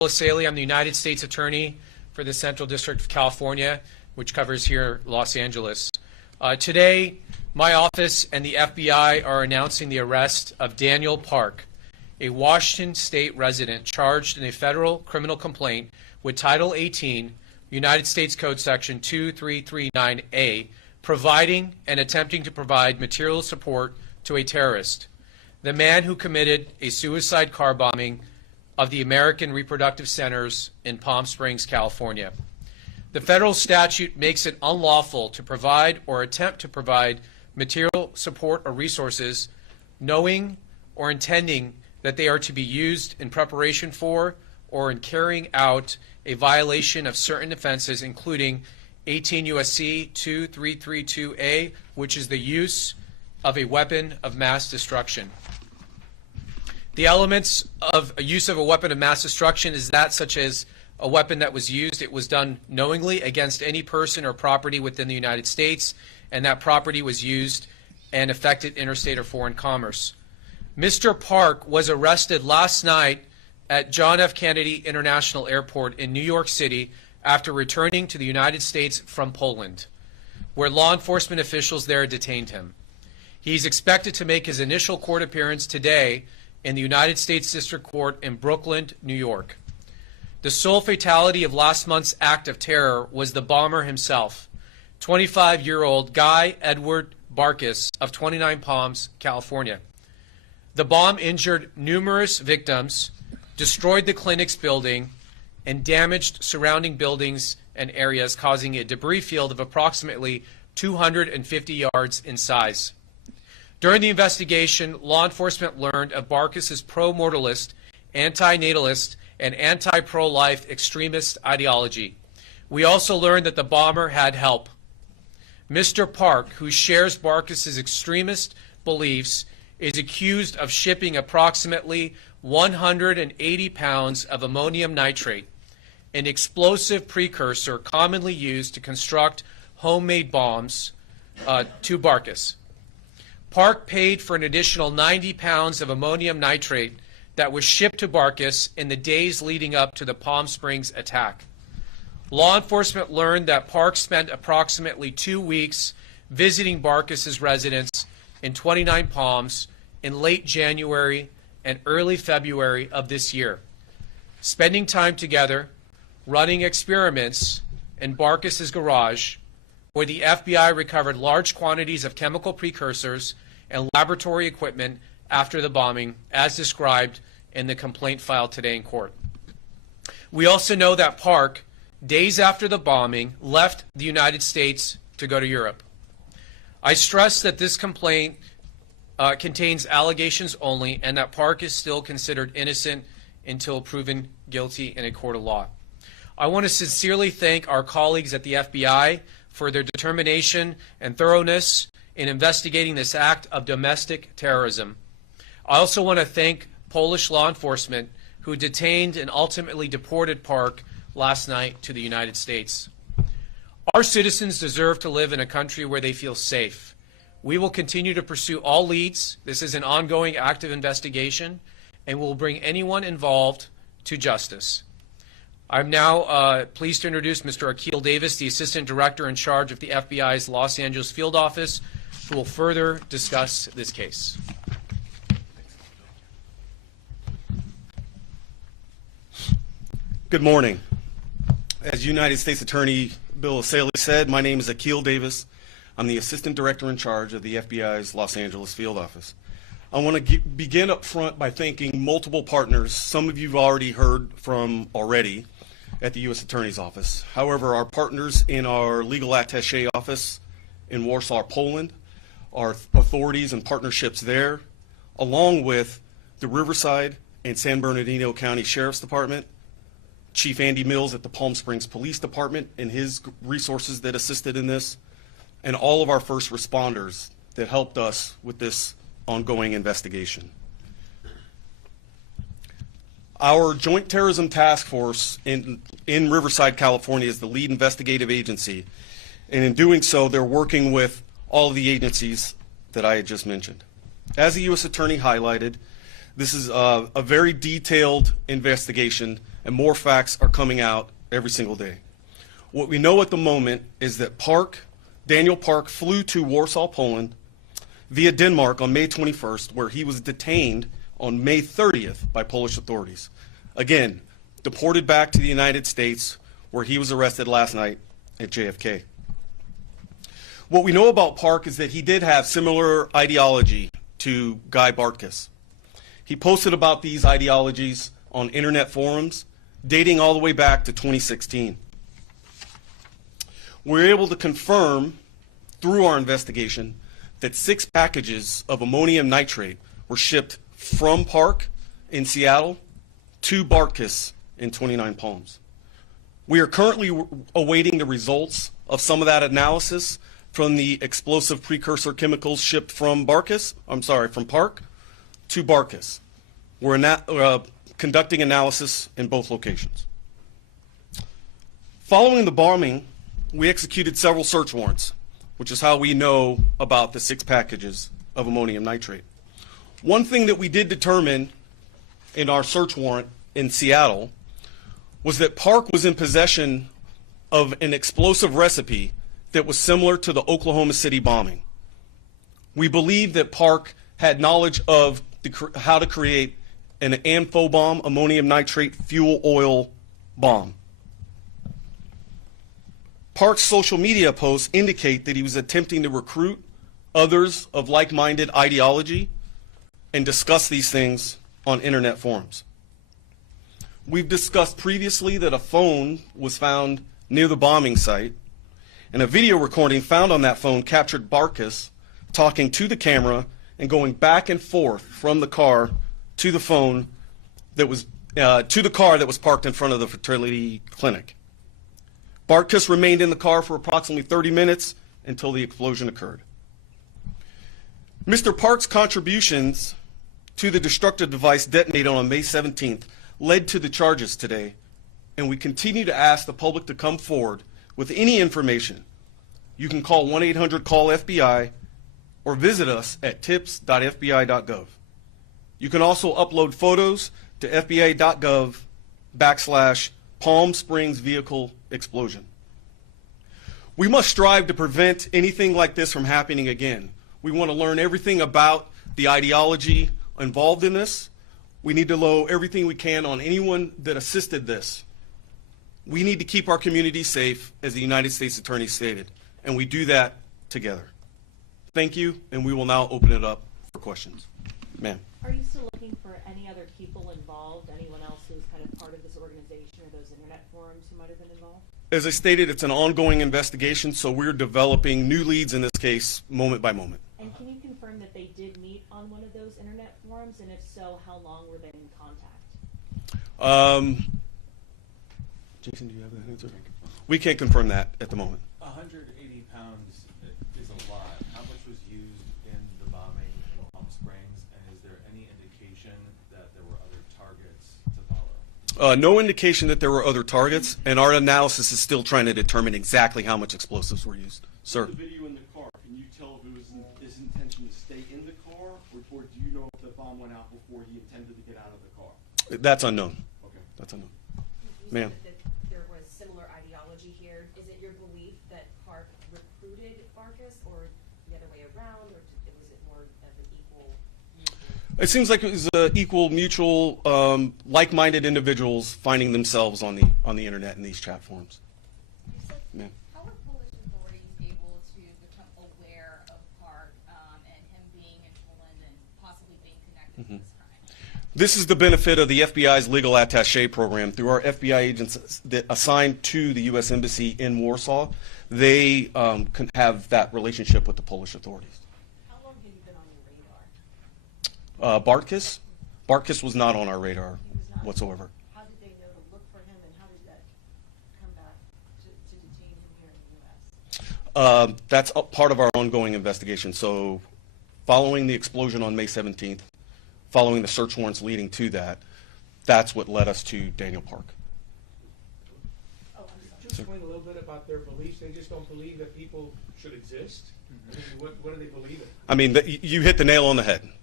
Saley. I'm the United States Attorney for the Central District of California, which covers here Los Angeles. Today, my office and the FBI are announcing the arrest of Daniel Park, a Washington State resident charged in a federal criminal complaint with Title 18, United States Code Section 2339A, providing and attempting to provide material support to a terrorist, the man who committed a suicide car bombing of the American Reproductive Centers in Palm Springs, California. The federal statute makes it unlawful to provide or attempt to provide material support or resources knowing or intending that they are to be used in preparation for or in carrying out a violation of certain offenses, including 18 U.S.C. 2332A, which is the use of a weapon of mass destruction. The elements of a use of a weapon of mass destruction is that such as a weapon that was used, it was done knowingly against any person or property within the United States, and that property was used and affected interstate or foreign commerce. Mr. Park was arrested last night at John F. Kennedy International Airport in New York City after returning to the United States from Poland, where law enforcement officials there detained him. He's expected to make his initial court appearance today in the United States District Court in Brooklyn, New York. The sole fatality of last month's act of terror was the bomber himself, 25-year-old Guy Edward Bartkus of 29 Palms, California. The bomb injured numerous victims, destroyed the clinic's building, and damaged surrounding buildings and areas, causing a debris field of approximately 250 yards in size. During the investigation, law enforcement learned of Bartkus's pro-mortalist, anti-natalist, and anti-pro-life extremist ideology. We also learned that the bomber had help. Mr. Park, who shares Bartkus's extremist beliefs, is accused of shipping approximately 180 pounds of ammonium nitrate, an explosive precursor commonly used to construct homemade bombs, to Bartkus. Park paid for an additional 90 pounds of ammonium nitrate that was shipped to Bartkus in the days leading up to the Palm Springs attack. Law enforcement learned that Park spent approximately 2 weeks visiting Bartkus's residence in 29 Palms in late January and early February of this year, spending time together, running experiments in Bartkus's garage, where the FBI recovered large quantities of chemical precursors and laboratory equipment after the bombing, as described in the complaint filed today in court. We also know that Park, days after the bombing, left the United States to go to Europe. I stress that this complaint contains allegations only, and that Park is still considered innocent until proven guilty in a court of law. I want to sincerely thank our colleagues at the FBI for their determination and thoroughness in investigating this act of domestic terrorism. I also want to thank Polish law enforcement who detained and ultimately deported Park last night to the United States. Our citizens deserve to live in a country where they feel safe. We will continue to pursue all leads. This is an ongoing active investigation, and we'll bring anyone involved to justice. I'm now pleased to introduce Mr. Akil Davis, the Assistant Director in charge of the FBI's Los Angeles Field Office, who will further discuss this case. Good morning. As United States Attorney Bill Saley said, my name is Akil Davis. I'm the Assistant Director in charge of the FBI's Los Angeles Field Office. I want to begin up front by thanking multiple partners. Some of you've already heard from already at the U.S. Attorney's Office. However, our partners in our legal attaché office in Warsaw, Poland, our authorities and partnerships there, along with the Riverside and San Bernardino County Sheriff's Department, Chief Andy Mills at the Palm Springs Police Department and his resources that assisted in this, and all of our first responders that helped us with this ongoing investigation. Our Joint Terrorism Task Force in Riverside, California is the lead investigative agency, and in doing so, they're working with all of the agencies that I had just mentioned. As the U.S. Attorney highlighted, This is a very detailed investigation, and more facts are coming out every single day. What we know at the moment is that Daniel Park flew to Warsaw, Poland, via Denmark on May 21st, where he was detained on May 30th by Polish authorities. Again, deported back to the United States, where he was arrested last night at JFK. What we know about Park is that he did have similar ideology to Guy Bartkus. He posted about these ideologies on internet forums dating all the way back to 2016. We're able to confirm through our investigation that 6 packages of ammonium nitrate were shipped from Park in Seattle to Bartkus in 29 Palms. We are currently awaiting the results of some of that analysis from the explosive precursor chemicals shipped from Park to Bartkus. We're conducting analysis in both locations. Following the bombing, we executed several search warrants, which is how we know about the 6 packages of ammonium nitrate. One thing that we did determine in our search warrant in Seattle was that Park was in possession of an explosive recipe that was similar to the Oklahoma City bombing. We believe that Park had knowledge of how to create an amphibomb, ammonium nitrate fuel oil bomb. Park's social media posts indicate that he was attempting to recruit others of like-minded ideology and discuss these things on internet forums. We've discussed previously that a phone was found near the bombing site, and a video recording found on that phone captured Bartkus talking to the camera and going back and forth from the car to the phone that was to the car that was parked in front of the fertility clinic. Bartkus remained in the car for approximately 30 minutes until the explosion occurred. Mr. Park's contributions to the destructive device detonated on May 17th led to the charges today, and we continue to ask the public to come forward with any information. You can call 1-800-CALL-FBI or visit us at tips.fbi.gov. You can also upload photos to fbi.gov/Palm Springs vehicle explosion. We must strive to prevent anything like this from happening again. We want to learn everything about the ideology involved in this. We need to know everything we can on anyone that assisted this. We need to keep our community safe, as the United States Attorney stated, and we do that together. Thank you, and we will now open it up for questions. Ma'am. Are you still looking for any other people involved, anyone else who's kind of part of this organization or those internet forums who might have been involved? As I stated, it's an ongoing investigation, so we're developing new leads in this case moment by moment. And can you confirm that they did meet on one of those internet forums, and if so, how long were they in contact? Jason, do you have that answer? We can't confirm that at the moment. 180 pounds is a lot. How much was used in the bombing in Palm Springs, and is there any indication that there were other targets to follow? No indication that there were other targets, and our analysis is still trying to determine exactly how much explosives were used. Sir? The video in the car, can you tell if it was his intention to stay in the car, or do you know if the bomb went out before he intended to get out of the car? That's unknown. Okay. That's unknown. You Ma'am. said that there was similar ideology here. Is it your belief that Park recruited Bartkus, or the other way around, or was it more of an equal? It seems like it was equal, mutual, like-minded individuals finding themselves on the internet in these chat forums. Ma'am. How were Polish authorities able to become aware of Park and him being in Poland and possibly being connected to this crime? This is the benefit of the FBI's legal attaché program. Through our FBI agents that assigned to the U.S. Embassy in Warsaw, they can have that relationship with the Polish authorities. How long have you been on your radar? Bartkus was not on our radar He was not. whatsoever. How did they know to look for him, and how did that come back to detain him here in the U.S.? That's a part of our ongoing investigation. So following the explosion on May 17th, following the search warrants leading to that, that's what led us to Daniel Park. Oh, I'm sorry. Just explain a little bit about their beliefs. They just don't believe that people should exist. I mean, what do they believe in? I mean, you hit the nail on the head.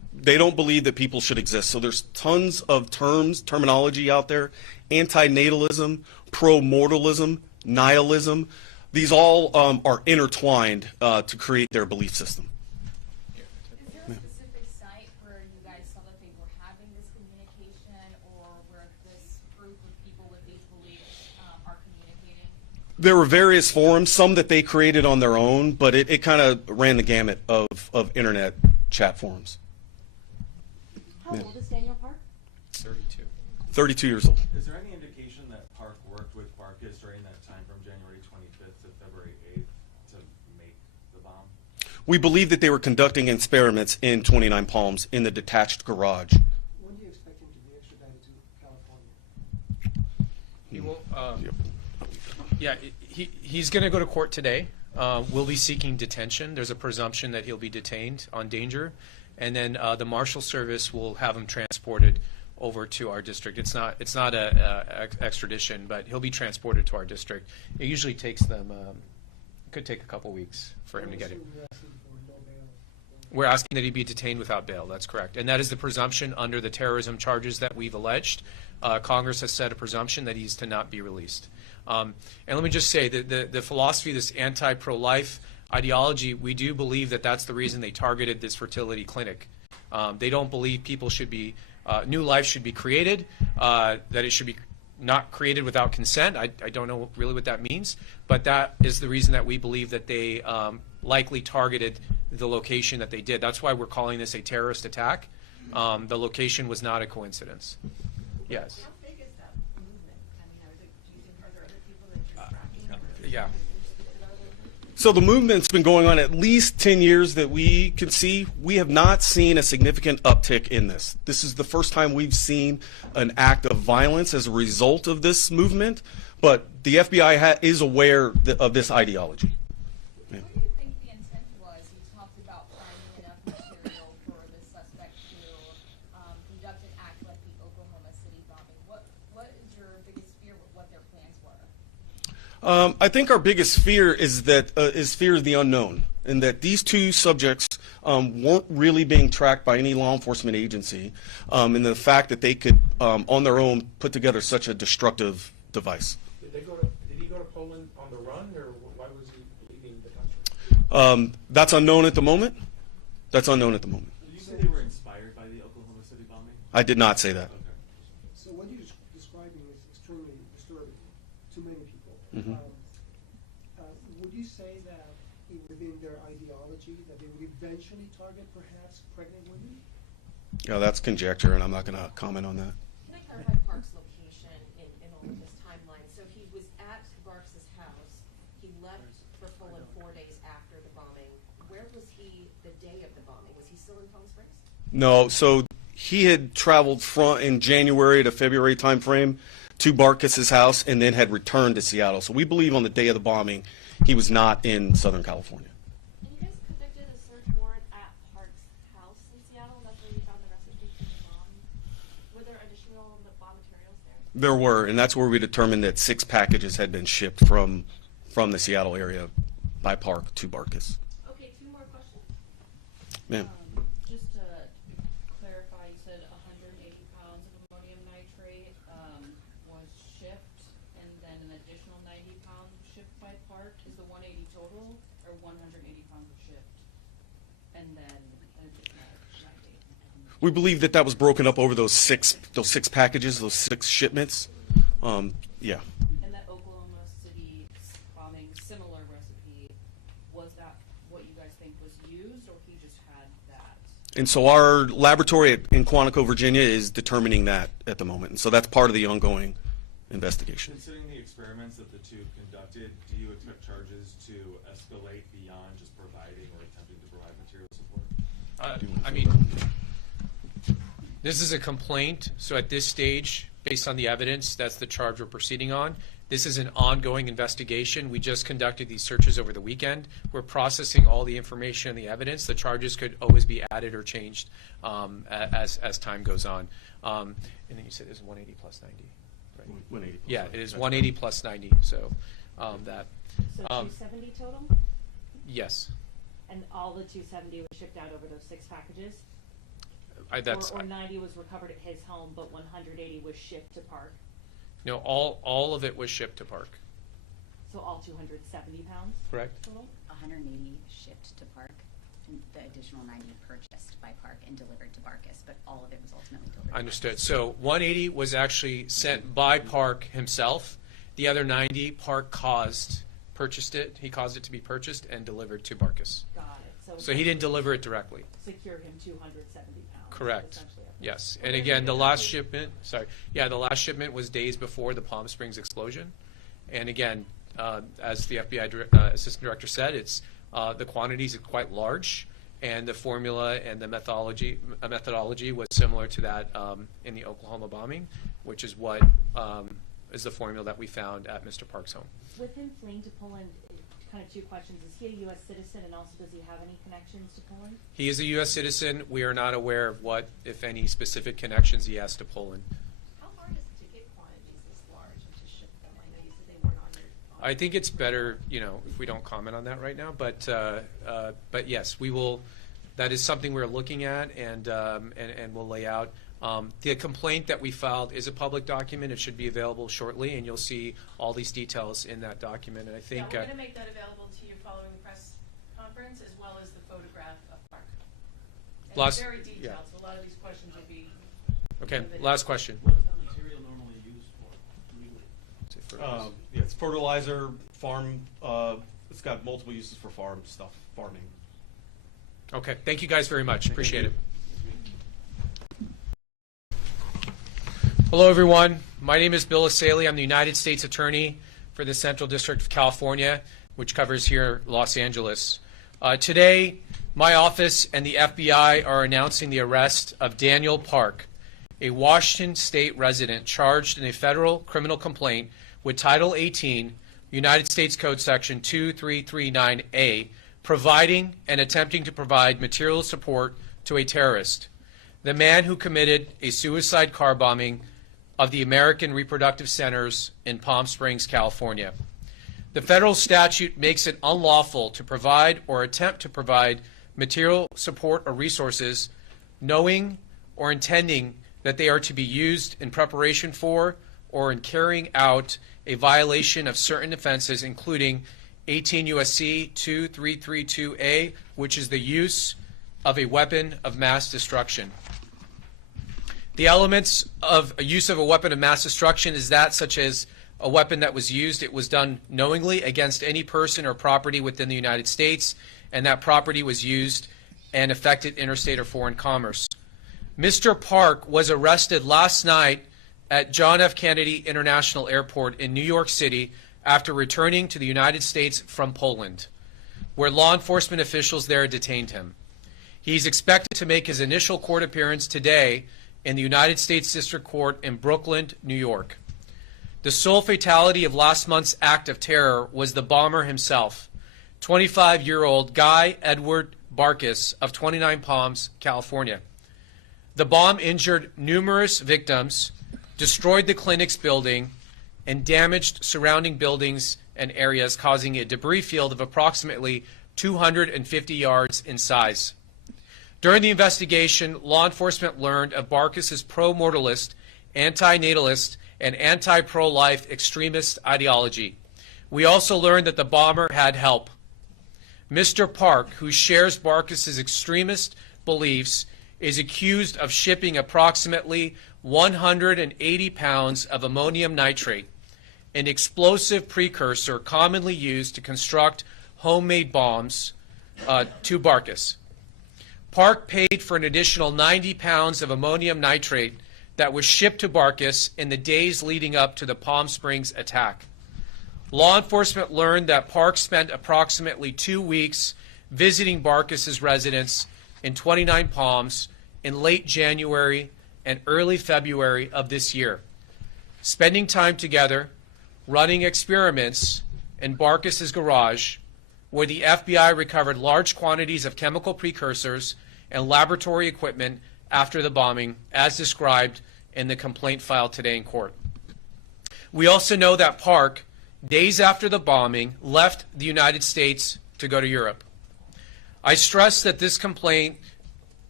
They don't believe that people should exist. So there's tons of terminology out there: antinatalism, pro-mortalism, nihilism. These all are intertwined to create their belief system. Is there a specific site where you guys saw that they were having this communication, or where this group of people with these beliefs are communicating? There were various forums, some that they created on their own, but it kind of ran the gamut of internet chat forums. How old is Daniel Park? 32. 32 years old. Is there any indication that Park worked with Bartkus during that time from January 25th to February 8th to make the bomb? We believe that they were conducting experiments in 29 Palms in the detached garage. When do you expect him to be extradited to California? He will, Yep. yeah, he's going to go to court today. We'll be seeking detention. There's a presumption that he'll be detained on danger. And then the Marshal Service will have him transported over to our district. It's not a extradition, but he'll be transported to our district. It usually takes them, could take a couple weeks for him to get it. We're asking that he be detained without bail. That's correct. And that is the presumption under the terrorism charges that we've alleged. Congress has set a presumption that he's to not be released. And let me just say that the philosophy, this anti-pro-life ideology, we do believe that that's the reason they targeted this fertility clinic. They don't believe people should be, new life should be created, that it should be not created without consent. I don't know really what that means, but that is the reason that we believe that they likely targeted the location that they did. That's why we're calling this a terrorist attack. The location was not a coincidence. Yes. How big is that movement? I mean, do you think, are there other people that you're tracking? Yeah. So the movement's been going on at least 10 years that we can see. We have not seen a significant uptick in this. This is the first time we've seen an act of violence as a result of this movement, but the FBI is aware of this ideology. Yeah. What do you think the intent was? You talked about finding enough material for the suspect to conduct an act like the Oklahoma City bombing. What is your biggest fear with what their plans were? I think our biggest fear is fear of the unknown, and that these two subjects weren't really being tracked by any law enforcement agency, and the fact that they could, on their own, put together such a destructive device. Did he go to Poland on the run, or why was he leaving the country? That's unknown at the moment. That's unknown at the moment. Did you say they were inspired by the Oklahoma City bombing? I did not say that. Okay. So what you're describing is extremely disturbing to many people. Mhm. Would you say that within their ideology that they would eventually target perhaps pregnant women? Yeah, that's conjecture, and I'm not going to comment on that. Can I clarify Park's location in all of this timeline? So he was at Barks's house. He left for Poland 4 days after the bombing. Where was he the day of the bombing? Was he still in Palm Springs? No, so he had traveled in January to February timeframe to Bartkus's house and then had returned to Seattle. So we believe on the day of the bombing, he was not in Southern California. And you guys conducted a search warrant at Park's house in Seattle. That's where you found the recipe for the bomb. Were there additional bomb materials there? There were, and that's where we determined that 6 packages had been shipped from the Seattle area by Park to Bartkus. Okay, 2 more questions. Ma'am. Just to clarify, you said 180 pounds of ammonium nitrate was shipped, and then an additional 90 pounds shipped by Park. Is the 180 total, or 180 pounds was shipped, and then an additional 90? We believe that was broken up over those six packages, those 6 shipments. Yeah. And that Oklahoma City bombing similar recipe, was that what you guys think was used, or he just had that? And so our laboratory in Quantico, Virginia is determining that at the moment. And so that's part of the ongoing investigation. Considering the experiments that the two conducted, do you expect charges to escalate beyond just providing or attempting to provide material support? I mean, this is a complaint, so at this stage, based on the evidence, that's the charge we're proceeding on. This is an ongoing investigation. We just conducted these searches over the weekend. We're processing all the information and the evidence. The charges could always be added or changed as time goes on. And then you said it's 180 plus 90, right? 180 plus Yeah, 90. it is 180 plus 90. So that. So 270 total? Yes. And all the 270 was shipped out over those 6 packages? that's or 90 was recovered at his home, but 180 was shipped to Park. no, all of it was shipped to Park. So all 270 pounds Correct. total? 180 shipped to Park, and the additional 90 purchased by Park and delivered to Bartkus, but all of it was ultimately delivered. Understood. So 180 was actually sent by Park himself. The other 90, Park purchased it. He caused it to be purchased and delivered to Bartkus. Got it. So he didn't deliver it directly. Secure him 270 pounds. Correct. essentially. Yes. And again, the last shipment was days before the Palm Springs explosion. And again, as the FBI Assistant Director said, it's the quantities are quite large, and the formula and the methodology was similar to that in the Oklahoma bombing, which is what is the formula that we found at Mr. Park's home. With him fleeing to Poland, kind of two questions. Is he a U.S. citizen, and also does he have any connections to Poland? He is a U.S. citizen. We are not aware of what, if any, specific connections he has to Poland. How hard is it to get quantities this large and to ship them? I know you said they weren't on your. I think it's better, if we don't comment on that right now. But yes, we will. That is something we're looking at, and we'll lay out. The complaint that we filed is a public document. It should be available shortly, and you'll see all these details in that document. And I think we're going to make that available to you following the press conference, as well as the photograph of Park. And it's very detailed, so a lot of these questions will be. Okay, last question. What is that material normally used for legally? It's fertilizer, farm. It's got multiple uses for farming. Okay, thank you guys very much. Appreciate it. Hello, everyone. My name is Bill Asaley. I'm the United States Attorney for the Central District of California, which covers here Los Angeles. Today, my office and the FBI are announcing the arrest of Daniel Park, a Washington State resident charged in a federal criminal complaint with Title 18, United States Code Section 2339A, providing and attempting to provide material support to a terrorist. The man who committed a suicide car bombing of the American Reproductive Centers in Palm Springs, California. The federal statute makes it unlawful to provide or attempt to provide material support or resources knowing or intending that they are to be used in preparation for or in carrying out a violation of certain offenses, including 18 U.S.C. 2332A, which is the use of a weapon of mass destruction. The elements of a use of a weapon of mass destruction is that such as a weapon that was used, it was done knowingly against any person or property within the United States, and that property was used and affected interstate or foreign commerce. Mr. Park was arrested last night at John F. Kennedy International Airport in New York City after returning to the United States from Poland, where law enforcement officials there detained him. He's expected to make his initial court appearance today in the United States District Court in Brooklyn, New York. The sole fatality of last month's act of terror was the bomber himself, 25-year-old Guy Edward Bartkus of 29 Palms, California. The bomb injured numerous victims, destroyed the clinic's building, and damaged surrounding buildings and areas, causing a debris field of approximately 250 yards in size. During the investigation, law enforcement learned of Bartkus's pro-mortalist, anti-natalist, and anti-pro-life extremist ideology. We also learned that the bomber had help. Mr. Park, who shares Bartkus's extremist beliefs, is accused of shipping approximately 180 pounds of ammonium nitrate, an explosive precursor commonly used to construct homemade bombs, to Bartkus. Park paid for an additional 90 pounds of ammonium nitrate that was shipped to Bartkus in the days leading up to the Palm Springs attack. Law enforcement learned that Park spent approximately 2 weeks visiting Bartkus's residence in 29 Palms in late January and early February of this year, spending time together, running experiments in Bartkus's garage, where the FBI recovered large quantities of chemical precursors and laboratory equipment after the bombing, as described in the complaint filed today in court. We also know that Park, days after the bombing, left the United States to go to Europe. I stress that this complaint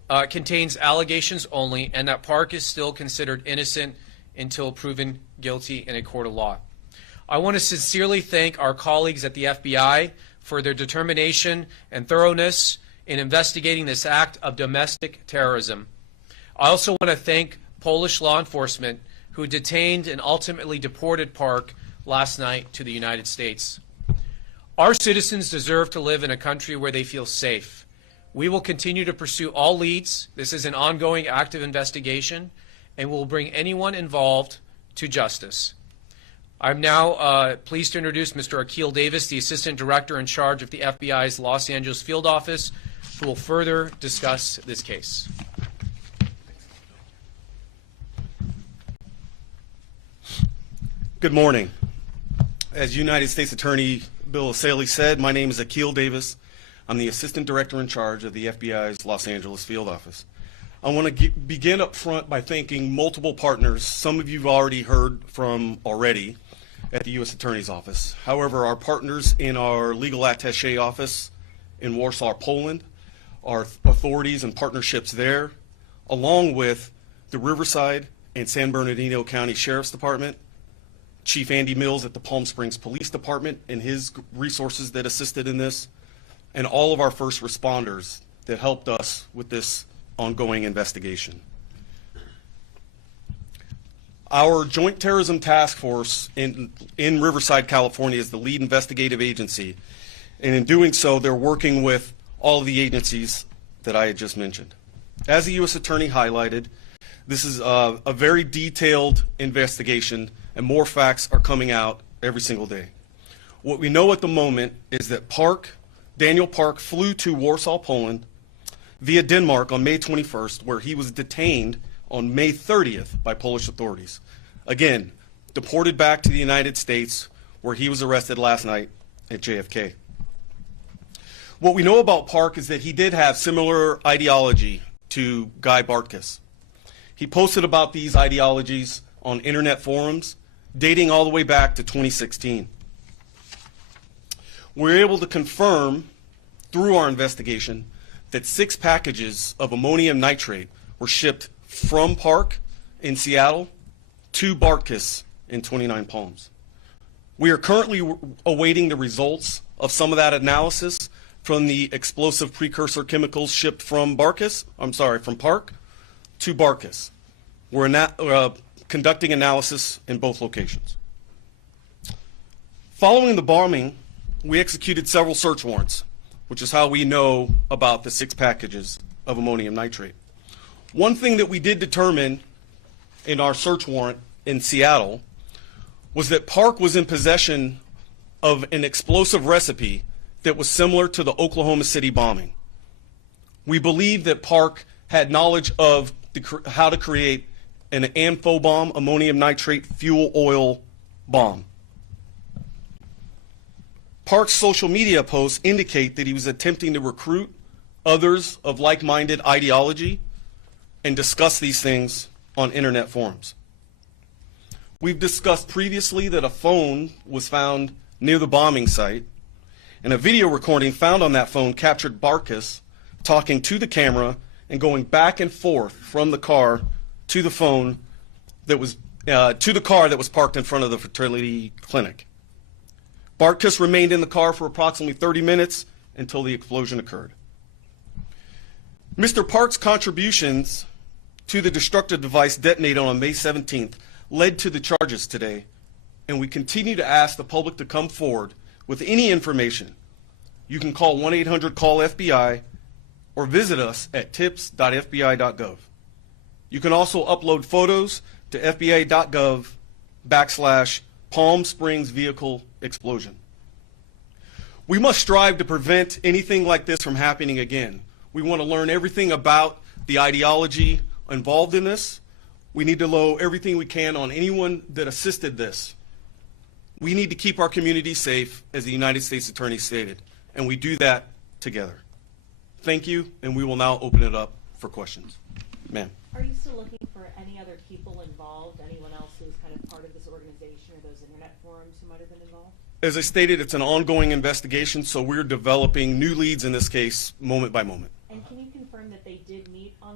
contains allegations only, and that Park is still considered innocent until proven guilty in a court of law. I want to sincerely thank our colleagues at the FBI for their determination and thoroughness in investigating this act of domestic terrorism. I also want to thank Polish law enforcement who detained and ultimately deported Park last night to the United States. Our citizens deserve to live in a country where they feel safe. We will continue to pursue all leads. This is an ongoing active investigation, and we'll bring anyone involved to justice. I'm now pleased to introduce Mr. Akil Davis, the Assistant Director in charge of the FBI's Los Angeles Field Office, who will further discuss this case. Good morning. As United States Attorney Bill Saley said, my name is Akil Davis. I'm the Assistant Director in charge of the FBI's Los Angeles Field Office. I want to begin up front by thanking multiple partners. Some of you have already heard from already at the U.S. Attorney's Office. However, our partners in our legal attaché office in Warsaw, Poland, our authorities and partnerships there, along with the Riverside and San Bernardino County Sheriff's Department, Chief Andy Mills at the Palm Springs Police Department and his resources that assisted in this, and all of our first responders that helped us with this ongoing investigation. Our Joint Terrorism Task Force in Riverside, California is the lead investigative agency, and in doing so, they're working with all of the agencies that I had just mentioned. As the U.S. Attorney highlighted, this is a very detailed investigation, and more facts are coming out every single day. What we know at the moment is that Daniel Park flew to Warsaw, Poland, via Denmark on May 21st, where he was detained on May 30th by Polish authorities. Again, deported back to the United States, where he was arrested last night at JFK. What we know about Park is that he did have similar ideology to Guy Bartkus. He posted about these ideologies on internet forums dating all the way back to 2016. We were able to confirm through our investigation that 6 packages of ammonium nitrate were shipped from Park in Seattle to Bartkus in 29 Palms. We are currently awaiting the results of some of that analysis from the explosive precursor chemicals shipped from Park to Bartkus. We're conducting analysis in both locations. Following the bombing, we executed several search warrants, which is how we know about the 6 packages of ammonium nitrate. One thing that we did determine in our search warrant in Seattle was that Park was in possession of an explosive recipe that was similar to the Oklahoma City bombing. We believe that Park had knowledge of how to create an amphibomb, ammonium nitrate fuel oil bomb. Park's social media posts indicate that he was attempting to recruit others of like-minded ideology and discuss these things on internet forums. We've discussed previously that a phone was found near the bombing site, and a video recording found on that phone captured Bartkus talking to the camera and going back and forth from the car to the phone that was to the car that was parked in front of the fertility clinic. Bartkus remained in the car for approximately 30 minutes until the explosion occurred. Mr. Park's contributions to the destructive device detonated on May 17th led to the charges today, and we continue to ask the public to come forward with any information. You can call 1-800-CALL-FBI or visit us at tips.fbi.gov. You can also upload photos to fbi.gov/Palm Springs vehicle explosion. We must strive to prevent anything like this from happening again. We want to learn everything about the ideology involved in this. We need to know everything we can on anyone that assisted this. We need to keep our community safe, as the United States Attorney stated, and we do that together. Thank you, and we will now open it up for questions. Ma'am. Are you still looking for any other people involved, anyone else who's kind of part of this organization or those internet forums who might have been involved? As I stated, it's an ongoing investigation, so we're developing new leads in this case moment by moment. And can you confirm that they did meet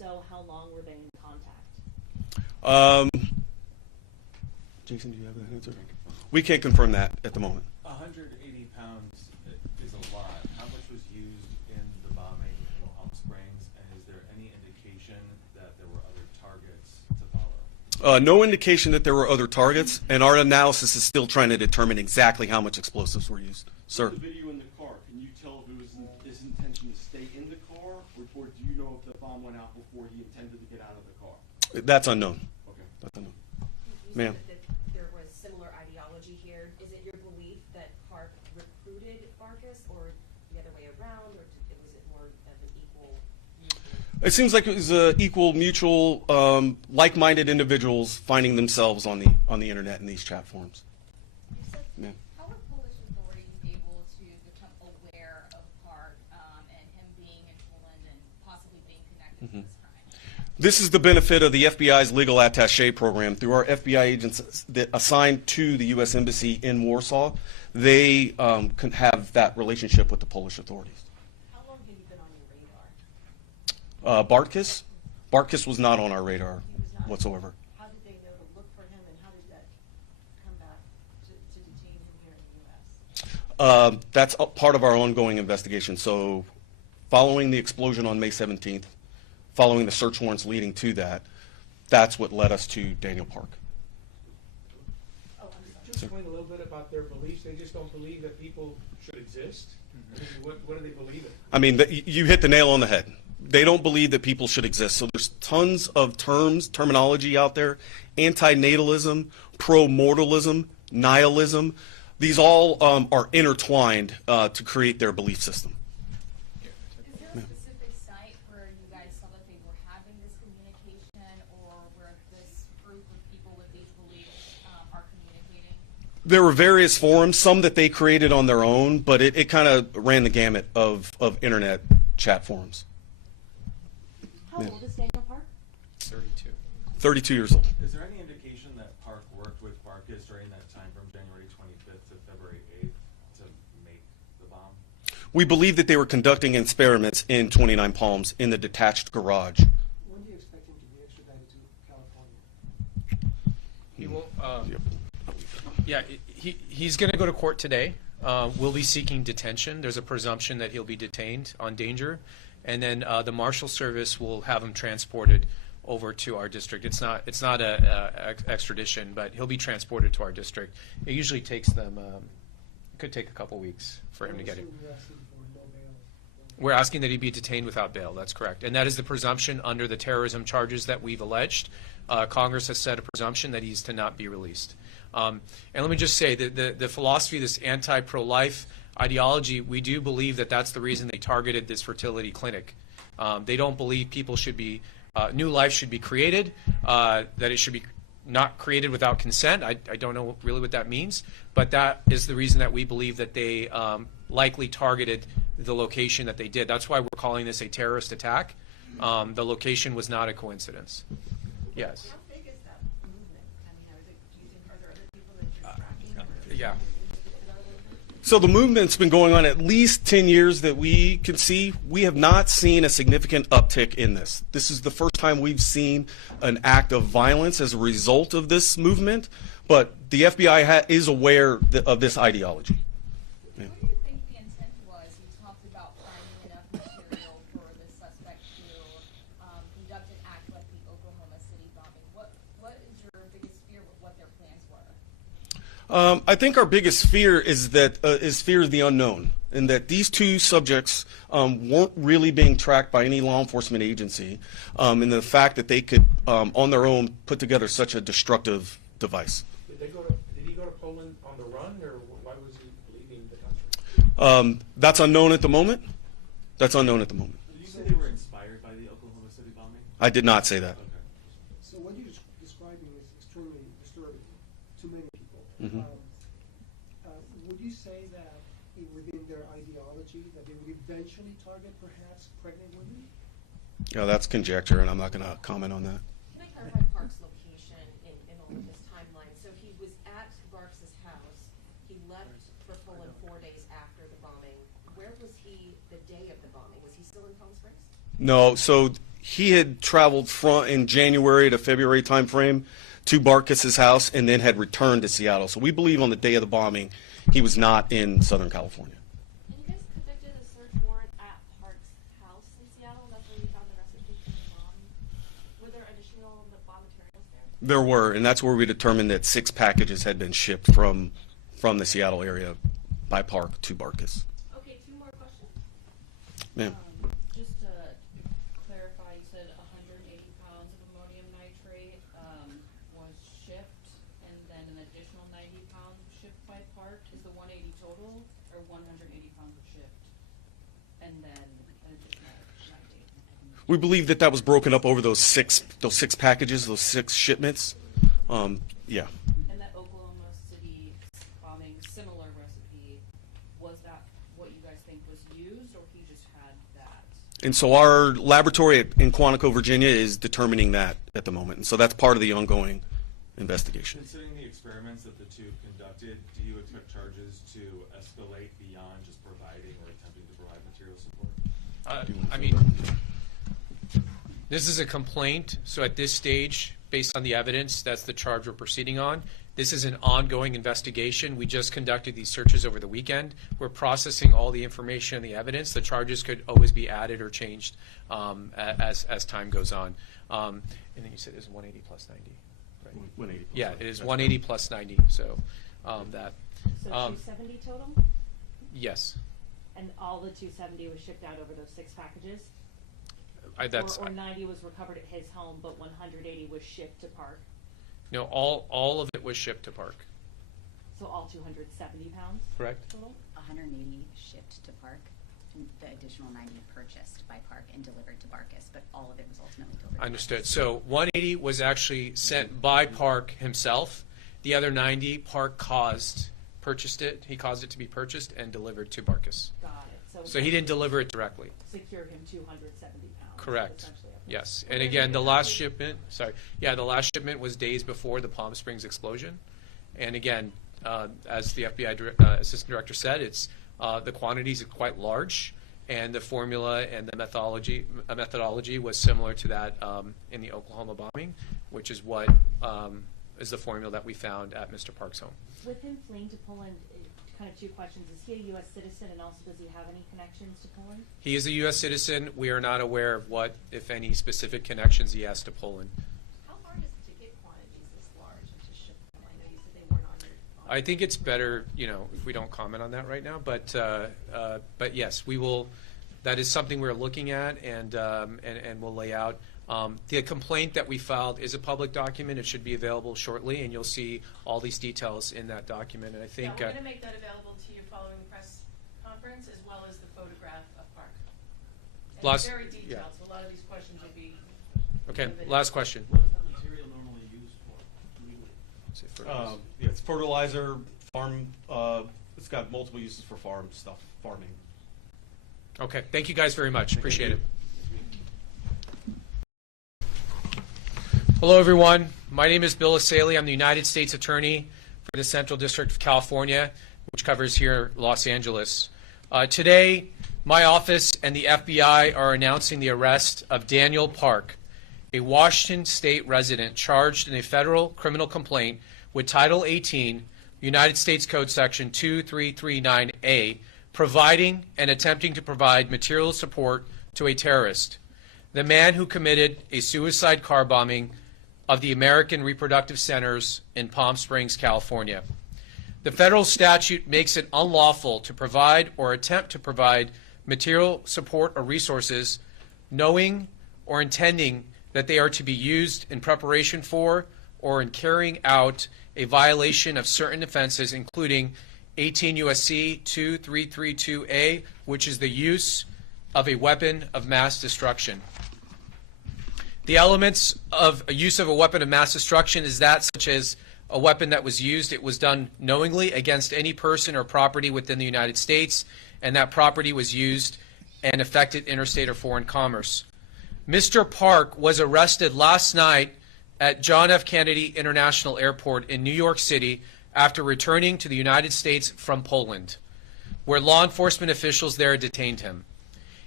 so, how long were they in contact? Jason, do you have that answer? We can't confirm that at the moment. 180 pounds is a lot. How much was used in the bombing in Palm Springs, and is there any indication that there were other targets to follow? No indication that there were other targets, and our analysis is still trying to determine exactly how much explosives were used. Sir? The video in the car, can you tell if it was his intention to stay in the car, or do you know if the bomb went out before he intended to get out of the car? That's unknown. Okay. That's unknown. You Ma'am? said that there was similar ideology here. Is it your belief that Park recruited Bartkus, or the other way around, or was it more of an equal mutual? It seems like it was equal, mutual, like-minded individuals finding themselves on the internet in these chat forums. Ma'am? How were Polish authorities able to become aware of Park and him being in Poland and possibly being connected to this crime? This is the benefit of the FBI's legal attaché program. Through our FBI agents that assigned to the U.S. Embassy in Warsaw, they can have that relationship with the Polish authorities. How long had he been on your radar? Bartkus? Bartkus was not on our radar He was not. whatsoever. How did they know to look for him, and how did that come back to detain him here in the U.S.? That's a part of our ongoing investigation. So following the explosion on May 17th, following the search warrants leading to that, that's what led us to Daniel Park. Oh, I'm sorry. Just explain a little bit about their beliefs. They just don't believe that people should exist. I mean, what do they believe in? I mean, you hit the nail on the head. They don't believe that people should exist. So there's tons of terminology out there: antinatalism, pro-mortalism, nihilism. These all are intertwined to create their belief system. Is there a specific site where you guys saw that they were having this communication, or where this group of people with these beliefs are communicating? There were various forums, some that they created on their own, but it kind of ran the gamut of internet chat forums. How old is Daniel Park? 32. 32 years old. Is there any indication that Park worked with Bartkus during that time from January 25th to February 8th to make the bomb? We believe that they were conducting experiments in 29 Palms in the detached garage. When do you expect him to be extradited to California? He will, yeah, he's going to go to court today. We'll be seeking detention. There's a presumption that he'll be detained on danger. And then the Marshal Service will have him transported over to our district. It's not a extradition, but he'll be transported to our district. It usually takes them, could take a couple weeks for him to get it. We're asking that he be detained without bail. That's correct. And that is the presumption under the terrorism charges that we've alleged. Congress has set a presumption that he's to not be released. And let me just say that the philosophy, this anti-pro-life ideology, we do believe that that's the reason they targeted this fertility clinic. They don't believe people should be, new life should be created, that it should be not created without consent. I don't know really what that means, but that is the reason that we believe that they likely targeted the location that they did. That's why we're calling this a terrorist attack. The location was not a coincidence. Yes. How big is that movement? I mean, do you think, are there other people that you're tracking? Yeah. So the movement's been going on at least 10 years that we can see. We have not seen a significant uptick in this. This is the first time we've seen an act of violence as a result of this movement, but the FBI is aware of this ideology. Yeah. What do you think the intent was? You talked about finding enough material for the suspect to conduct an act like the Oklahoma City bombing. What is your biggest fear with what their plans were? I think our biggest fear is fear of the unknown, and that these two subjects weren't really being tracked by any law enforcement agency, and the fact that they could, on their own, put together such a destructive device. Did he go to Poland on the run, or why was he leaving the country? That's unknown at the moment. That's unknown at the moment. Did you say they were inspired by the Oklahoma City bombing? I did not say that. Okay. So what you're describing is extremely disturbing to many people. Mhm. Would you say that within their ideology that they would eventually target perhaps pregnant women? Yeah, that's conjecture, and I'm not going to comment on that. Can I clarify Park's location in all of this timeline? So he was at Bartkus' house. He left for Poland 4 days after the bombing. Where was he the day of the bombing? Was he still in Palm Springs? No, so he had traveled in January to February timeframe to Bartkus's house and then had returned to Seattle. So we believe on the day of the bombing, he was not in Southern California. And you guys conducted a search warrant at Park's house in Seattle. That's where you found the recipe for the bomb. Were there additional bomb materials there? There were, and that's where we determined that 6 packages had been shipped from the Seattle area by Park to Bartkus. Okay, 2 more questions. Ma'am. Just to clarify, you said 180 pounds of ammonium nitrate was shipped, and then an additional 90 pounds was shipped by Park. Is the 180 total, or 180 pounds were shipped, and then an additional 90? We believe that was broken up over those six packages, those 6 shipments. Yeah. And that Oklahoma City bombing similar recipe, was that what you guys think was used, or he just had that? And so our laboratory in Quantico, Virginia is determining that at the moment. And so that's part of the ongoing investigation. Considering the experiments that the two conducted, do you expect charges to escalate beyond just providing or attempting to provide material support? I mean, this is a complaint, so at this stage, based on the evidence, that's the charge we're proceeding on. This is an ongoing investigation. We just conducted these searches over the weekend. We're processing all the information and the evidence. The charges could always be added or changed as time goes on. And then you said it was 180 plus 90, right? 180 plus Yeah, 90. it is 180 plus 90, so that. So 270 total? Yes. And all the 270 was shipped out over those 6 packages? That's or 90 was recovered at his home, but 180 was shipped to Park? No, all of it was shipped to Park. So all 270 pounds? Correct. Total? 180 shipped to Park, and the additional 90 purchased by Park and delivered to Bartkus, but all of it was ultimately delivered to Understood. Bartkus. So 180 was actually sent by Park himself. The other 90, Park purchased it. He caused it to be purchased and delivered to Bartkus. Got it. So he didn't deliver it directly. Secure him 270 pounds. Correct. essentially. Yes. And again, the last shipment, the last shipment was days before the Palm Springs explosion. And again, as the FBI Assistant Director said, it's the quantities are quite large, and the formula and the methodology was similar to that in the Oklahoma bombing, which is what is the formula that we found at Mr. Park's home. With him fleeing to Poland, kind of 2 questions. Is he a U.S. citizen, and also does he have any connections to Poland? He is a U.S. citizen. We are not aware of what, if any, specific connections he has to Poland. How hard is it to get quantities this large and to ship them? I know you said they weren't on your. I think it's better, if we don't comment on that right now. But yes, we will. That is something we're looking at, and we'll lay out. The complaint that we filed is a public document. It should be available shortly, and you'll see all these details in that document. And I think we're going to make that available to you following the press conference, as well as the photograph of Park. And it's very detailed, so a lot of these questions will be. Okay, last question. What is that material normally used for legally? It's fertilizer, farm. It's got multiple uses for farming. Okay, thank you guys very much. Appreciate it. Hello, everyone. My name is Bill Asaley. I'm the United States Attorney for the Central District of California, which covers here Los Angeles. Today, my office and the FBI are announcing the arrest of Daniel Park, a Washington State resident charged in a federal criminal complaint with Title 18, United States Code Section 2339A, providing and attempting to provide material support to a terrorist. The man who committed a suicide car bombing of the American Reproductive Centers in Palm Springs, California. The federal statute makes it unlawful to provide or attempt to provide material support or resources knowing or intending that they are to be used in preparation for or in carrying out a violation of certain offenses, including 18 U.S.C. 2332A, which is the use of a weapon of mass destruction. The elements of a use of a weapon of mass destruction is that such as a weapon that was used, it was done knowingly against any person or property within the United States, and that property was used and affected interstate or foreign commerce. Mr. Park was arrested last night at John F. Kennedy International Airport in New York City after returning to the United States from Poland, where law enforcement officials there detained him.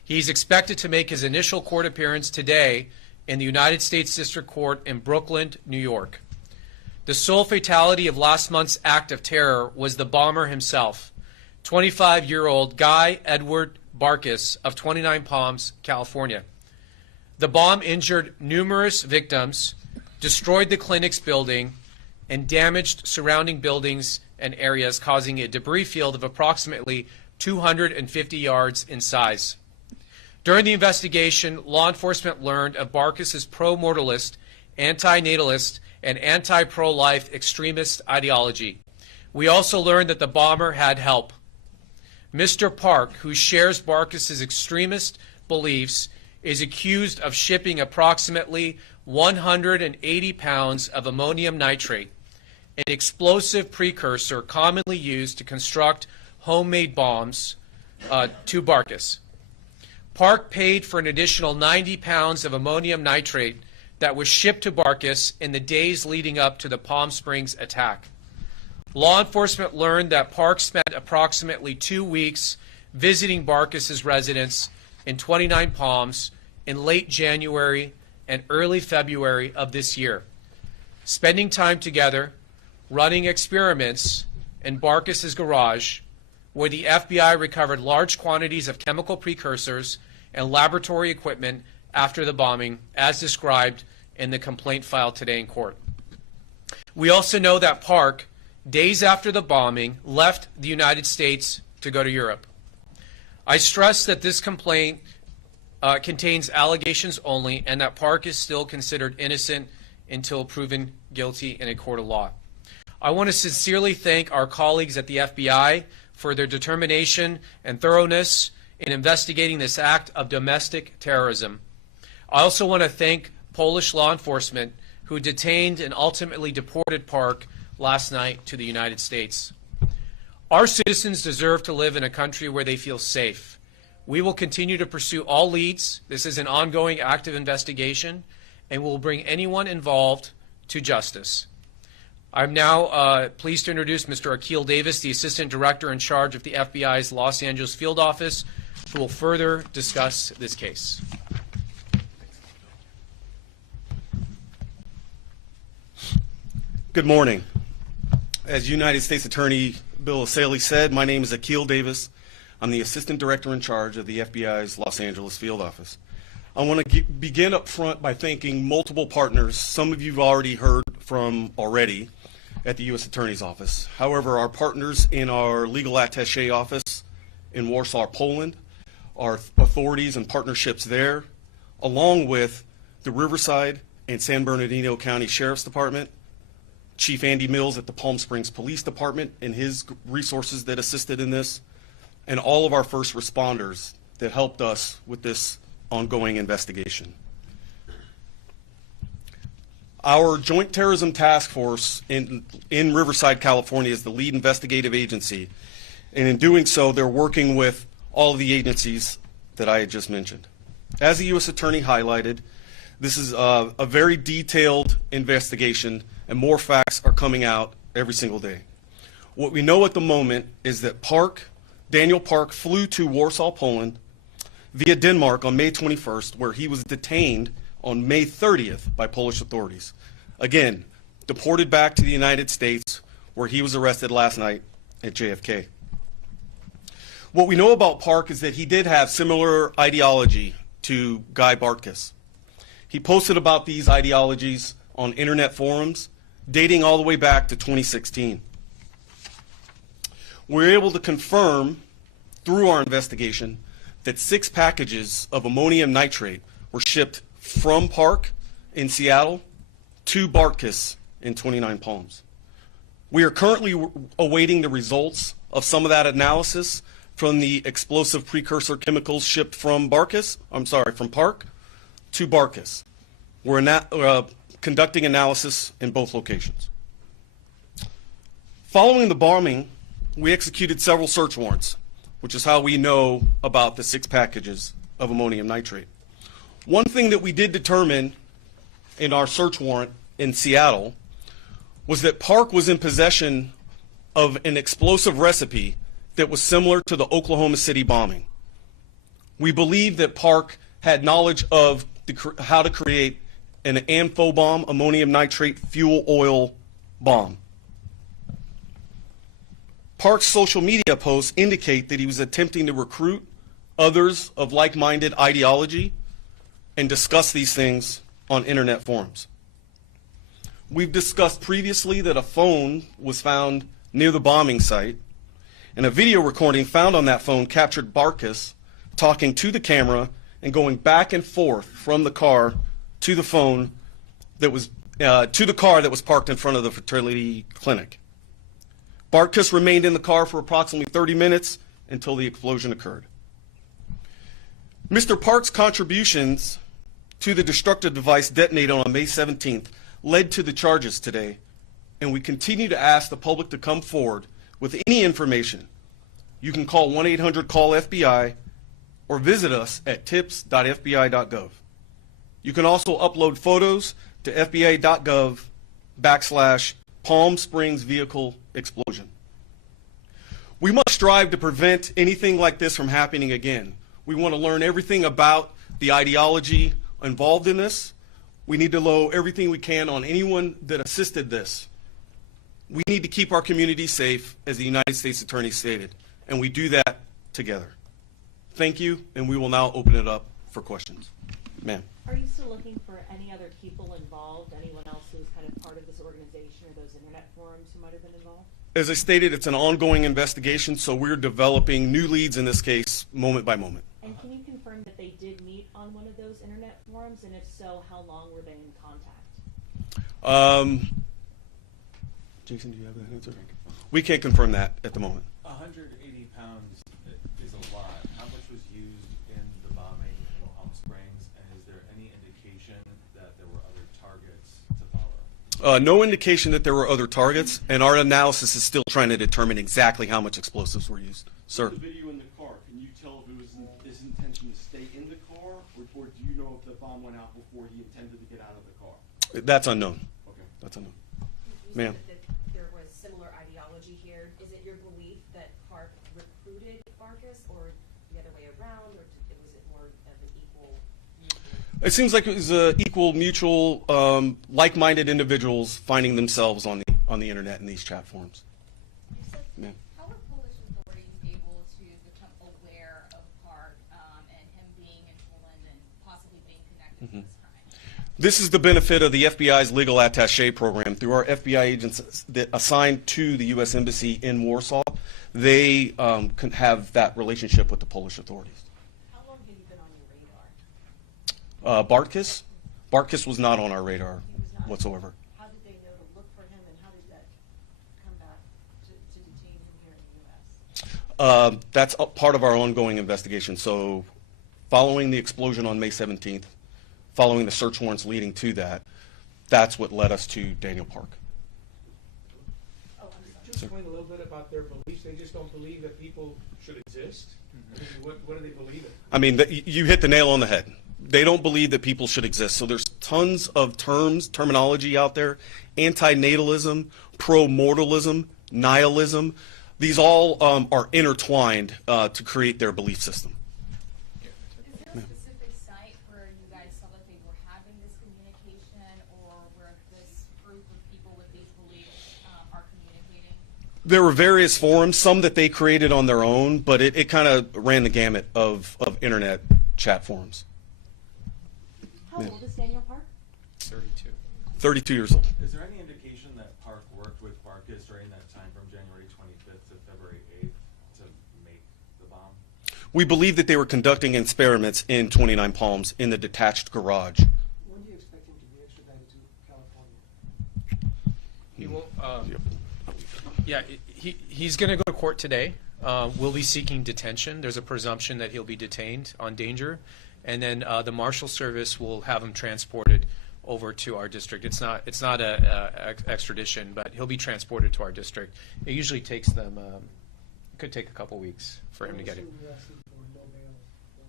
He's expected to make his initial court appearance today in the United States District Court in Brooklyn, New York. The sole fatality of last month's act of terror was the bomber himself, 25-year-old Guy Edward Bartkus of 29 Palms, California. The bomb injured numerous victims, destroyed the clinic's building, and damaged surrounding buildings and areas, causing a debris field of approximately 250 yards in size. During the investigation, law enforcement learned of Bartkus's pro-mortalist, anti-natalist, and anti-pro-life extremist ideology. We also learned that the bomber had help. Mr. Park, who shares Bartkus's extremist beliefs, is accused of shipping approximately 180 pounds of ammonium nitrate, an explosive precursor commonly used to construct homemade bombs, to Bartkus. Park paid for an additional 90 pounds of ammonium nitrate that was shipped to Bartkus in the days leading up to the Palm Springs attack. Law enforcement learned that Park spent approximately 2 weeks visiting Bartkus's residence in 29 Palms in late January and early February of this year, spending time together, running experiments in Bartkus's garage, where the FBI recovered large quantities of chemical precursors and laboratory equipment after the bombing, as described in the complaint filed today in court. We also know that Park, days after the bombing, left the United States to go to Europe. I stress that this complaint contains allegations only, and that Park is still considered innocent until proven guilty in a court of law. I want to sincerely thank our colleagues at the FBI for their determination and thoroughness in investigating this act of domestic terrorism. I also want to thank Polish law enforcement who detained and ultimately deported Park last night to the United States. Our citizens deserve to live in a country where they feel safe. We will continue to pursue all leads. This is an ongoing active investigation, and we'll bring anyone involved to justice. I'm now pleased to introduce Mr. Akil Davis, the Assistant Director in charge of the FBI's Los Angeles Field Office, who will further discuss this case. Good morning. As United States Attorney Bill Saley said, my name is Akil Davis. I'm the Assistant Director in charge of the FBI's Los Angeles Field Office. I want to begin up front by thanking multiple partners. Some of you've already heard from already at the U.S. Attorney's Office. However, our partners in our legal attaché office in Warsaw, Poland, our authorities and partnerships there, along with the Riverside and San Bernardino County Sheriff's Department, Chief Andy Mills at the Palm Springs Police Department and his resources that assisted in this, and all of our first responders that helped us with this ongoing investigation. Our Joint Terrorism Task Force in Riverside, California is the lead investigative agency, and in doing so, they're working with all of the agencies that I had just mentioned. As the U.S. Attorney highlighted, this is a very detailed investigation, and more facts are coming out every single day. What we know at the moment is that Daniel Park flew to Warsaw, Poland via Denmark on May 21st, where he was detained on May 30th by Polish authorities. Again, deported back to the United States, where he was arrested last night at JFK. What we know about Park is that he did have similar ideology to Guy Bartkus. He posted about these ideologies on internet forums dating all the way back to 2016. We're able to confirm through our investigation that 6 packages of ammonium nitrate were shipped from Park in Seattle to Bartkus in 29 Palms. We are currently awaiting the results of some of that analysis from the explosive precursor chemicals shipped from Park to Bartkus. We're conducting analysis in both locations. Following the bombing, we executed several search warrants, which is how we know about the 6 packages of ammonium nitrate. One thing that we did determine in our search warrant in Seattle was that Park was in possession of an explosive recipe that was similar to the Oklahoma City bombing. We believe that Park had knowledge of how to create an ampho bomb, ammonium nitrate fuel oil bomb. Park's social media posts indicate that he was attempting to recruit others of like-minded ideology and discuss these things on internet forums. We've discussed previously that a phone was found near the bombing site, and a video recording found on that phone captured Bartkus talking to the camera and going back and forth from the car to the phone that was to the car that was parked in front of the fertility clinic. Bartkus remained in the car for approximately 30 minutes until the explosion occurred. Mr. Park's contributions to the destructive device detonated on May 17th led to the charges today, and we continue to ask the public to come forward with any information. You can call 1-800-CALL-FBI or visit us at tips.fbi.gov. You can also upload photos to fbi.gov/Palm Springs vehicle explosion. We must strive to prevent anything like this from happening again. We want to learn everything about the ideology involved in this. We need to know everything we can on anyone that assisted this. We need to keep our community safe, as the United States Attorney stated, and we do that together. Thank you, and we will now open it up for questions. Ma'am. Are you still looking for any other people involved, anyone else who's kind of part of this organization or those internet forums who might have been involved? As I stated, it's an ongoing investigation, so we're developing new leads in this case moment by moment. And can you confirm that they did meet on one of those internet forums, and if so, how long were they in contact? Jason, do you have that answer? We can't confirm that at the moment. 180 pounds is a lot. How much was used in the bombing in Palm Springs, and is there any indication that there were other targets to follow? No indication that there were other targets, and our analysis is still trying to determine exactly how much explosives were used. Sir? The video in the car, can you tell if it was his intention to stay in the car, or do you know if the bomb went out before he intended to get out of the car? That's unknown. Okay. That's unknown. You Ma'am. said that there was similar ideology here. Is it your belief that Park recruited Bartkus, or the other way around, or was it more of an equal? It seems like it was equal, mutual, like-minded individuals finding themselves on the internet in these chat forums. Ma'am. How were Polish authorities able to become aware of Park and him being in Poland and possibly being connected to this crime? This is the benefit of the FBI's legal attaché program. Through our FBI agents that assigned to the U.S. Embassy in Warsaw, they can have that relationship with the Polish authorities. How long had you been on your radar? Bartkus was not on our radar whatsoever. How did they know to look for him, and how did that come back to detain him here in the U.S.? That's a part of our ongoing investigation. So following the explosion on May 17th, following the search warrants leading to that, that's what led us to Daniel Park. Just explain a little bit about their beliefs. They just don't believe that people should exist? I mean, what do they believe in? I mean, you hit the nail on the head. They don't believe that people should exist. So there's tons of terminology out there: antinatalism, pro-mortalism, nihilism. These all are intertwined to create their belief system. Is there a specific site where you guys saw that they were having this communication, or where this group of people with these beliefs are communicating? There were various forums, some that they created on their own, but it kind of ran the gamut of internet chat forums. How old is Daniel Park? 32. 32 years old. Is there any indication that Park worked with Bartkus during that time from January 25th to February 8th to make the bomb? We believe that they were conducting experiments in 29 Palms in the detached garage. When do you expect him to be extradited to California? He won't. Yeah, he's going to go to court today. We'll be seeking detention. There's a presumption that he'll be detained on danger, and then the Marshal Service will have him transported over to our district. It's not a extradition, but he'll be transported to our district. It usually takes them. It could take a couple weeks for him to get it.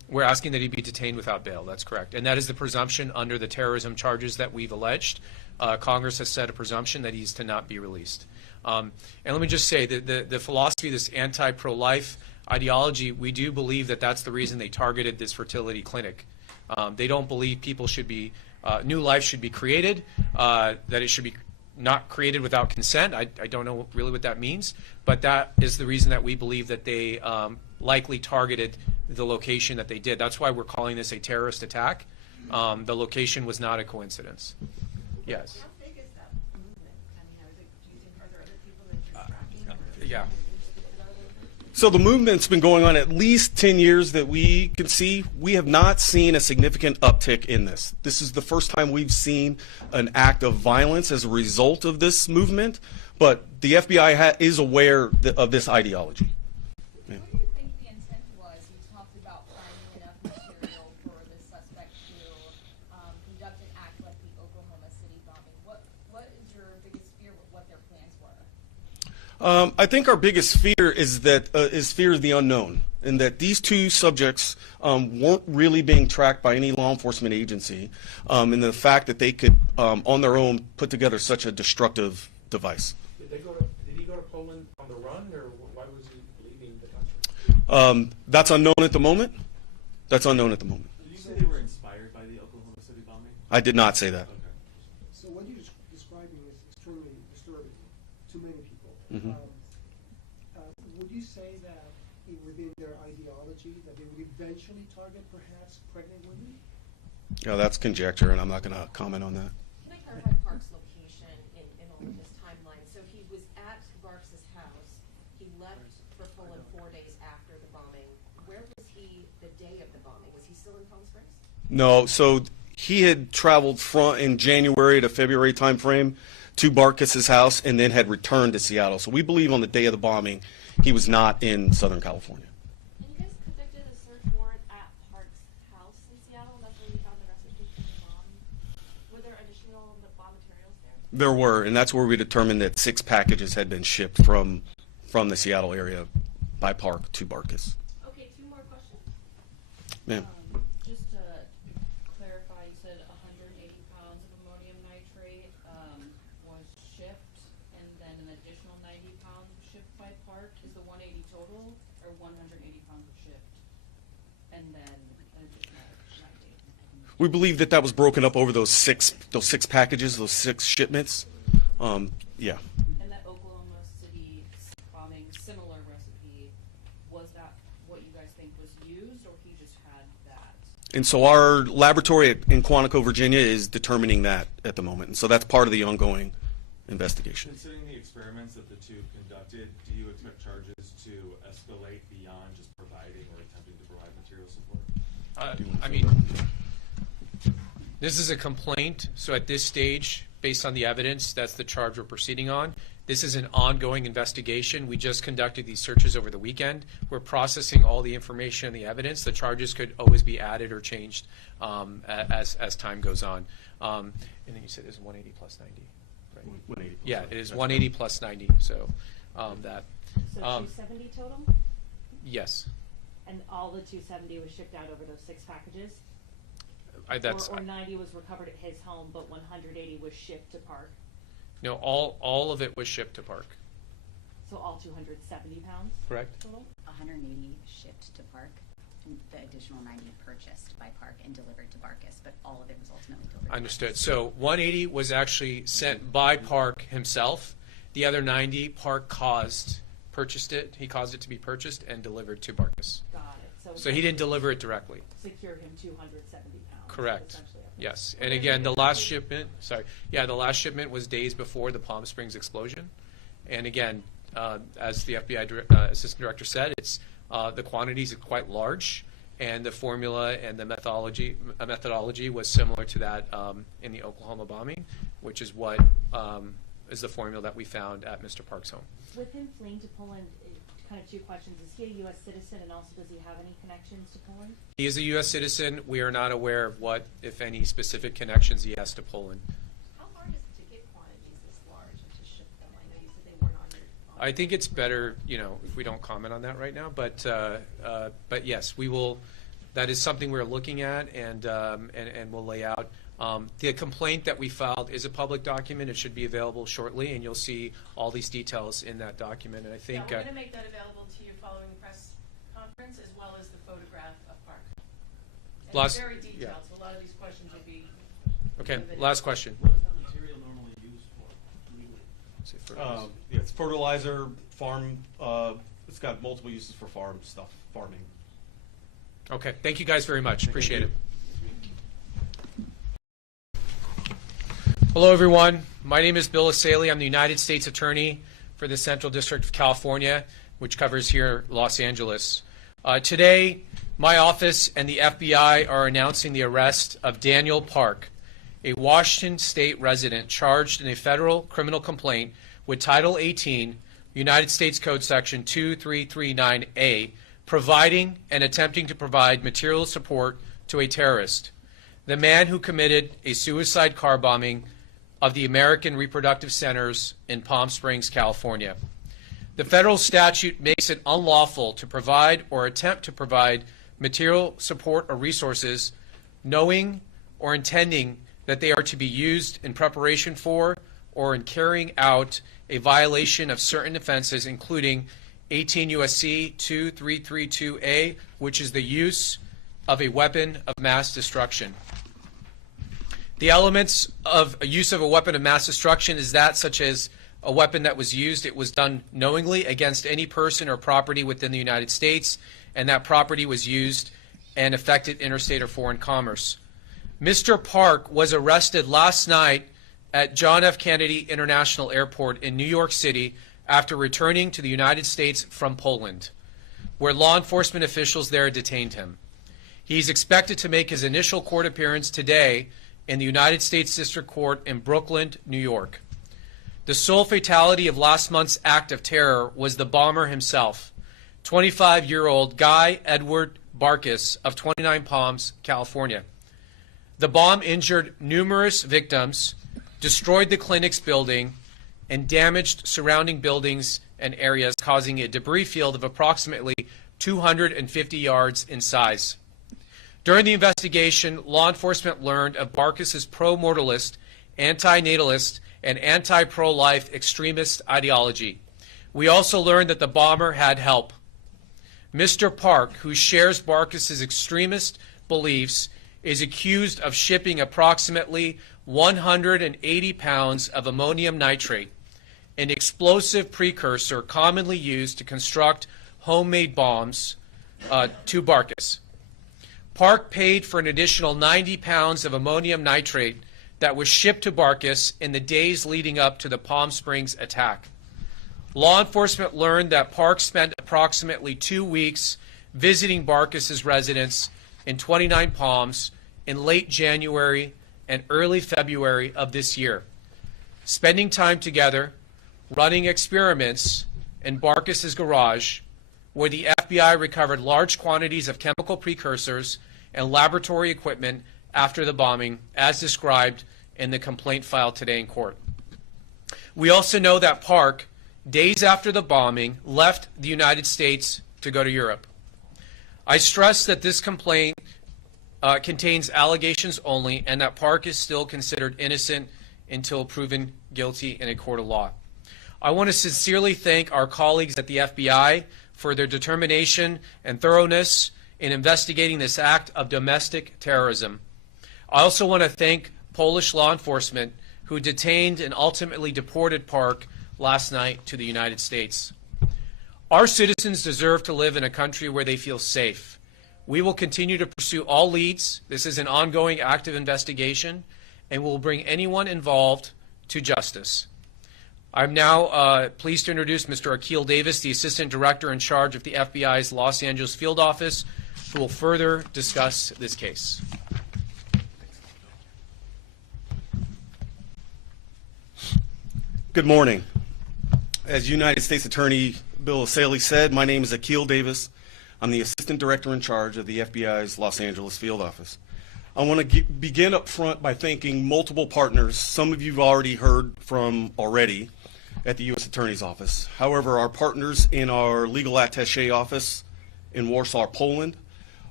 We're asking that he be detained without bail. That's correct. And that is the presumption under the terrorism charges that we've alleged. Congress has set a presumption that he's to not be released. And let me just say that the philosophy, this anti-pro-life ideology, we do believe that that's the reason they targeted this fertility clinic. They don't believe people should be, new life should be created, that it should be not created without consent. I don't know really what that means, but that is the reason that we believe that they likely targeted the location that they did. That's why we're calling this a terrorist attack. The location was not a coincidence. Yes. How big is that movement? I mean, do you think, are there other people that you're tracking? Yeah. So the movement's been going on at least 10 years that we can see. We have not seen a significant uptick in this. This is the first time we've seen an act of violence as a result of this movement, but the FBI is aware of this ideology. Yeah. What do you think the intent was? You talked about finding enough material for the suspect to conduct an act like the Oklahoma City bombing. What is your biggest fear with what their plans were? I think our biggest fear is that fear of the unknown, and that these two subjects weren't really being tracked by any law enforcement agency, and the fact that they could, on their own, put together such a destructive device. Did he go to Poland on the run, or why was he leaving the country? That's unknown at the moment. That's unknown at the moment. Did you say they were inspired by the Oklahoma City bombing? I did not say that. Okay. So what you're describing is extremely disturbing to many people. Mhm. Would you say that within their ideology that they would eventually target perhaps pregnant women? Yeah, that's conjecture, and I'm not going to comment on that. Can I clarify Park's location in all of this timeline? So he was at Barks's house. He left for Poland 4 days after the bombing. Where was he the day of the bombing? Was he still in Palm Springs? No, so he had traveled in January to February timeframe to Bartkus's house and then had returned to Seattle. So we believe on the day of the bombing, he was not in Southern California. And you guys conducted a search warrant at Park's house in Seattle. That's where you found the recipe for the bomb. Were there additional bomb materials there? There were, and that's where we determined that 6 packages had been shipped from the Seattle area by Park to Bartkus. Okay, 2 more questions. Ma'am. Just to clarify, you said 180 pounds of ammonium nitrate was shipped, and then an additional 90 pounds was shipped by Park. Is the 180 total, or 180 pounds was shipped, and then an additional 90? We believe that was broken up over those six packages, those 6 shipments. Yeah. And that Oklahoma City bombing similar recipe, was that what you guys think was used, or he just had that? And so our laboratory in Quantico, Virginia is determining that at the moment. And so that's part of the ongoing investigation. Considering the experiments that the two conducted, do you expect charges to escalate beyond just providing or attempting to provide material support? I mean, this is a complaint, so at this stage, based on the evidence, that's the charge we're proceeding on. This is an ongoing investigation. We just conducted these searches over the weekend. We're processing all the information and the evidence. The charges could always be added or changed as time goes on. And then you said it's 180 plus 90, right? 180 plus yeah, 90. it is 180 plus 90. So that. So 270 total? Yes. And all the 270 was shipped out over those 6 packages? That's or 90 was recovered at his home, but 180 was shipped to Park? no, all of it was shipped to Park. So all 270 pounds? Correct. Total? 180 shipped to Park, and the additional 90 purchased by Park and delivered to Bartkus, but all of it was ultimately delivered. Understood. So 180 was actually sent by Park himself. The other 90, Park purchased it. He caused it to be purchased and delivered to Bartkus. Got it. So he didn't deliver it directly. Secure him 270 pounds. Correct. essentially. Yes. And again, the last shipment was days before the Palm Springs explosion. And again, as the FBI assistant director said, it's the quantities are quite large, and the formula and the methodology was similar to that in the Oklahoma bombing, which is what is the formula that we found at Mr. Park's home. With him fleeing to Poland, kind of 2 questions. Is he a U.S. citizen, and also does he have any connections to Poland? He is a U.S. citizen. We are not aware of what, if any, specific connections he has to Poland. How hard is it to get quantities this large and to ship them? I know you said they weren't on your. I think it's better, if we don't comment on that right now. But yes, we will. That is something we're looking at and we'll lay out. The complaint that we filed is a public document. It should be available shortly, and you'll see all these details in that document. And I think we're going to make that available to you following the press conference, as well as the photograph of Park. And it's very detailed, so a lot of these questions will be. Okay, last question. What is that material normally used for legally? It's fertilizer, farm. It's got multiple uses for farming. Okay, thank you guys very much. Appreciate it. Hello, everyone. My name is Bill Asaley. I'm the United States Attorney for the Central District of California, which covers here Los Angeles. Today, my office and the FBI are announcing the arrest of Daniel Park, a Washington State resident charged in a federal criminal complaint with Title 18, United States Code Section 2339A, providing and attempting to provide material support to a terrorist, the man who committed a suicide car bombing of the American Reproductive Centers in Palm Springs, California. The federal statute makes it unlawful to provide or attempt to provide material support or resources knowing or intending that they are to be used in preparation for or in carrying out a violation of certain offenses, including 18 U.S.C. 2332A, which is the use of a weapon of mass destruction. The elements of a use of a weapon of mass destruction is that such as a weapon that was used, it was done knowingly against any person or property within the United States, and that property was used and affected interstate or foreign commerce. Mr. Park was arrested last night at John F. Kennedy International Airport in New York City after returning to the United States from Poland, where law enforcement officials there detained him. He's expected to make his initial court appearance today in the United States District Court in Brooklyn, New York. The sole fatality of last month's act of terror was the bomber himself, 25-year-old Guy Edward Bartkus of 29 Palms, California. The bomb injured numerous victims, destroyed the clinic's building, and damaged surrounding buildings and areas, causing a debris field of approximately 250 yards in size. During the investigation, law enforcement learned of Bartkus's pro-mortalist, anti-natalist, and anti-pro-life extremist ideology. We also learned that the bomber had help. Mr. Park, who shares Bartkus's extremist beliefs, is accused of shipping approximately 180 pounds of ammonium nitrate, an explosive precursor commonly used to construct homemade bombs, to Bartkus. Park paid for an additional 90 pounds of ammonium nitrate that was shipped to Bartkus in the days leading up to the Palm Springs attack. Law enforcement learned that Park spent approximately 2 weeks visiting Bartkus's residence in 29 Palms in late January and early February of this year, spending time together, running experiments in Bartkus's garage, where the FBI recovered large quantities of chemical precursors and laboratory equipment after the bombing, as described in the complaint filed today in court. We also know that Park, days after the bombing, left the United States to go to Europe. I stress that this complaint contains allegations only, and that Park is still considered innocent until proven guilty in a court of law. I want to sincerely thank our colleagues at the FBI for their determination and thoroughness in investigating this act of domestic terrorism. I also want to thank Polish law enforcement who detained and ultimately deported Park last night to the United States. Our citizens deserve to live in a country where they feel safe. We will continue to pursue all leads. This is an ongoing active investigation, and we'll bring anyone involved to justice. I'm now pleased to introduce Mr. Akil Davis, the Assistant Director in charge of the FBI's Los Angeles Field Office, who will further discuss this case. Good morning. As United States Attorney Bill Asaley said, my name is Akil Davis. I'm the Assistant Director in charge of the FBI's Los Angeles Field Office. I want to begin up front by thanking multiple partners. Some of you've already heard from already at the U.S. Attorney's Office. However, our partners in our legal attaché office in Warsaw, Poland,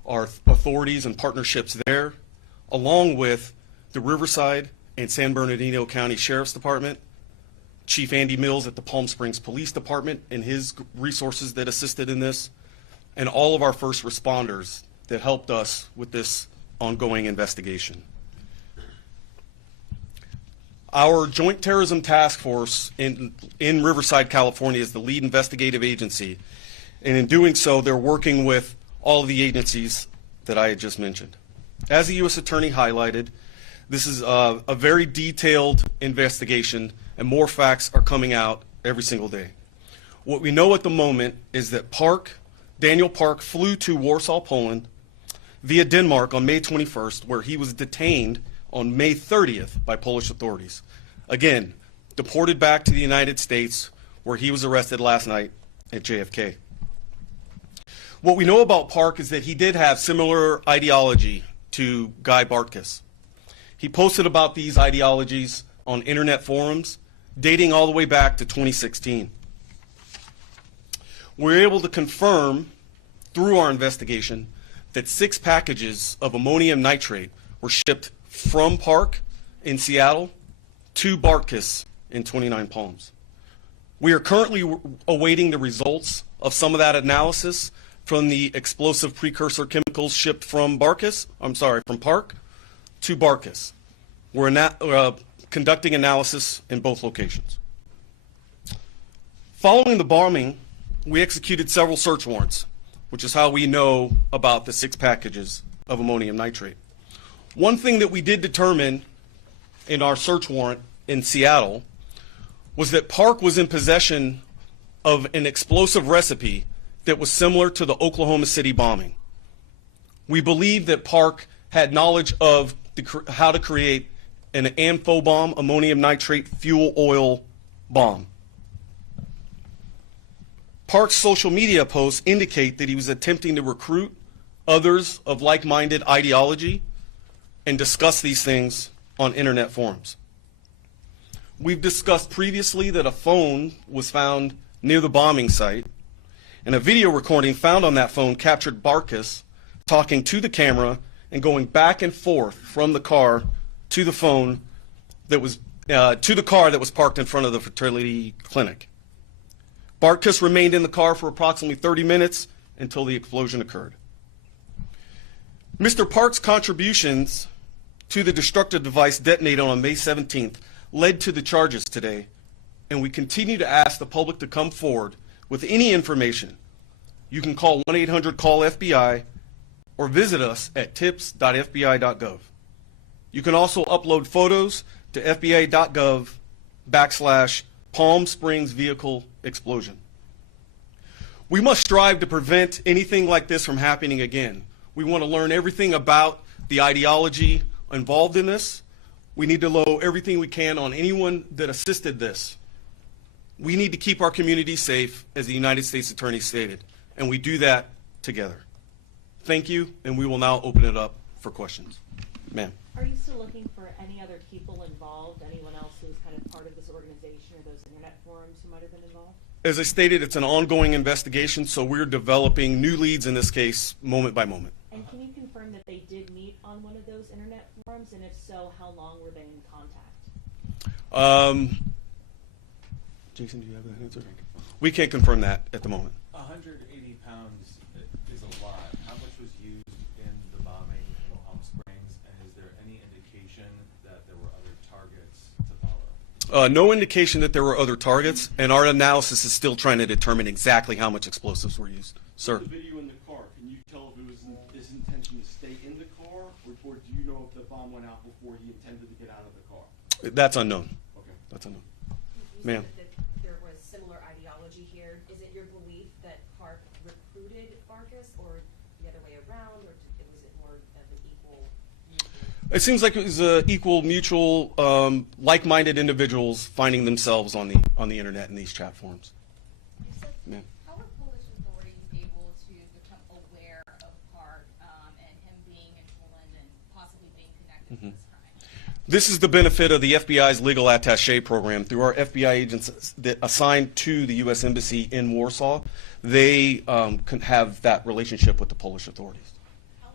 our authorities and partnerships there, along with the Riverside and San Bernardino County Sheriff's Department, Chief Andy Mills at the Palm Springs Police Department and his resources that assisted in this, and all of our first responders that helped us with this ongoing investigation. Our Joint Terrorism Task Force in Riverside, California is the lead investigative agency, and in doing so, they're working with all of the agencies that I had just mentioned. As the U.S. Attorney highlighted, this is a very detailed investigation, and more facts are coming out every single day. What we know at the moment is that Daniel Park flew to Warsaw, Poland, via Denmark on May 21st, where he was detained on May 30th by Polish authorities. Again, deported back to the United States, where he was arrested last night at JFK. What we know about Park is that he did have similar ideology to Guy Bartkus. He posted about these ideologies on internet forums dating all the way back to 2016. We're able to confirm through our investigation that 6 packages of ammonium nitrate were shipped from Park in Seattle to Bartkus in 29 Palms. We are currently awaiting the results of some of that analysis from the explosive precursor chemicals shipped from Park to Bartkus. We're conducting analysis in both locations. Following the bombing, we executed several search warrants, which is how we know about the 6 packages of ammonium nitrate. One thing that we did determine in our search warrant in Seattle was that Park was in possession of an explosive recipe that was similar to the Oklahoma City bombing. We believe that Park had knowledge of how to create an amphibomb, ammonium nitrate fuel oil bomb. Park's social media posts indicate that he was attempting to recruit others of like-minded ideology and discuss these things on internet forums. We've discussed previously that a phone was found near the bombing site, and a video recording found on that phone captured Bartkus talking to the camera and going back and forth from the car to the phone that was to the car that was parked in front of the fertility clinic. Bartkus remained in the car for approximately 30 minutes until the explosion occurred. Mr. Park's contributions to the destructive device detonated on May 17th led to the charges today, and we continue to ask the public to come forward with any information. You can call 1-800-CALL-FBI or visit us at tips.fbi.gov. You can also upload photos to fbi.gov/Palm Springs vehicle explosion. We must strive to prevent anything like this from happening again. We want to learn everything about the ideology involved in this. We need to know everything we can on anyone that assisted this. We need to keep our community safe, as the United States Attorney stated, and we do that together. Thank you, and we will now open it up for questions. Ma'am. Are you still looking for any other people involved, anyone else who's kind of part of this organization or those internet forums who might have been involved? As I stated, it's an ongoing investigation, so we're developing new leads in this case moment by moment. And can you confirm that they did meet on one of those internet forums, and if so, how long were they in contact? Jason, do you have that answer? We can't confirm that at the moment. 180 pounds is a lot. How much was used in the bombing in Palm Springs, and is there any indication that there were other targets to follow? No indication that there were other targets, and our analysis is still trying to determine exactly how much explosives were used. Sir? The video in the car, can you tell if it was his intention to stay in the car, or do you know if the bomb went out before he intended to get out of the car? That's unknown. Okay. That's unknown. You Ma'am. said that there was similar ideology here. Is it your belief that Park recruited Bartkus, or the other way around, or was it more of an equal? It seems like it was equal, mutual, like-minded individuals finding themselves on the internet in these chat forums. Ma'am. How were Polish authorities able to become aware of Park and him being in Poland and possibly being connected to this crime? This is the benefit of the FBI's legal attaché program. Through our FBI agents that assigned to the U.S. Embassy in Warsaw, they can have that relationship with the Polish authorities.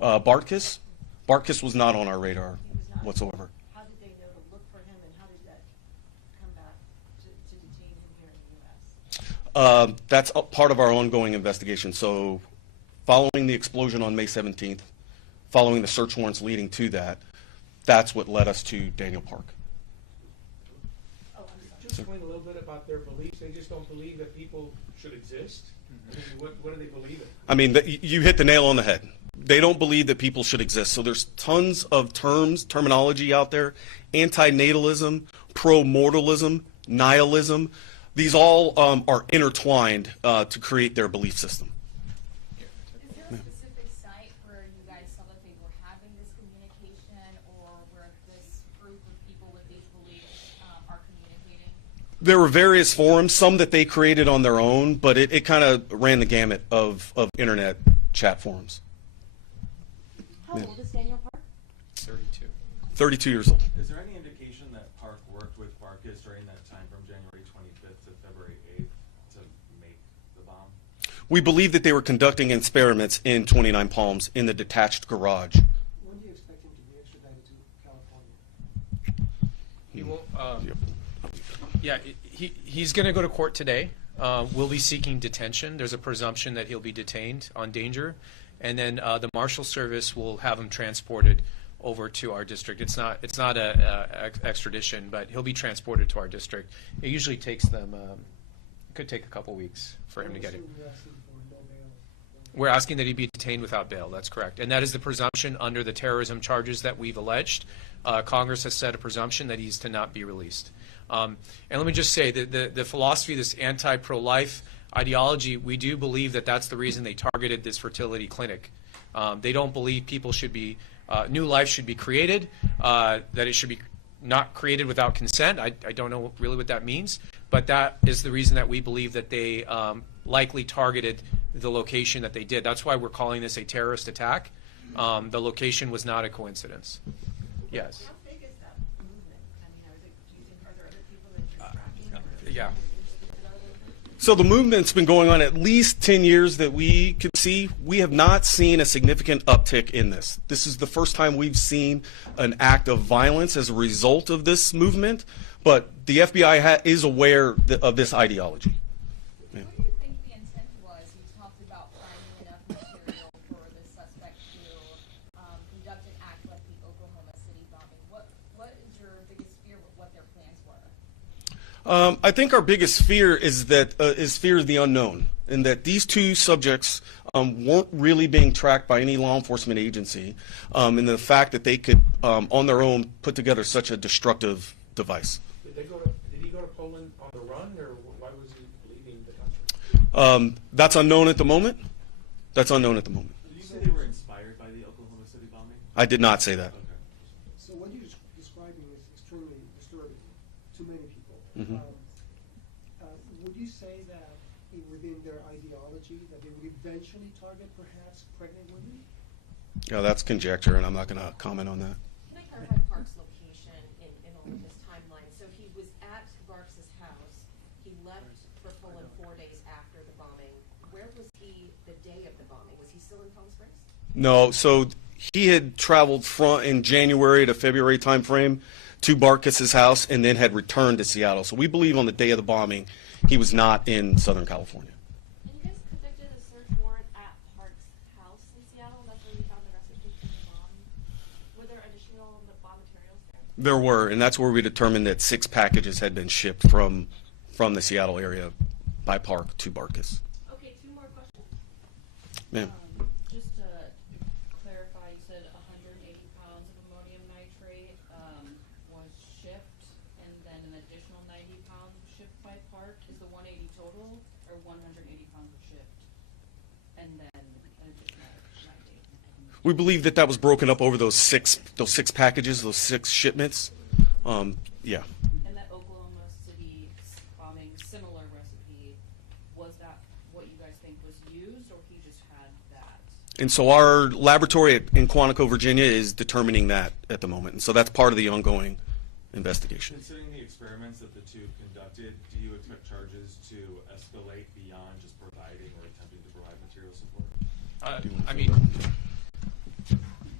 Bartkus? Bartkus was not on our radar whatsoever. How did they know to look for him, and how did that come back to detain him here in the U.S.? That's a part of our ongoing investigation. So following the explosion on May 17th, following the search warrants leading to that, that's what led us to Daniel Park. Just explain a little bit about their beliefs. They just don't believe that people should exist. I mean, what do they believe in? I mean, you hit the nail on the head. They don't believe that people should exist. So there's tons of terminology out there: antinatalism, pro-mortalism, nihilism. These all are intertwined to create their belief system. Is there a specific site where you guys saw that they were having this communication, or where this group of people with these beliefs are communicating? There were various forums, some that they created on their own, but it kind of ran the gamut of internet chat forums. How old is Daniel Park? 32. 32 years old. Is there any indication that Park worked with Bartkus during that time from January 25th to February 8th to make the bomb? We believe that they were conducting experiments in 29 Palms in the detached garage. When do you expect him to be extradited to California? He won't. Yeah, he's going to go to court today. We'll be seeking detention. There's a presumption that he'll be detained on danger, and then the Marshal Service will have him transported over to our district. It's not a extradition, but he'll be transported to our district. It usually takes them. It could take a couple weeks for him to get it. We're asking that he be detained without bail. That's correct, and that is the presumption under the terrorism charges that we've alleged. Congress has set a presumption that he's to not be released. And let me just say that the philosophy, this anti-pro-life ideology, we do believe that that's the reason they targeted this fertility clinic. They don't believe people should be, new life should be created, that it should be not created without consent. I don't know really what that means, but that is the reason that we believe that they likely targeted the location that they did. That's why we're calling this a terrorist attack. The location was not a coincidence. Yes. How big is that movement? I mean, do you think, are there other people that you're tracking? Yeah. So the movement's been going on at least 10 years that we could see. We have not seen a significant uptick in this. This is the first time we've seen an act of violence as a result of this movement, but the FBI is aware of this ideology. Yeah. What do you think the intent was? You talked about finding enough material for the suspect to conduct an act like the Oklahoma City bombing. What is your biggest fear with what their plans were? I think our biggest fear is fear of the unknown, and that these two subjects weren't really being tracked by any law enforcement agency, and the fact that they could, on their own, put together such a destructive device. Did he go to Poland on the run, or why was he leaving the country? That's unknown at the moment. That's unknown at the moment. Did you say they were inspired by the Oklahoma City bombing? I did not say that. Okay. So what you're describing is extremely disturbing to many people. Mhm. Would you say that within their ideology that they would eventually target perhaps pregnant women? Yeah, that's conjecture, and I'm not going to comment on that. Can I clarify Park's location in all of this timeline? So he was at Barks's house. He left for Poland 4 days after the bombing. Where was he the day of the bombing? Was he still in Palm Springs? No, so he had traveled in January to February timeframe to Bartkus's house and then had returned to Seattle. So we believe on the day of the bombing, he was not in Southern California. And you guys conducted a search warrant at Park's house in Seattle. That's where you found the recipe for the bomb. Were there additional bomb materials there? There were, and that's where we determined that 6 packages had been shipped from the Seattle area by Park to Bartkus. Okay, 2 more questions. Ma'am. Just to clarify, you said 180 pounds of ammonium nitrate was shipped, and then an additional 90 pounds shipped by Park. Is the 180 total, or 180 pounds was shipped, and then an additional 90? We believe that was broken up over those six packages, those 6 shipments. Yeah. And that Oklahoma City bombing similar recipe, was that what you guys think was used, or he just had that? And so our laboratory in Quantico, Virginia is determining that at the moment. And so that's part of the ongoing investigation. Considering the experiments that the two conducted, do you expect charges to escalate beyond just providing or attempting to provide material support? I mean,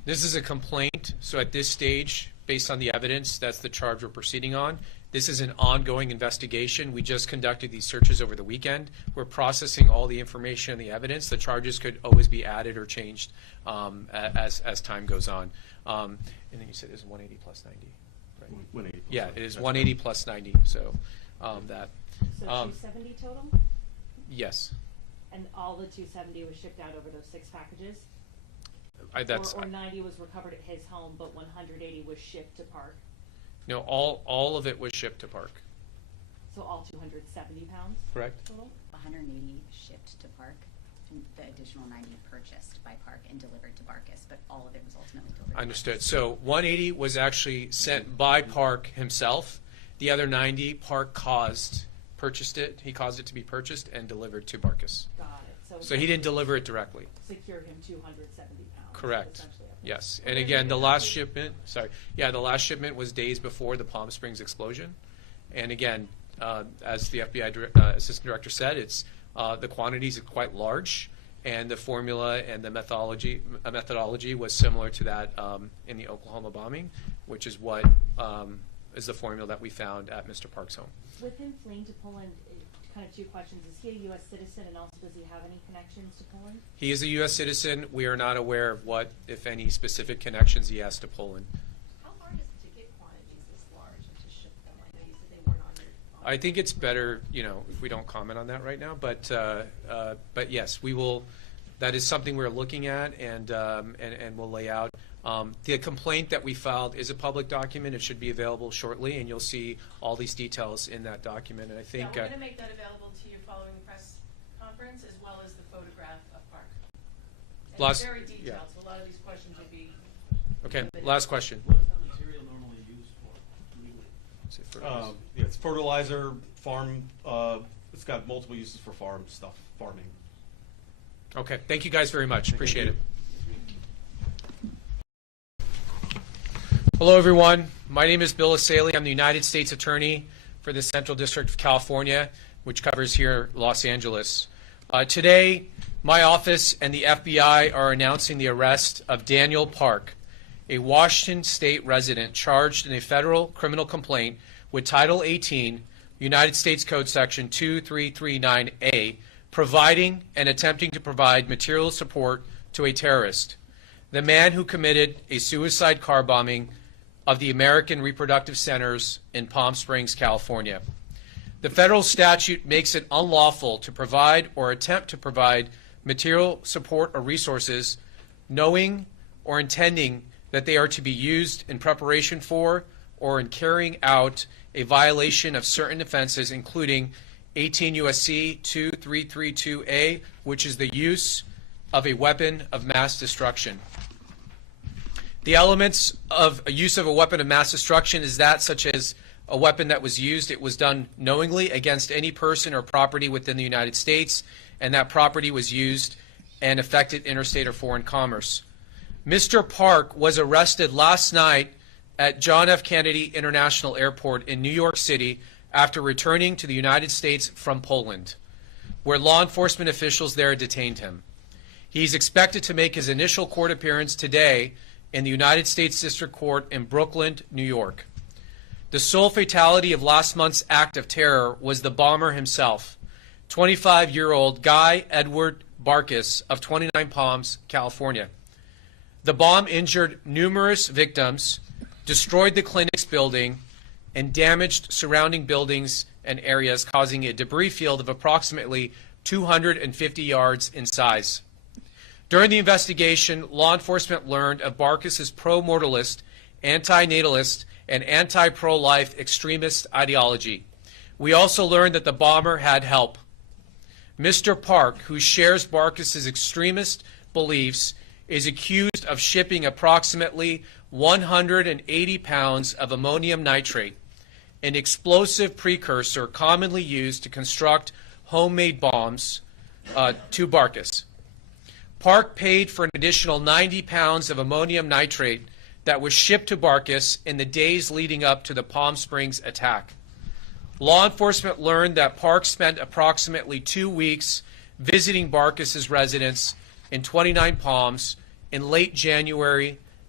This is a complaint, so at this stage, based on the evidence, that's the charge we're proceeding on. This is an ongoing investigation. We just conducted these searches over the weekend. We're processing all the information and the evidence. The charges could always be added or changed as time goes on. And then you said it was 180 plus 90, right? 180 plus yeah, 90. it is 180 plus 90, so that. So 270 total? Yes. And all the 270 was shipped out over those 6 packages? Or 90 was recovered at his home, but 180 was shipped to Park? No, all of it was shipped to Park. So all 270 pounds? Correct. Total? 180 shipped to Park, and the additional 90 purchased by Park and delivered to Bartkus, but all of it was ultimately delivered. Understood. So 180 was actually sent by Park himself. The other 90, Park purchased it. He caused it to be purchased and delivered to Bartkus. Got it. So he didn't deliver it directly. Secured him 270 pounds. Correct. Yes. And again, the last shipment, the last shipment was days before the Palm Springs explosion. And again, as the FBI Assistant Director said, it's the quantities are quite large, and the formula and the methodology was similar to that in the Oklahoma bombing, which is what is the formula that we found at Mr. Park's home. With him fleeing to Poland, kind of 2 questions. Is he a U.S. citizen, and also does he have any connections to Poland? He is a U.S. citizen. We are not aware of what, if any, specific connections he has to Poland. How hard is it to get quantities this large and to ship them? I know you said they weren't on your. I think it's better, if we don't comment on that right now. But yes, we will. That is something we're looking at, and we'll lay out. The complaint that we filed is a public document. It should be available shortly, and you'll see all these details in that document. And I think we're going to make that available to you following the press conference, as well as the photograph of Park. And it's very detailed, so a lot of these questions will be. Okay, last question. What is that material normally used for legally? It's fertilizer, farm. It's got multiple uses for farming. Okay, thank you guys very much. Appreciate it. Hello, everyone. My name is Bill Asaley. I'm the United States Attorney for the Central District of California, which covers here Los Angeles. Today, my office and the FBI are announcing the arrest of Daniel Park, a Washington State resident charged in a federal criminal complaint with Title 18, United States Code Section 2339A, providing and attempting to provide material support to a terrorist, the man who committed a suicide car bombing of the American Reproductive Centers in Palm Springs, California. The federal statute makes it unlawful to provide or attempt to provide material support or resources knowing or intending that they are to be used in preparation for or in carrying out a violation of certain offenses, including 18 U.S.C. 2332A, which is the use of a weapon of mass destruction. The elements of a use of a weapon of mass destruction is that such as a weapon that was used, it was done knowingly against any person or property within the United States, and that property was used and affected interstate or foreign commerce. Mr. Park was arrested last night at John F. Kennedy International Airport in New York City after returning to the United States from Poland, where law enforcement officials there detained him. He's expected to make his initial court appearance today in the United States District Court in Brooklyn, New York. The sole fatality of last month's act of terror was the bomber himself, 25-year-old Guy Edward Bartkus of 29 Palms, California. The bomb injured numerous victims, destroyed the clinic's building, and damaged surrounding buildings and areas, causing a debris field of approximately 250 yards in size. During the investigation, law enforcement learned of Bartkus's pro-mortalist, anti-natalist, and anti-pro-life extremist ideology. We also learned that the bomber had help. Mr. Park, who shares Bartkus's extremist beliefs, is accused of shipping approximately 180 pounds of ammonium nitrate, an explosive precursor commonly used to construct homemade bombs, to Bartkus. Park paid for an additional 90 pounds of ammonium nitrate that was shipped to Bartkus in the days leading up to the Palm Springs attack. Law enforcement learned that Park spent approximately 2 weeks visiting Bartkus's residence in 29 Palms in late January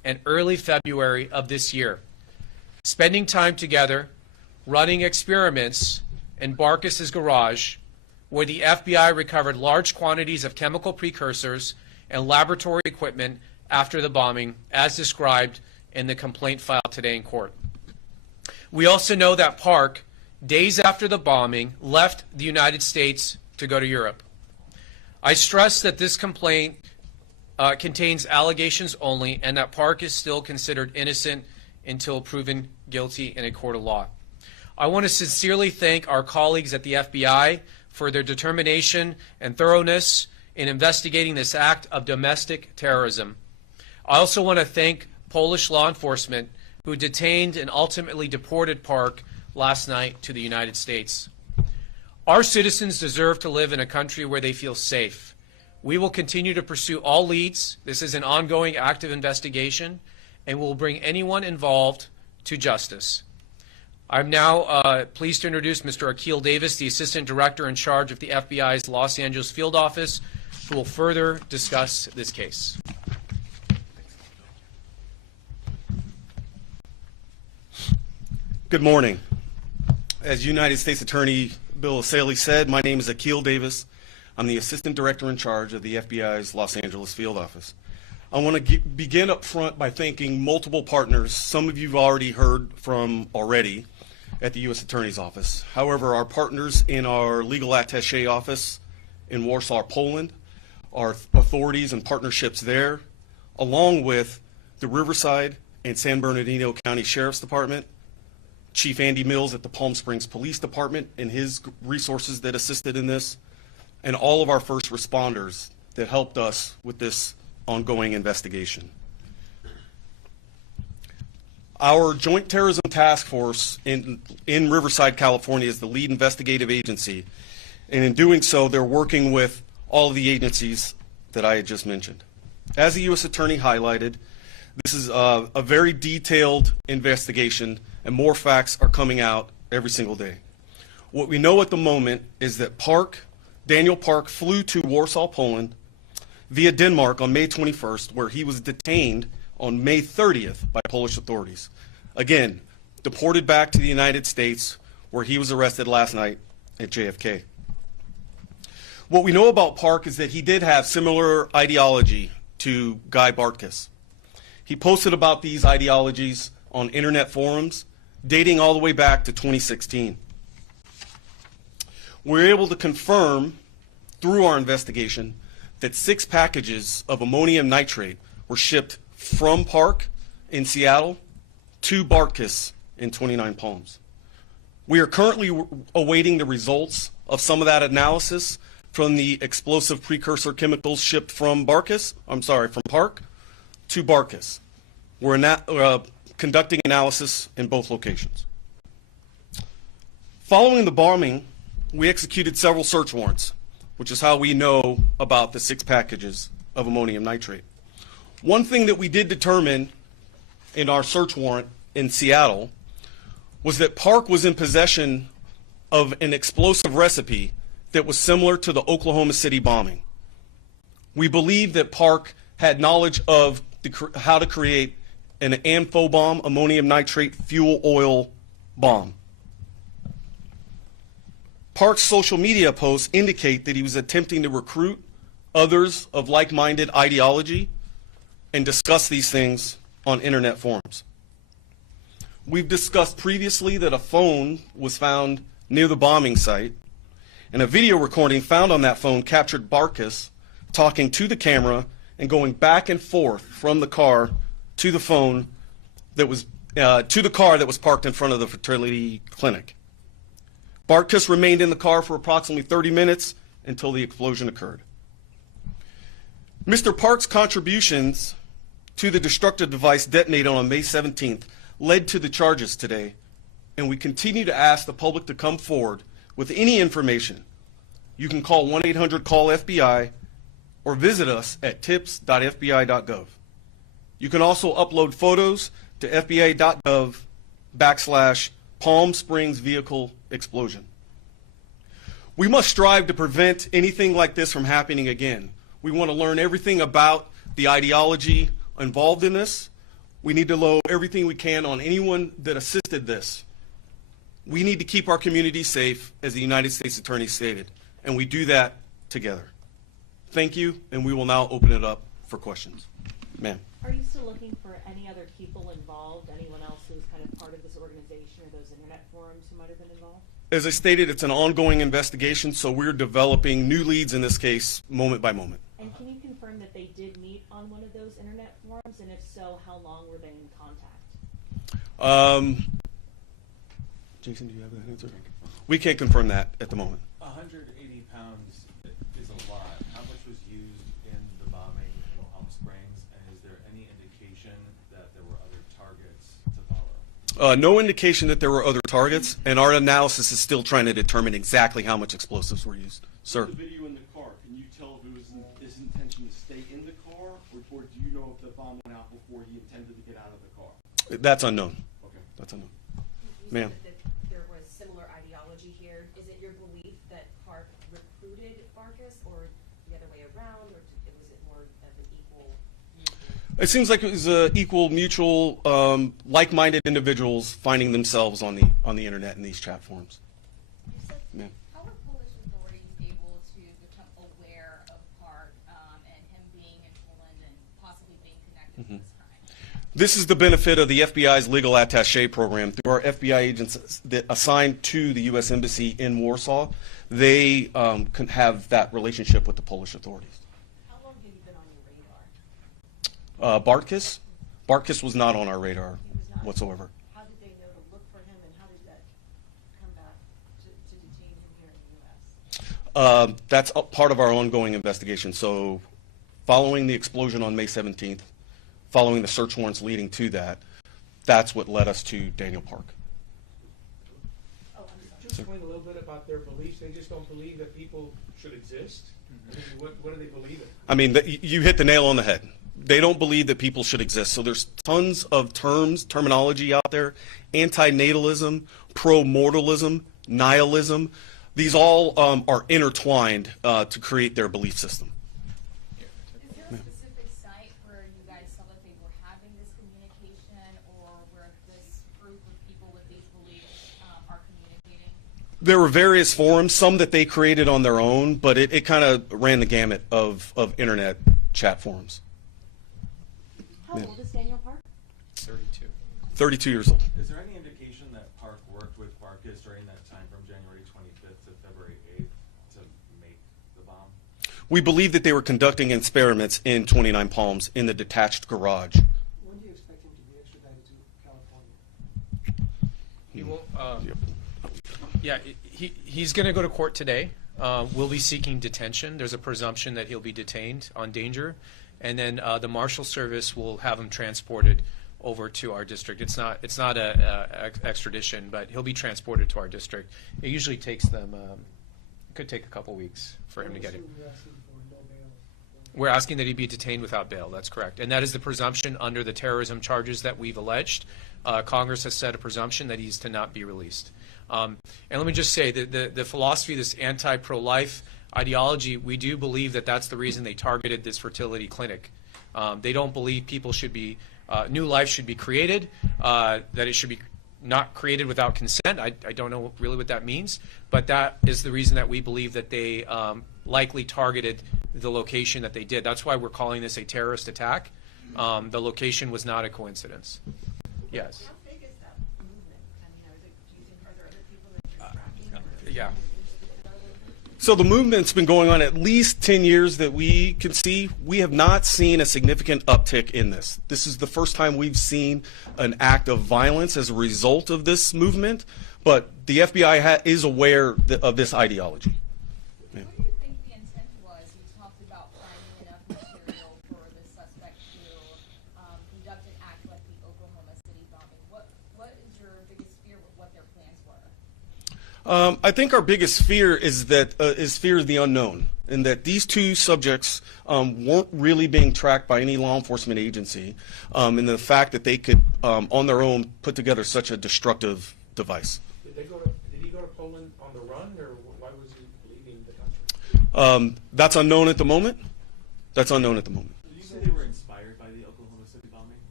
and early February of this year, spending time together, running experiments in Bartkus's garage, where the FBI recovered large quantities of chemical precursors and laboratory equipment after the bombing, as described in the complaint filed today in court. We also know that Park, days after the bombing, left the United States to go to Europe. I stress that this complaint contains allegations only, and that Park is still considered innocent until proven guilty in a court of law. I want to sincerely thank our colleagues at the FBI for their determination and thoroughness in investigating this act of domestic terrorism. I also want to thank Polish law enforcement who detained and ultimately deported Park last night to the United States. Our citizens deserve to live in a country where they feel safe. We will continue to pursue all leads. This is an ongoing active investigation, and will bring anyone involved to justice. I'm now pleased to introduce Mr. Akil Davis, the Assistant Director in charge of the FBI's Los Angeles Field Office, who will further discuss this case. Good morning. As United States Attorney Bill Asaley said, my name is Akil Davis. I'm the Assistant Director in charge of the FBI's Los Angeles Field Office. I want to begin up front by thanking multiple partners. Some of you have already heard from already at the U.S. Attorney's Office. However, our partners in our legal attaché office in Warsaw, Poland, our authorities and partnerships there, along with the Riverside and San Bernardino County Sheriff's Department, Chief Andy Mills at the Palm Springs Police Department and his resources that assisted in this, and all of our first responders that helped us with this ongoing investigation. Our Joint Terrorism Task Force in Riverside, California is the lead investigative agency, and in doing so, they're working with all of the agencies that I had just mentioned. As the U.S. Attorney highlighted, this is a very detailed investigation, and more facts are coming out every single day. What we know at the moment is that Daniel Park flew to Warsaw, Poland via Denmark on May 21st, where he was detained on May 30th by Polish authorities. Again, deported back to the United States, where he was arrested last night at JFK. What we know about Park is that he did have similar ideology to Guy Bartkus. He posted about these ideologies on internet forums dating all the way back to 2016. We're able to confirm through our investigation that 6 packages of ammonium nitrate were shipped from Park in Seattle to Bartkus in 29 Palms. We are currently awaiting the results of some of that analysis from the explosive precursor chemicals shipped from Park to Bartkus. We're conducting analysis in both locations. Following the bombing, we executed several search warrants, which is how we know about the 6 packages of ammonium nitrate. One thing that we did determine in our search warrant in Seattle was that Park was in possession of an explosive recipe that was similar to the Oklahoma City bombing. We believe that Park had knowledge of how to create an amphibomb, ammonium nitrate fuel oil bomb. Park's social media posts indicate that he was attempting to recruit others of like-minded ideology and discuss these things on internet forums. We've discussed previously that a phone was found near the bombing site, and a video recording found on that phone captured Bartkus talking to the camera and going back and forth from the car to the phone that was to the car that was parked in front of the fertility clinic. Bartkus remained in the car for approximately 30 minutes until the explosion occurred. Mr. Park's contributions to the destructive device detonated on May 17th led to the charges today, and we continue to ask the public to come forward with any information. You can call 1-800-CALL-FBI or visit us at tips.fbi.gov. You can also upload photos to fbi.gov/Palm Springs vehicle explosion. We must strive to prevent anything like this from happening again. We want to learn everything about the ideology involved in this. We need to load everything we can on anyone that assisted this. We need to keep our community safe, as the United States Attorney stated, and we do that together. Thank you, and we will now open it up for questions. Ma'am. Are you still looking for any other people involved, anyone else who's kind of part of this organization or those internet forums who might have been involved? As I stated, it's an ongoing investigation, so we're developing new leads in this case moment by moment. And can you confirm that they did meet on one of those internet forums, and if so, how long were they in contact? Jason, do you have that answer? We can't confirm that at the moment. 180 pounds is a lot. How much was used in the bombing in Palm Springs, and is there any indication that there were other targets to follow? No indication that there were other targets, and our analysis is still trying to determine exactly how much explosives were used. Sir. The video in the car, can you tell if it was his intention to stay in the car, or do you know if the bomb went out before he intended to get out of the car? That's unknown. Okay. That's unknown. You Ma'am. said that there was similar ideology here. Is it your belief that Park recruited Bartkus, or the other way around, or was it more of an equal? It seems like it was equal, mutual, like-minded individuals finding themselves on the internet in these chat forums. Ma'am. How were Polish authorities able to become aware of Park and him being in Poland and possibly being connected to this crime? This is the benefit of the FBI's legal attaché program. Through our FBI agents that assigned to the U.S. Embassy in Warsaw, they can have that relationship with the Polish authorities. How long have you been on your radar? Bartkus? Bartkus was not on our radar He was not. whatsoever. How did they know to look for him, and how did that come back to detain him here in the U.S.? That's a part of our ongoing investigation. So following the explosion on May 17th, following the search warrants leading to that, that's what led us to Daniel Park. Oh, I'm sorry. Just explain a little bit about their beliefs. They just don't believe that people should exist. I mean, what do they believe in? I mean, you hit the nail on the head. They don't believe that people should exist. So there's tons of terminology out there: antinatalism, pro-mortalism, nihilism. These all are intertwined to create their belief system. Is there a specific site where you guys saw that they were having this communication, or where this group of people with these beliefs are communicating? There were various forums, some that they created on their own, but it kind of ran the gamut of internet chat forums. How old is Daniel Park? 32. 32 years old. Is there any indication that Park worked with Bartkus during that time from January 25th to February 8th to make the bomb? We believe that they were conducting experiments in 29 Palms in the detached garage. When do you expect him to be extradited to California? He won't. Yeah, he's going to go to court today. We'll be seeking detention. There's a presumption that he'll be detained on danger, and then the Marshal Service will have him transported over to our district. It's not a extradition, but he'll be transported to our district. It usually takes them. It could take a couple weeks for him to get it. We're asking that he be detained without bail. That's correct, and that is the presumption under the terrorism charges that we've alleged. Congress has set a presumption that he's to not be released. And let me just say that the philosophy, this anti-pro-life ideology, we do believe that that's the reason they targeted this fertility clinic. They don't believe people should be, new life should be created, that it should be not created without consent. I don't know really what that means, but that is the reason that we believe that they likely targeted the location that they did. That's why we're calling this a terrorist attack. The location was not a coincidence. Yes. How big is that movement? I mean, do you think, are there other people that you're tracking? Yeah. So the movement's been going on at least 10 years that we can see. We have not seen a significant uptick in this. This is the first time we've seen an act of violence as a result of this movement, but the FBI is aware of this ideology. Yeah. What do you think the intent was? You talked about finding enough material for the suspect to conduct an act like the Oklahoma City bombing. What is your biggest fear with what their plans were? I think our biggest fear is fear of the unknown, and that these two subjects weren't really being tracked by any law enforcement agency, and the fact that they could, on their own, put together such a destructive device. Did he go to Poland on the run, or why was he leaving the country? That's unknown at the moment. That's unknown at the moment. Did you say they were inspired by the Oklahoma City bombing?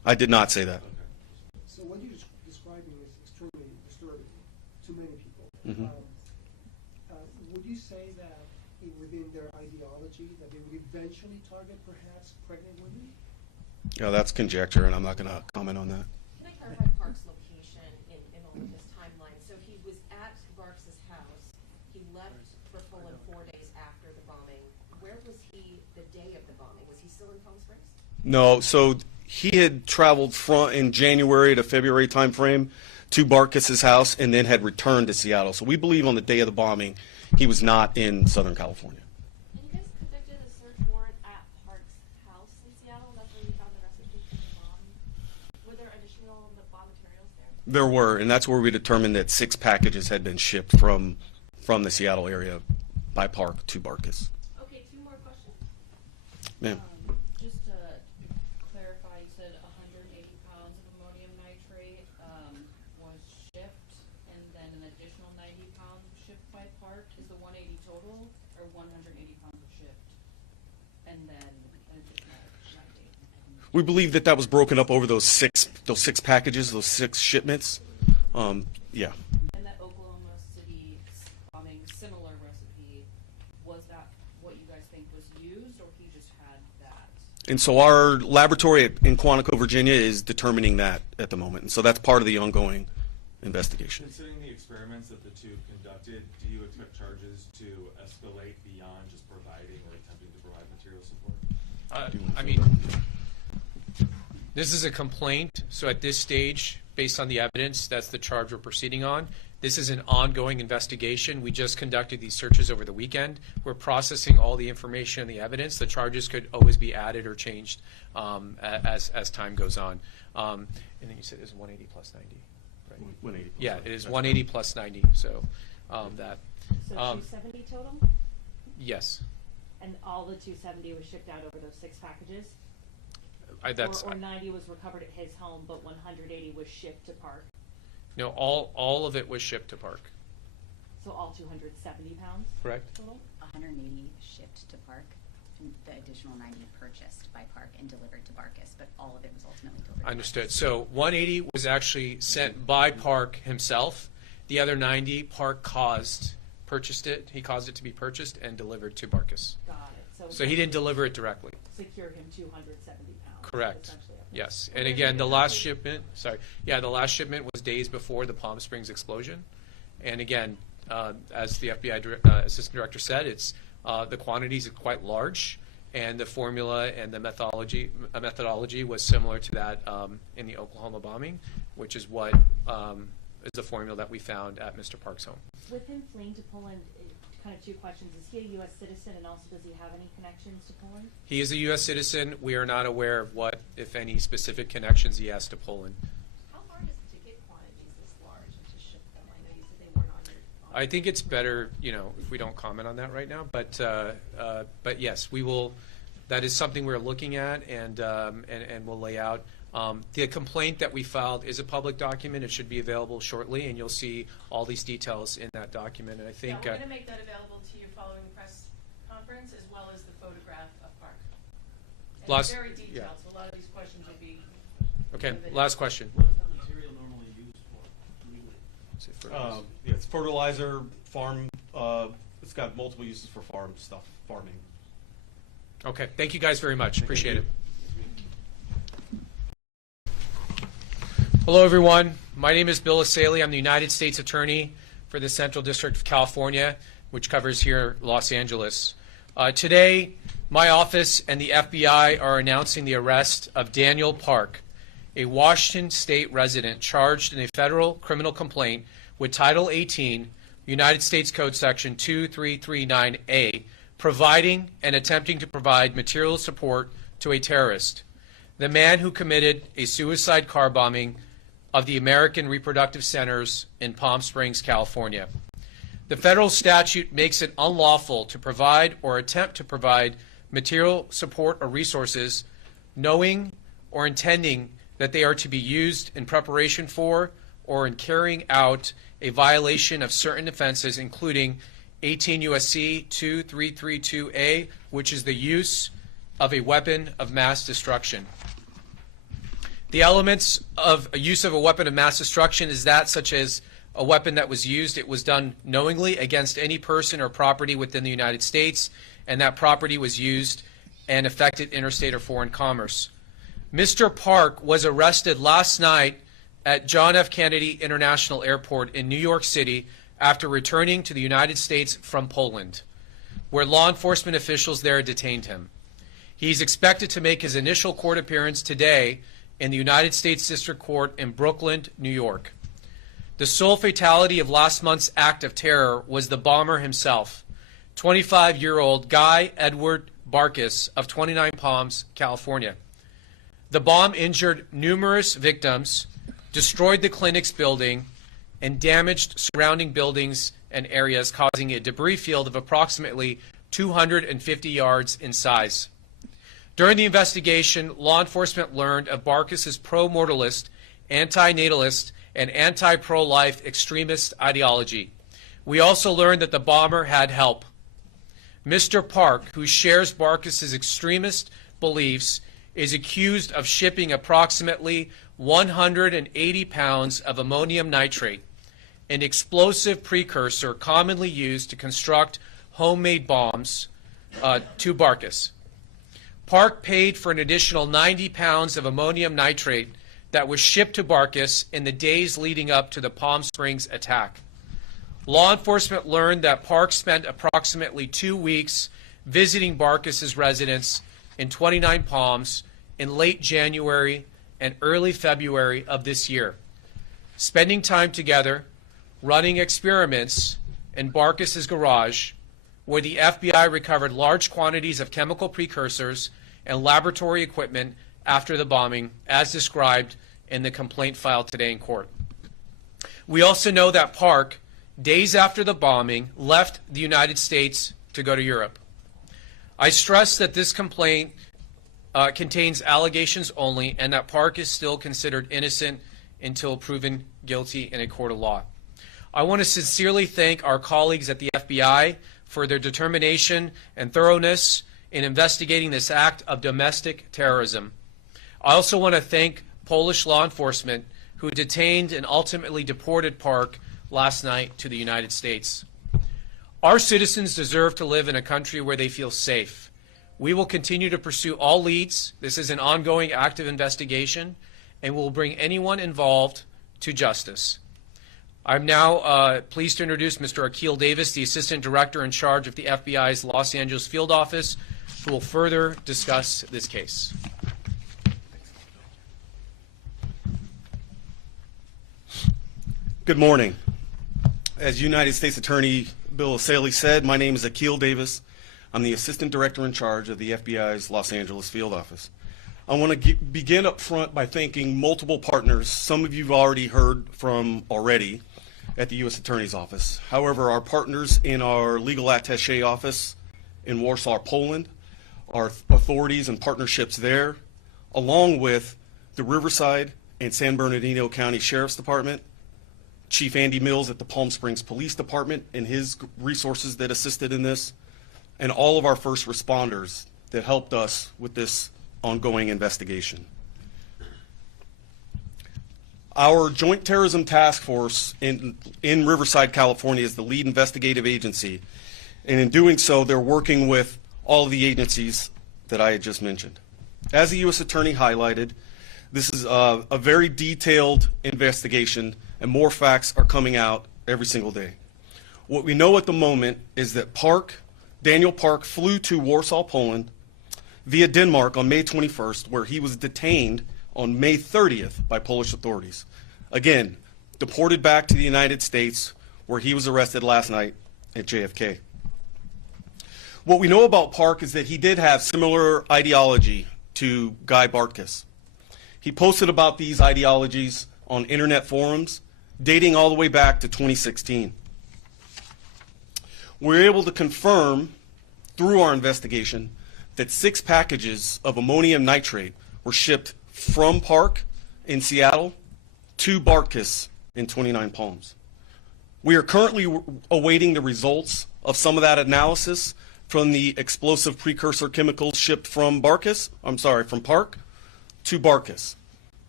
I did not say that. So what you're describing is extremely disturbing to many people. Mhm. Would you say that within their ideology that they would eventually target perhaps pregnant women? Yeah, that's conjecture, and I'm not going to comment on that. Can I clarify Park's location in all of this timeline? So he was at Barks's house. He left for Poland 4 days after the bombing. Where was he the day of the bombing? Was he still in Palm Springs? No, so he had traveled in January to February timeframe to Bartkus's house and then had returned to Seattle. So we believe on the day of the bombing, he was not in Southern California. And you guys conducted a search warrant at Park's house in Seattle. That's where you found the recipe for the bomb. Were there additional bomb materials there? There were, and that's where we determined that 6 packages had been shipped from the Seattle area by Park to Bartkus. Okay, 2 more questions. Ma'am. Just to clarify, you said 180 pounds of ammonium nitrate was shipped, and then an additional 90 pounds shipped by Park. Is the 180 total, or 180 pounds was shipped, and then an additional 90? We believe that was broken up over those six packages, those 6 shipments. Yeah. And that Oklahoma City bombing similar recipe, was that what you guys think was used, or he just had that? And so our laboratory in Quantico, Virginia is determining that at the moment. And so that's part of the ongoing investigation. Considering the experiments that the two conducted, do you expect charges to escalate beyond just providing or attempting to provide material support? I mean, this is a complaint, so at this stage, based on the evidence, that's the charge we're proceeding on. This is an ongoing investigation. We just conducted these searches over the weekend. We're processing all the information and the evidence. The charges could always be added or changed as time goes on. And then you said it was 180 plus 90, right? 180 plus yeah, 90. it is 180 plus 90. So that. So 270 total? Yes. And all the 270 was shipped out over those 6 packages? Or 90 was recovered at his home, but 180 was shipped to Park? No, all of it was shipped to Park. So all 270 pounds? Correct. Total? 180 shipped to Park, and the additional 90 purchased by Park and delivered to Bartkus, but all of it was ultimately delivered. Understood. So 180 was actually sent by Park himself. The other 90, Park purchased it. He caused it to be purchased and delivered to Bartkus. Got it. So he didn't deliver it directly. Secure him 270 pounds. Correct. Yes. And again, the last shipment, the last shipment was days before the Palm Springs explosion. And again, as the FBI Assistant Director said, it's the quantities are quite large, and the formula and the methodology was similar to that in the Oklahoma bombing, which is what is the formula that we found at Mr. Park's home. With him fleeing to Poland, kind of 2 questions. Is he a U.S. citizen, and also does he have any connections to Poland? He is a U.S. citizen. We are not aware of what, if any, specific connections he has to Poland. How hard is it to get quantities this large and to ship them? I know you said they weren't on your. I think it's better, if we don't comment on that right now. But yes, we will. That is something we're looking at, and we'll lay out. The complaint that we filed is a public document. It should be available shortly, and you'll see all these details in that document. And I think we're going to make that available to you following the press conference, as well as the photograph of Park. And it's very detailed, so a lot of these questions will be. Okay, last question. What is that material normally used for legally? It's fertilizer, farm. It's got multiple uses for farming. Okay, thank you guys very much. Appreciate it. Hello, everyone. My name is Bill Asaley. I'm the United States Attorney for the Central District of California, which covers here Los Angeles. Today, my office and the FBI are announcing the arrest of Daniel Park, a Washington State resident charged in a federal criminal complaint with Title 18, United States Code Section 2339A, providing and attempting to provide material support to a terrorist. The man who committed a suicide car bombing of the American Reproductive Centers in Palm Springs, California. The federal statute makes it unlawful to provide or attempt to provide material support or resources knowing or intending that they are to be used in preparation for or in carrying out a violation of certain offenses, including 18 U.S.C. 2332A, which is the use of a weapon of mass destruction. The elements of a use of a weapon of mass destruction is that such as a weapon that was used, it was done knowingly against any person or property within the United States, and that property was used and affected interstate or foreign commerce. Mr. Park was arrested last night at John F. Kennedy International Airport in New York City after returning to the United States from Poland, where law enforcement officials there detained him. He's expected to make his initial court appearance today in the United States District Court in Brooklyn, New York. The sole fatality of last month's act of terror was the bomber himself, 25-year-old Guy Edward Bartkus of 29 Palms, California. The bomb injured numerous victims, destroyed the clinic's building, and damaged surrounding buildings and areas, causing a debris field of approximately 250 yards in size. During the investigation, law enforcement learned of Bartkus's pro-mortalist, anti-natalist, and anti-pro-life extremist ideology. We also learned that the bomber had help. Mr. Park, who shares Bartkus's extremist beliefs, is accused of shipping approximately 180 pounds of ammonium nitrate, an explosive precursor commonly used to construct homemade bombs, to Bartkus. Park paid for an additional 90 pounds of ammonium nitrate that was shipped to Bartkus in the days leading up to the Palm Springs attack. Law enforcement learned that Park spent approximately 2 weeks visiting Bartkus's residence in 29 Palms in late January and early February of this year, spending time together, running experiments in Bartkus's garage, where the FBI recovered large quantities of chemical precursors and laboratory equipment after the bombing, as described in the complaint filed today in court. We also know that Park, days after the bombing, left the United States to go to Europe. I stress that this complaint contains allegations only, and that Park is still considered innocent until proven guilty in a court of law. I want to sincerely thank our colleagues at the FBI for their determination and thoroughness in investigating this act of domestic terrorism. I also want to thank Polish law enforcement who detained and ultimately deported Park last night to the United States. Our citizens deserve to live in a country where they feel safe. We will continue to pursue all leads. This is an ongoing active investigation, and we'll bring anyone involved to justice. I'm now pleased to introduce Mr. Akil Davis, the Assistant Director in charge of the FBI's Los Angeles Field Office, who will further discuss this case. Good morning. As United States Attorney Bill Asaley said, my name is Akil Davis. I'm the Assistant Director in charge of the FBI's Los Angeles Field Office. I want to begin up front by thanking multiple partners. Some of you have already heard from already at the U.S. Attorney's Office. However, our partners in our legal attaché office in Warsaw, Poland, our authorities and partnerships there, along with the Riverside and San Bernardino County Sheriff's Department, Chief Andy Mills at the Palm Springs Police Department and his resources that assisted in this, and all of our first responders that helped us with this ongoing investigation. Our Joint Terrorism Task Force in Riverside, California is the lead investigative agency, and in doing so, they're working with all of the agencies that I had just mentioned. As the U.S. Attorney highlighted, this is a very detailed investigation, and more facts are coming out every single day. What we know at the moment is that Daniel Park flew to Warsaw, Poland, via Denmark on May 21st, where he was detained on May 30th by Polish authorities. Again, deported back to the United States, where he was arrested last night at JFK. What we know about Park is that he did have similar ideology to Guy Bartkus. He posted about these ideologies on internet forums dating all the way back to 2016. We're able to confirm through our investigation that 6 packages of ammonium nitrate were shipped from Park in Seattle to Bartkus in 29 Palms. We are currently awaiting the results of some of that analysis from the explosive precursor chemicals shipped from Park to Bartkus.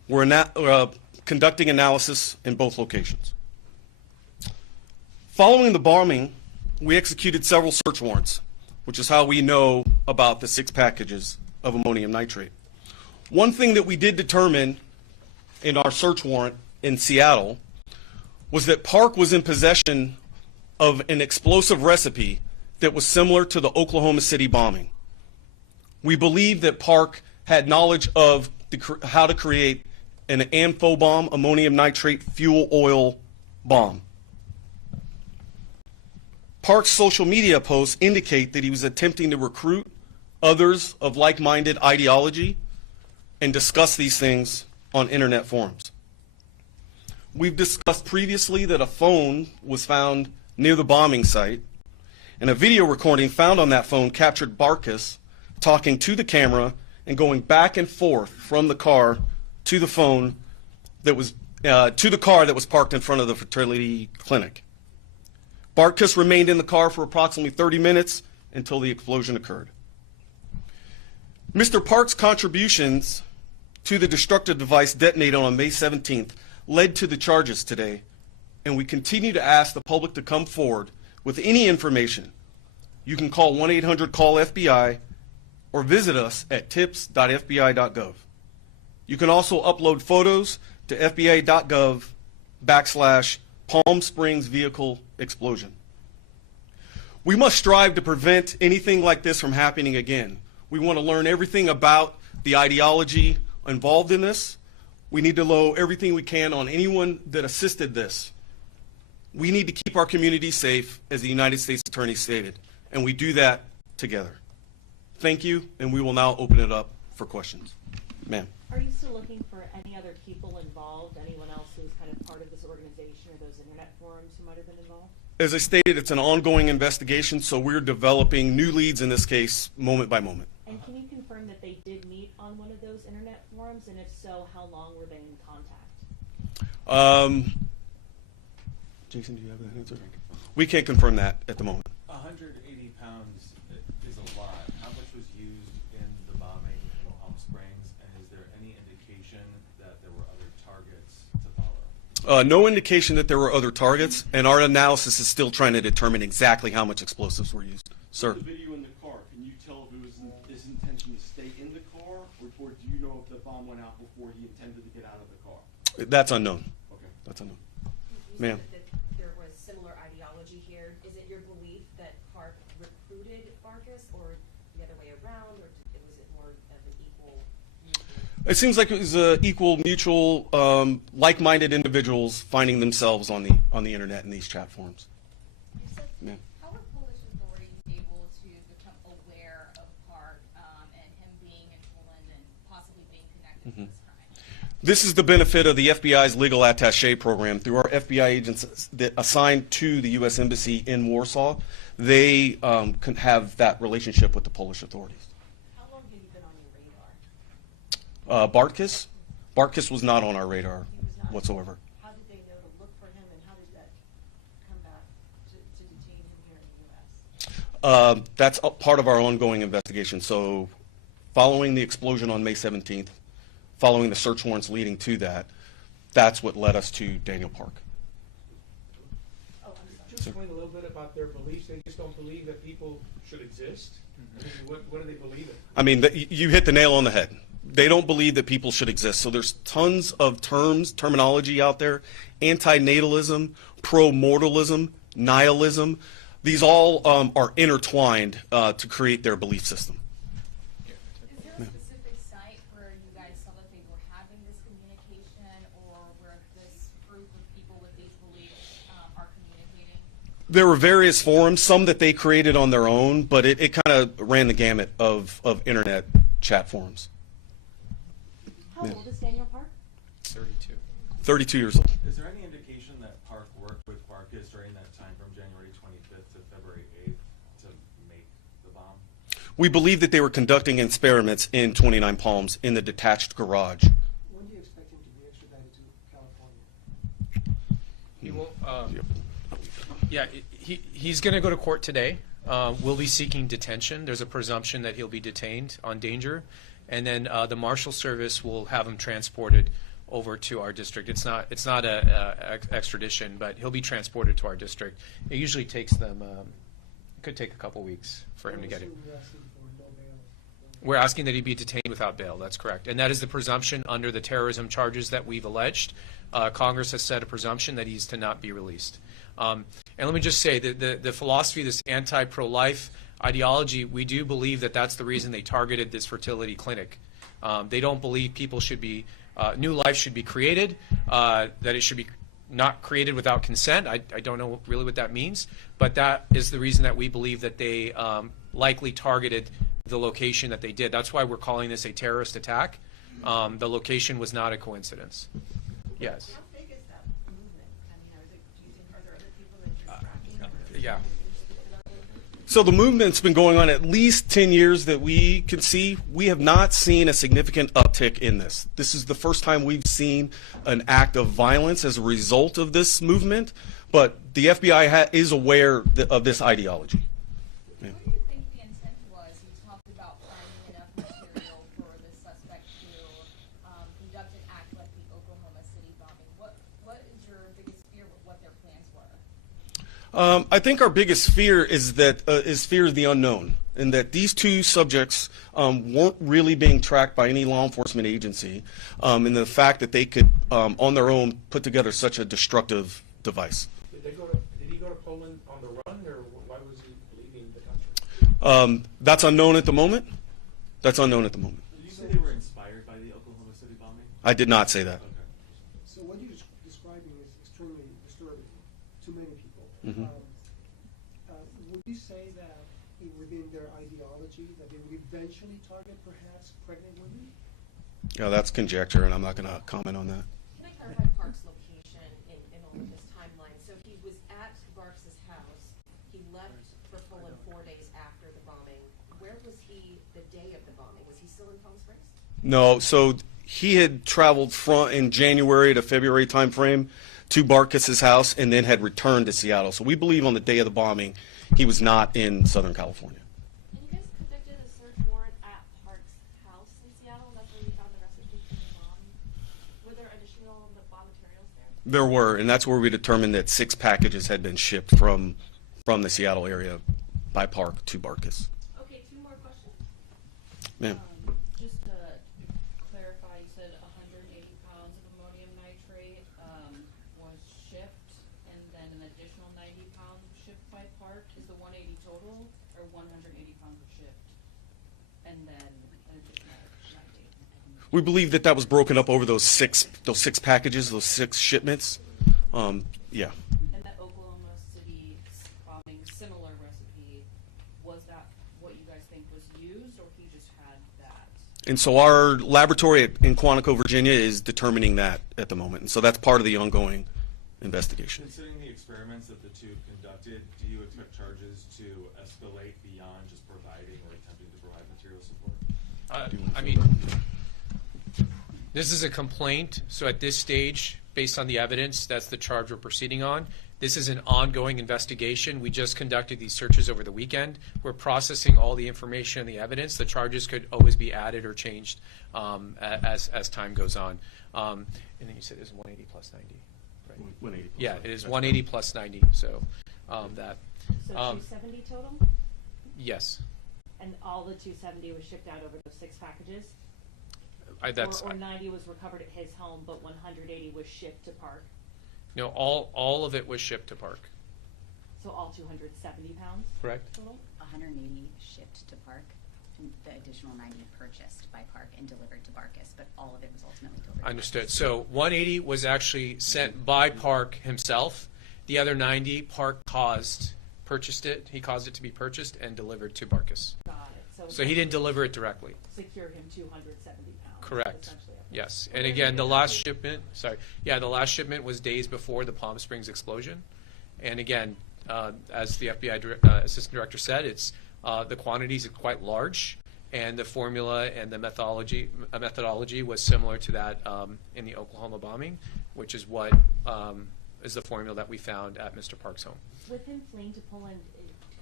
We're conducting analysis in both locations. Following the bombing, we executed several search warrants, which is how we know about the 6 packages of ammonium nitrate. One thing that we did determine in our search warrant in Seattle was that Park was in possession of an explosive recipe that was similar to the Oklahoma City bombing. We believe that Park had knowledge of how to create an amphibomb ammonium nitrate fuel oil bomb. Park's social media posts indicate that he was attempting to recruit others of like-minded ideology and discuss these things on internet forums. We've discussed previously that a phone was found near the bombing site, and a video recording found on that phone captured Bartkus talking to the camera and going back and forth from the car to the phone that was to the car that was parked in front of the fertility clinic. Bartkus remained in the car for approximately 30 minutes until the explosion occurred. Mr. Park's contributions to the destructive device detonated on May 17th led to the charges today, and we continue to ask the public to come forward with any information. You can call 1-800-CALL-FBI or visit us at tips.fbi.gov. You can also upload photos to fbi.gov/Palm Springs vehicle explosion. We must strive to prevent anything like this from happening again. We want to learn everything about the ideology involved in this. We need to know everything we can on anyone that assisted this. We need to keep our community safe, as the United States Attorney stated, and we do that together. Thank you, and we will now open it up for questions. Ma'am. Are you still looking for any other people involved, anyone else who's kind of part of this organization or those internet forums who might have been involved? As I stated, it's an ongoing investigation, so we're developing new leads in this case moment by moment. And can you confirm that they did meet on one of those internet forums, and if so, how long were they in contact? Jason, do you have that answer? We can't confirm that at the moment. 180 pounds is a lot. How much was used in the bombing in Palm Springs, and is there any indication that there were other targets to follow? No indication that there were other targets, and our analysis is still trying to determine exactly how much explosives were used. Sir? The video in the car, can you tell if it was his intention to stay in the car, or do you know if the bomb went out before he intended to get out of the car? That's unknown. Okay. That's unknown. You Ma'am. said that there was similar ideology here. Is it your belief that Park recruited Bartkus, or the other way around, or was it more of an equal mutual? It seems like it was equal, mutual, like-minded individuals finding themselves on the internet in these chat forums. Ma'am. How were Polish authorities able to become aware of Park and him being in Poland and possibly being connected to this crime? This is the benefit of the FBI's legal attaché program. Through our FBI agents that assigned to the U.S. Embassy in Warsaw, they can have that relationship with the Polish authorities. How long had he been on your radar? Bartkus? Bartkus was not on our radar whatsoever. How did they know to look for him, and how did that come back to detain him here in the U.S.? That's part of our ongoing investigation. So following the explosion on May 17th, following the search warrants leading to that, that's what led us to Daniel Park. Just explain a little bit about their beliefs. They just don't believe that people should exist? I mean, what do they believe in? I mean, you hit the nail on the head. They don't believe that people should exist. So there's tons of terminology out there: antinatalism, pro-mortalism, nihilism. These all are intertwined to create their belief system. Is there a specific site where you guys saw that they were having this communication, or where this group of people with these beliefs are communicating? There were various forums, some that they created on their own, but it kind of ran the gamut of internet chat forums. How old is Daniel Park? 32. 32 years old. Is there any indication that Park worked with Bartkus during that time from January 25th to February 8th to make the bomb? We believe that they were conducting experiments in 29 Palms in the detached garage. When do you expect him to be extradited to California? He will, yeah, he's going to go to court today. We'll be seeking detention. There's a presumption that he'll be detained on danger. And then the Marshal Service will have him transported over to our district. It's not a extradition, but he'll be transported to our district. It usually takes them, it could take a couple weeks for him to get it. We're asking that he be detained without bail. That's correct. And that is the presumption under the terrorism charges that we've alleged. Congress has set a presumption that he's to not be released. And let me just say that the philosophy, this anti-pro-life ideology, we do believe that that's the reason they targeted this fertility clinic. They don't believe people should be, new life should be created, that it should be not created without consent. I don't know really what that means, but that is the reason that we believe that they likely targeted the location that they did. That's why we're calling this a terrorist attack. The location was not a coincidence. Yes. How big is that movement? I mean, are there other people that you're tracking? Yeah. So the movement's been going on at least 10 years that we can see. We have not seen a significant uptick in this. This is the first time we've seen an act of violence as a result of this movement, but the FBI is aware of this ideology. Yeah. What do you think the intent was? You talked about finding enough material for the suspect to conduct an act like the Oklahoma City bombing. What is your biggest fear with what their plans were? I think our biggest fear is fear of the unknown, and that these two subjects weren't really being tracked by any law enforcement agency, and the fact that they could, on their own, put together such a destructive device. Did he go to Poland on the run, or why was he leaving the country? That's unknown at the moment. That's unknown at the moment. Did you say they were inspired by the Oklahoma City bombing? I did not say that. Okay. So what you're describing is extremely disturbing to many people. Mhm. Would you say that within their ideology that they would eventually target perhaps pregnant women? Yeah, that's conjecture, and I'm not going to comment on that. Can I clarify Park's location in all of this timeline? So he was at Barks's house. He left for Poland 4 days after the bombing. Where was he the day of the bombing? Was he still in Palm Springs? No, so he had traveled in January to February timeframe to Bartkus's house and then had returned to Seattle. So we believe on the day of the bombing, he was not in Southern California. And you guys conducted a search warrant at Park's house in Seattle. That's where you found the recipe for the bomb. Were there additional bomb materials there? There were, and that's where we determined that 6 packages had been shipped from the Seattle area by Park to Bartkus. Okay, 2 more questions. Ma'am. Just to clarify, you said 180 pounds of ammonium nitrate was shipped, and then an additional 90 pounds was shipped by Park. Is the 180 total, or 180 pounds were shipped, and then an additional 90? We believe that was broken up over those six packages, those 6 shipments. Yeah. And that Oklahoma City bombing similar recipe, was that what you guys think was used, or he just had that? And so our laboratory in Quantico, Virginia is determining that at the moment. And so that's part of the ongoing investigation. Considering the experiments that the two conducted, do you expect charges to escalate beyond just providing or attempting to provide material support? I mean, this is a complaint, so at this stage, based on the evidence, that's the charge we're proceeding on. This is an ongoing investigation. We just conducted these searches over the weekend. We're processing all the information and the evidence. The charges could always be added or changed as time goes on. And then you said it's 180 plus 90, right? 180 plus Yeah, 90. it is 180 plus 90, so that. So 270 total? Yes. And all the 270 was shipped out over those 6 packages? Or 90 was recovered at his home, but 180 was shipped to Park? No, all of it was shipped to Park. So all 270 pounds? Correct. Total? 180 shipped to Park, and the additional 90 purchased by Park and delivered to Bartkus, but all of it was ultimately delivered. Understood. So 180 was actually sent by Park himself. The other 90, Park purchased it. He caused it to be purchased and delivered to Bartkus. Got it. So he didn't deliver it directly. Secure him 270 pounds. Correct. essentially. Yes. And again, the last shipment, the last shipment was days before the Palm Springs explosion. And again, as the FBI Assistant Director said, it's the quantities are quite large, and the formula and the methodology was similar to that in the Oklahoma bombing, which is what is the formula that we found at Mr. Park's home. With him fleeing to Poland,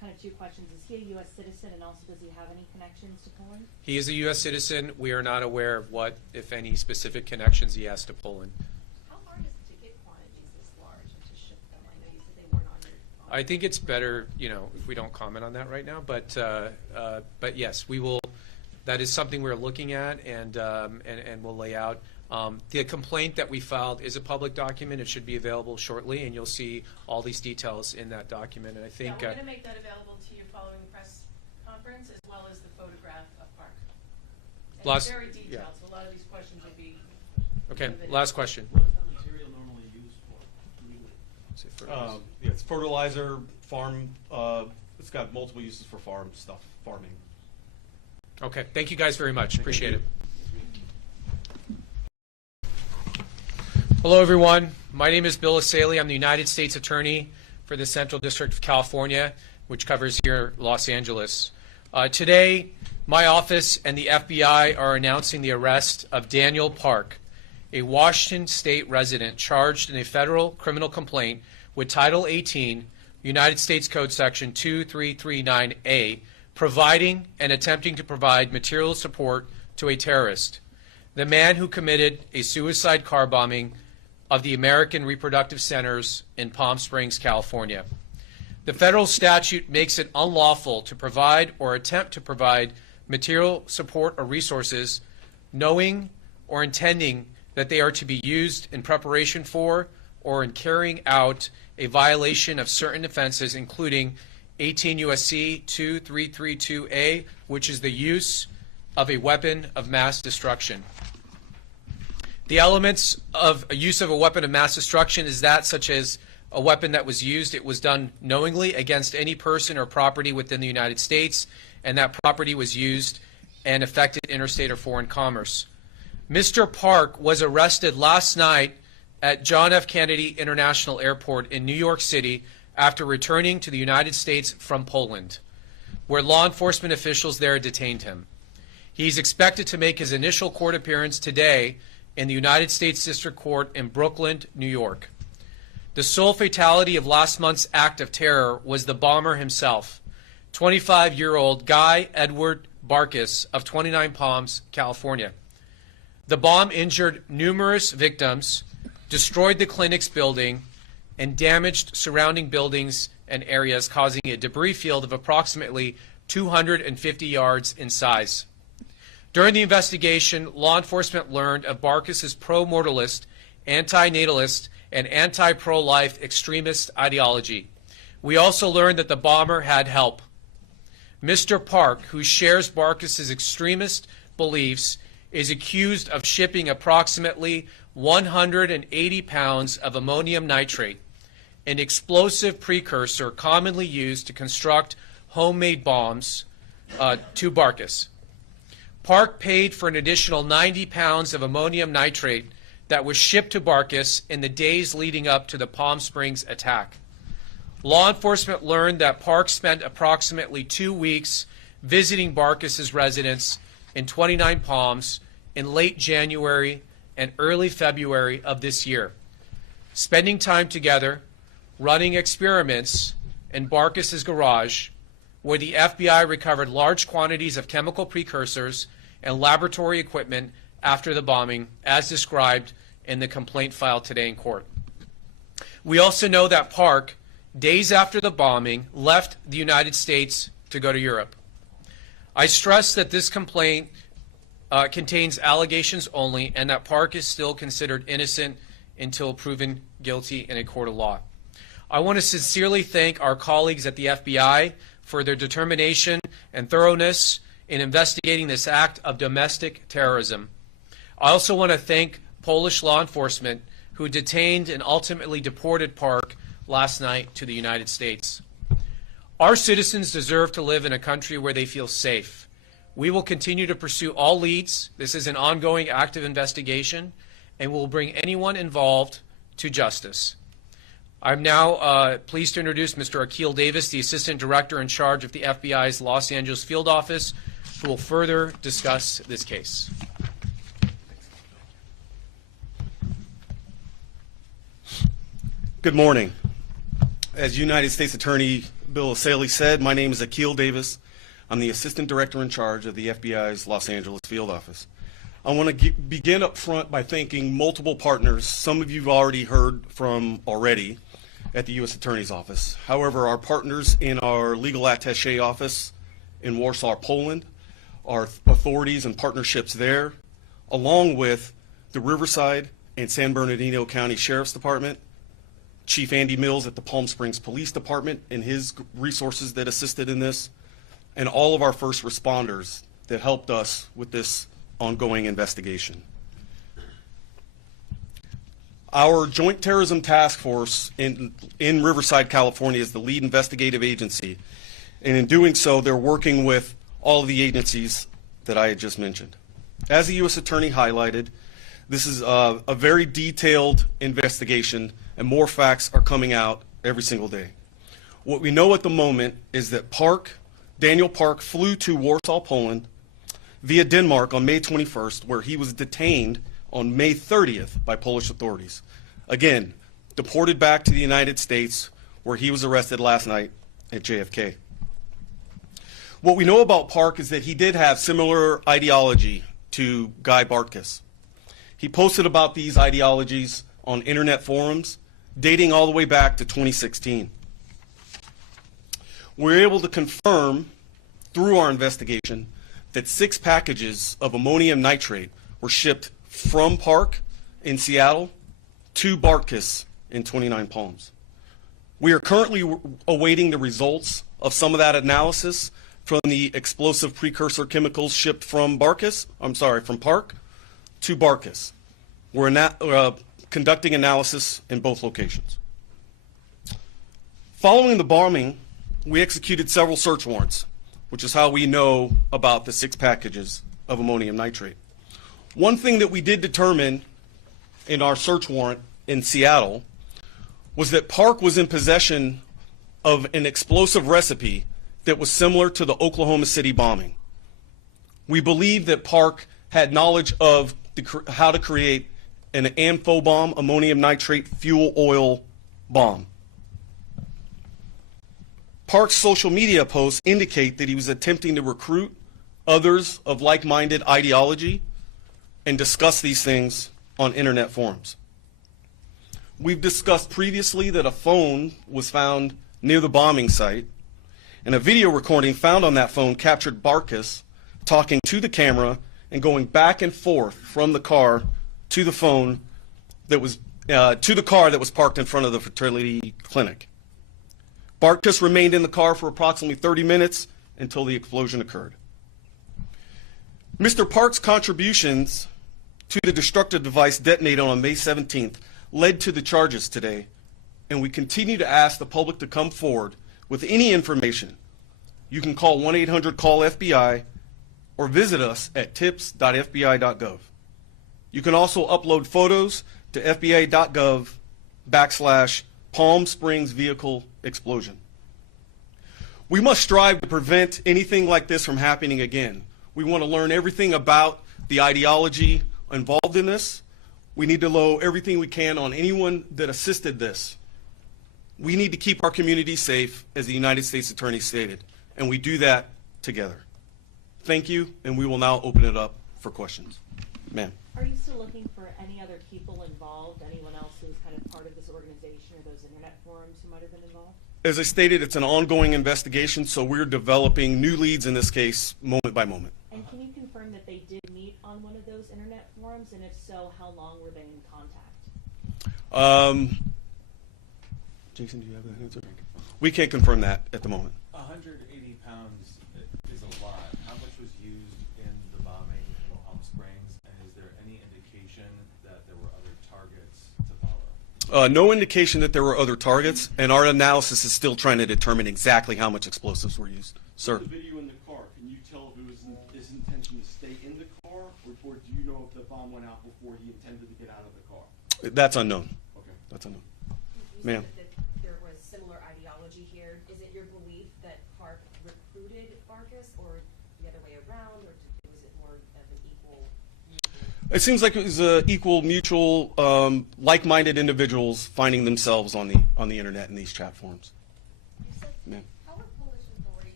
kind of two questions. Is he a U.S. citizen, and also does he have any connections to Poland? He is a U.S. citizen. We are not aware of what, if any, specific connections he has to Poland. How hard is it to get quantities this large and to ship them? I know you said they weren't on your. I think it's better, if we don't comment on that right now. But yes, we will. That is something we're looking at, and we'll lay out. The complaint that we filed is a public document. It should be available shortly, and you'll see all these details in that document. And I think we're going to make that available to you following the press conference, as well as the photograph of Park. And it's very detailed, so a lot of these questions will be. Okay, last question. What is that material normally used for legally? It's fertilizer, farm. It's got multiple uses for farming. Okay, thank you guys very much. Appreciate it. Hello, everyone. My name is Bill Asaley. I'm the United States Attorney for the Central District of California, which covers here Los Angeles. Today, my office and the FBI are announcing the arrest of Daniel Park, a Washington State resident charged in a federal criminal complaint with Title 18, United States Code Section 2339A, providing and attempting to provide material support to a terrorist. The man who committed a suicide car bombing of the American Reproductive Centers in Palm Springs, California. The federal statute makes it unlawful to provide or attempt to provide material support or resources knowing or intending that they are to be used in preparation for or in carrying out a violation of certain offenses, including 18 U.S.C. 2332A, which is the use of a weapon of mass destruction. The elements of a use of a weapon of mass destruction is that such as a weapon that was used, it was done knowingly against any person or property within the United States, and that property was used and affected interstate or foreign commerce. Mr. Park was arrested last night at John F. Kennedy International Airport in New York City after returning to the United States from Poland, where law enforcement officials there detained him. He's expected to make his initial court appearance today in the United States District Court in Brooklyn, New York. The sole fatality of last month's act of terror was the bomber himself, 25-year-old Guy Edward Bartkus of 29 Palms, California. The bomb injured numerous victims, destroyed the clinic's building, and damaged surrounding buildings and areas, causing a debris field of approximately 250 yards in size. During the investigation, law enforcement learned of Bartkus's pro-mortalist, anti-natalist, and anti-pro-life extremist ideology. We also learned that the bomber had help. Mr. Park, who shares Bartkus's extremist beliefs, is accused of shipping approximately 180 pounds of ammonium nitrate, an explosive precursor commonly used to construct homemade bombs, to Bartkus. Park paid for an additional 90 pounds of ammonium nitrate that was shipped to Bartkus in the days leading up to the Palm Springs attack. Law enforcement learned that Park spent approximately 2 weeks visiting Bartkus's residence in 29 Palms in late January and early February of this year, spending time together, running experiments in Bartkus's garage, where the FBI recovered large quantities of chemical precursors and laboratory equipment after the bombing, as described in the complaint filed today in court. We also know that Park, days after the bombing, left the United States to go to Europe. I stress that this complaint contains allegations only, and that Park is still considered innocent until proven guilty in a court of law. I want to sincerely thank our colleagues at the FBI for their determination and thoroughness in investigating this act of domestic terrorism. I also want to thank Polish law enforcement who detained and ultimately deported Park last night to the United States. Our citizens deserve to live in a country where they feel safe. We will continue to pursue all leads. This is an ongoing active investigation, and will bring anyone involved to justice. I'm now pleased to introduce Mr. Akil Davis, the Assistant Director in charge of the FBI's Los Angeles Field Office, who will further discuss this case. Good morning. As United States Attorney Bill Asaley said, my name is Akil Davis. I'm the Assistant Director in charge of the FBI's Los Angeles field office. I want to begin up front by thanking multiple partners. Some of you've already heard from already at the U.S. Attorney's Office. However, our partners in our legal attaché office in Warsaw, Poland, our authorities and partnerships there, along with the Riverside and San Bernardino County Sheriff's Department, Chief Andy Mills at the Palm Springs Police Department and his resources that assisted in this, and all of our first responders that helped us with this ongoing investigation. Our Joint Terrorism Task Force in Riverside, California is the lead investigative agency, and in doing so, they're working with all of the agencies that I had just mentioned. As the U.S. Attorney highlighted, this is a very detailed investigation, and more facts are coming out every single day. What we know at the moment is that Daniel Park flew to Warsaw, Poland, via Denmark on May 21st, where he was detained on May 30th by Polish authorities. Again, deported back to the United States, where he was arrested last night at JFK. What we know about Park is that he did have similar ideology to Guy Bartkus. He posted about these ideologies on internet forums dating all the way back to 2016. We're able to confirm through our investigation that 6 packages of ammonium nitrate were shipped from Park in Seattle to Bartkus in 29 Palms. We are currently awaiting the results of some of that analysis from the explosive precursor chemicals shipped from Park to Bartkus. We're conducting analysis in both locations. Following the bombing, we executed several search warrants, which is how we know about the 6 packages of ammonium nitrate. One thing that we did determine in our search warrant in Seattle was that Park was in possession of an explosive recipe that was similar to the Oklahoma City bombing. We believe that Park had knowledge of how to create an amphibomb, ammonium nitrate fuel oil bomb. Park's social media posts indicate that he was attempting to recruit others of like-minded ideology and discuss these things on internet forums. We've discussed previously that a phone was found near the bombing site, and a video recording found on that phone captured Bartkus talking to the camera and going back and forth from the car to the phone that was to the car that was parked in front of the fertility clinic. Bartkus remained in the car for approximately 30 minutes until the explosion occurred. Mr. Park's contributions to the destructive device detonated on May 17th led to the charges today, and we continue to ask the public to come forward with any information. You can call 1-800-CALL-FBI or visit us at tips.fbi.gov. You can also upload photos to fbi.gov/Palm Springs vehicle explosion. We must strive to prevent anything like this from happening again. We want to learn everything about the ideology involved in this. We need to know everything we can on anyone that assisted this. We need to keep our community safe, as the United States Attorney stated, and we do that together. Thank you, and we will now open it up for questions. Ma'am. Are you still looking for any other people involved, anyone else who's kind of part of this organization or those internet forums who might have been involved? As I stated, it's an ongoing investigation, so we're developing new leads in this case moment by moment. And can you confirm that they did meet on one of those internet forums, and if so, how long were they in contact? Jason, do you have that answer? We can't confirm that at the moment. 180 pounds is a lot. How much was used in the bombing in Palm Springs, and is there any indication that there were other targets to follow? No indication that there were other targets, and our analysis is still trying to determine exactly how much explosives were used. Sir? The video in the car, can you tell if it was his intention to stay in the car, or do you know if the bomb went out before he intended to get out of the car? That's unknown. Okay. That's unknown. You Ma'am. said that there was similar ideology here. Is it your belief that Park recruited Bartkus, or the other way around, or was it more of an equal? It seems like it was equal, mutual, like-minded individuals finding themselves on the internet in these chat forums. Ma'am.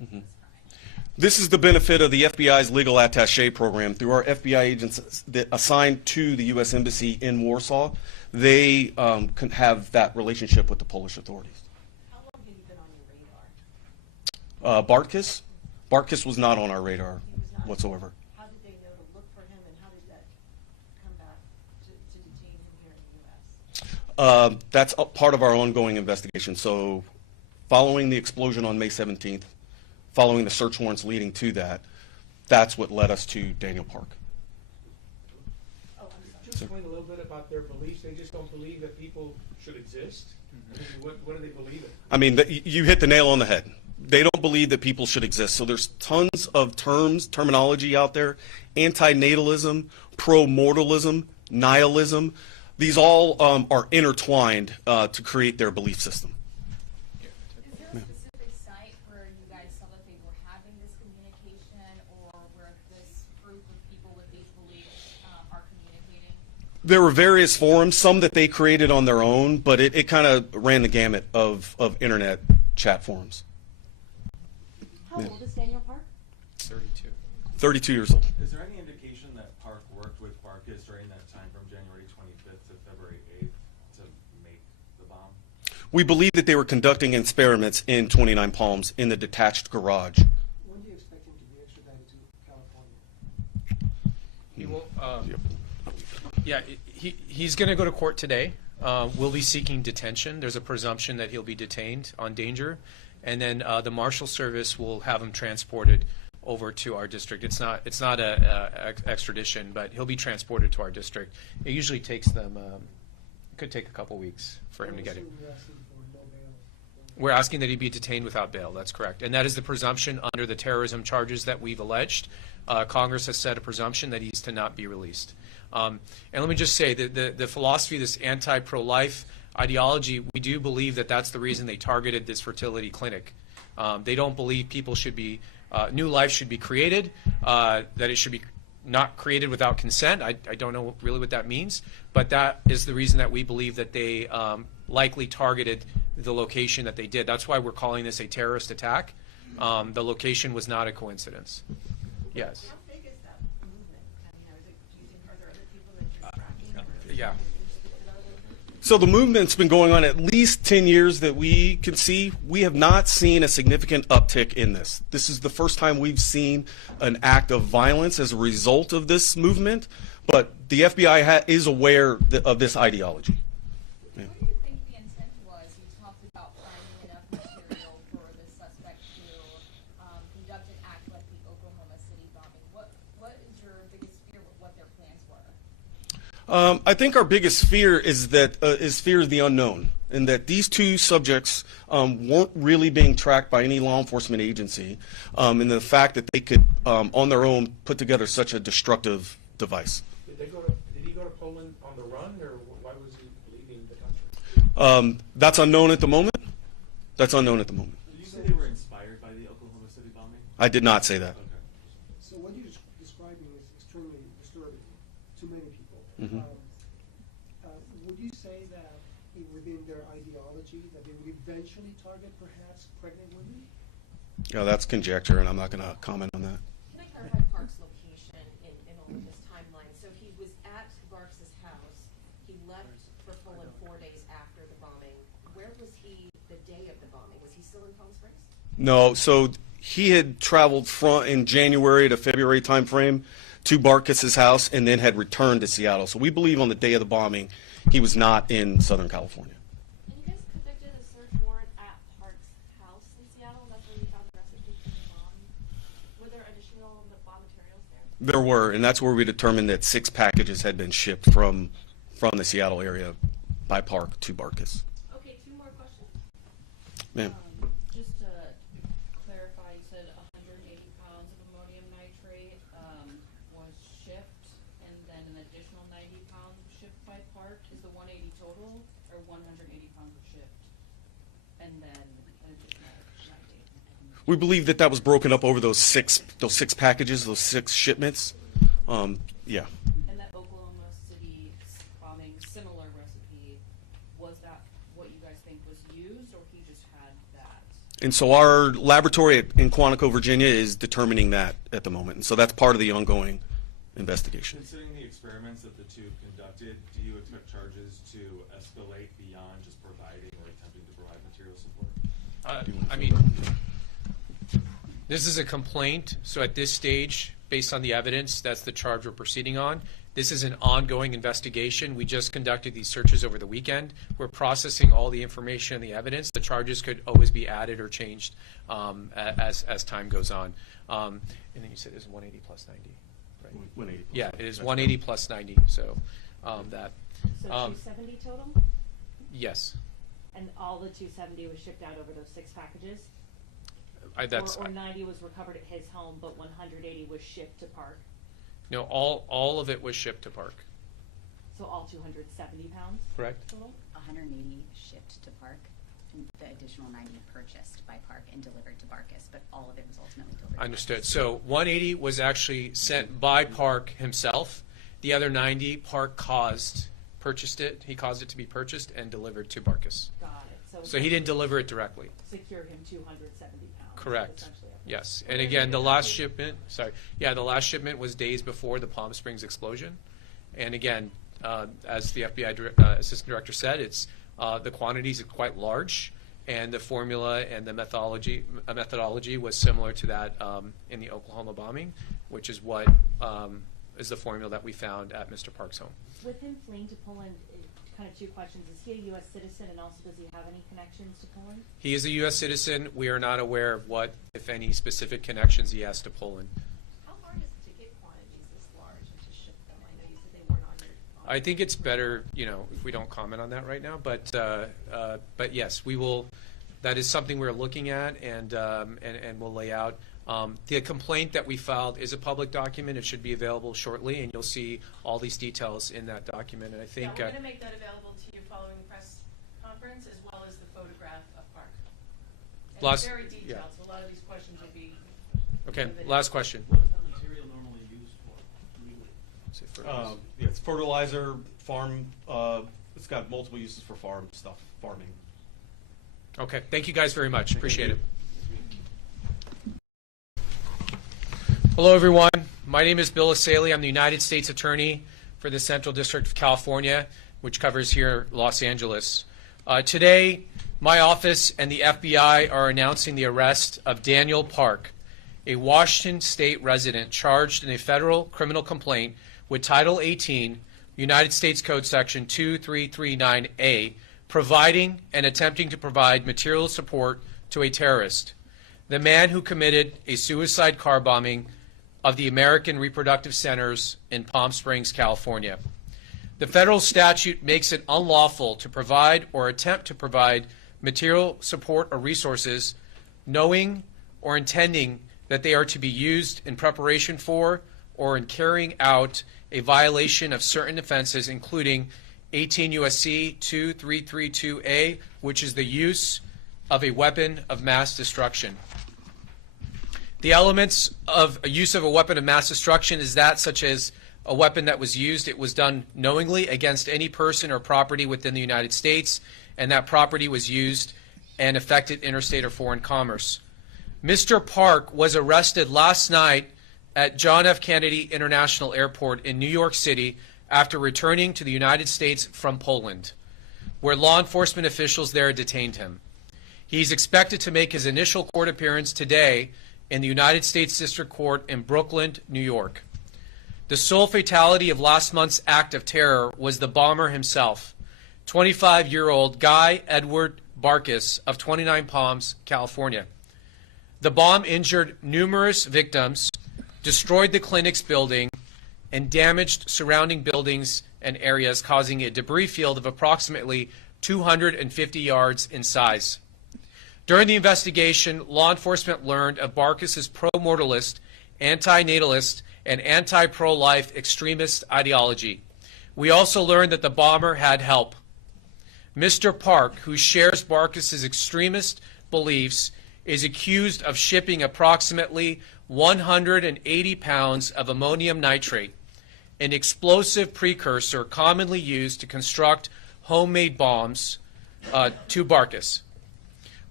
This is the benefit of the FBI's legal attaché program. Through our FBI agents that assigned to the U.S. Embassy in Warsaw, they can have that relationship with the Polish authorities. How long have you been on your radar? Bartkus? Bartkus was not on our radar whatsoever. How did they know to look for him, and how did that come back to detain him here in the U.S.? That's a part of our ongoing investigation. So following the explosion on May 17th, following the search warrants leading to that, that's what led us to Daniel Park. Just explain a little bit about their beliefs. They just don't believe that people should exist. I mean, what do they believe in? I mean, you hit the nail on the head. They don't believe that people should exist. So there's tons of terminology out there: antinatalism, pro-mortalism, nihilism. These all are intertwined to create their belief system. Is there a specific site where you guys saw that they were having this communication, or where this group of people with these beliefs are communicating? There were various forums, some that they created on their own, but it kind of ran the gamut of internet chat forums. How old is Daniel Park? 32. 32 years old. Is there any indication that Park worked with Bartkus during that time from January 25th to February 8th to make the bomb? We believe that they were conducting experiments in 29 Palms in the detached garage. When do you expect him to be extradited to California? He will. Yeah, he's going to go to court today. We'll be seeking detention. There's a presumption that he'll be detained on danger, and then the Marshal Service will have him transported over to our district. It's not a extradition, but he'll be transported to our district. It usually takes them. Could take a couple weeks for him to get it. We're asking that he be detained without bail. That's correct, and that is the presumption under the terrorism charges that we've alleged. Congress has set a presumption that he's to not be released. And let me just say that the philosophy, this anti-pro-life ideology, we do believe that that's the reason they targeted this fertility clinic. They don't believe people should be, new life should be created, that it should be not created without consent. I don't know really what that means, but that is the reason that we believe that they likely targeted the location that they did. That's why we're calling this a terrorist attack. The location was not a coincidence. Yes. How big is that movement? I mean, do you think, are there other people that you're tracking? Yeah. So the movement's been going on at least 10 years that we can see. We have not seen a significant uptick in this. This is the first time we've seen an act of violence as a result of this movement, but the FBI is aware of this ideology. Yeah. What do you think the intent was? You talked about finding enough material for the suspect to conduct an act like the Oklahoma City bombing. What is your biggest fear with what their plans were? I think our biggest fear is that fear of the unknown, and that these two subjects weren't really being tracked by any law enforcement agency, and the fact that they could, on their own, put together such a destructive device. Did he go to Poland on the run, or why was he leaving the country? That's unknown at the moment. That's unknown at the moment. Did you say they were inspired by the Oklahoma City bombing? I did not say that. Okay. So what you're describing is extremely disturbing to many people. Mhm. Would you say that within their ideology that they would eventually target perhaps pregnant women? Yeah, that's conjecture, and I'm not going to comment on that. Can I clarify Park's location in all of this timeline? So he was at Bartkus' house. He left for Poland 4 days after the bombing. Where was he the day of the bombing? Was he still in Palm Springs? No, so he had traveled in January to February timeframe to Bartkus' house and then had returned to Seattle. So we believe on the day of the bombing, he was not in Southern California. And you guys conducted a search warrant at Park's house in Seattle. That's where you found the recipe for the bomb. Were there additional bomb materials there? There were, and that's where we determined that 6 packages had been shipped from the Seattle area by Park to Bartkus. Okay, 2 more questions. Ma'am. Just to clarify, you said 180 pounds of ammonium nitrate was shipped, and then an additional 90 pounds shipped by Park. Is the 180 total, or 180 pounds were shipped, and then an additional 90? We believe that was broken up over those six packages, those 6 shipments. Yeah. And that Oklahoma City bombing similar recipe, was that what you guys think was used, or he just had that? And so our laboratory in Quantico, Virginia is determining that at the moment. And so that's part of the ongoing investigation. Considering the experiments that the two conducted, do you expect charges to escalate beyond just providing or attempting to provide material support? I mean, this is a complaint, so at this stage, based on the evidence, that's the charge we're proceeding on. This is an ongoing investigation. We just conducted these searches over the weekend. We're processing all the information and the evidence. The charges could always be added or changed as time goes on. And then you said it's 180 plus 90, right? 180. Yeah, it is 180 plus 90. So that. So 270 total? Yes. And all the 270 was shipped out over those 6 packages? That's or 90 was recovered at his home, but 180 was shipped to Park? No, all of it was shipped to Park. So all 270 pounds? Correct. Total? 180 shipped to Park, and the additional 90 purchased by Park and delivered to Bartkus, but all of it was ultimately delivered to Understood. Bartkus. So 180 was actually sent by Park himself. The other 90, Park purchased it. He caused it to be purchased and delivered to Bartkus. Got it. So he didn't deliver it directly. Secure him 270 pounds. Correct. Essentially. Yes. And again, the last shipment was days before the Palm Springs explosion. And again, as the FBI Assistant Director said, it's the quantities are quite large, and the formula and the methodology was similar to that in the Oklahoma bombing, which is what is the formula that we found at Mr. Park's home. With him fleeing to Poland, kind of 2 questions. Is he a U.S. citizen, and also does he have any connections to Poland? He is a U.S. citizen. We are not aware of what, if any, specific connections he has to Poland. How hard is it to get quantities this large and to ship them? I know you said they weren't on your. I think it's better, if we don't comment on that right now. But yes, we will. That is something we're looking at, and we'll lay out. The complaint that we filed is a public document. It should be available shortly, and you'll see all these details in that document. And I think we're going to make that available to you following the press conference, as well as the photograph of Park. And it's very detailed, so a lot of these questions will be. Okay, last question. What is that material normally used for legally? It's fertilizer, farm. It's got multiple uses for farming. Okay, thank you guys very much. Appreciate it. Hello, everyone. My name is Bill Asaley. I'm the United States Attorney for the Central District of California, which covers here Los Angeles. Today, my office and the FBI are announcing the arrest of Daniel Park, a Washington State resident charged in a federal criminal complaint with Title 18, United States Code Section 2339A, providing and attempting to provide material support to a terrorist, the man who committed a suicide car bombing of the American Reproductive Centers in Palm Springs, California. The federal statute makes it unlawful to provide or attempt to provide material support or resources knowing or intending that they are to be used in preparation for or in carrying out a violation of certain offenses, including 18 U.S.C. 2332A, which is the use of a weapon of mass destruction. The elements of a use of a weapon of mass destruction is that such as a weapon that was used, it was done knowingly against any person or property within the United States, and that property was used and affected interstate or foreign commerce. Mr. Park was arrested last night at John F. Kennedy International Airport in New York City after returning to the United States from Poland, where law enforcement officials there detained him. He's expected to make his initial court appearance today in the United States District Court in Brooklyn, New York. The sole fatality of last month's act of terror was the bomber himself, 25-year-old Guy Edward Bartkus of 29 Palms, California. The bomb injured numerous victims, destroyed the clinic's building, and damaged surrounding buildings and areas, causing a debris field of approximately 250 yards in size. During the investigation, law enforcement learned of Bartkus's pro-mortalist, anti-natalist, and anti-pro-life extremist ideology. We also learned that the bomber had help. Mr. Park, who shares Bartkus's extremist beliefs, is accused of shipping approximately 180 pounds of ammonium nitrate, an explosive precursor commonly used to construct homemade bombs, to Bartkus.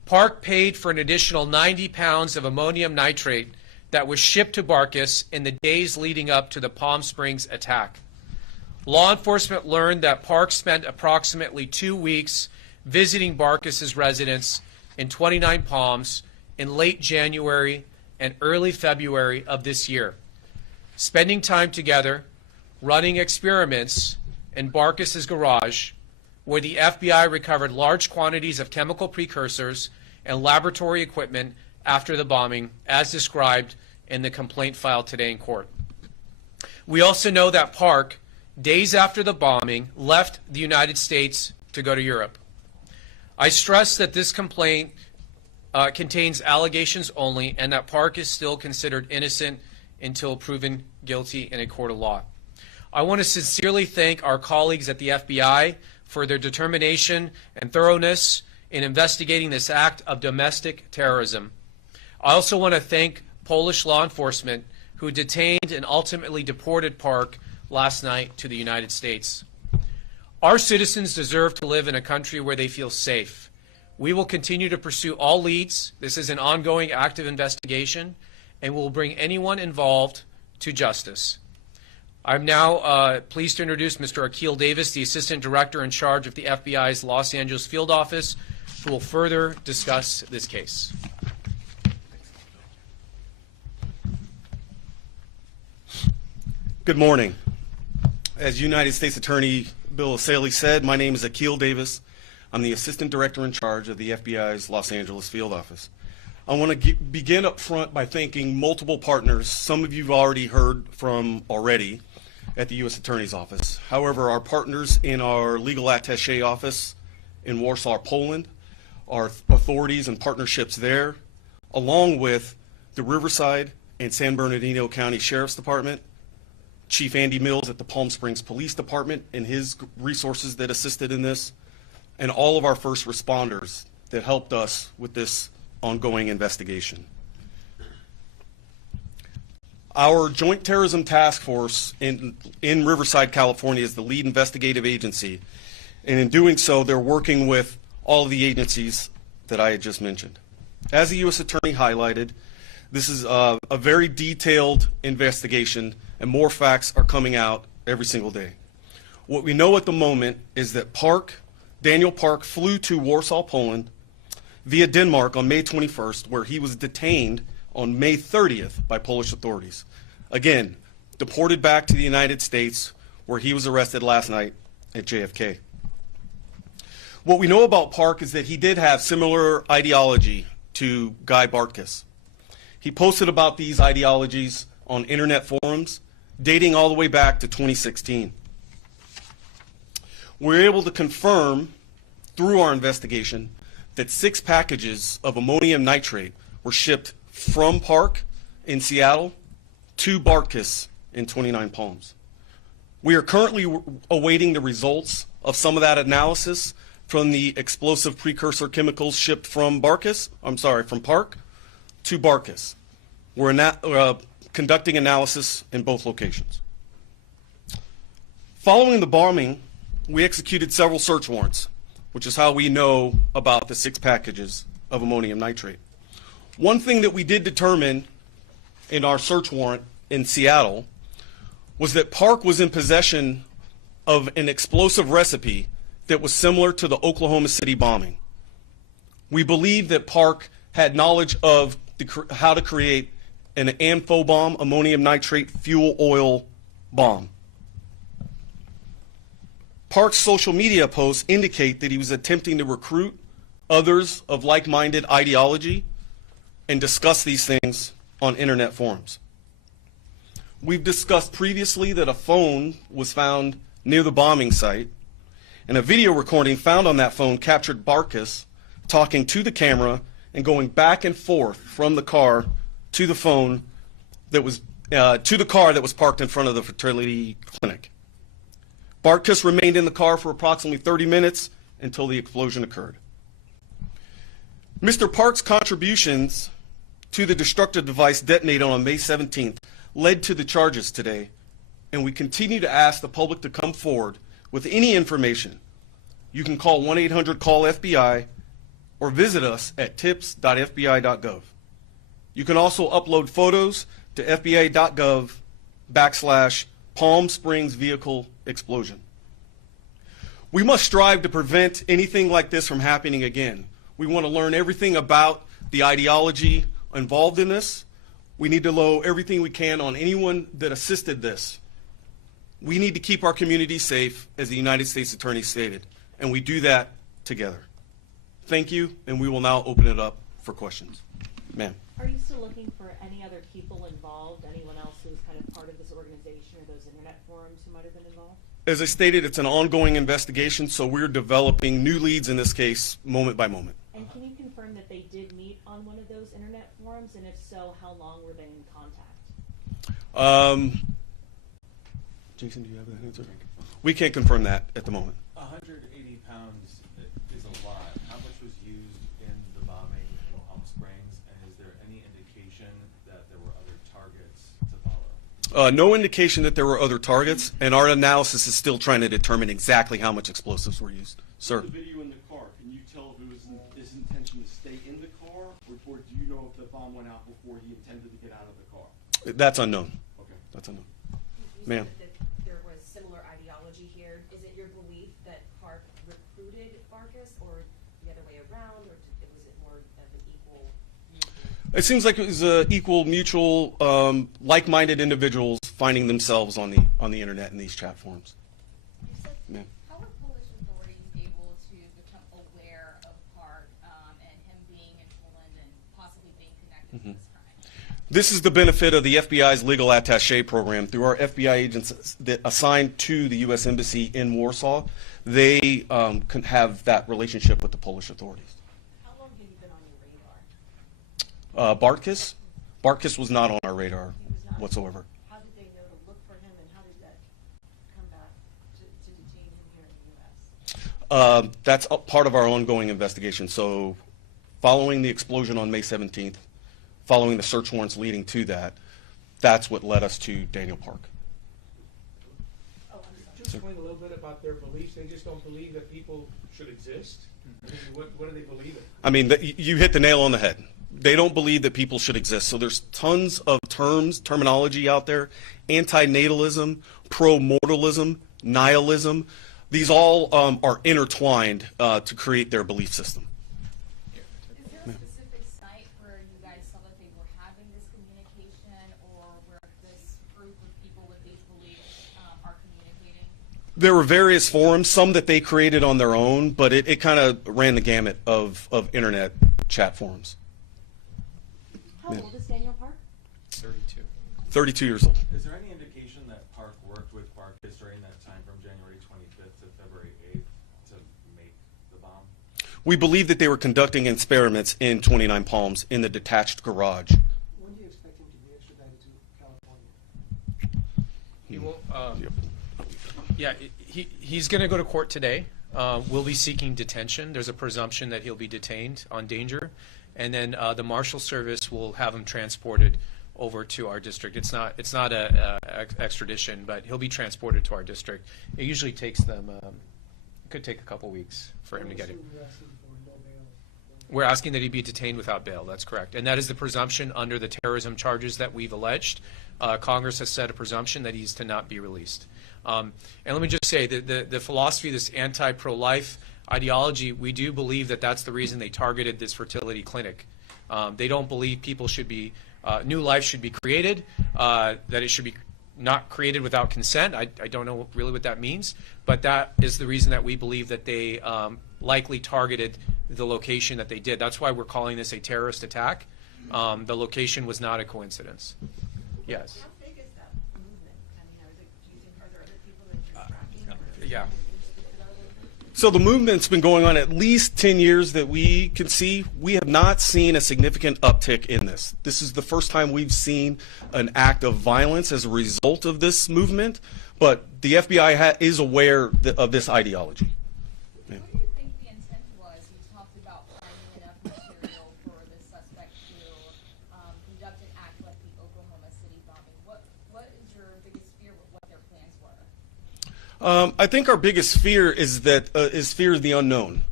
Park paid for an additional 90 pounds of ammonium nitrate that was shipped to Bartkus in the days leading up to the Palm Springs attack. Law enforcement learned that Park spent approximately 2 weeks visiting Bartkus's residence in 29 Palms in late January and early February of this year, spending time together, running experiments in Bartkus's garage, where the FBI recovered large quantities of chemical precursors and laboratory equipment after the bombing, as described in the complaint filed today in court. We also know that Park, days after the bombing, left the United States to go to Europe. I stress that this complaint contains allegations only, and that Park is still considered innocent until proven guilty in a court of law. I want to sincerely thank our colleagues at the FBI for their determination and thoroughness in investigating this act of domestic terrorism. I also want to thank Polish law enforcement who detained and ultimately deported Park last night to the United States. Our citizens deserve to live in a country where they feel safe. We will continue to pursue all leads. This is an ongoing active investigation, and will bring anyone involved to justice. I'm now pleased to introduce Mr. Akil Davis, the Assistant Director in charge of the FBI's Los Angeles Field Office, who will further discuss this case. Good morning. As United States Attorney Bill Asaley said, my name is Akil Davis. I'm the Assistant Director in charge of the FBI's Los Angeles Field Office. I want to begin up front by thanking multiple partners. Some of you have already heard from already at the U.S. Attorney's Office. However, our partners in our legal attaché office in Warsaw, Poland, our authorities and partnerships there, along with the Riverside and San Bernardino County Sheriff's Department, Chief Andy Mills at the Palm Springs Police Department and his resources that assisted in this, and all of our first responders that helped us with this ongoing investigation. Our Joint Terrorism Task Force in Riverside, California is the lead investigative agency, and in doing so, they're working with all of the agencies that I had just mentioned. As the U.S. Attorney highlighted, this is a very detailed investigation, and more facts are coming out every single day. What we know at the moment is that Daniel Park flew to Warsaw, Poland, via Denmark on May 21st, where he was detained on May 30th by Polish authorities. Again, deported back to the United States, where he was arrested last night at JFK. What we know about Park is that he did have similar ideology to Guy Bartkus. He posted about these ideologies on internet forums dating all the way back to 2016. We're able to confirm through our investigation that 6 packages of ammonium nitrate were shipped from Park in Seattle to Bartkus in 29 Palms. We are currently awaiting the results of some of that analysis from the explosive precursor chemicals shipped from Park to Bartkus. We're conducting analysis in both locations. Following the bombing, we executed several search warrants, which is how we know about the 6 packages of ammonium nitrate. One thing that we did determine in our search warrant in Seattle was that Park was in possession of an explosive recipe that was similar to the Oklahoma City bombing. We believe that Park had knowledge of how to create an amphibomb, ammonium nitrate fuel oil bomb. Park's social media posts indicate that he was attempting to recruit others of like-minded ideology and discuss these things on internet forums. We've discussed previously that a phone was found near the bombing site, and a video recording found on that phone captured Bartkus talking to the camera and going back and forth from the car to the phone that was to the car that was parked in front of the fertility clinic. Bartkus remained in the car for approximately 30 minutes until the explosion occurred. Mr. Park's contributions to the destructive device detonated on May 17th led to the charges today, and we continue to ask the public to come forward with any information. You can call 1-800-CALL-FBI, or visit us at tips.fbi.gov. You can also upload photos to fbi.gov/Palm Springs vehicle explosion. We must strive to prevent anything like this from happening again. We want to learn everything about the ideology involved in this. We need to know everything we can on anyone that assisted this. We need to keep our community safe, as the United States Attorney stated, and we do that together. Thank you, and we will now open it up for questions. Ma'am. Are you still looking for any other people involved, anyone else who's kind of part of this organization or those internet forums who might have been involved? As I stated, it's an ongoing investigation, so we're developing new leads in this case moment by moment. And can you confirm that they did meet on one of those internet forums, and if so, how long were they in contact? Jason, do you have that answer? We can't confirm that at the moment. 180 pounds is a lot. How much was used in the bombing in Palm Springs, and is there any indication that there were other targets to follow? No indication that there were other targets, and our analysis is still trying to determine exactly how much explosives were used. Sir? The video in the car, can you tell if it was his intention to stay in the car, or do you know if the bomb went out before he intended to get out of the car? That's unknown. Okay. That's unknown. You Ma'am. said that there was similar ideology here. Is it your belief that Park recruited Bartkus, or the other way around, or was it more of an equal mutual? It seems like it was equal, mutual, like-minded individuals finding themselves on the internet in these chat forums. Ma'am. How are Polish authorities able to become aware of Park and him being in Poland and possibly being connected to this crime? This is the benefit of the FBI's legal attaché program. Through our FBI agents that assigned to the U.S. Embassy in Warsaw, they can have that relationship with the Polish authorities. How long have you been on your radar? Bartkus? Bartkus was not on our radar whatsoever. How did they know to look for him, and how did that come back to detain him here in the U.S.? That's a part of our ongoing investigation. So following the explosion on May 17th, following the search warrants leading to that, that's what led us to Daniel Park. Could you explain a little bit about their beliefs? They just don't believe that people should exist? I mean, what do they believe in? I mean, you hit the nail on the head. They don't believe that people should exist. So there's tons of terminology out there: antinatalism, pro-mortalism, nihilism. These all are intertwined to create their belief system. Is there a specific site where you guys saw that they were having this communication, or where this group of people with these beliefs are communicating? There were various forums, some that they created on their own, but it kind of ran the gamut of internet chat forums. How old is Daniel Park? 32. 32 years old. Is there any indication that Park worked with Bartkus during that time from January 25th to February 8th to make the bomb? We believe that they were conducting experiments in 29 Palms in the detached garage. When do you expect him to be extradited to California? He will. Yeah, he's going to go to court today. We'll be seeking detention. There's a presumption that he'll be detained on danger, and then the Marshal Service will have him transported over to our district. It's not a extradition, but he'll be transported to our district. It usually takes them. It could take a couple weeks for him to get it. We're asking that he be detained without bail. That's correct, and that is the presumption under the terrorism charges that we've alleged. Congress has set a presumption that he's to not be released. And let me just say that the philosophy, this anti-pro-life ideology, we do believe that that's the reason they targeted this fertility clinic. They don't believe people should be, new life should be created, that it should be not created without consent. I don't know really what that means, but that is the reason that we believe that they likely targeted the location that they did. That's why we're calling this a terrorist attack. The location was not a coincidence. Yes. How big is that movement? I mean, are there other people that you're tracking? Yeah. So the movement's been going on at least 10 years that we can see. We have not seen a significant uptick in this. This is the first time we've seen an act of violence as a result of this movement, but the FBI is aware of this ideology. Yeah. What do you think the intent was? You talked about finding enough material for the suspect to conduct an act like the Oklahoma City bombing. What is your biggest fear with what their plans were? I think our biggest fear is fear of the unknown.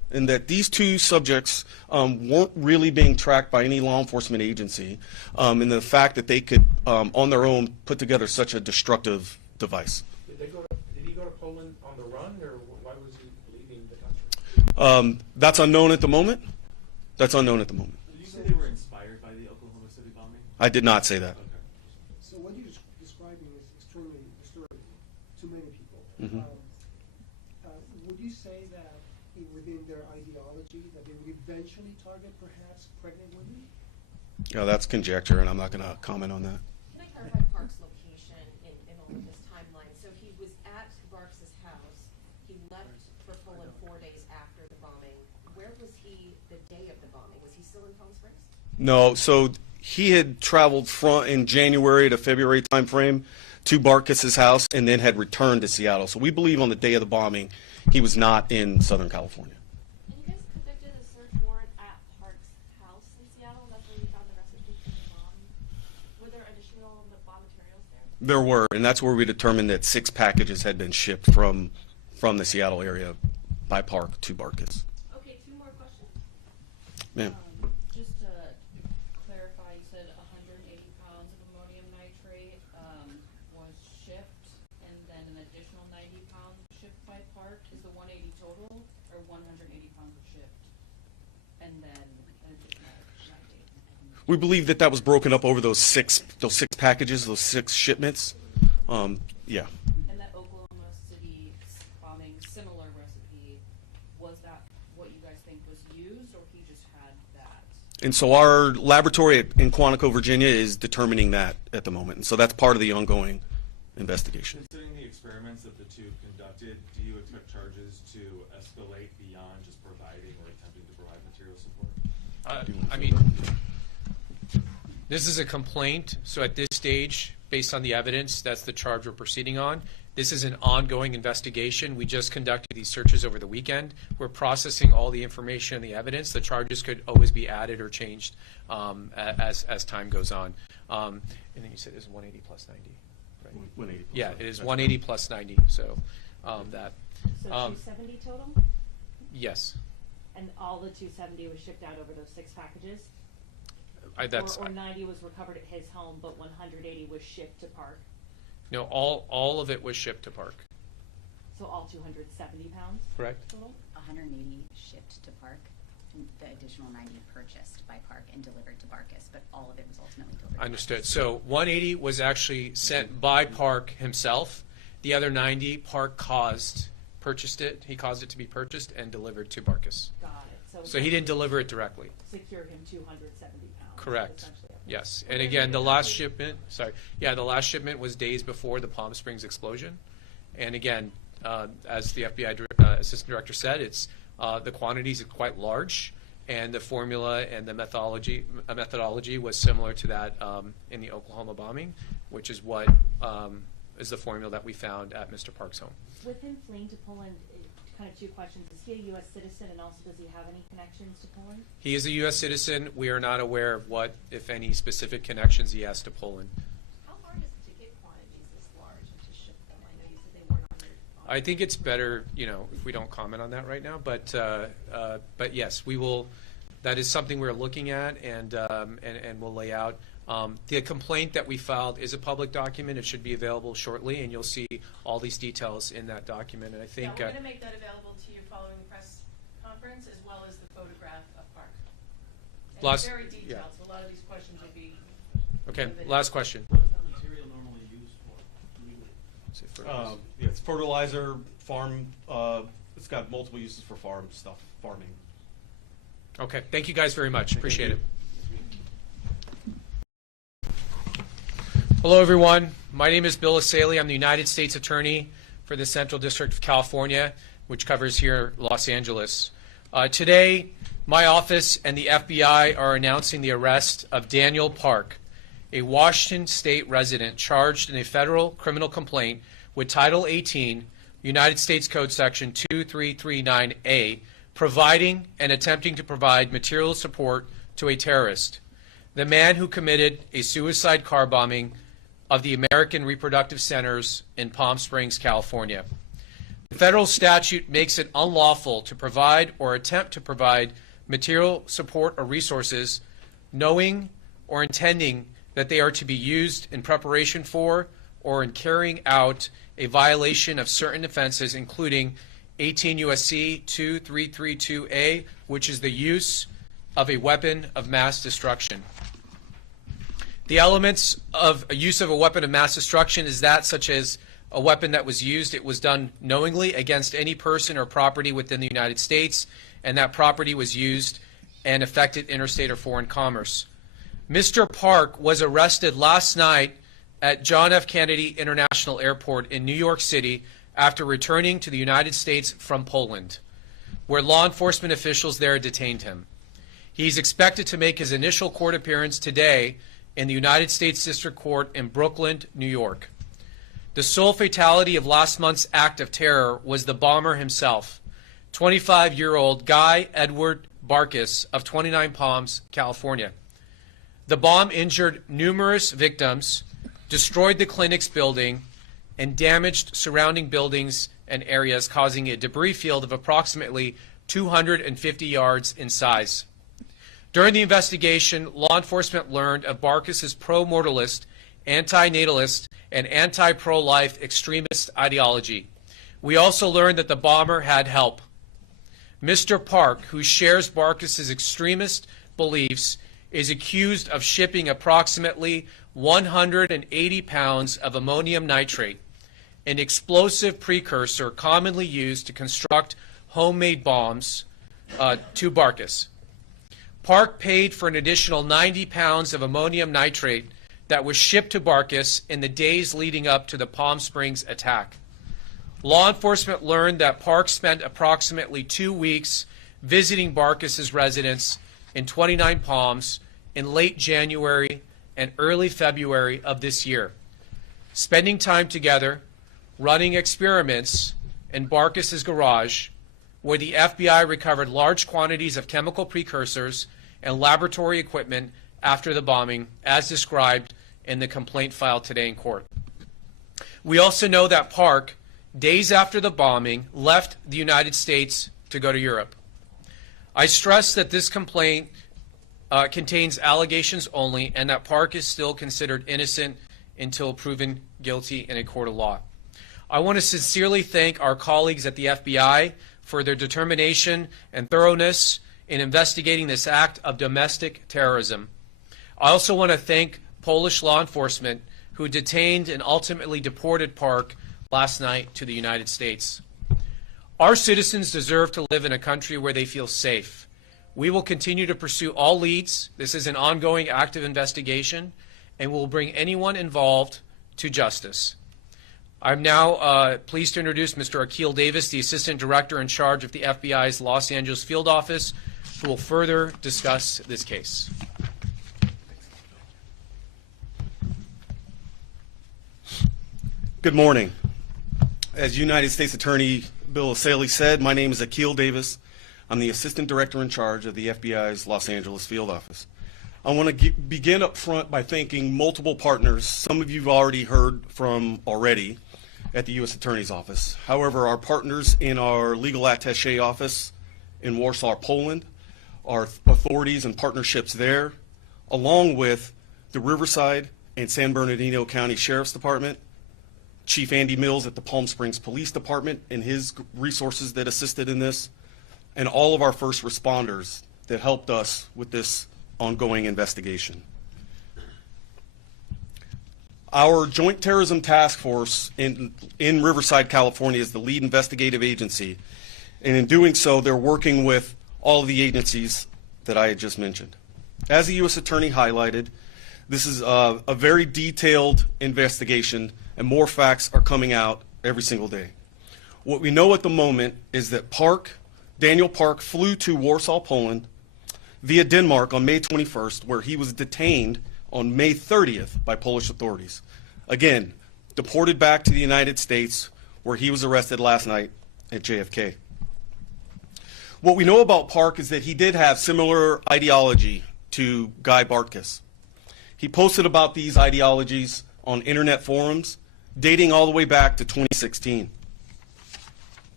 and that these two subjects weren't really being tracked by any law enforcement agency, and the fact that they could, on their own, put together such a destructive device. Did he go to Poland on the run, or why was he leaving the country? That's unknown at the moment. That's unknown at the moment. Did you say they were inspired by the Oklahoma City bombing? I did not say that. Okay. So what you're describing is extremely disturbing to many people. Mhm. Would you say that within their ideology that they would eventually target perhaps pregnant women? Yeah, that's conjecture, and I'm not going to comment on that. Can I clarify Park's location in all of this timeline? So he was at Barks's house. He left for Poland 4 days after the bombing. Where was he the day of the bombing? Was he still in Palm Springs? No, so he had traveled in January to February timeframe to Bartkus's house and then had returned to Seattle. So we believe on the day of the bombing, he was not in Southern California. And you guys conducted a search warrant at Park's house in Seattle. That's where you found the recipe for the bomb. Were there additional bomb materials there? There were, and that's where we determined that 6 packages had been shipped from the Seattle area by Park to Bartkus. Okay, 2 more questions. Ma'am. Just to clarify, you said 180 pounds of ammonium nitrate was shipped, and then an additional 90 pounds shipped by Park. Is the 180 total, or 180 pounds were shipped, and then an additional 90? We believe that that was broken up over those six packages, those 6 shipments. Yeah. And that Oklahoma City bombing similar recipe, was that what you guys think was used, or he just had that? And so our laboratory in Quantico, Virginia is determining that at the moment. And so that's part of the ongoing investigation. Considering the experiments that the two conducted, do you expect charges to escalate beyond just providing or attempting to provide material support? I mean, this is a complaint, so at this stage, based on the evidence, that's the charge we're proceeding on. This is an ongoing investigation. We just conducted these searches over the weekend. We're processing all the information and the evidence. The charges could always be added or changed as time goes on. And then you said it was 180 plus 90, right? 180 plus Yeah, 90. it is 180 plus 90, so that. So 270 total? Yes. And all the 270 was shipped out over those 6 packages? Or 90 was recovered at his home, but 180 was shipped to Park? No, all of it was shipped to Park. So all 270 pounds? Correct. Total? 180 shipped to Park, and the additional 90 purchased by Park and delivered to Bartkus, but all of it was ultimately delivered. Understood. So 180 was actually sent by Park himself. The other 90, Park purchased it. He caused it to be purchased and delivered to Bartkus. Got it. So he didn't deliver it directly. Secure him 270 pounds. Correct. essentially. Yes. And again, the last shipment, the last shipment was days before the Palm Springs explosion. And again, as the FBI Assistant Director said, it's the quantities are quite large, and the formula and the methodology was similar to that in the Oklahoma bombing, which is what is the formula that we found at Mr. Park's home. With him fleeing to Poland, kind of 2 questions. Is he a U.S. citizen, and also does he have any connections to Poland? He is a U.S. citizen. We are not aware of what, if any, specific connections he has to Poland. How hard is it to get quantities this large and to ship them? I know you said they weren't on your. I think it's better, if we don't comment on that right now. But yes, we will. That is something we're looking at, and we'll lay out. The complaint that we filed is a public document. It should be available shortly, and you'll see all these details in that document. And I think Yeah, we're going to make that available to you following the press conference, as well as the photograph of Park. And Last- it's very detailed, yeah. so a lot of these questions will be. Okay. Last question. What is that material normally used for legally? It's fertilizer, farm. It's got multiple uses for farming. Okay. Thank you guys very much. Appreciate it. Hello, everyone. My name is Bill Asaley. I'm the United States Attorney for the Central District of California, which covers here Los Angeles. Today, my office and the FBI are announcing the arrest of Daniel Park, a Washington State resident charged in a federal criminal complaint with Title 18, United States Code Section 2339A, providing and attempting to provide material support to a terrorist. The man who committed a suicide car bombing of the American Reproductive Centers in Palm Springs, California. The federal statute makes it unlawful to provide or attempt to provide material support or resources knowing or intending that they are to be used in preparation for or in carrying out a violation of certain offenses, including 18 U.S.C. 2332A, which is the use of a weapon of mass destruction. The elements of a use of a weapon of mass destruction is that such as a weapon that was used, it was done knowingly against any person or property within the United States, and that property was used and affected interstate or foreign commerce. Mr. Park was arrested last night at John F. Kennedy International Airport in New York City after returning to the United States from Poland, where law enforcement officials there detained him. He's expected to make his initial court appearance today in the United States District Court in Brooklyn, New York. The sole fatality of last month's act of terror was the bomber himself, 25-year-old Guy Edward Bartkus of 29 Palms, California. The bomb injured numerous victims, destroyed the clinic's building, and damaged surrounding buildings and areas, causing a debris field of approximately 250 yards in size. During the investigation, law enforcement learned of Bartkus's pro-mortalist, anti-natalist, and anti-pro-life extremist ideology. We also learned that the bomber had help. Mr. Park, who shares Bartkus's extremist beliefs, is accused of shipping approximately 180 pounds of ammonium nitrate, an explosive precursor commonly used to construct homemade bombs, to Bartkus. Park paid for an additional 90 pounds of ammonium nitrate that was shipped to Bartkus in the days leading up to the Palm Springs attack. Law enforcement learned that Park spent approximately 2 weeks visiting Bartkus's residence in 29 Palms in late January and early February of this year, spending time together, running experiments in Bartkus's garage, where the FBI recovered large quantities of chemical precursors and laboratory equipment after the bombing, as described in the complaint filed today in court. We also know that Park, days after the bombing, left the United States to go to Europe. I stress that this complaint contains allegations only, and that Park is still considered innocent until proven guilty in a court of law. I want to sincerely thank our colleagues at the FBI for their determination and thoroughness in investigating this act of domestic terrorism. I also want to thank Polish law enforcement who detained and ultimately deported Park last night to the United States. Our citizens deserve to live in a country where they feel safe. We will continue to pursue all leads. This is an ongoing active investigation, and we'll bring anyone involved to justice. I'm now pleased to introduce Mr. Akil Davis, the Assistant Director in charge of the FBI's Los Angeles Field Office, who will further discuss this case. Good morning. As United States Attorney Bill Asaley said, my name is Akil Davis. I'm the Assistant Director in charge of the FBI's Los Angeles Field Office. I want to begin up front by thanking multiple partners. Some of you have already heard from already at the U.S. Attorney's Office. However, our partners in our legal attaché office in Warsaw, Poland, our authorities and partnerships there, along with the Riverside and San Bernardino County Sheriff's Department, Chief Andy Mills at the Palm Springs Police Department and his resources that assisted in this, and all of our first responders that helped us with this ongoing investigation. Our Joint Terrorism Task Force in Riverside, California is the lead investigative agency, and in doing so, they're working with all of the agencies that I had just mentioned. As the U.S. Attorney highlighted, this is a very detailed investigation, and more facts are coming out every single day. What we know at the moment is that Daniel Park flew to Warsaw, Poland, via Denmark on May 21st, where he was detained on May 30th by Polish authorities. Again, deported back to the United States, where he was arrested last night at JFK. What we know about Park is that he did have similar ideology to Guy Bartkus. He posted about these ideologies on internet forums dating all the way back to 2016.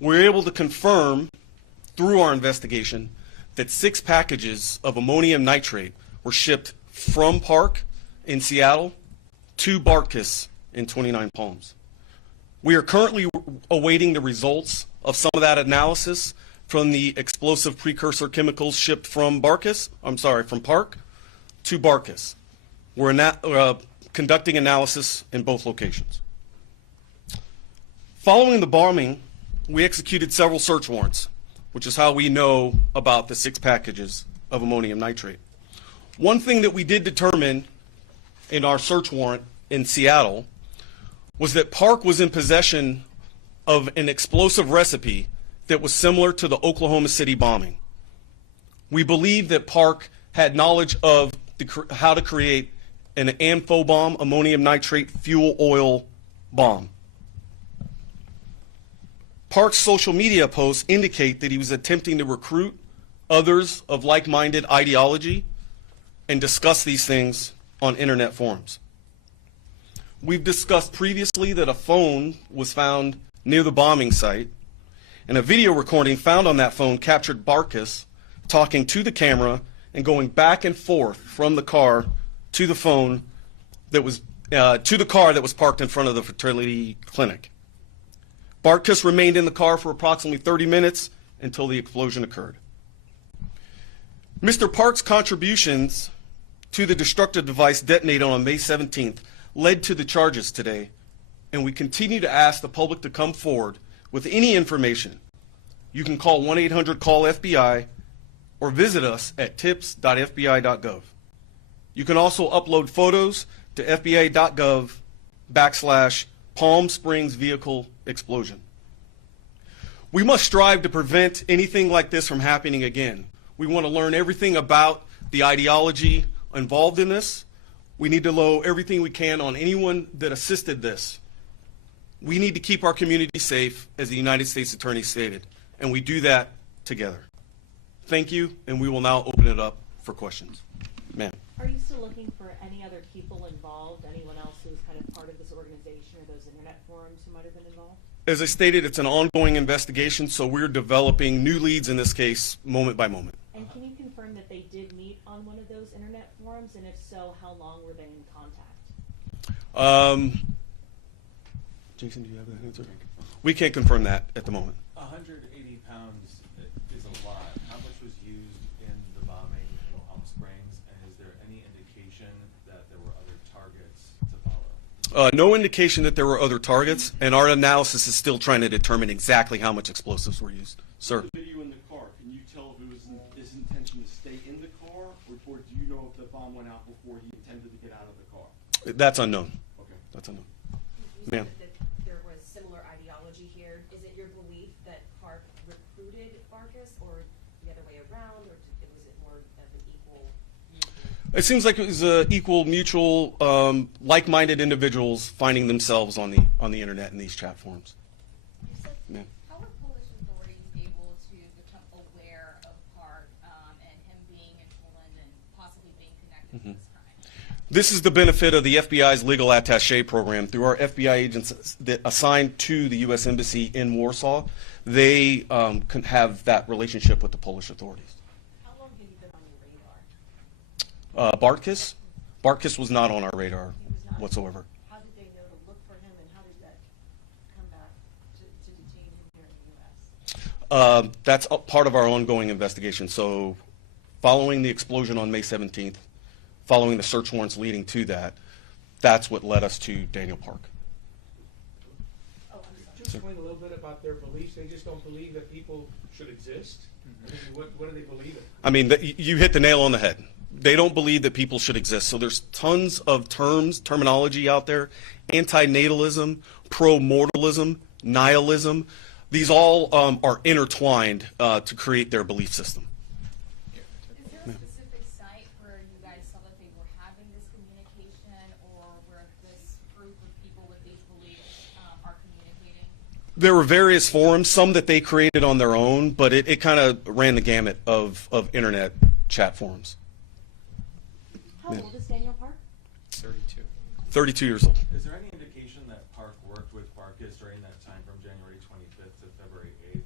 we're able to confirm through our investigation that 6 packages of ammonium nitrate were shipped from Park in Seattle to Bartkus in 29 Palms. We are currently awaiting the results of some of that analysis from the explosive precursor chemicals shipped from Park to Bartkus. We're conducting analysis in both locations. Following the bombing, we executed several search warrants, which is how we know about the 6 packages of ammonium nitrate. One thing that we did determine in our search warrant in Seattle was that Park was in possession of an explosive recipe that was similar to the Oklahoma City bombing. We believe that Park had knowledge of how to create an amphibomb ammonium nitrate fuel oil bomb. Park's social media posts indicate that he was attempting to recruit others of like-minded ideology and discuss these things on internet forums. We've discussed previously that a phone was found near the bombing site, and a video recording found on that phone captured Bartkus talking to the camera and going back and forth from the car to the phone that was to the car that was parked in front of the fertility clinic. Bartkus remained in the car for approximately 30 minutes until the explosion occurred. Mr. Park's contributions to the destructive device detonated on May 17th led to the charges today, and we continue to ask the public to come forward with any information. You can call 1-800-CALL-FBI or visit us at tips.fbi.gov. You can also upload photos to fbi.gov/Palm Springs vehicle explosion. We must strive to prevent anything like this from happening again. We want to learn everything about the ideology involved in this. We need to know everything we can on anyone that assisted this. We need to keep our community safe, as the United States Attorney stated, and we do that together. Thank you, and we will now open it up for questions. Ma'am. Are you still looking for any other people involved, anyone else who's kind of part of this organization or those internet forums who might have been involved? As I stated, it's an ongoing investigation, so we're developing new leads in this case moment by moment. And can you confirm that they did meet on one of those internet forums, and if so, how long were they in contact? Jason, do you have that answer? We can't confirm that at the moment. 180 pounds is a lot. How much was used in the bombing in Palm Springs, and is there any indication that there were other targets to follow? No indication that there were other targets, and our analysis is still trying to determine exactly how much explosives were used. Sir? The video in the car, can you tell if it was his intention to stay in the car, or do you know if the bomb went out before he intended to get out of the car? That's unknown. Okay. That's unknown. You Ma'am. said that there was similar ideology here. Is it your belief that Park recruited Bartkus, or the other way around, or was it more of an equal mutual? It seems like it was equal, mutual, like-minded individuals finding themselves on the internet in these chat forums. Ma'am. How were Polish authorities able to become aware of Park and him being in Poland and possibly being connected to this crime? This is the benefit of the FBI's legal attaché program. Through our FBI agents that assigned to the U.S. Embassy in Warsaw, they can have that relationship with the Polish authorities. How long had he been on your radar? Bartkus? Bartkus was not on our radar whatsoever. How did they know to look for him, and how did that come back to detain him here in the U.S.? That's a part of our ongoing investigation. So following the explosion on May 17th, following the search warrants leading to that, that's what led us to Daniel Park. Just explain a little bit about their beliefs. They just don't believe that people should exist. I mean, what do they believe in? I mean, you hit the nail on the head. They don't believe that people should exist. So there's tons of terminology out there: antinatalism, pro-mortalism, nihilism. These all are intertwined to create their belief system. Is there a specific site where you guys saw that they were having this communication, or where this group of people with these beliefs are communicating? There were various forums, some that they created on their own, but it kind of ran the gamut of internet chat forums. How old is Daniel Park? 32. 32 years old. Is there any indication that Park worked with Bartkus during that time from January 25th to February 8th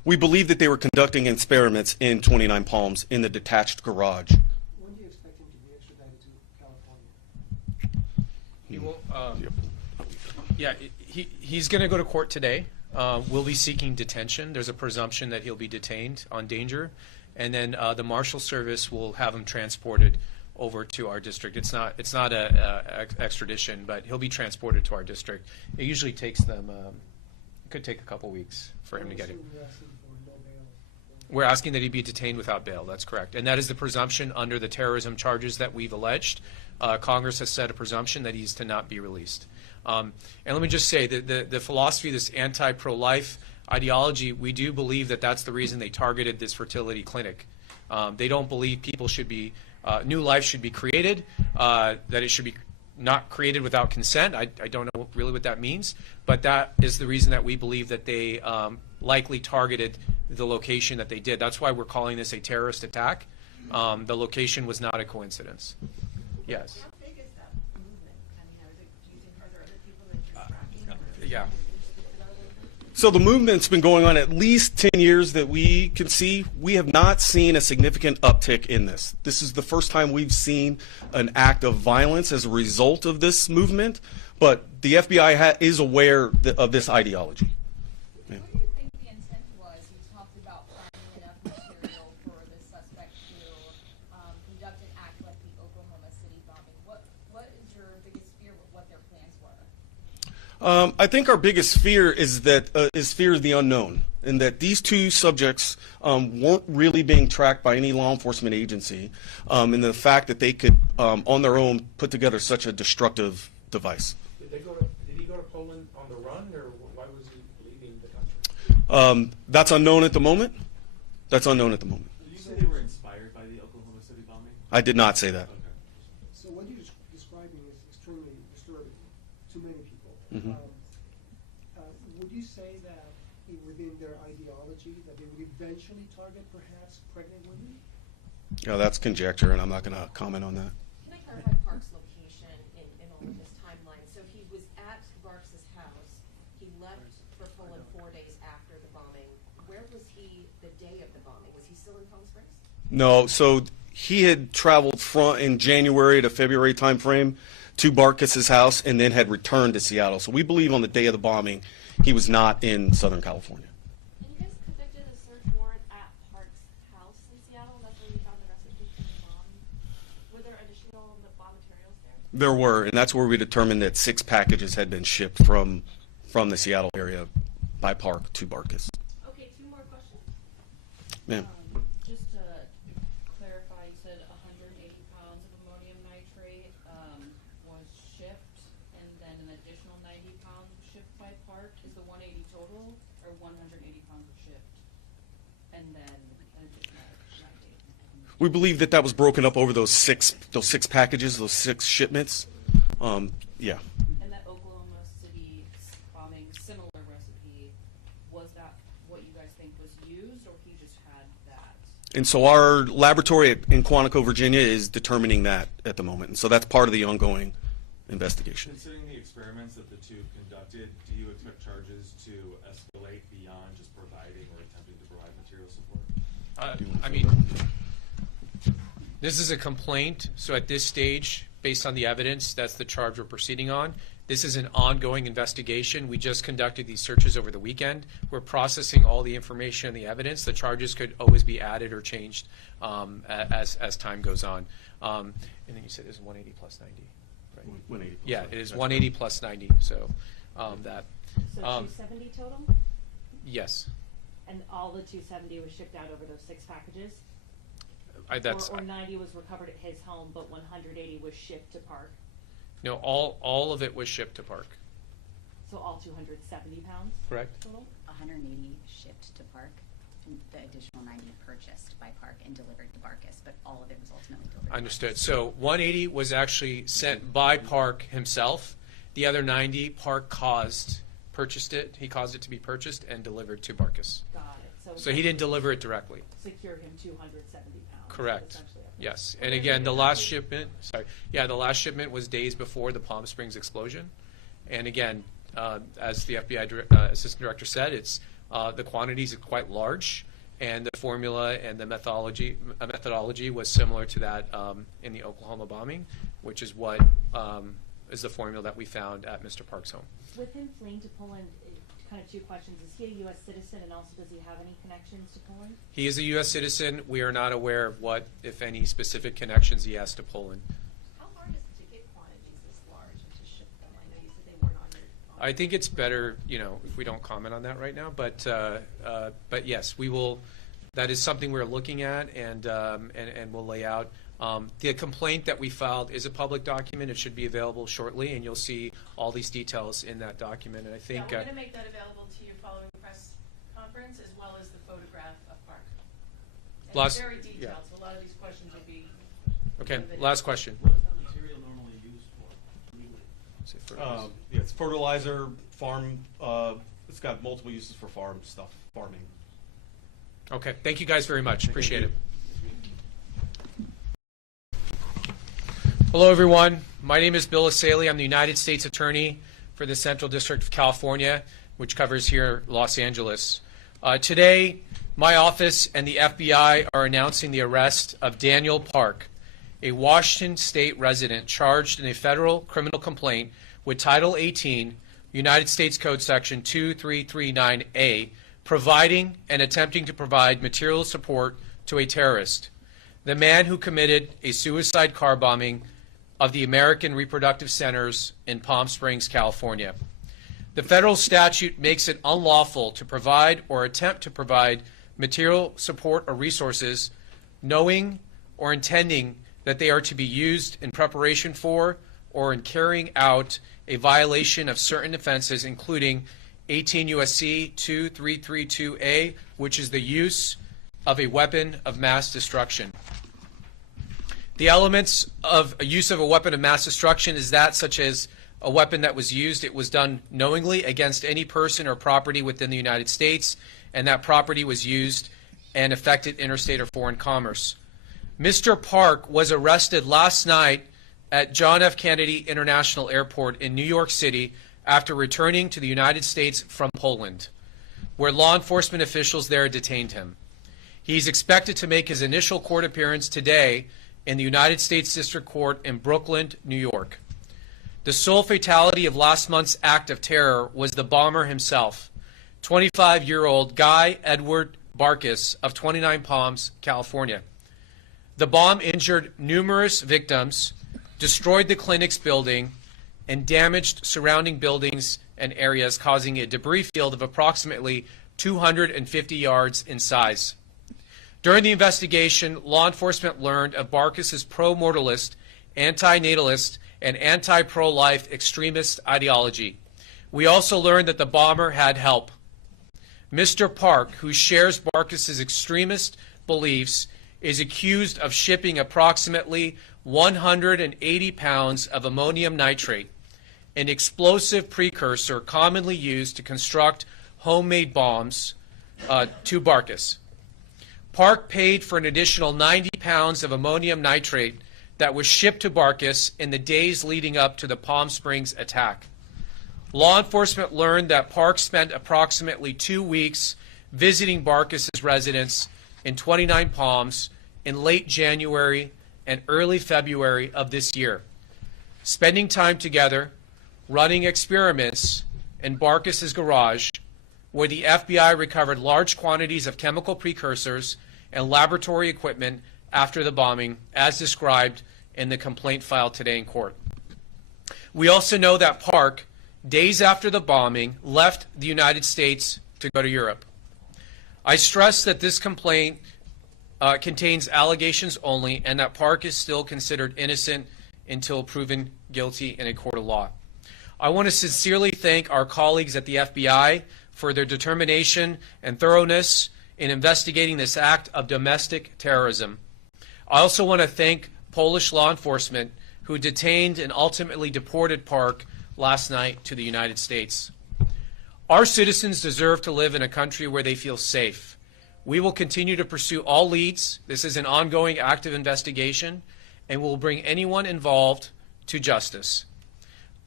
We believe that they were conducting experiments in 29 Palms in the detached garage. When do you expect him to be extradited to California? He will, yeah, he's going to go to court today. We'll be seeking detention. There's a presumption that he'll be detained on danger. And then the Marshal Service will have him transported over to our district. It's not a extradition, but he'll be transported to our district. It usually takes them, it could take a couple weeks for him to get him. We're asking that he be detained without bail. That's correct. And that is the presumption under the terrorism charges that we've alleged. Congress has set a presumption that he's to not be released. And let me just say that the philosophy, this anti-pro-life ideology, we do believe that that's the reason they targeted this fertility clinic. They don't believe people should be, new life should be created, that it should be not created without consent. I don't know really what that means, but that is the reason that we believe that they likely targeted the location that they did. That's why we're calling this a terrorist attack. The location was not a coincidence. Yes. How big is that movement? I mean, are there other people that you're tracking? Yeah. So the movement's been going on at least 10 years that we can see. We have not seen a significant uptick in this. This is the first time we've seen an act of violence as a result of this movement, but the FBI is aware of this ideology. Yeah. What do you think the intent was? You talked about finding enough material for the suspect to conduct an act like the Oklahoma City bombing. What is your biggest fear with what their plans were? I think our biggest fear is fear of the unknown, and that these two subjects weren't really being tracked by any law enforcement agency, and the fact that they could, on their own, put together such a destructive device. Did he go to Poland on the run, or why was he leaving the country? That's unknown at the moment. That's unknown at the moment. Did you say they were inspired by the Oklahoma City bombing? I did not say that. Okay. So what you're describing is extremely disturbing to many people. Mhm. Would you say that within their ideology that they would eventually target perhaps pregnant women? Yeah, that's conjecture, and I'm not going to comment on that. Can I clarify Park's location in all of this timeline? So he was at Bartkus' house. He left for Poland 4 days after the bombing. Where was he the day of the bombing? Was he still in Palm Springs? No, so he had traveled in January to February timeframe to Bartkus' house and then had returned to Seattle. So we believe on the day of the bombing, he was not in Southern California. And you guys conducted a search warrant at Park's house in Seattle. That's where you found the recipe for the bomb. Were there additional bomb materials there? There were, and that's where we determined that 6 packages had been shipped from the Seattle area by Park to Bartkus. Okay, 2 more questions. Ma'am. Just to clarify, you said 180 pounds of ammonium nitrate was shipped, and then an additional 90 pounds was shipped by Park. Is the 180 total, or 180 pounds was shipped, and then an additional 90? We believe that that was broken up over those six packages, those 6 shipments. Yeah. And that Oklahoma City bombing similar recipe, was that what you guys think was used, or he just had that? And so our laboratory in Quantico, Virginia is determining that at the moment. And so that's part of the ongoing investigation. Considering the experiments that the two conducted, do you expect charges to escalate beyond just providing or attempting to provide material support? I mean, this is a complaint, so at this stage, based on the evidence, that's the charge we're proceeding on. This is an ongoing investigation. We just conducted these searches over the weekend. We're processing all the information and the evidence. The charges could always be added or changed as time goes on. And then you said it's 180 plus 90, right? 180 plus Yeah, 90. it is 180 plus 90, so that. So 270 total? Yes. And all the 270 was shipped out over those 6 packages? That's, or 90 was recovered at his home, but 180 was shipped to Park? no, all of it was shipped to Park. So all 270 pounds? Correct. Total? 180 shipped to Park, and the additional 90 purchased by Park and delivered to Bartkus, but all of it was ultimately delivered to Understood. Bartkus. So 180 was actually sent by Park himself. The other 90, Park purchased it. He caused it to be purchased and delivered to Bartkus. Got it. So he didn't deliver it directly. Secure him 270 pounds. Correct. essentially. Yes. And again, the last shipment, the last shipment was days before the Palm Springs explosion. And again, as the FBI Assistant Director said, it's The quantities are quite large, and the formula and the methodology was similar to that in the Oklahoma bombing, which is what is the formula that we found at Mr. Park's home. With him fleeing to Poland, kind of two questions. Is he a U.S. citizen, and also does he have any connections to Poland? He is a U.S. citizen. We are not aware of what, if any, specific connections he has to Poland. How hard is it to get quantities this large and to ship them? I know you said they weren't on your. I think it's better, if we don't comment on that right now. But yes, we will. That is something we're looking at, and we'll lay out. The complaint that we filed is a public document. It should be available shortly, and you'll see all these details in that document. And I think we're going to make that available to you following the press conference, as well as the photograph of Park. And it's very detailed, so a lot of these questions will be. Okay, last question. What is that material normally used for legally? It's fertilizer, farm. It's got multiple uses for farming. Okay, thank you guys very much. Appreciate it. Hello, everyone. My name is Bill Asaley. I'm the United States Attorney for the Central District of California, which covers here Los Angeles. Today, my office and the FBI are announcing the arrest of Daniel Park, a Washington State resident charged in a federal criminal complaint with Title 18, United States Code Section 2339A, providing and attempting to provide material support to a terrorist. The man who committed a suicide car bombing of the American Reproductive Centers in Palm Springs, California. The federal statute makes it unlawful to provide or attempt to provide material support or resources knowing or intending that they are to be used in preparation for or in carrying out a violation of certain offenses, including 18 U.S.C. 2332A, which is the use of a weapon of mass destruction. The elements of a use of a weapon of mass destruction is that such as a weapon that was used, it was done knowingly against any person or property within the United States, and that property was used and affected interstate or foreign commerce. Mr. Park was arrested last night at John F. Kennedy International Airport in New York City after returning to the United States from Poland, where law enforcement officials there detained him. He's expected to make his initial court appearance today in the United States District Court in Brooklyn, New York. The sole fatality of last month's act of terror was the bomber himself, 25-year-old Guy Edward Bartkus of 29 Palms, California. The bomb injured numerous victims, destroyed the clinic's building, and damaged surrounding buildings and areas, causing a debris field of approximately 250 yards in size. During the investigation, law enforcement learned of Bartkus's pro-mortalist, anti-natalist, and anti-pro-life extremist ideology. We also learned that the bomber had help. Mr. Park, who shares Bartkus's extremist beliefs, is accused of shipping approximately 180 pounds of ammonium nitrate, an explosive precursor commonly used to construct homemade bombs, to Bartkus. Park paid for an additional 90 pounds of ammonium nitrate that was shipped to Bartkus in the days leading up to the Palm Springs attack. Law enforcement learned that Park spent approximately 2 weeks visiting Bartkus's residence in 29 Palms in late January and early February of this year, spending time together, running experiments in Bartkus's garage, where the FBI recovered large quantities of chemical precursors and laboratory equipment after the bombing, as described in the complaint filed today in court. We also know that Park, days after the bombing, left the United States to go to Europe. I stress that this complaint contains allegations only, and that Park is still considered innocent until proven guilty in a court of law. I want to sincerely thank our colleagues at the FBI for their determination and thoroughness in investigating this act of domestic terrorism. I also want to thank Polish law enforcement who detained and ultimately deported Park last night to the United States. Our citizens deserve to live in a country where they feel safe. We will continue to pursue all leads. This is an ongoing active investigation, and we'll bring anyone involved to justice.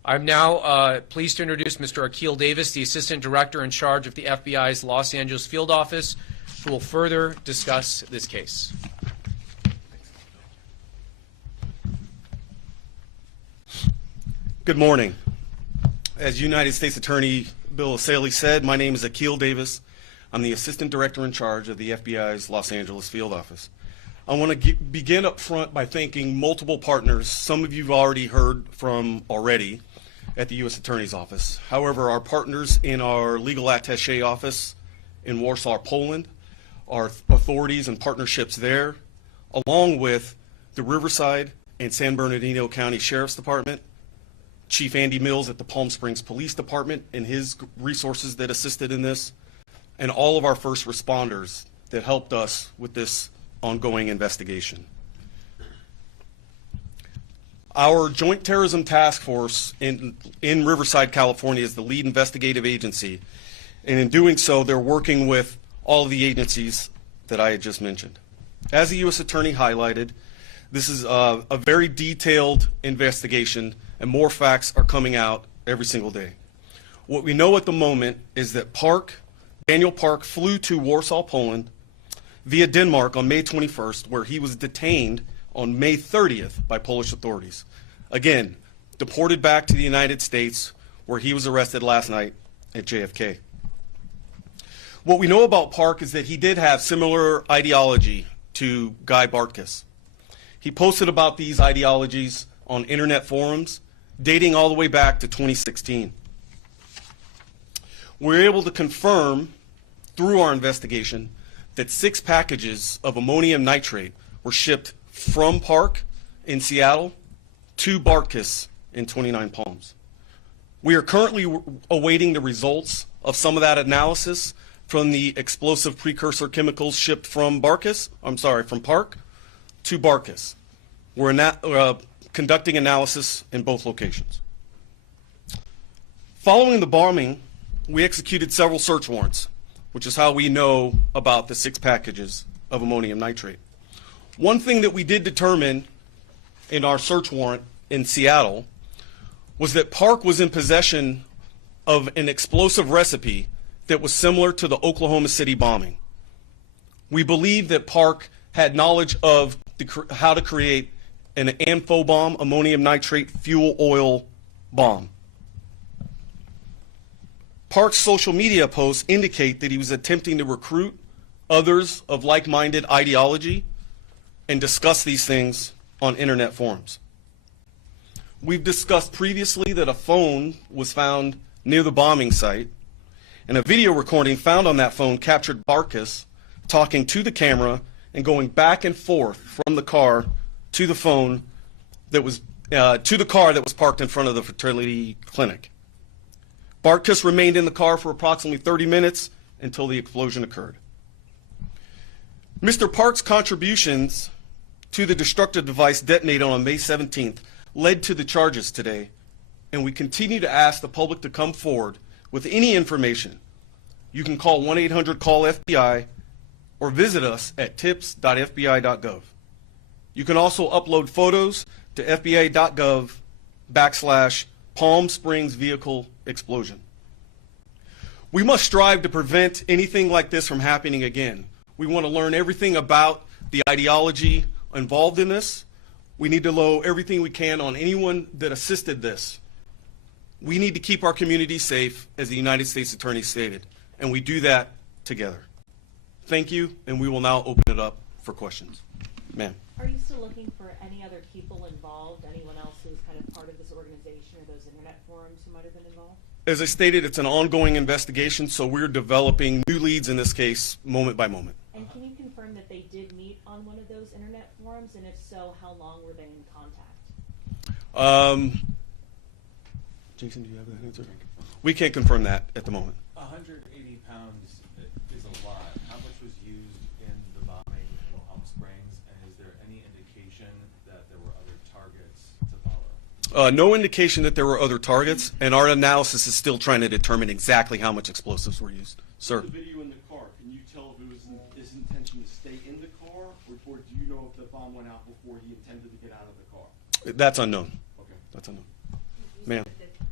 I'm now pleased to introduce Mr. Akil Davis, the Assistant Director in charge of the FBI's Los Angeles Field Office, who will further discuss this case. Good morning. As United States Attorney Bill Saley said, my name is Akil Davis. I'm the Assistant Director in charge of the FBI's Los Angeles Field Office. I want to begin up front by thanking multiple partners. Some of you have already heard from already at the U.S. Attorney's Office. However, our partners in our legal attaché office in Warsaw, Poland, our authorities and partnerships there, along with the Riverside and San Bernardino County Sheriff's Department, Chief Andy Mills at the Palm Springs Police Department and his resources that assisted in this, and all of our first responders that helped us with this ongoing investigation. Our Joint Terrorism Task Force in Riverside, California is the lead investigative agency, and in doing so, they're working with all of the agencies that I had just mentioned. As the U.S. Attorney highlighted, this is a very detailed investigation, and more facts are coming out every single day. What we know at the moment is that Daniel Park flew to Warsaw, Poland, via Denmark on May 21st, where he was detained on May 30th by Polish authorities. Again, deported back to the United States, where he was arrested last night at JFK. What we know about Park is that he did have similar ideology to Guy Bartkus. He posted about these ideologies on internet forums dating all the way back to 2016. We were able to confirm through our investigation that 6 packages of ammonium nitrate were shipped from Park in Seattle to Bartkus in 29 Palms. We are currently awaiting the results of some of that analysis from the explosive precursor chemicals shipped from Park to Bartkus. We're conducting analysis in both locations. Following the bombing, we executed several search warrants, which is how we know about the 6 packages of ammonium nitrate. One thing that we did determine in our search warrant in Seattle was that Park was in possession of an explosive recipe that was similar to the Oklahoma City bombing. We believe that Park had knowledge of how to create an amphibomb, ammonium nitrate fuel oil bomb. Park's social media posts indicate that he was attempting to recruit others of like-minded ideology and discuss these things on internet forums. We've discussed previously that a phone was found near the bombing site, and a video recording found on that phone captured Bartkus talking to the camera and going back and forth from the car to the phone that was to the car that was parked in front of the fertility clinic. Bartkus remained in the car for approximately 30 minutes until the explosion occurred. Mr. Park's contributions to the destructive device detonated on May 17th led to the charges today, and we continue to ask the public to come forward with any information. You can call 1-800-CALL-FBI or visit us at tips.fbi.gov. You can also upload photos to fbi.gov/Palm Springs vehicle explosion. We must strive to prevent anything like this from happening again. We want to learn everything about the ideology involved in this. We need to know everything we can on anyone that assisted this. We need to keep our community safe, as the United States Attorney stated, and we do that together. Thank you, and we will now open it up for questions. Ma'am. Are you still looking for any other people involved, anyone else who's kind of part of this organization or those internet forums who might have been involved? As I stated, it's an ongoing investigation, so we're developing new leads in this case moment by moment. And can you confirm that they did meet on one of those internet forums, and if so, how long were they in contact? Jason, do you have that answer? We can't confirm that at the moment. 180 pounds is a lot. How much was used in the bombing in Palm Springs, and is there any indication that there were other targets to follow? No indication that there were other targets, and our analysis is still trying to determine exactly how much explosives were used. Sir? The video in the car, can you tell if it was his intention to stay in the car, or do you know if the bomb went out before he intended to get out of the car? That's unknown. Okay. That's unknown. You Ma'am. said that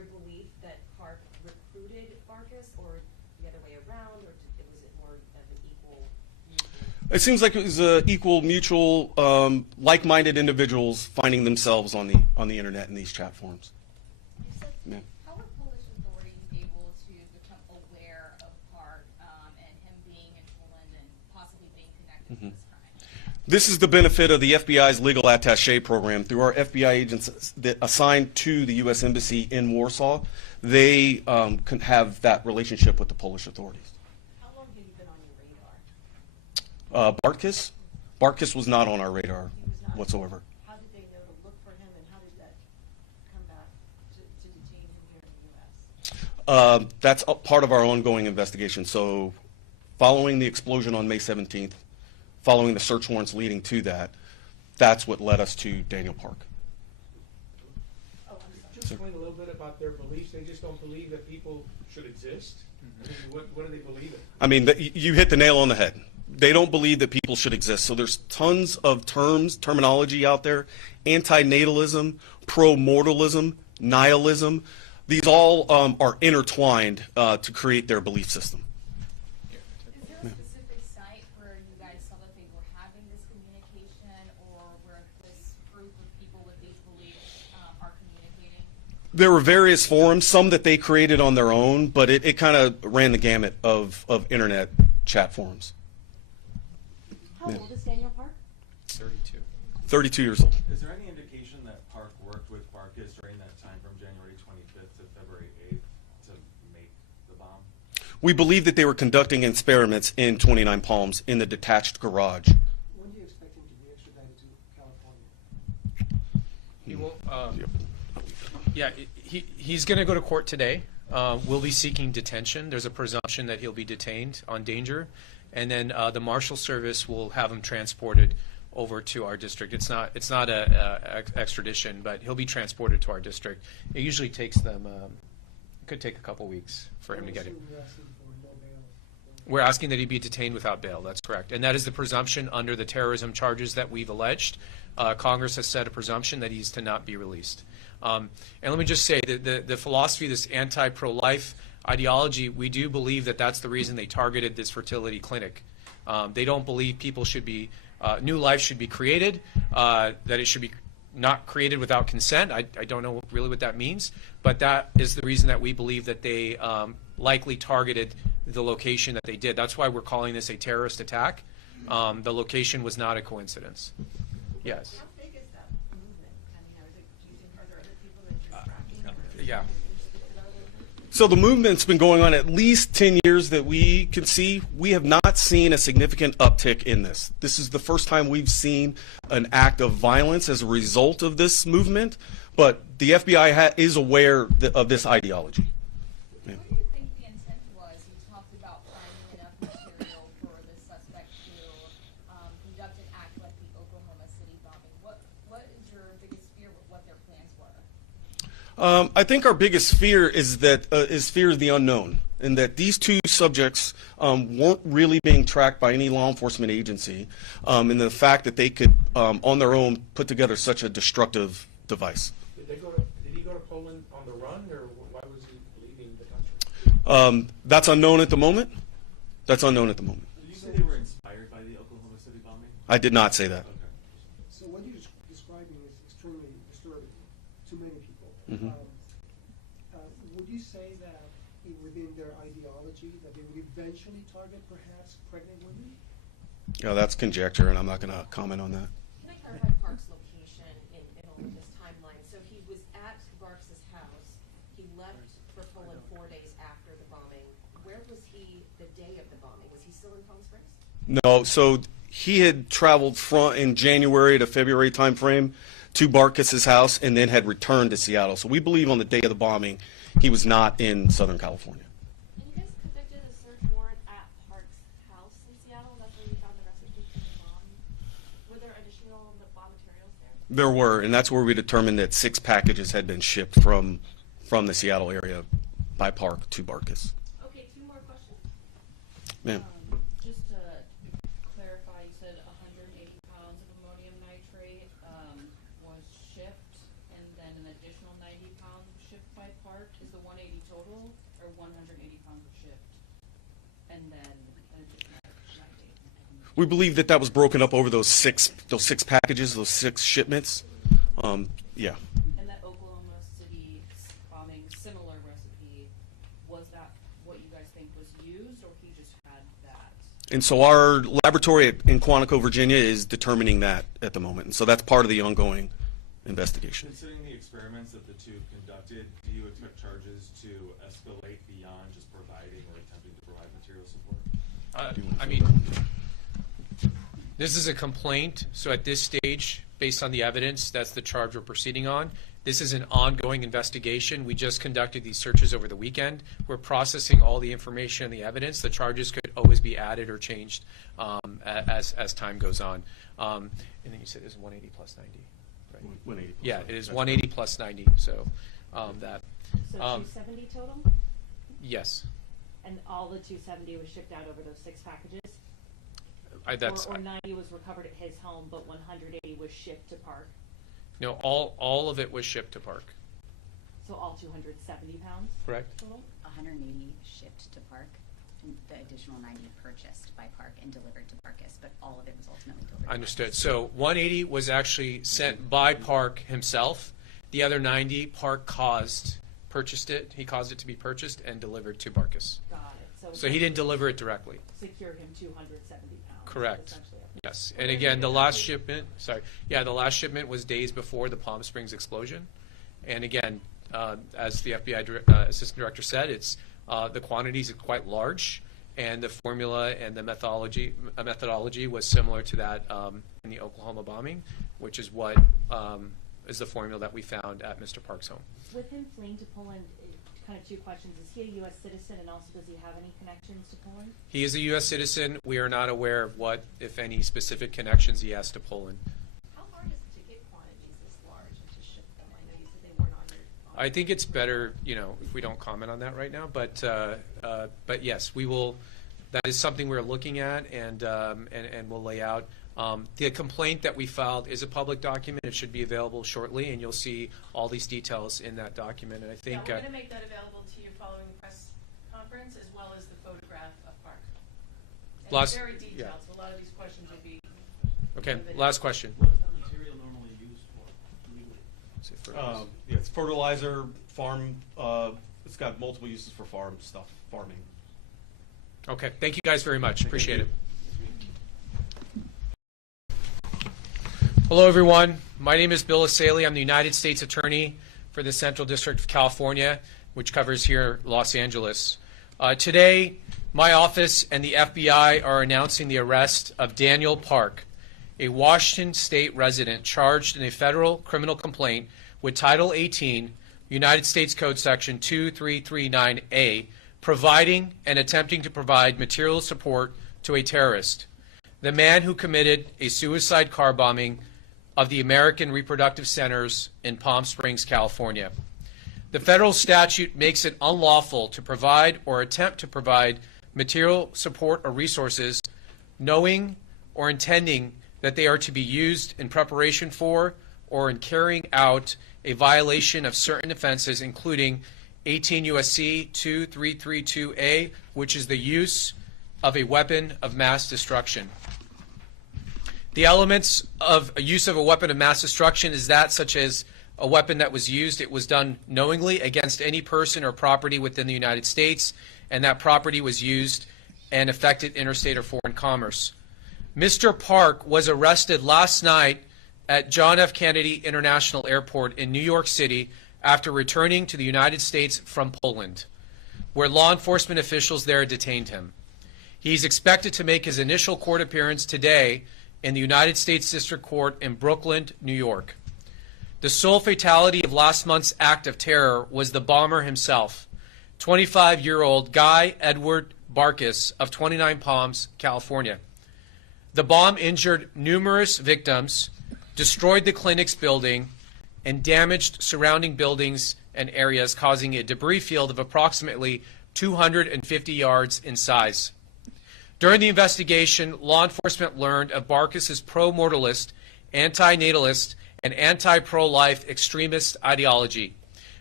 your belief that Park recruited Bartkus, or the other way around, or was it more of an equal mutual? It seems like it was equal, mutual, like-minded individuals finding themselves on the internet in these chat forums. Yeah. How were Polish authorities able to become aware of Park and him being in Poland and possibly being connected to this crime? This is the benefit of the FBI's legal attaché program. Through our FBI agents that assigned to the U.S. Embassy in Warsaw, they can have that relationship with the Polish authorities. How long have you been on your radar? Bartkus was not on our radar whatsoever. How did they know to look for him, and how did that come back to detain him here in the U.S.? That's a part of our ongoing investigation. So following the explosion on May 17th, following the search warrants leading to that, that's what led us to Daniel Park. Just explain a little bit about their beliefs. They just don't believe that people should exist. I mean, what do they believe in? I mean, you hit the nail on the head. They don't believe that people should exist. So there's tons of terminology out there: antinatalism, pro-mortalism, nihilism. These all are intertwined to create their belief system. Is there a specific site where you guys saw that they were having this communication, or where this group of people with these beliefs are communicating? There were various forums, some that they created on their own, but it kind of ran the gamut of internet chat forums. How old is Daniel Park? 32. 32 years old. Is there any indication that Park worked with Bartkus during that time from January 25th to February 8th to make the bomb? We believe that they were conducting experiments in 29 Palms in the detached garage. When do you expect him to be extradited to California? He won't. Yeah, he's going to go to court today. We'll be seeking detention. There's a presumption that he'll be detained on danger, and then the Marshal Service will have him transported over to our district. It's not a extradition, but he'll be transported to our district. It usually takes them. It could take a couple weeks for him to get him. We're asking that he be detained without bail. That's correct, and that is the presumption under the terrorism charges that we've alleged. Congress has set a presumption that he's to not be released. And let me just say that the philosophy, this anti-pro-life ideology, we do believe that that's the reason they targeted this fertility clinic. They don't believe people should be, new life should be created, that it should be not created without consent. I don't know really what that means, but that is the reason that we believe that they likely targeted the location that they did. That's why we're calling this a terrorist attack. The location was not a coincidence. Yes. How big is that movement? I mean, are there other people that you're tracking? Yeah. So the movement's been going on at least 10 years that we can see. We have not seen a significant uptick in this. This is the first time we've seen an act of violence as a result of this movement, but the FBI is aware of this ideology. Yeah. What do you think the intent was? You talked about finding enough material for the suspect to conduct an act like the Oklahoma City bombing. What is your biggest fear with what their plans were? I think our biggest fear is that fear of the unknown, and that these two subjects weren't really being tracked by any law enforcement agency, and the fact that they could, on their own, put together such a destructive device. Did he go to Poland on the run, or why was he leaving the country? That's unknown at the moment. That's unknown at the moment. Did you say they were inspired by the Oklahoma City bombing? I did not say that. Okay. So what you're describing is extremely disturbing to many people. Mhm. Would you say that within their ideology that they would eventually target perhaps pregnant women? Yeah, that's conjecture, and I'm not going to comment on that. Can I clarify Park's location in all of this timeline? So he was at Bartkus' house. He left for Poland 4 days after the bombing. Where was he the day of the bombing? Was he still in Palm Springs? No, so he had traveled in January to February timeframe to Bartkus' house and then had returned to Seattle. So we believe on the day of the bombing, he was not in Southern California. And you guys conducted a search warrant at Park's house in Seattle. That's where you found the recipe for the bomb. Were there additional bomb materials there? There were, and that's where we determined that 6 packages had been shipped from the Seattle area by Park to Bartkus. Okay, 2 more questions. Ma'am. Just to clarify, you said 180 pounds of ammonium nitrate was shipped, and then an additional 90 pounds shipped by Park? Is the 180 total, or 180 pounds were shipped? And then an additional 90? We believe that was broken up over those six packages, those 6 shipments. Yeah. And that Oklahoma City bombing, similar recipe, was that what you guys think was used, or he just had that? And so our laboratory in Quantico, Virginia is determining that at the moment. And so that's part of the ongoing investigation. Considering the experiments that the two conducted, do you expect charges to escalate beyond just providing or attempting to provide material support? I mean, this is a complaint, so at this stage, based on the evidence, that's the charge we're proceeding on. This is an ongoing investigation. We just conducted these searches over the weekend. We're processing all the information and the evidence. The charges could always be added or changed as time goes on. And then you said it's 180 plus 90, right? 180 plus yeah, 90. it is 180 plus 90. So that. So 270 total? Yes. And all the 270 was shipped out over those 6 packages? Or 90 was recovered at his home, but 180 was shipped to Park? No, all of it was shipped to Park. So all 270 pounds? Correct. Total? 180 shipped to Park, and the additional 90 purchased by Park and delivered to Bartkus, but all of it was ultimately delivered to Understood. Bartkus. So 180 was actually sent by Park himself. The other 90, Park purchased it. He caused it to be purchased and delivered to Bartkus. Got it. So he didn't deliver it directly. Secure him 270 pounds. Correct. Yes. And again, the last shipment, the last shipment was days before the Palm Springs explosion. And again, as the FBI Assistant Director said, it's the quantities are quite large, and the formula and the methodology was similar to that in the Oklahoma bombing, which is what is the formula that we found at Mr. Park's home. With him fleeing to Poland, kind of 2 questions. Is he a U.S. citizen, and also does he have any connections to Poland? He is a U.S. citizen. We are not aware of what, if any, specific connections he has to Poland. How hard is it to get quantities this large and to ship them? I know you said they weren't on your. I think it's better, if we don't comment on that right now. But yes, we will. That is something we're looking at, and we'll lay out. The complaint that we filed is a public document. It should be available shortly, and you'll see all these details in that document. And I think we're going to make that available to you following the press conference, as well as the photograph of Park. And it's very detailed, so a lot of these questions will be. Okay, last question. What is that material normally used for legally? It's fertilizer, farm. It's got multiple uses for farming. Okay, thank you guys very much. Appreciate it. Hello, everyone. My name is Bill Asaley. I'm the United States Attorney for the Central District of California, which covers here Los Angeles. Today, my office and the FBI are announcing the arrest of Daniel Park, a Washington State resident charged in a federal criminal complaint with Title 18, United States Code Section 2339A, providing and attempting to provide material support to a terrorist, the man who committed a suicide car bombing of the American Reproductive Centers in Palm Springs, California. The federal statute makes it unlawful to provide or attempt to provide material support or resources knowing or intending that they are to be used in preparation for or in carrying out a violation of certain offenses, including 18 U.S.C. 2332A, which is the use of a weapon of mass destruction. The elements of a use of a weapon of mass destruction is that such as a weapon that was used, it was done knowingly against any person or property within the United States, and that property was used and affected interstate or foreign commerce. Mr. Park was arrested last night at John F. Kennedy International Airport in New York City after returning to the United States from Poland, where law enforcement officials there detained him. He's expected to make his initial court appearance today in the United States District Court in Brooklyn, New York. The sole fatality of last month's act of terror was the bomber himself, 25-year-old Guy Edward Bartkus of 29 Palms, California. The bomb injured numerous victims, destroyed the clinic's building, and damaged surrounding buildings and areas, causing a debris field of approximately 250 yards in size. During the investigation, law enforcement learned of Bartkus's pro-mortalist, anti-natalist, and anti-pro-life extremist ideology,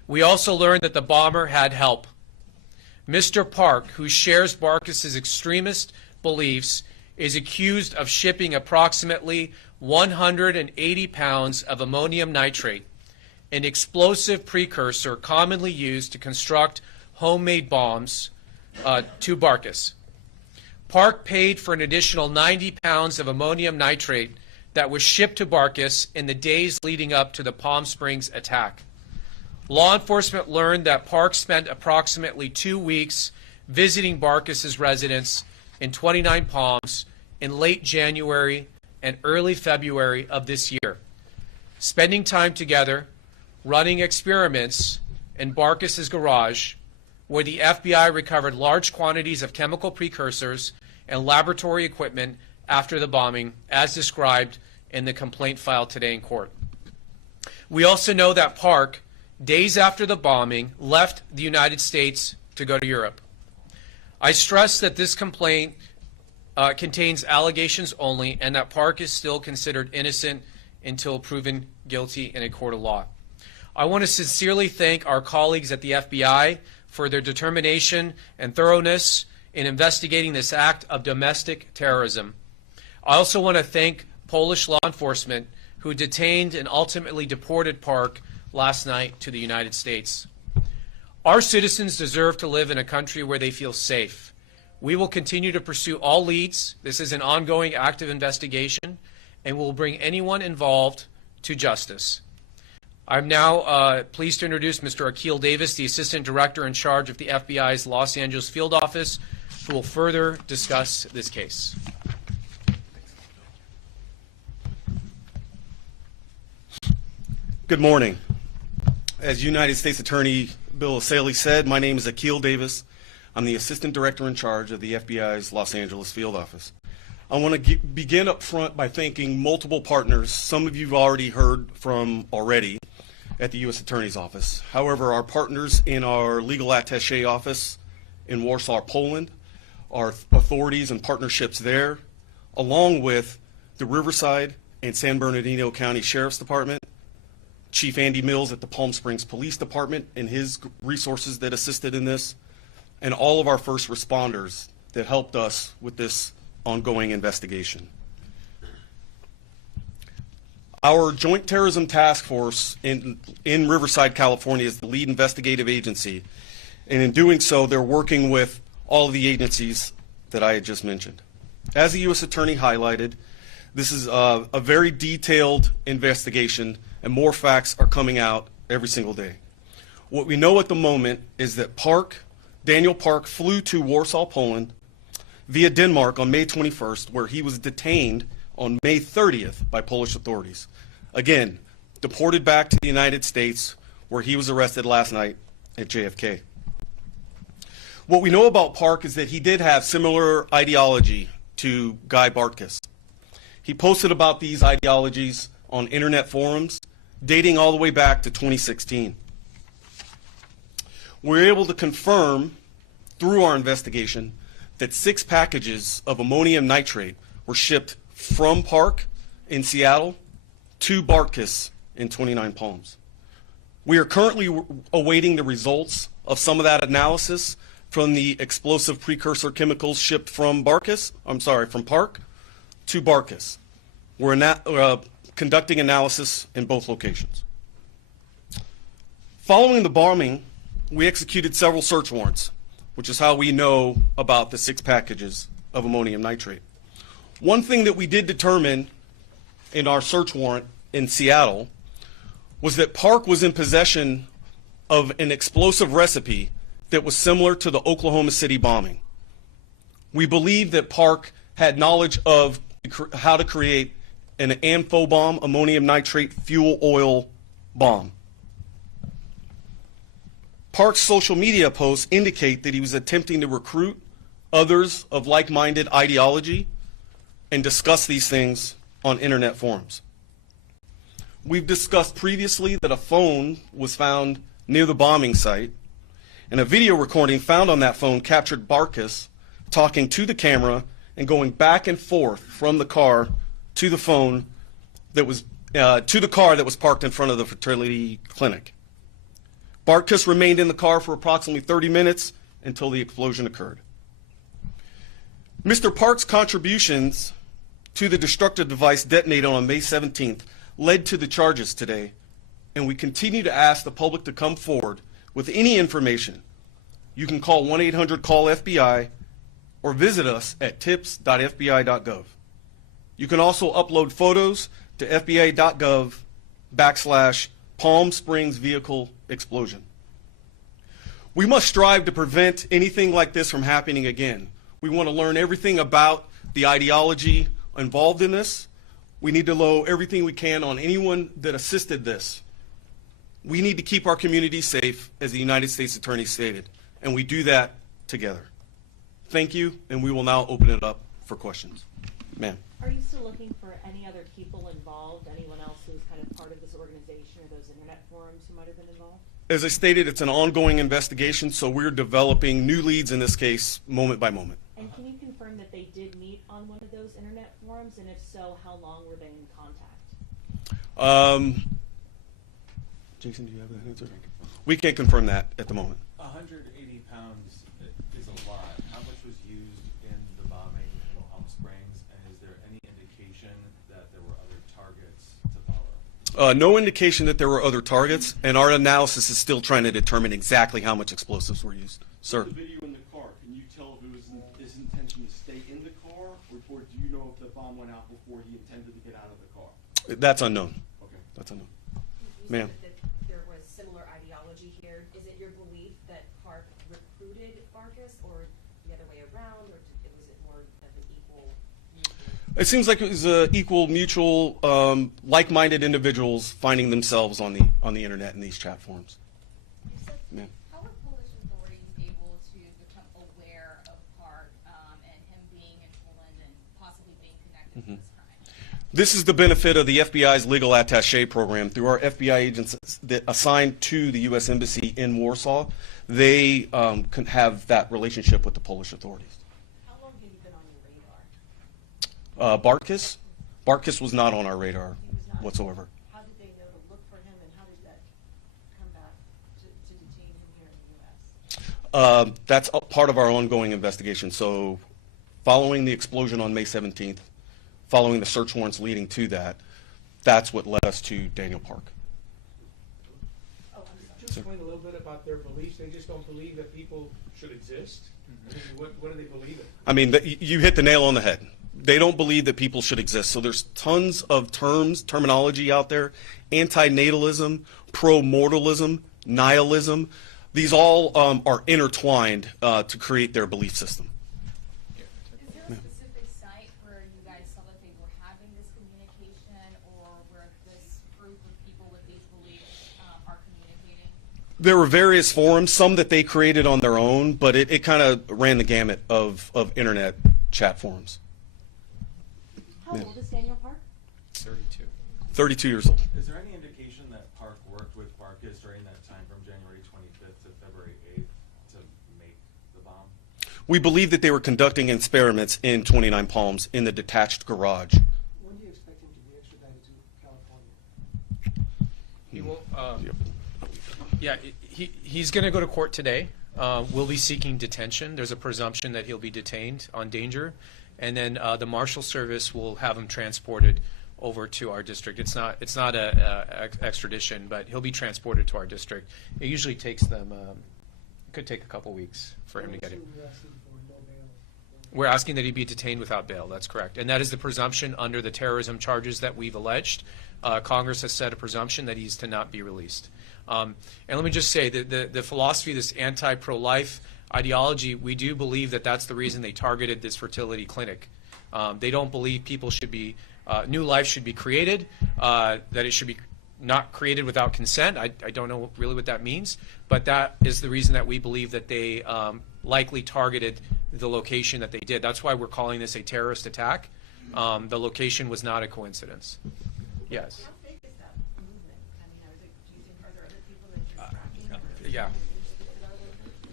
We also learned that the bomber had help. Mr. Park, who shares Bartkus's extremist beliefs, is accused of shipping approximately 180 pounds of ammonium nitrate, an explosive precursor commonly used to construct homemade bombs, to Bartkus. Park paid for an additional 90 pounds of ammonium nitrate that was shipped to Bartkus in the days leading up to the Palm Springs attack. Law enforcement learned that Park spent approximately 2 weeks visiting Bartkus's residence in 29 Palms in late January and early February of this year, spending time together, running experiments in Bartkus's garage, where the FBI recovered large quantities of chemical precursors and laboratory equipment after the bombing, as described in the complaint filed today in court. We also know that Park, days after the bombing, left the United States to go to Europe. I stress that this complaint contains allegations only, and that Park is still considered innocent until proven guilty in a court of law. I want to sincerely thank our colleagues at the FBI for their determination and thoroughness in investigating this act of domestic terrorism. I also want to thank Polish law enforcement who detained and ultimately deported Park last night to the United States. Our citizens deserve to live in a country where they feel safe. We will continue to pursue all leads. This is an ongoing active investigation, and will bring anyone involved to justice. I'm now pleased to introduce Mr. Akil Davis, the Assistant Director in charge of the FBI's Los Angeles Field Office, who will further discuss this case. Good morning. As United States Attorney Bill Saley said, my name is Akil Davis. I'm the Assistant Director in charge of the FBI's Los Angeles Field Office. I want to begin up front by thanking multiple partners. Some of you've already heard from already at the U.S. Attorney's Office. However, our partners in our legal attaché office in Warsaw, Poland, our authorities and partnerships there, along with the Riverside and San Bernardino County Sheriff's Department, Chief Andy Mills at the Palm Springs Police Department and his resources that assisted in this, and all of our first responders that helped us with this ongoing investigation. Our Joint Terrorism Task Force in Riverside, California is the lead investigative agency, and in doing so, they're working with all of the agencies that I had just mentioned. As the U.S. Attorney highlighted, this is a very detailed investigation, and more facts are coming out every single day. What we know at the moment is that Daniel Park flew to Warsaw, Poland via Denmark on May 21st, where he was detained on May 30th by Polish authorities. Again, deported back to the United States, where he was arrested last night at JFK. What we know about Park is that he did have similar ideology to Guy Bartkus. He posted about these ideologies on internet forums dating all the way back to 2016. We're able to confirm through our investigation that 6 packages of ammonium nitrate were shipped from Park in Seattle to Bartkus in 29 Palms. We are currently awaiting the results of some of that analysis from the explosive precursor chemicals shipped from Park to Bartkus. We're conducting analysis in both locations. Following the bombing, we executed several search warrants, which is how we know about the 6 packages of ammonium nitrate. One thing that we did determine in our search warrant in Seattle was that Park was in possession of an explosive recipe that was similar to the Oklahoma City bombing. We believe that Park had knowledge of how to create an amphibomb, ammonium nitrate fuel oil bomb. Park's social media posts indicate that he was attempting to recruit others of like-minded ideology and discuss these things on internet forums. We've discussed previously that a phone was found near the bombing site, and a video recording found on that phone captured Bartkus talking to the camera and going back and forth from the car to the phone that was to the car that was parked in front of the fertility clinic. Bartkus remained in the car for approximately 30 minutes until the explosion occurred. Mr. Park's contributions to the destructive device detonated on May 17th led to the charges today, and we continue to ask the public to come forward with any information. You can call 1-800-CALL-FBI or visit us at tips.fbi.gov. You can also upload photos to fbi.gov/Palm Springs vehicle explosion. We must strive to prevent anything like this from happening again. We want to learn everything about the ideology involved in this. We need to know everything we can on anyone that assisted this. We need to keep our community safe, as the United States Attorney stated, and we do that together. Thank you, and we will now open it up for questions. Ma'am. Are you still looking for any other people involved, anyone else who's kind of part of this organization or those internet forums who might have been involved? As I stated, it's an ongoing investigation, so we're developing new leads in this case moment by moment. And can you confirm that they did meet on one of those internet forums, and if so, how long were they in contact? Jason, do you have that answer? We can't confirm that at the moment. 180 pounds is a lot. How much was used in the bombing in Palm Springs, and is there any indication that there were other targets to follow? No indication that there were other targets, and our analysis is still trying to determine exactly how much explosives were used. Sir. The video in the car, can you tell if it was his intention to stay in the car, or do you know if the bomb went out before he intended to get out of the car? That's unknown. Okay. That's unknown. You Ma'am. said that there was similar ideology here. Is it your belief that Park recruited Bartkus, or the other way around, or was it more of an equal? It seems like it was equal, mutual, like-minded individuals finding themselves on the internet in these chat forums. Ma'am. How were Polish authorities able to become aware of Park and him being in Poland and possibly being connected to this crime? This is the benefit of the FBI's legal attaché program. Through our FBI agents that assigned to the U.S. Embassy in Warsaw, they can have that relationship with the Polish authorities. How long had he been on your radar? Bartkus? Bartkus was not on our radar He was not. whatsoever. How did they know to look for him, and how did that come back to detain him here in the U.S.? That's a part of our ongoing investigation. So following the explosion on May 17th, following the search warrants leading to that, that's what led us to Daniel Park. Just explain a little bit about their beliefs. They just don't believe that people should exist? I mean, what do they believe in? I mean, you hit the nail on the head. They don't believe that people should exist. So there's tons of terminology out there: antinatalism, pro-mortalism, nihilism. These all are intertwined to create their belief system. Is there a specific site where you guys saw that they were having this communication, or where this group of people with these beliefs are communicating? There were various forums, some that they created on their own, but it kind of ran the gamut of internet chat forums. How old is Daniel Park? 32. 32 years old. Is there any indication that Park worked with Bartkus during that time from January 25th to February 8th to make the bomb? We believe that they were conducting experiments in 29 Palms in the detached garage. When do you expect him to be extradited to California? He will. Yeah, he's going to go to court today. We'll be seeking detention. There's a presumption that he'll be detained on danger, and then the Marshal Service will have him transported over to our district. It's not a extradition, but he'll be transported to our district. It usually takes them. It could take a couple weeks for him to get it. We're asking that he be detained without bail. That's correct, and that is the presumption under the terrorism charges that we've alleged. Congress has set a presumption that he's to not be released. And let me just say that the philosophy, this anti-pro-life ideology, we do believe that that's the reason they targeted this fertility clinic. They don't believe people should be, new life should be created, that it should be not created without consent. I don't know really what that means, but that is the reason that we believe that they likely targeted the location that they did. That's why we're calling this a terrorist attack. The location was not a coincidence. Yes. How big is that movement? I mean, do you think, are there other people that you're tracking? Yeah.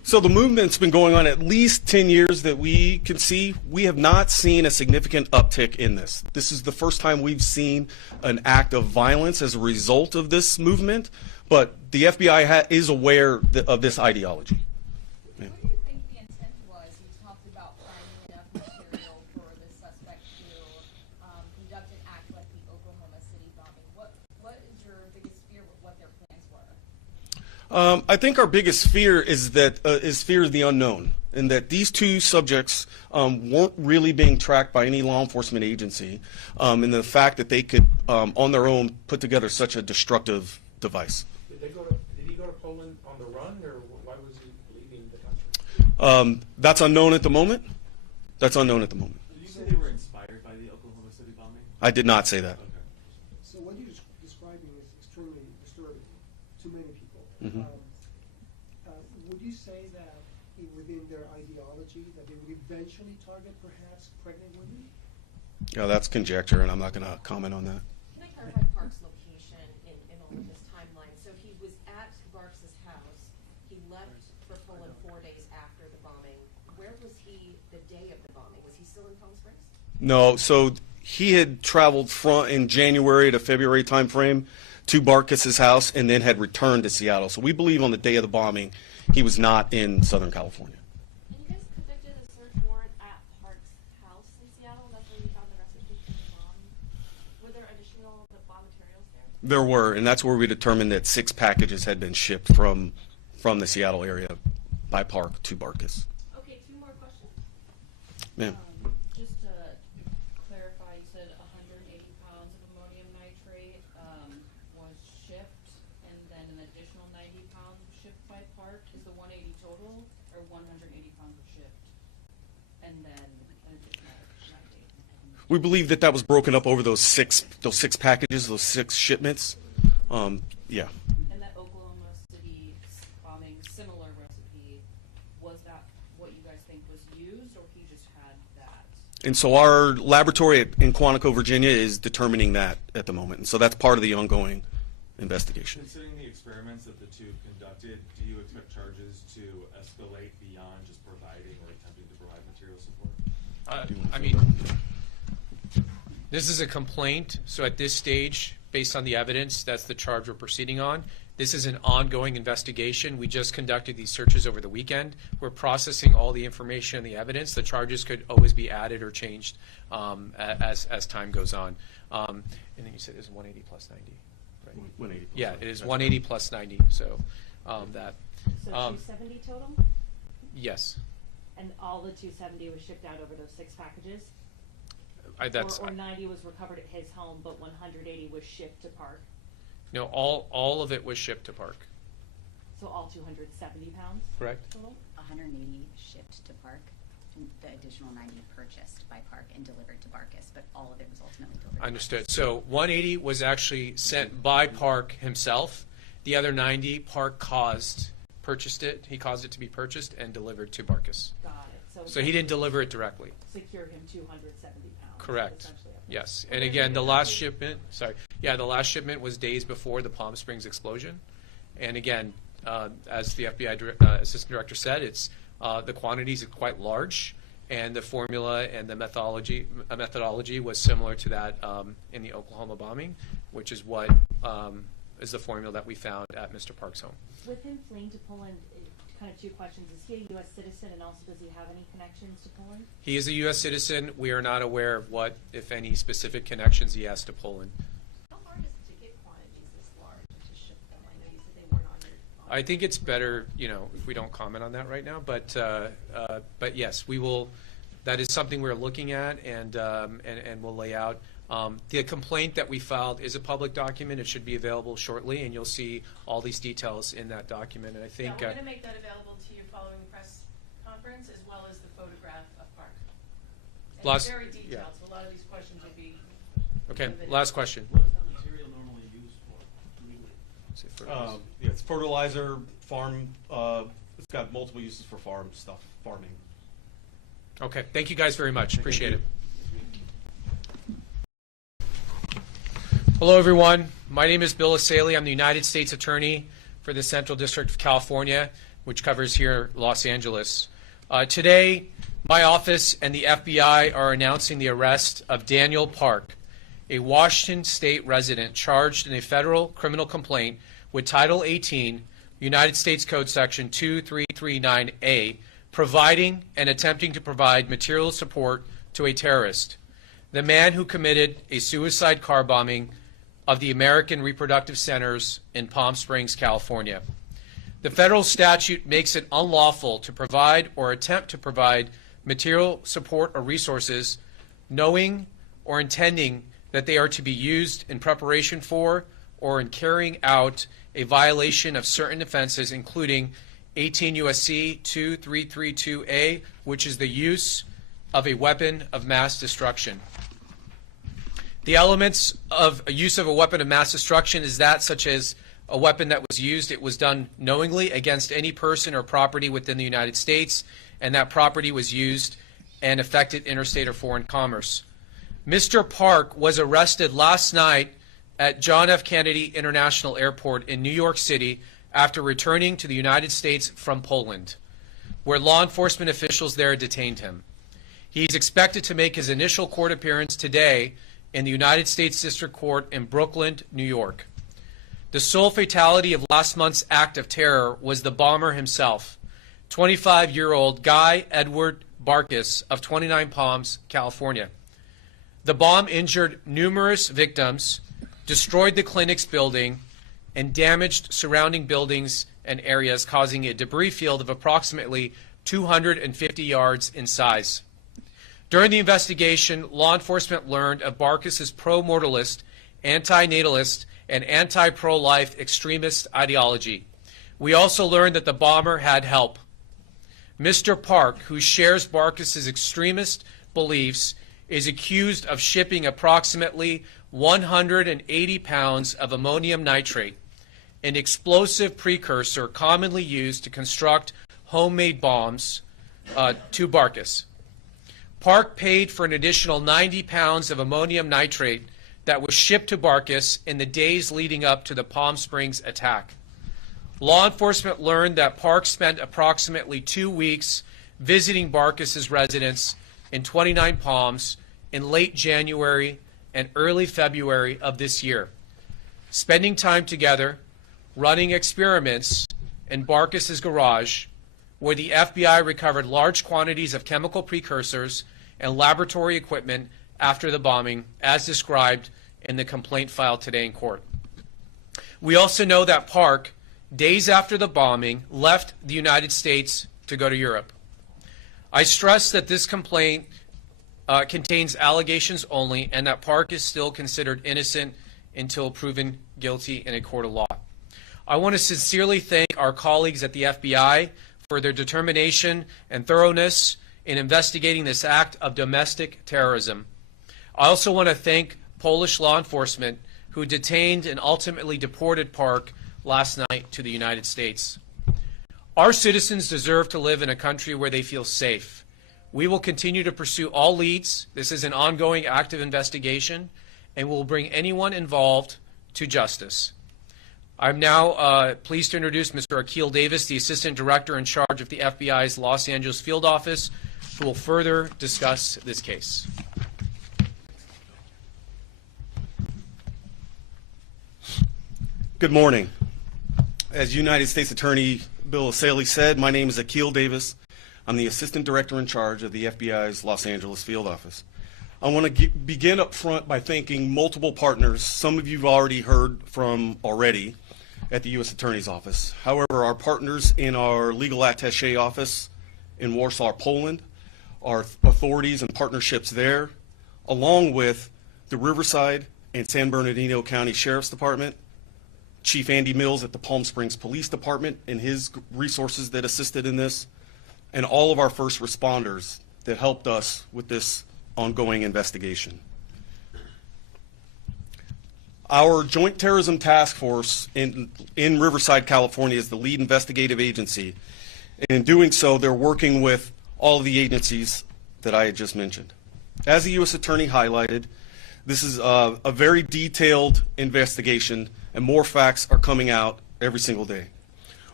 So the movement's been going on at least 10 years that we can see. We have not seen a significant uptick in this. This is the first time we've seen an act of violence as a result of this movement, but the FBI is aware of this ideology. Yeah. What do you think the intent was? You talked about finding enough material for the suspect to conduct an act like the Oklahoma City bombing. What is your biggest fear with what their plans were? I think our biggest fear is fear of the unknown, and that these two subjects weren't really being tracked by any law enforcement agency, and the fact that they could, on their own, put together such a destructive device. Did he go to Poland on the run, or why was he leaving the country? That's unknown at the moment. That's unknown at the moment. Did you say they were inspired by the Oklahoma City bombing? I did not say that. Okay. So what you're describing is extremely disturbing to many people. Mhm. Would you say that within their ideology that they would eventually target perhaps pregnant women? Yeah, that's conjecture, and I'm not going to comment on that. Can I clarify Park's location in all of this timeline? So he was at Barks's house. He left for Poland 4 days after the bombing. Where was he the day of the bombing? Was he still in Palm Springs? No, so he had traveled in January to February timeframe to Bartkus's house and then had returned to Seattle. So we believe on the day of the bombing, he was not in Southern California. And you guys conducted a search warrant at Park's house in Seattle. That's where you found the recipe for the bomb. Were there additional bomb materials there? There were, and that's where we determined that 6 packages had been shipped from the Seattle area by Park to Bartkus. Okay, 2 more questions. Ma'am. Just to clarify, you said 180 pounds of ammonium nitrate was shipped, and then an additional 90 pounds shipped by Park. Is the 180 total, or 180 pounds was shipped, and then an additional 90? We believe that was broken up over those six packages, those 6 shipments. Yeah. And that Oklahoma City bombing similar recipe, was that what you guys think was used, or he just had that? And so our laboratory in Quantico, Virginia is determining that at the moment. And so that's part of the ongoing investigation. Considering the experiments that the two conducted, do you expect charges to escalate beyond just providing or attempting to provide material support? I mean, this is a complaint, so at this stage, based on the evidence, that's the charge we're proceeding on. This is an ongoing investigation. We just conducted these searches over the weekend. We're processing all the information and the evidence. The charges could always be added or changed as time goes on. And then you said it was 180 plus 90, right? 180 plus yeah, 90. it is 180 plus 90. So that. So 270 total? Yes. And all the 270 was shipped out over those 6 packages? Or 90 was recovered at his home, but 180 was shipped to Park? No, all of it was shipped to Park. So all 270 pounds? Correct. Total? 180 shipped to Park, and the additional 90 purchased by Park and delivered to Bartkus, but all of it was ultimately delivered. Understood. So 180 was actually sent by Park himself. The other 90, Park purchased it. He caused it to be purchased and delivered to Bartkus. Got it. So he didn't deliver it directly. Secure him 270 pounds. Correct. Yes. And again, the last shipment, the last shipment was days before the Palm Springs explosion. And again, as the FBI Assistant Director said, it's the quantities are quite large, and the formula and the methodology was similar to that in the Oklahoma bombing, which is what is the formula that we found at Mr. Park's home. With him fleeing to Poland, kind of 2 questions. Is he a U.S. citizen, and also does he have any connections to Poland? He is a U.S. citizen. We are not aware of what, if any, specific connections he has to Poland. How hard is it to get quantities this large and to ship them? I know you said they weren't on your. I think it's better, if we don't comment on that right now. But yes, we will. That is something we're looking at, and we'll lay out. The complaint that we filed is a public document. It should be available shortly, and you'll see all these details in that document. And I think we're going to make that available to you following the press conference, as well as the photograph of Park. And it's very detailed, so a lot of these questions will be. Okay, last question. What is that material normally used for legally? It's fertilizer, farm. It's got multiple uses for farming. Okay, thank you guys very much. Appreciate it. Hello, everyone. My name is Bill Asaley. I'm the United States Attorney for the Central District of California. which covers here Los Angeles. Today, my office and the FBI are announcing the arrest of Daniel Park, a Washington State resident charged in a federal criminal complaint with Title 18, United States Code Section 2339A, providing and attempting to provide material support to a terrorist, the man who committed a suicide car bombing of the American Reproductive Centers in Palm Springs, California. The federal statute makes it unlawful to provide or attempt to provide material support or resources knowing or intending that they are to be used in preparation for or in carrying out a violation of certain offenses, including 18 U.S.C. 2332A, which is the use of a weapon of mass destruction. The elements of a use of a weapon of mass destruction is that such as a weapon that was used, it was done knowingly against any person or property within the United States, and that property was used and affected interstate or foreign commerce. Mr. Park was arrested last night at John F. Kennedy International Airport in New York City after returning to the United States from Poland, where law enforcement officials there detained him. He is expected to make his initial court appearance today in the United States District Court in Brooklyn, New York. The sole fatality of last month's act of terror was the bomber himself, 25-year-old Guy Edward Bartkus of 29 Palms, California. The bomb injured numerous victims, destroyed the clinic's building, and damaged surrounding buildings and areas, causing a debris field of approximately 250 yards in size. During the investigation, law enforcement learned of Bartkus's pro-mortalist, anti-natalist, and anti-pro-life extremist ideology. We also learned that the bomber had help. Mr. Park, who shares Bartkus's extremist beliefs, is accused of shipping approximately 180 pounds of ammonium nitrate, an explosive precursor commonly used to construct homemade bombs, to Bartkus. Park paid for an additional 90 pounds of ammonium nitrate that was shipped to Bartkus in the days leading up to the Palm Springs attack. Law enforcement learned that Park spent approximately 2 weeks visiting Bartkus's residence in 29 Palms in late January and early February of this year, spending time together, running experiments in Bartkus's garage, where the FBI recovered large quantities of chemical precursors and laboratory equipment after the bombing, as described in the complaint filed today in court. We also know that Park, days after the bombing, left the United States to go to Europe. I stress that this complaint contains allegations only, and that Park is still considered innocent until proven guilty in a court of law. I want to sincerely thank our colleagues at the FBI for their determination and thoroughness in investigating this act of domestic terrorism. I also want to thank Polish law enforcement who detained and ultimately deported Park last night to the United States. Our citizens deserve to live in a country where they feel safe. We will continue to pursue all leads. This is an ongoing active investigation, and we'll bring anyone involved to justice. I'm now pleased to introduce Mr. Akil Davis, the Assistant Director in charge of the FBI's Los Angeles Field Office, who will further discuss this case. Good morning. As United States Attorney Bill Saley said, my name is Akil Davis. I'm the Assistant Director in charge of the FBI's Los Angeles Field Office. I want to begin up front by thanking multiple partners. Some of you have already heard from already at the U.S. Attorney's Office. However, our partners in our legal attaché office in Warsaw, Poland, our authorities and partnerships there, along with the Riverside and San Bernardino County Sheriff's Department, Chief Andy Mills at the Palm Springs Police Department and his resources that assisted in this, and all of our first responders that helped us with this ongoing investigation. Our Joint Terrorism Task Force in Riverside, California is the lead investigative agency. And in doing so, they're working with all of the agencies that I had just mentioned. As the U.S. Attorney highlighted, this is a very detailed investigation, and more facts are coming out every single day.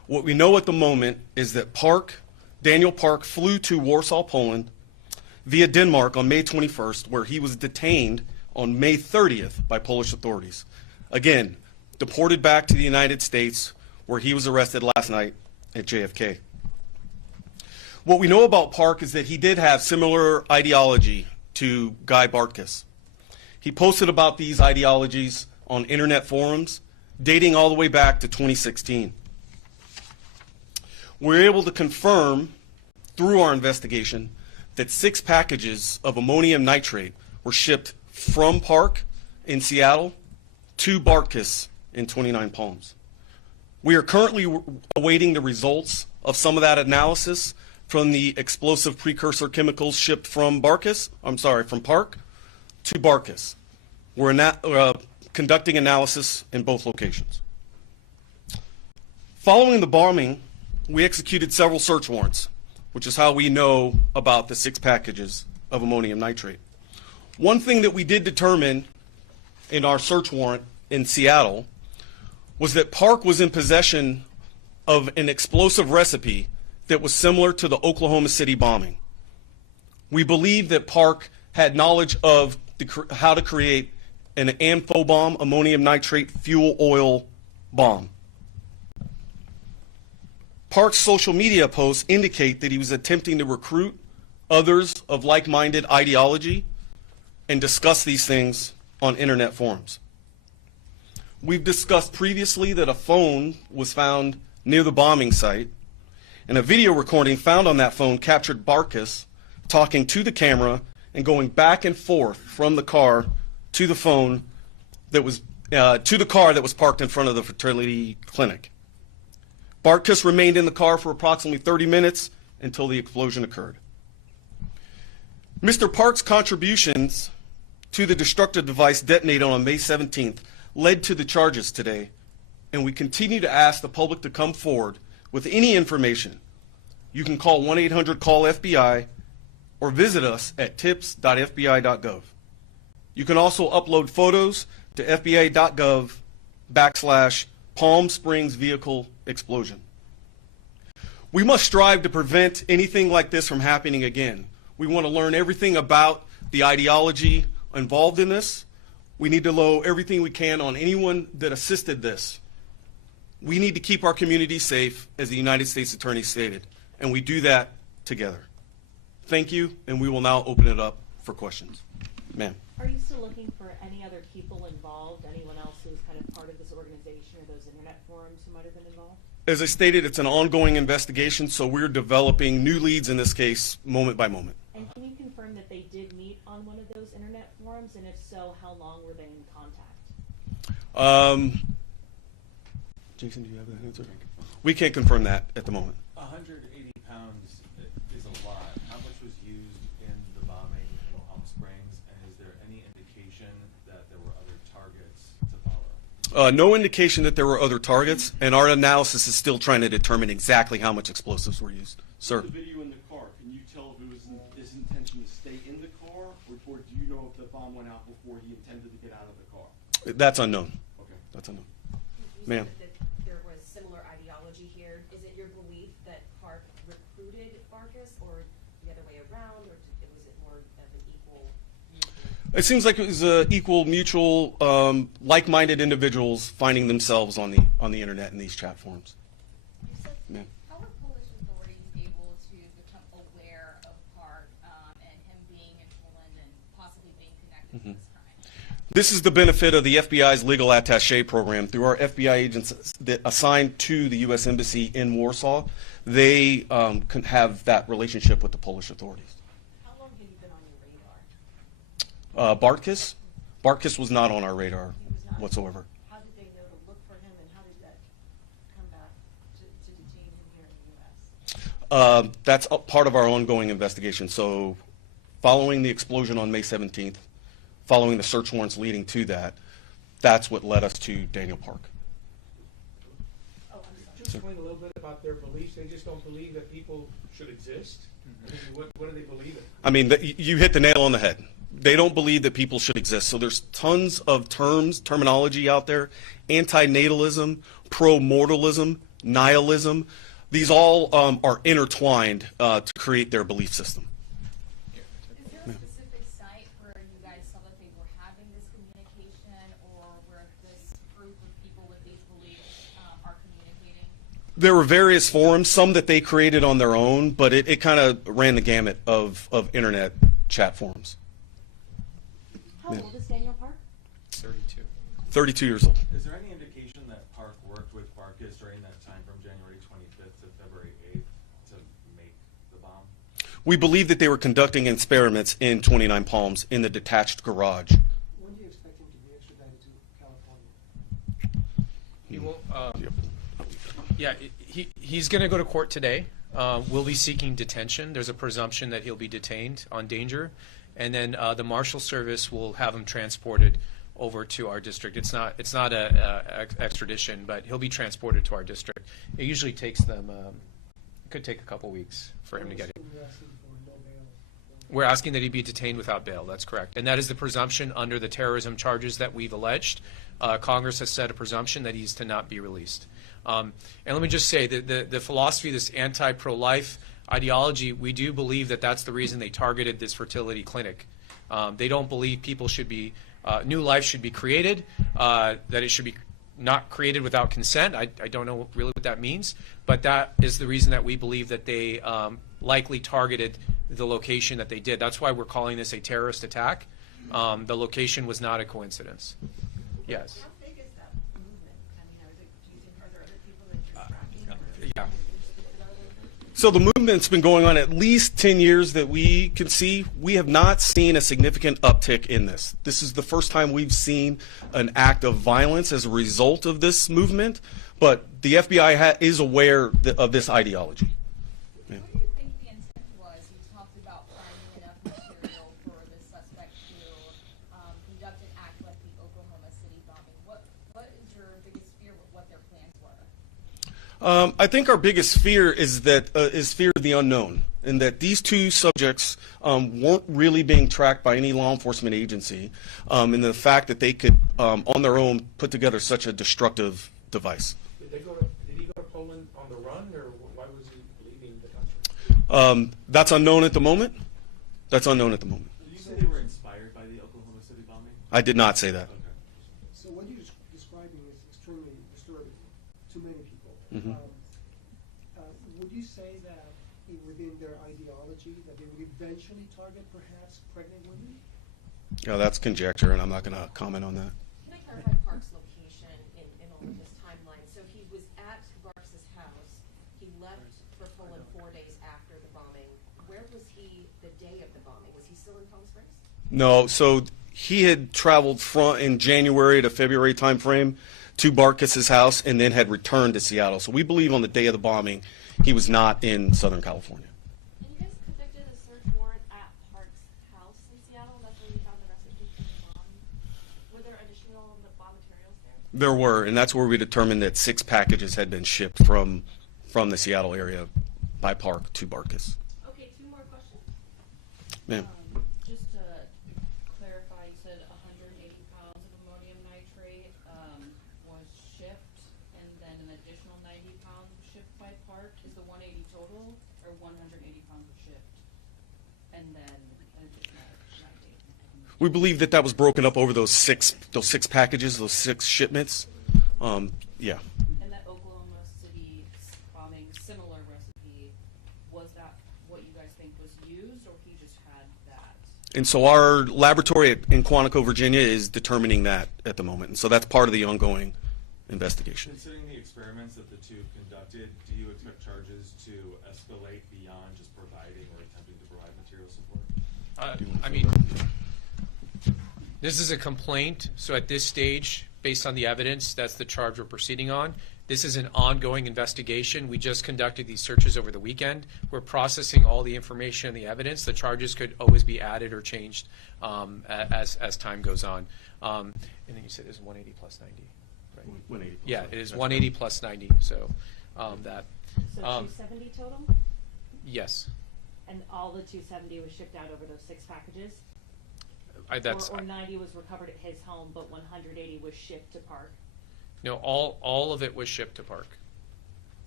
What we know at the moment is that Daniel Park flew to Warsaw, Poland via Denmark on May 21st, where he was detained on May 30th by Polish authorities. Again, deported back to the United States, where he was arrested last night at JFK. What we know about Park is that he did have similar ideology to Guy Bartkus. He posted about these ideologies on internet forums dating all the way back to 2016. We're able to confirm through our investigation that 6 packages of ammonium nitrate were shipped from Park in Seattle to Bartkus in 29 Palms. We are currently awaiting the results of some of that analysis from the explosive precursor chemicals shipped from Park to Bartkus. We're conducting analysis in both locations. Following the bombing, we executed several search warrants, which is how we know about the 6 packages of ammonium nitrate. One thing that we did determine in our search warrant in Seattle was that Park was in possession of an explosive recipe that was similar to the Oklahoma City bombing. We believe that Park had knowledge of how to create an amphibomb, ammonium nitrate fuel oil bomb. Park's social media posts indicate that he was attempting to recruit others of like-minded ideology and discuss these things on internet forums. We've discussed previously that a phone was found near the bombing site, and a video recording found on that phone captured Bartkus talking to the camera and going back and forth from the car to the phone that was to the car that was parked in front of the fertility clinic. Bartkus remained in the car for approximately 30 minutes until the explosion occurred. Mr. Park's contributions to the destructive device detonated on May 17th led to the charges today, and we continue to ask the public to come forward with any information. You can call 1-800-CALL-FBI or visit us at tips.fbi.gov. You can also upload photos to fbi.gov/Palm Springs vehicle explosion. We must strive to prevent anything like this from happening again. We want to learn everything about the ideology involved in this. We need to know everything we can on anyone that assisted this. We need to keep our community safe, as the United States Attorney stated, and we do that together. Thank you, and we will now open it up for questions. Ma'am. Are you still looking for any other people involved, anyone else who's kind of part of this organization or those internet forums who might have been involved? As I stated, it's an ongoing investigation, so we're developing new leads in this case moment by moment. And can you confirm that they did meet on one of those internet forums, and if so, how long were they in contact? Jason, do you have that answer? We can't confirm that at the moment. 180 pounds is a lot. How much was used in the bombing in Palm Springs, and is there any indication that there were other targets to follow? No indication that there were other targets, and our analysis is still trying to determine exactly how much explosives were used. Sir? The video in the car, can you tell if it was his intention to stay in the car, or do you know if the bomb went out before he intended to get out of the car? That's unknown. Okay. That's unknown. You Ma'am. said that there was similar ideology here. Is it your belief that Park recruited Bartkus, or the other way around, or was it more of an equal mutual? It seems like it was equal, mutual, like-minded individuals finding themselves on the internet in these chat forums. Ma'am. How were Polish authorities able to become aware of Park and him being in Poland and possibly being connected to this crime? This is the benefit of the FBI's legal attaché program. Through our FBI agents that assigned to the U.S. Embassy in Warsaw, they can have that relationship with the Polish authorities. How long had you been on your radar? Bartkus? Bartkus was not on our radar whatsoever. How did they know to look for him, and how did that come back to detain him here in the U.S.? That's a part of our ongoing investigation. So following the explosion on May 17th, following the search warrants leading to that, that's what led us to Daniel Park. Just explain a little bit about their beliefs. They just don't believe that people should exist. I mean, what do they believe in? I mean, you hit the nail on the head. They don't believe that people should exist. So there's tons of terminology out there: antinatalism, pro-mortalism, nihilism. These all are intertwined to create their belief system. Is there a specific site where you guys saw that they were having this communication, or where this group of people with these beliefs are communicating? There were various forums, some that they created on their own, but it kind of ran the gamut of internet chat forums. How old is Daniel Park? 32. 32 years old. Is there any indication that Park worked with Bartkus during that time from January 25th to February 8th to make the bomb? We believe that they were conducting experiments in 29 Palms in the detached garage. When do you expect him to be extradited to California? He will. Yeah, he's going to go to court today. We'll be seeking detention. There's a presumption that he'll be detained on danger, and then the Marshal Service will have him transported over to our district. It's not a extradition, but he'll be transported to our district. It usually takes them. It could take a couple weeks for him to get it. We're asking that he be detained without bail. That's correct, and that is the presumption under the terrorism charges that we've alleged. Congress has set a presumption that he's to not be released. And let me just say that the philosophy, this anti-pro-life ideology, we do believe that that's the reason they targeted this fertility clinic. They don't believe people should be, new life should be created, that it should be not created without consent. I don't know really what that means, but that is the reason that we believe that they likely targeted the location that they did. That's why we're calling this a terrorist attack. The location was not a coincidence. Yes. How big is that movement? I mean, do you think, are there other people that you're tracking? Yeah. So the movement's been going on at least 10 years that we can see. We have not seen a significant uptick in this. This is the first time we've seen an act of violence as a result of this movement, but the FBI is aware of this ideology. Yeah. What do you think the intent was? You talked about finding enough material for the suspect to conduct an act like the Oklahoma City bombing. What is your biggest fear with what their plans were? I think our biggest fear is fear of the unknown, and that these two subjects weren't really being tracked by any law enforcement agency, and the fact that they could, on their own, put together such a destructive device. Did he go to Poland on the run, or why was he leaving the country? That's unknown at the moment. That's unknown at the moment. Did you say they were inspired by the Oklahoma City bombing? I did not say that. Okay. So what you're describing is extremely disturbing to many people. Mhm. Would you say that within their ideology that they would eventually target perhaps pregnant women? Yeah, that's conjecture, and I'm not going to comment on that. Can I clarify Park's location in all of this timeline? So he was at Bartkus' house. He left for Poland 4 days after the bombing. Where was he the day of the bombing? Was he still in Palm Springs? No, so he had traveled in January to February timeframe to Bartkus' house and then had returned to Seattle. So we believe on the day of the bombing, he was not in Southern California. And you guys conducted a search warrant at Park's house in Seattle. That's where you found the recipe for the bomb. Were there additional bomb materials there? There were, and that's where we determined that 6 packages had been shipped from the Seattle area by Park to Bartkus. Okay, 2 more questions. Ma'am. Just to clarify, you said 180 pounds of ammonium nitrate was shipped, and then an additional 90 pounds was shipped by Park. Is the 180 total, or 180 pounds was shipped, and then an additional 90? We believe that was broken up over those six packages, those 6 shipments. Yeah. And that Oklahoma City bombing similar recipe, was that what you guys think was used, or he just had that? And so our laboratory in Quantico, Virginia is determining that at the moment. And so that's part of the ongoing investigation. Considering the experiments that the two conducted, do you expect charges to escalate beyond just providing or attempting to provide material support? I mean, this is a complaint, so at this stage, based on the evidence, that's the charge we're proceeding on. This is an ongoing investigation. We just conducted these searches over the weekend. We're processing all the information and the evidence. The charges could always be added or changed as time goes on. And then you said it's 180 plus 90, right? 180 plus yeah, 90. it is That's 180 plus 90. So that. So 270 total? Yes. And all the 270 was shipped out over those 6 packages? That's or 90 was recovered at his home, but 180 was shipped to Park? No, all of it was shipped to Park.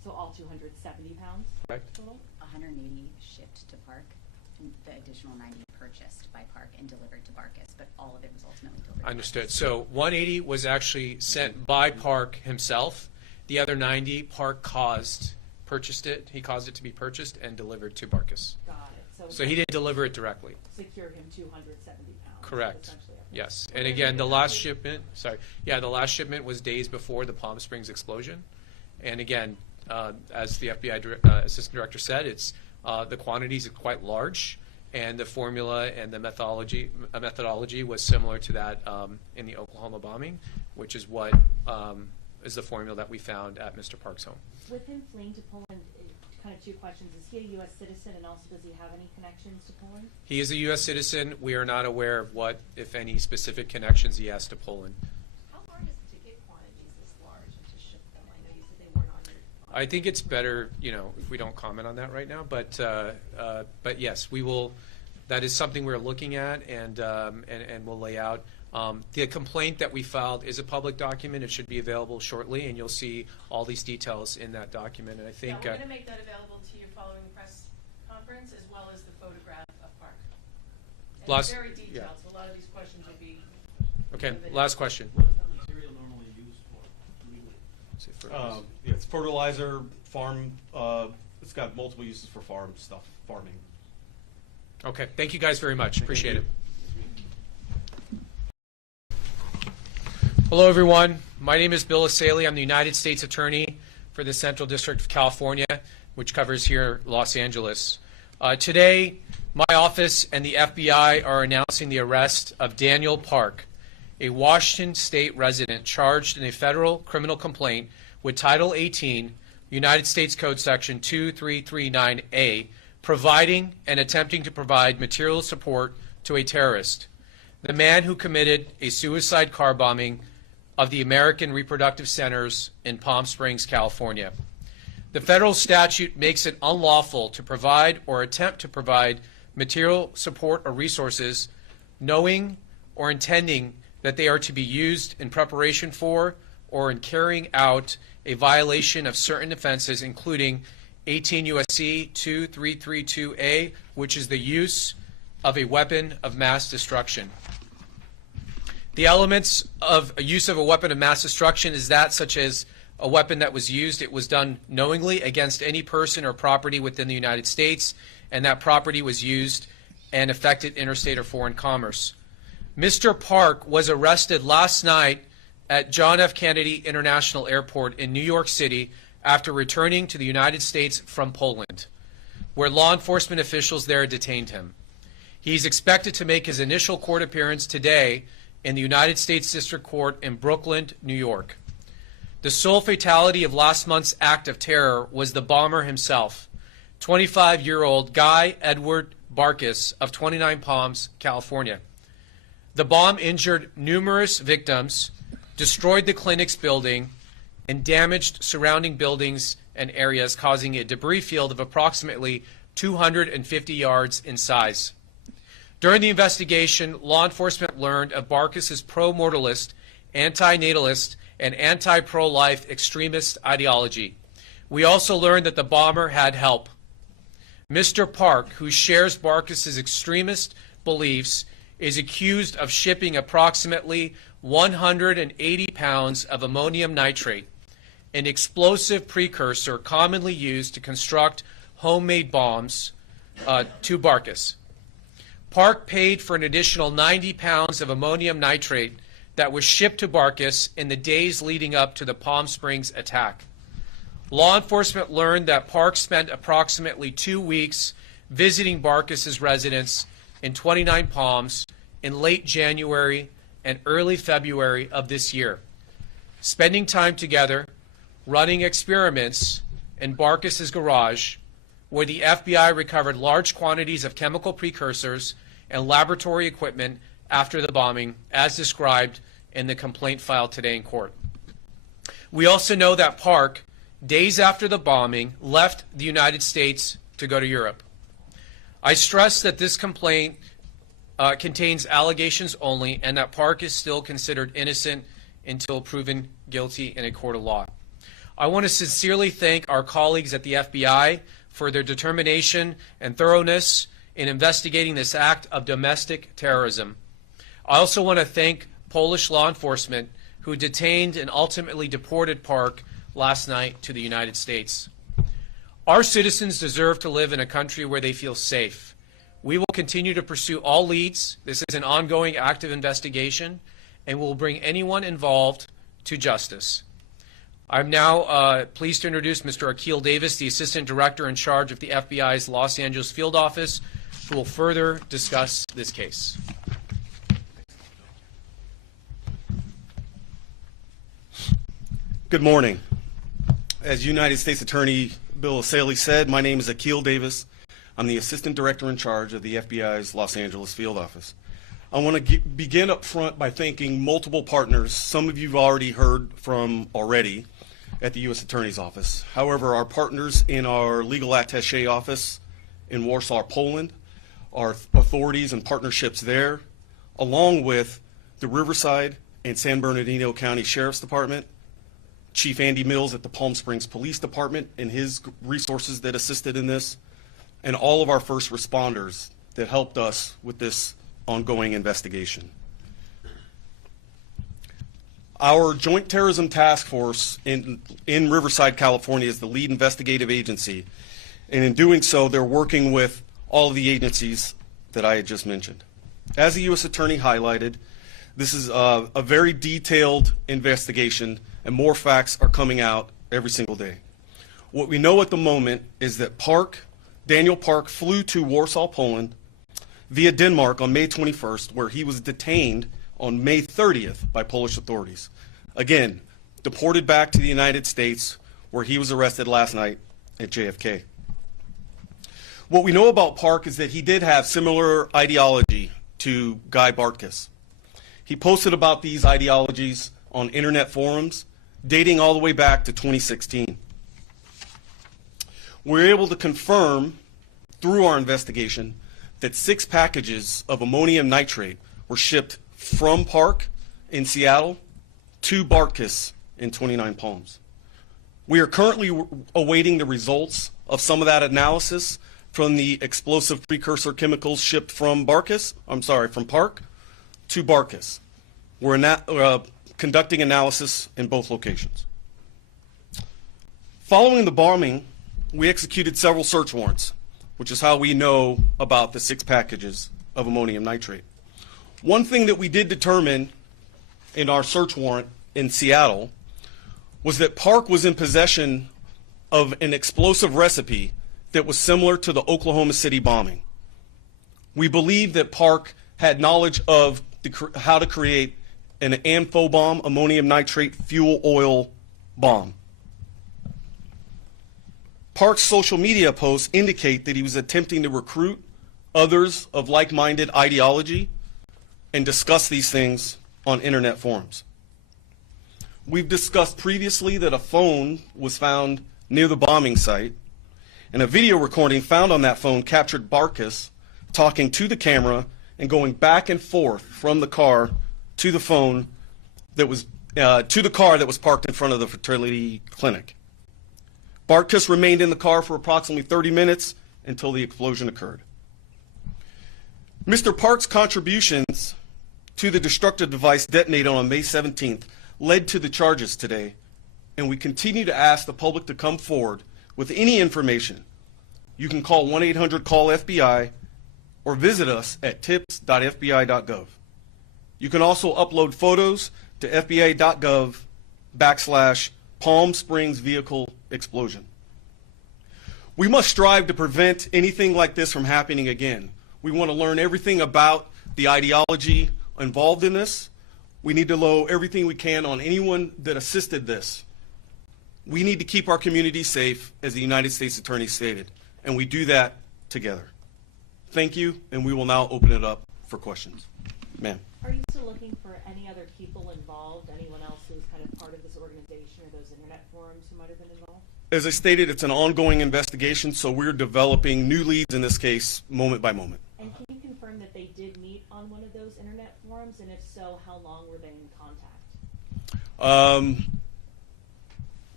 So all 270 pounds Correct. total? 180 shipped to Park, and the additional 90 purchased by Park and delivered to Barkus, but all of it was ultimately delivered to Understood. Barkus. So 180 was actually sent by Park himself. The other 90, Park purchased it. He caused it to be purchased and delivered to Barkus. Got it. So he didn't deliver it directly. Secure him 270 pounds. Correct. essentially. Yes. And again, the last shipment was days before the Palm Springs explosion. And again, as the FBI Assistant Director said, it's the quantities are quite large, and the formula and the methodology was similar to that in the Oklahoma bombing, which is what is the formula that we found at Mr. Park's home. With him fleeing to Poland, kind of two questions. Is he a U.S. citizen, and also does he have any connections to Poland? He is a U.S. citizen. We are not aware of what, if any, specific connections he has to Poland. How hard is it to get quantities this large and to ship them? I know you said they weren't on your. I think it's better, if we don't comment on that right now. But yes, we will. That is something we're looking at, and we'll lay out. The complaint that we filed is a public document. It should be available shortly, and you'll see all these details in that document. And I think we're going to make that available to you following the press conference, as well as the photograph of Park. And it's very detailed, so a lot of these questions will be. Okay, last question. What is that material normally used for legally? It's fertilizer, farm. It's got multiple uses for farming. Okay, thank you guys very much. Appreciate it. Hello, everyone. My name is Bill Asaley. I'm the United States Attorney for the Central District of California, which covers here Los Angeles. Today, my office and the FBI are announcing the arrest of Daniel Park, a Washington State resident charged in a federal criminal complaint with Title 18, United States Code Section 2339A, providing and attempting to provide material support to a terrorist. The man who committed a suicide car bombing of the American Reproductive Centers in Palm Springs, California. The federal statute makes it unlawful to provide or attempt to provide material support or resources knowing or intending that they are to be used in preparation for or in carrying out a violation of certain offenses, including 18 U.S.C. 2332A, which is the use of a weapon of mass destruction. The elements of a use of a weapon of mass destruction is that such as a weapon that was used, it was done knowingly against any person or property within the United States, and that property was used and affected interstate or foreign commerce. Mr. Park was arrested last night at John F. Kennedy International Airport in New York City after returning to the United States from Poland, where law enforcement officials there detained him. He's expected to make his initial court appearance today in the United States District Court in Brooklyn, New York. The sole fatality of last month's act of terror was the bomber himself, 25-year-old Guy Edward Bartkus of 29 Palms, California. The bomb injured numerous victims, destroyed the clinic's building, and damaged surrounding buildings and areas, causing a debris field of approximately 250 yards in size. During the investigation, law enforcement learned of Bartkus's pro-mortalist, anti-natalist, and anti-pro-life extremist ideology. We also learned that the bomber had help. Mr. Park, who shares Bartkus's extremist beliefs, is accused of shipping approximately 180 pounds of ammonium nitrate, an explosive precursor commonly used to construct homemade bombs, to Bartkus. Park paid for an additional 90 pounds of ammonium nitrate that was shipped to Bartkus in the days leading up to the Palm Springs attack. Law enforcement learned that Park spent approximately 2 weeks visiting Bartkus's residence in 29 Palms in late January and early February of this year, spending time together, running experiments in Bartkus's garage, where the FBI recovered large quantities of chemical precursors and laboratory equipment after the bombing, as described in the complaint filed today in court. We also know that Park, days after the bombing, left the United States to go to Europe. I stress that this complaint contains allegations only, and that Park is still considered innocent until proven guilty in a court of law. I want to sincerely thank our colleagues at the FBI for their determination and thoroughness in investigating this act of domestic terrorism. I also want to thank Polish law enforcement who detained and ultimately deported Park last night to the United States. Our citizens deserve to live in a country where they feel safe. We will continue to pursue all leads. This is an ongoing active investigation, and will bring anyone involved to justice. I'm now pleased to introduce Mr. Akil Davis, the Assistant Director in charge of the FBI's Los Angeles Field Office, who will further discuss this case. Good morning. As United States Attorney Bill Asaley said, my name is Akil Davis. I'm the Assistant Director in charge of the FBI's Los Angeles Field Office. I want to begin up front by thanking multiple partners. Some of you have already heard from already at the U.S. Attorney's Office. However, our partners in our legal attaché office in Warsaw, Poland, our authorities and partnerships there, along with the Riverside and San Bernardino County Sheriff's Department, Chief Andy Mills at the Palm Springs Police Department and his resources that assisted in this, and all of our first responders that helped us with this ongoing investigation. Our Joint Terrorism Task Force in Riverside, California is the lead investigative agency, and in doing so, they're working with all of the agencies that I had just mentioned. As the U.S. Attorney highlighted, this is a very detailed investigation, and more facts are coming out every single day. What we know at the moment is that Daniel Park flew to Warsaw, Poland, via Denmark on May 21st, where he was detained on May 30th by Polish authorities. Again, deported back to the United States, where he was arrested last night at JFK. What we know about Park is that he did have similar ideology to Guy Bartkus. He posted about these ideologies on internet forums dating all the way back to 2016. We're able to confirm through our investigation that 6 packages of ammonium nitrate were shipped from Park in Seattle to Bartkus in 29 Palms. We are currently awaiting the results of some of that analysis from the explosive precursor chemicals shipped from Park to Bartkus. We're conducting analysis in both locations. Following the bombing, we executed several search warrants, which is how we know about the 6 packages of ammonium nitrate. One thing that we did determine in our search warrant in Seattle was that Park was in possession of an explosive recipe that was similar to the Oklahoma City bombing. We believe that Park had knowledge of how to create an amphibomb, ammonium nitrate fuel oil bomb. Park's social media posts indicate that he was attempting to recruit others of like-minded ideology and discuss these things on internet forums. We've discussed previously that a phone was found near the bombing site, and a video recording found on that phone captured Bartkus talking to the camera and going back and forth from the car to the phone that was to the car that was parked in front of the fertility clinic. Bartkus remained in the car for approximately 30 minutes until the explosion occurred. Mr. Park's contributions to the destructive device detonated on May 17th led to the charges today, and we continue to ask the public to come forward with any information. You can call 1-800-CALL-FBI or visit us at tips.fbi.gov. You can also upload photos to fbi.gov/Palm Springs vehicle explosion. We must strive to prevent anything like this from happening again. We want to learn everything about the ideology involved in this. We need to know everything we can on anyone that assisted this. We need to keep our community safe, as the United States Attorney stated, and we do that together. Thank you, and we will now open it up for questions. Ma'am. Are you still looking for any other people involved, anyone else who's kind of part of this organization or those internet forums who might have been involved? As I stated, it's an ongoing investigation, so we're developing new leads in this case moment by moment. And can you confirm that they did meet on one of those internet forums, and if so, how long were they in contact?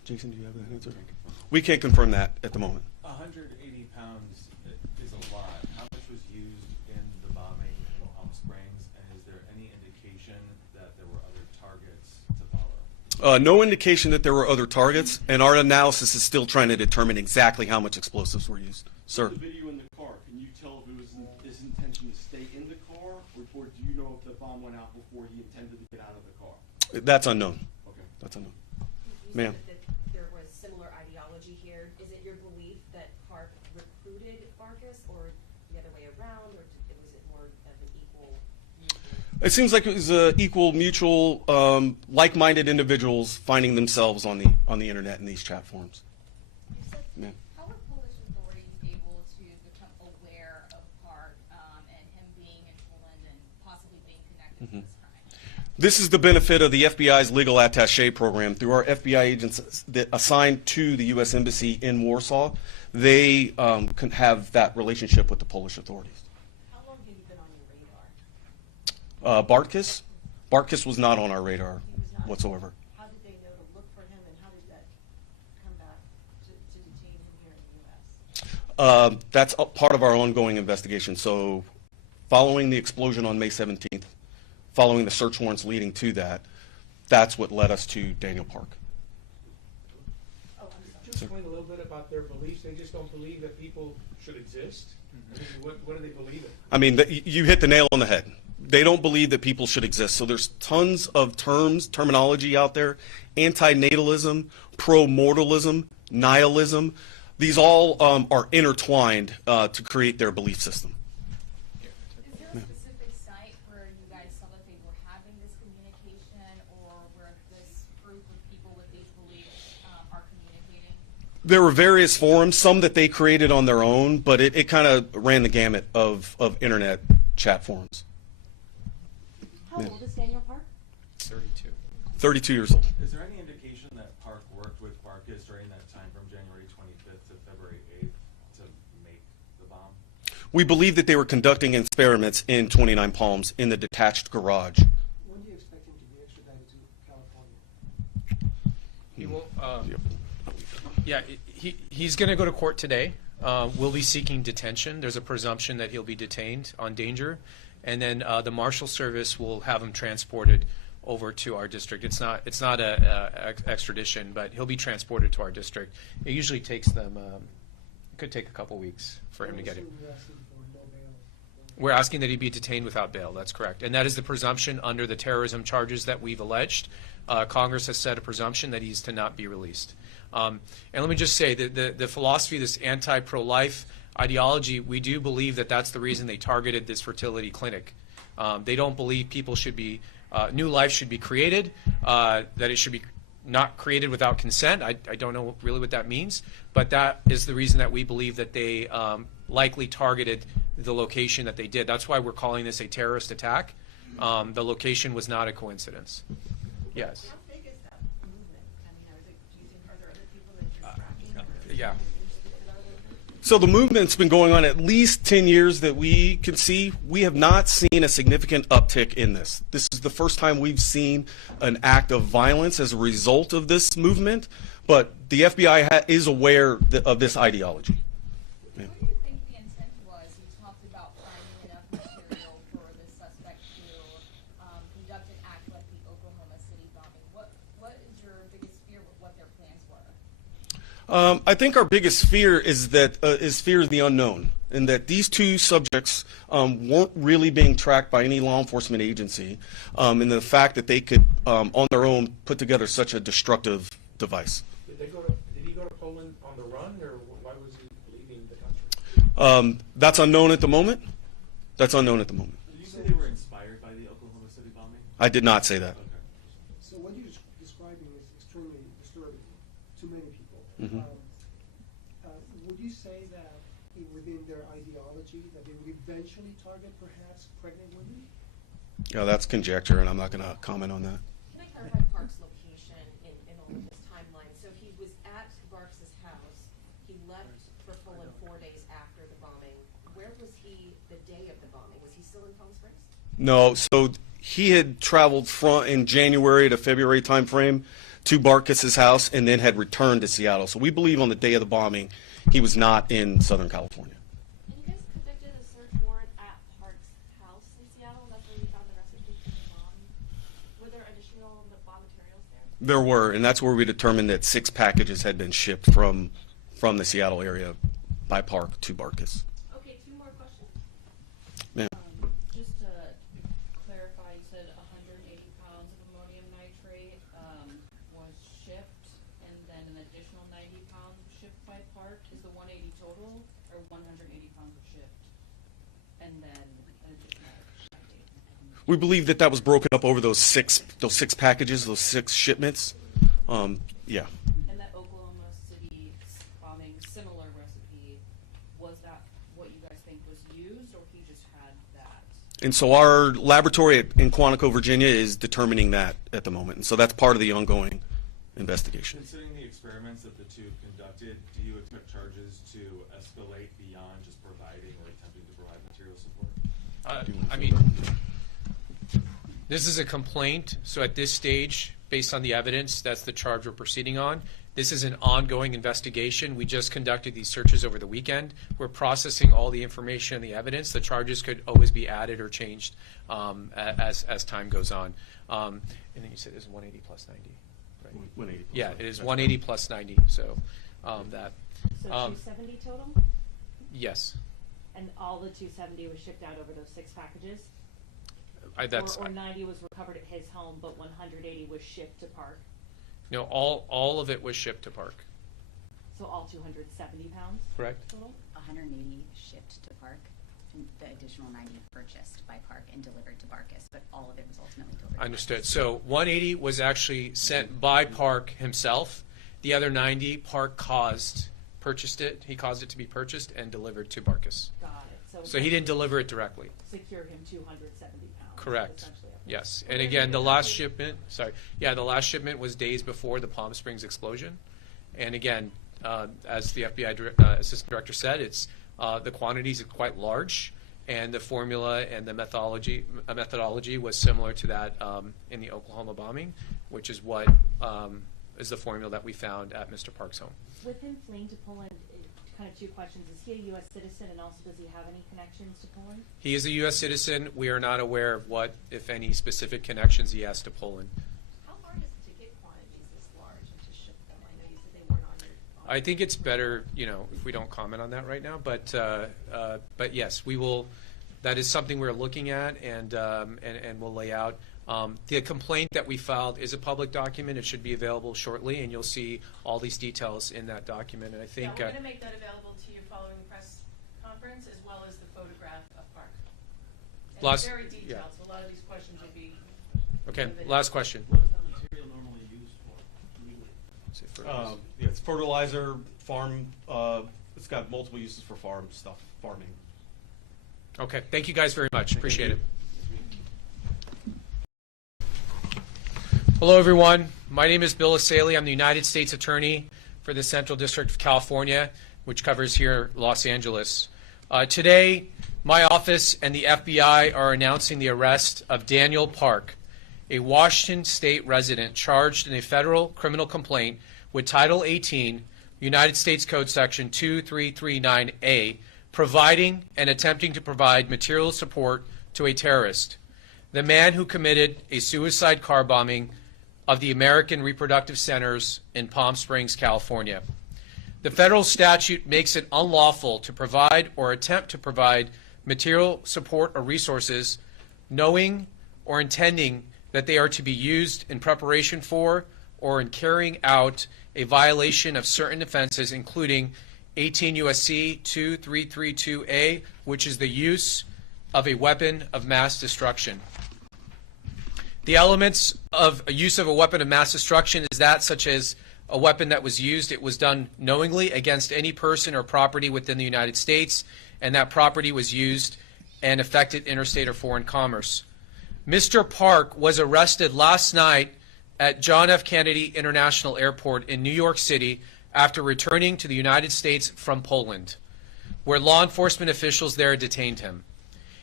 Jason, do you have that answer? We can't confirm that at the moment. 180 pounds is a lot. How much was used in the bombing in Palm Springs, and is there any indication that there were other targets to follow? No indication that there were other targets, and our analysis is still trying to determine exactly how much explosives were used. Sir? The video in the car, can you tell if it was his intention to stay in the car, or do you know if the bomb went out before he intended to get out of the car? That's unknown. Okay. That's unknown. You Ma'am? said that there was similar ideology here. Is it your belief that Park recruited Bartkus, or the other way around, or was it more of an equal movement? It seems like it was equal, mutual, like-minded individuals finding themselves on the internet in these chat forums. Ma'am? How were Polish authorities able to become aware of Park and him being in Poland and possibly being connected to this crime? This is the benefit of the FBI's legal attaché program. Through our FBI agents that assigned to the U.S. Embassy in Warsaw, they can have that relationship with the Polish authorities. How long have you been on your radar? Bartkus? Bartkus was not on our radar He was not. whatsoever. How did they know to look for him, and how did that come back to detain him here in the U.S.? That's a part of our ongoing investigation. So following the explosion on May 17th, following the search warrants leading to that, that's what led us to Daniel Park. Oh, I'm sorry. Just explain a little bit about their beliefs. They just don't believe that people should exist. I mean, what do they believe in? I mean, you hit the nail on the head. They don't believe that people should exist. So there's tons of terminology out there: antinatalism, pro-mortalism, nihilism. These all are intertwined to create their belief system. Is there a specific site where you guys saw that they were having this communication, or where this group of people with these beliefs are communicating? There were various forums, some that they created on their own, but it kind of ran the gamut of internet chat forums. How old is Daniel Park? 32. 32 years old. Is there any indication that Park worked with Bartkus during that time from January 25th to February 8th to make the bomb? We believe that they were conducting experiments in 29 Palms in the detached garage. When do you expect him to be extradited to California? He will, yeah, he's going to go to court today. We'll be seeking detention. There's a presumption that he'll be detained on danger. And then the Marshal Service will have him transported over to our district. It's not a extradition, but he'll be transported to our district. It usually takes them, it could take a couple weeks for him to get it. We're asking that he be detained without bail. That's correct. And that is the presumption under the terrorism charges that we've alleged. Congress has set a presumption that he's to not be released. And let me just say that the philosophy of this anti-pro-life ideology, we do believe that that's the reason they targeted this fertility clinic. They don't believe people should be, new life should be created, that it should be not created without consent. I don't know really what that means, but that is the reason that we believe that they likely targeted the location that they did. That's why we're calling this a terrorist attack. The location was not a coincidence. Yes. How big is that movement? I mean, are there other people that you're tracking? Yeah. So the movement's been going on at least 10 years that we can see. We have not seen a significant uptick in this. This is the first time we've seen an act of violence as a result of this movement, but the FBI is aware of this ideology. Yeah. What do you think the intent was? You talked about finding enough material for the suspect to conduct an act like the Oklahoma City bombing. What is your biggest fear with what their plans were? I think our biggest fear is fear of the unknown, and that these two subjects weren't really being tracked by any law enforcement agency, and the fact that they could, on their own, put together such a destructive device. Did he go to Poland on the run, or why was he leaving the country? That's unknown at the moment. That's unknown at the moment. Did you say they were inspired by the Oklahoma City bombing? I did not say that. Okay. So what you're describing is extremely disturbing to many people. Mhm. Would you say that within their ideology that they would eventually target perhaps pregnant women? Yeah, that's conjecture, and I'm not going to comment on that. Can I clarify Park's location in all of this timeline? So he was at Bartkus' house. He left for Poland 4 days after the bombing. Where was he the day of the bombing? Was he still in Palm Springs? No, so He had traveled in January to February timeframe to Bartkus's house and then had returned to Seattle. So we believe on the day of the bombing, he was not in Southern California. And you guys conducted a search warrant at Park's house in Seattle. That's where you found the recipe for the bomb. Were there additional bomb materials there? There were, and that's where we determined that 6 packages had been shipped from the Seattle area by Park to Bartkus. Okay, 2 more questions. Yeah. Just to clarify, you said 180 pounds of ammonium nitrate was shipped, and then an additional 90 pounds was shipped by Park. Is the 180 total, or 180 pounds were shipped, and then an additional 90? We believe that was broken up over those six packages, those 6 shipments. Yeah. And that Oklahoma City bombing similar recipe, was that what you guys think was used, or he just had that? And so our laboratory in Quantico, Virginia is determining that at the moment. And so that's part of the ongoing investigation. Considering the experiments that the two conducted, do you expect charges to escalate beyond just providing or attempting to provide material support? I mean, this is a complaint, so at this stage, based on the evidence, that's the charge we're proceeding on. This is an ongoing investigation. We just conducted these searches over the weekend. We're processing all the information and the evidence. The charges could always be added or changed as time goes on. And then you said it was 180 plus 90, right? 180 plus Yeah, 90. it is 180 plus 90, so that. So 270 total? Yes. And all the 270 was shipped out over those 6 packages? That's, or 90 was recovered at his home, but 180 was shipped to Park? no, all of it was shipped to Park. So all 270 pounds? Correct. Total? 180 shipped to Park, and the additional 90 purchased by Park and delivered to Bartkus, but all of it was ultimately delivered to Understood. Bartkus. So 180 was actually sent by Park himself. The other 90, Park purchased it. He caused it to be purchased and delivered to Bartkus. Got it. So he didn't deliver it directly. Secure him 270 pounds. Correct. essentially. Yes. And again, the last shipment, the last shipment was days before the Palm Springs explosion. And again, as the FBI Assistant Director said, it's the quantities are quite large, and the formula and the methodology was similar to that in the Oklahoma bombing, which is what is the formula that we found at Mr. Park's home. With him fleeing to Poland, kind of 2 questions. Is he a U.S. citizen, and also does he have any connections to Poland? He is a U.S. citizen. We are not aware of what, if any, specific connections he has to Poland. How hard is it to get quantities this large and to ship them? I know you said they weren't on your. I think it's better, if we don't comment on that right now. But yes, we will. That is something we're looking at, and we'll lay out. The complaint that we filed is a public document. It should be available shortly, and you'll see all these details in that document. And I think Yeah, we're going to make that available to you following the press conference, as well as the photograph of Park. And Last- it's very detailed, yeah. so a lot of these questions will be. Okay. limited. Last question. What is that material normally used for legally? It's fertilizer, farm. It's got multiple uses for farming. Okay. Thank you guys very much. Appreciate it. Hello, everyone. My name is Bill Asaley. I'm the United States Attorney for the Central District of California, which covers here Los Angeles. Today, my office and the FBI are announcing the arrest of Daniel Park, a Washington State resident charged in a federal criminal complaint with Title 18, United States Code Section 2339A, providing and attempting to provide material support to a terrorist. The man who committed a suicide car bombing of the American Reproductive Centers in Palm Springs, California. The federal statute makes it unlawful to provide or attempt to provide material support or resources knowing or intending that they are to be used in preparation for or in carrying out a violation of certain offenses, including 18 U.S.C. 2332A, which is the use of a weapon of mass destruction. The elements of a use of a weapon of mass destruction is that such as a weapon that was used, it was done knowingly against any person or property within the United States, and that property was used and affected interstate or foreign commerce. Mr. Park was arrested last night at John F. Kennedy International Airport in New York City after returning to the United States from Poland, where law enforcement officials there detained him.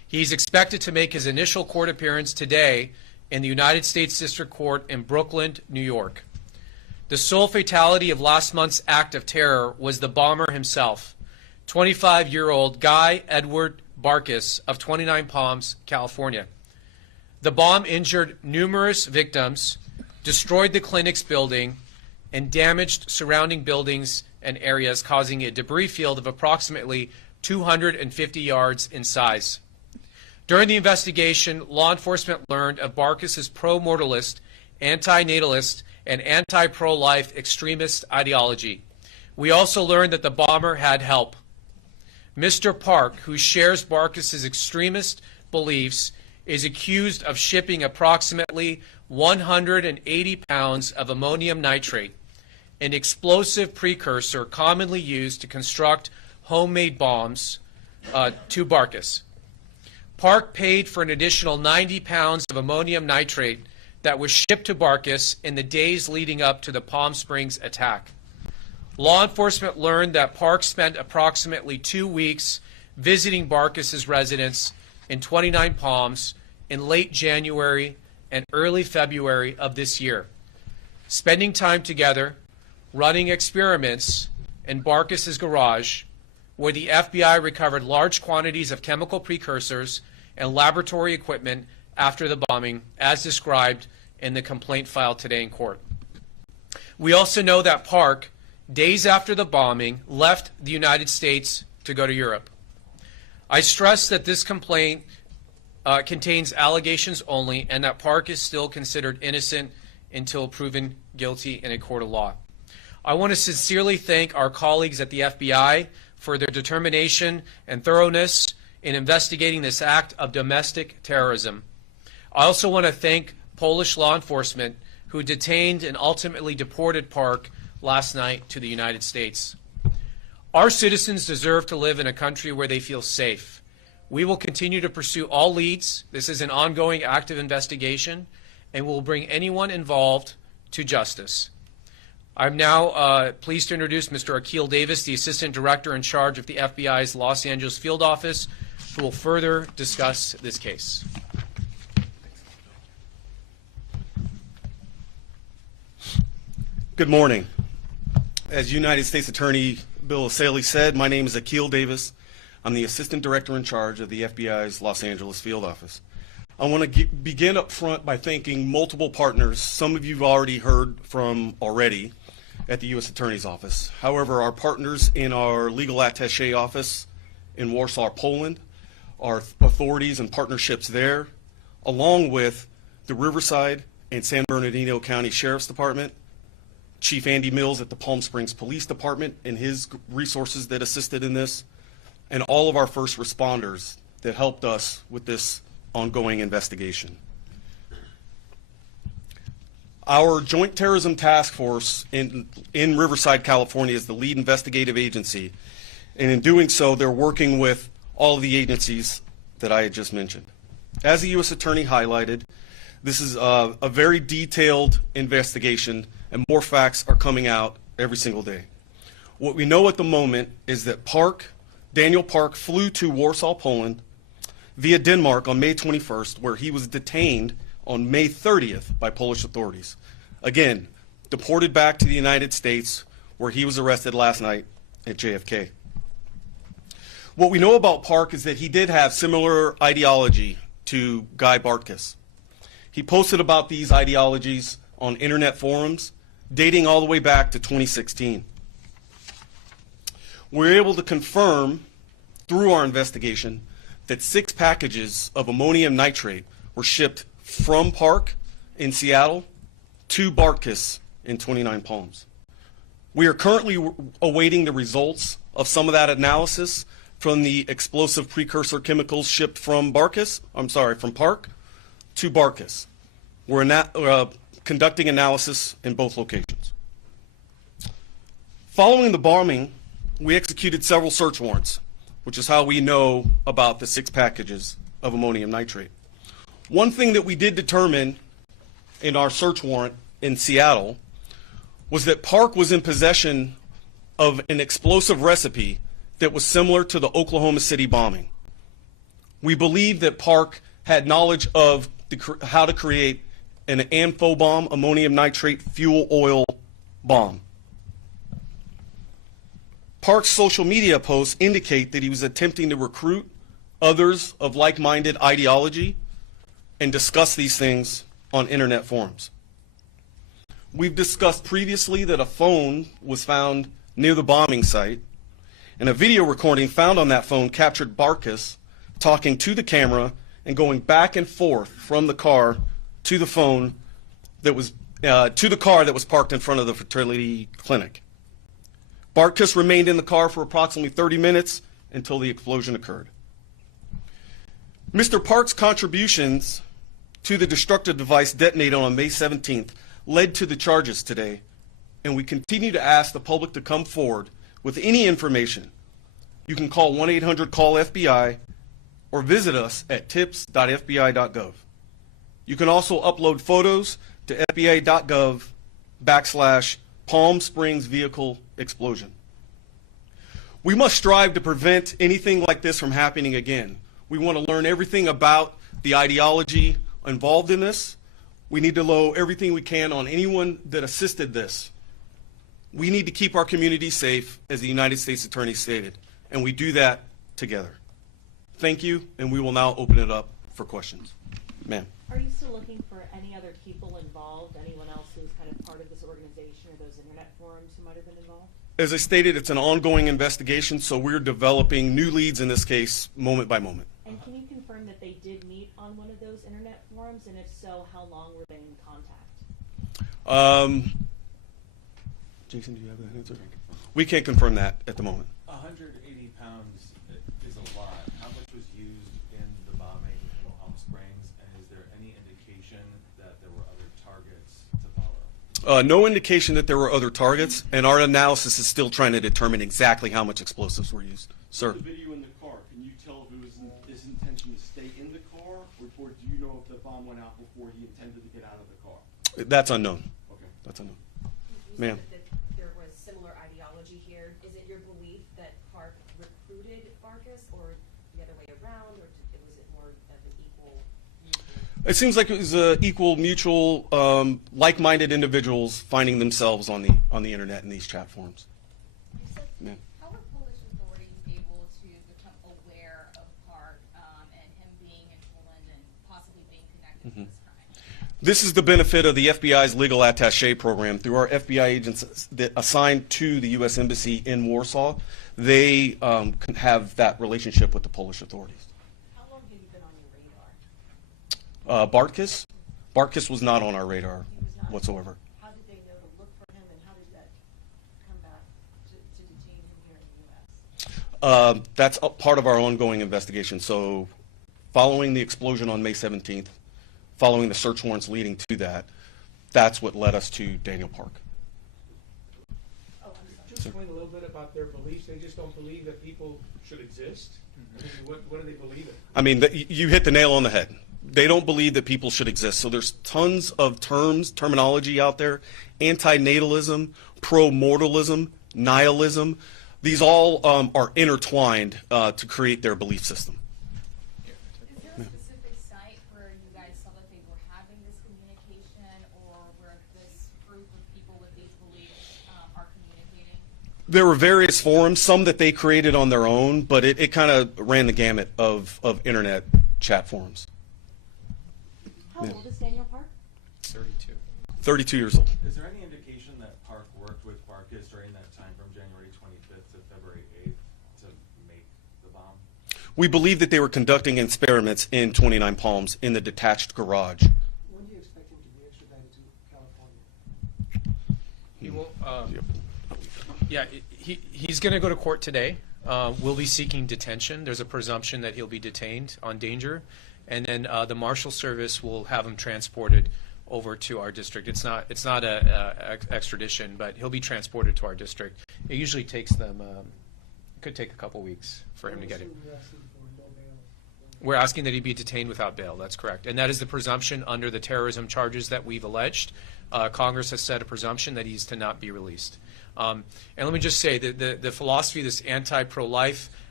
He's expected to make his initial court appearance today in the United States District Court in Brooklyn, New York. The sole fatality of last month's act of terror was the bomber himself, 25-year-old Guy Edward Bartkus of 29 Palms, California. The bomb injured numerous victims, destroyed the clinic's building, and damaged surrounding buildings and areas, causing a debris field of approximately 250 yards in size. During the investigation, law enforcement learned of Bartkus's pro-mortalist, anti-natalist, and anti-pro-life extremist ideology. We also learned that the bomber had help. Mr. Park, who shares Bartkus's extremist beliefs, is accused of shipping approximately 180 pounds of ammonium nitrate, an explosive precursor commonly used to construct homemade bombs, to Bartkus. Park paid for an additional 90 pounds of ammonium nitrate that was shipped to Bartkus in the days leading up to the Palm Springs attack. Law enforcement learned that Park spent approximately 2 weeks visiting Bartkus's residence in 29 Palms in late January and early February of this year, spending time together, running experiments in Bartkus's garage, where the FBI recovered large quantities of chemical precursors and laboratory equipment after the bombing, as described in the complaint filed today in court. We also know that Park, days after the bombing, left the United States to go to Europe. I stress that this complaint contains allegations only, and that Park is still considered innocent until proven guilty in a court of law. I want to sincerely thank our colleagues at the FBI for their determination and thoroughness in investigating this act of domestic terrorism. I also want to thank Polish law enforcement who detained and ultimately deported Park last night to the United States. Our citizens deserve to live in a country where they feel safe. We will continue to pursue all leads. This is an ongoing active investigation, and will bring anyone involved to justice. I'm now pleased to introduce Mr. Akil Davis, the Assistant Director in charge of the FBI's Los Angeles Field Office, who will further discuss this case. Good morning. As United States Attorney Bill Saley said, my name is Akil Davis. I'm the Assistant Director in charge of the FBI's Los Angeles Field Office. I want to begin up front by thanking multiple partners. Some of you've already heard from already at the U.S. Attorney's Office. However, our partners in our legal attaché office in Warsaw, Poland, our authorities and partnerships there, along with the Riverside and San Bernardino County Sheriff's Department, Chief Andy Mills at the Palm Springs Police Department and his resources that assisted in this, and all of our first responders that helped us with this ongoing investigation. Our Joint Terrorism Task Force in Riverside, California is the lead investigative agency, and in doing so, they're working with all of the agencies that I had just mentioned. As the U.S. Attorney highlighted, this is a very detailed investigation, and more facts are coming out every single day. What we know at the moment is that Daniel Park flew to Warsaw, Poland, via Denmark on May 21st, where he was detained on May 30th by Polish authorities. Again, deported back to the United States, where he was arrested last night at JFK. What we know about Park is that he did have similar ideology to Guy Bartkus. He posted about these ideologies on internet forums dating all the way back to 2016. We were able to confirm through our investigation that 6 packages of ammonium nitrate were shipped from Park in Seattle to Bartkus in 29 Palms. We are currently awaiting the results of some of that analysis from the explosive precursor chemicals shipped from Park to Bartkus. We're conducting analysis in both locations. Following the bombing, we executed several search warrants, which is how we know about the 6 packages of ammonium nitrate. One thing that we did determine in our search warrant in Seattle was that Park was in possession of an explosive recipe that was similar to the Oklahoma City bombing. We believe that Park had knowledge of how to create an AMPHO bomb, ammonium nitrate fuel oil bomb. Park's social media posts indicate that he was attempting to recruit others of like-minded ideology and discuss these things on internet forums. We've discussed previously that a phone was found near the bombing site, and a video recording found on that phone captured Bartkus talking to the camera and going back and forth from the car to the phone that was to the car that was parked in front of the fertility clinic. Bartkus remained in the car for approximately 30 minutes until the explosion occurred. Mr. Park's contributions to the destructive device detonated on May 17th led to the charges today, and we continue to ask the public to come forward with any information. You can call 1-800-CALL-FBI or visit us at tips.fbi.gov. You can also upload photos to fbi.gov/Palm Springs vehicle explosion. We must strive to prevent anything like this from happening again. We want to learn everything about the ideology involved in this. We need to know everything we can on anyone that assisted this. We need to keep our community safe, as the United States Attorney stated, and we do that together. Thank you, and we will now open it up for questions. Ma'am. Are you still looking for any other people involved, anyone else who's kind of part of this organization or those internet forums who might have been involved? As I stated, it's an ongoing investigation, so we're developing new leads in this case moment by moment. And can you confirm that they did meet on one of those internet forums, and if so, how long were they in contact? Jason, do you have that answer? We can't confirm that at the moment. 180 pounds is a lot. How much was used in the bombing in Palm Springs, and is there any indication that there were other targets to follow? No indication that there were other targets, and our analysis is still trying to determine exactly how much explosives were used. Sir? The video in the car, can you tell if it was his intention to stay in the car, or do you know if the bomb went out before he intended to get out of the car? That's unknown. Okay. That's unknown. You Ma'am. said that there was similar ideology here. Is it your belief that Park recruited Bartkus, or the other way around, or was it more of an equal mutual? It seems like it was equal, mutual, like-minded individuals finding themselves on the internet in these chat forums. Ma'am. How were Polish authorities able to become aware of Park and him being in Poland and possibly being connected to this crime? This is the benefit of the FBI's legal attaché program. Through our FBI agents that assigned to the U.S. Embassy in Warsaw, they have that relationship with the Polish authorities. How long have you been on your radar? Bartkus was not on our radar whatsoever. How did they know to look for him, and how did that come back to detain him here in the U.S.? That's a part of our ongoing investigation. So following the explosion on May 17th, following the search warrants leading to that, that's what led us to Daniel Park. Just explain a little bit about their beliefs. They just don't believe that people should exist? I mean, what do they believe in? I mean, you hit the nail on the head. They don't believe that people should exist. So there's tons of terminology out there: antinatalism, pro-mortalism, nihilism. These all are intertwined to create their belief system. Is there a specific site where you guys saw that they were having this communication, or where this group of people with these beliefs are communicating? There were various forums, some that they created on their own, but it kind of ran the gamut of internet chat forums. How old is Daniel Park? 32. 32 years old. Is there any indication that Park worked with Bartkus during that time from January 25th to February 8th to make the bomb? We believe that they were conducting experiments in 29 Palms in the detached garage. When do you expect him to be extradited to California? He will. Yeah, he's going to go to court today. We'll be seeking detention. There's a presumption that he'll be detained on danger, and then the Marshal Service will have him transported over to our district. It's not a extradition, but he'll be transported to our district. It usually takes them. It could take a couple weeks for him to get him. We're asking that he be detained without bail. That's correct, and that is the presumption under the terrorism charges that we've alleged. Congress has set a presumption that he's to not be released. And let me just say that the philosophy of this anti-pro-life,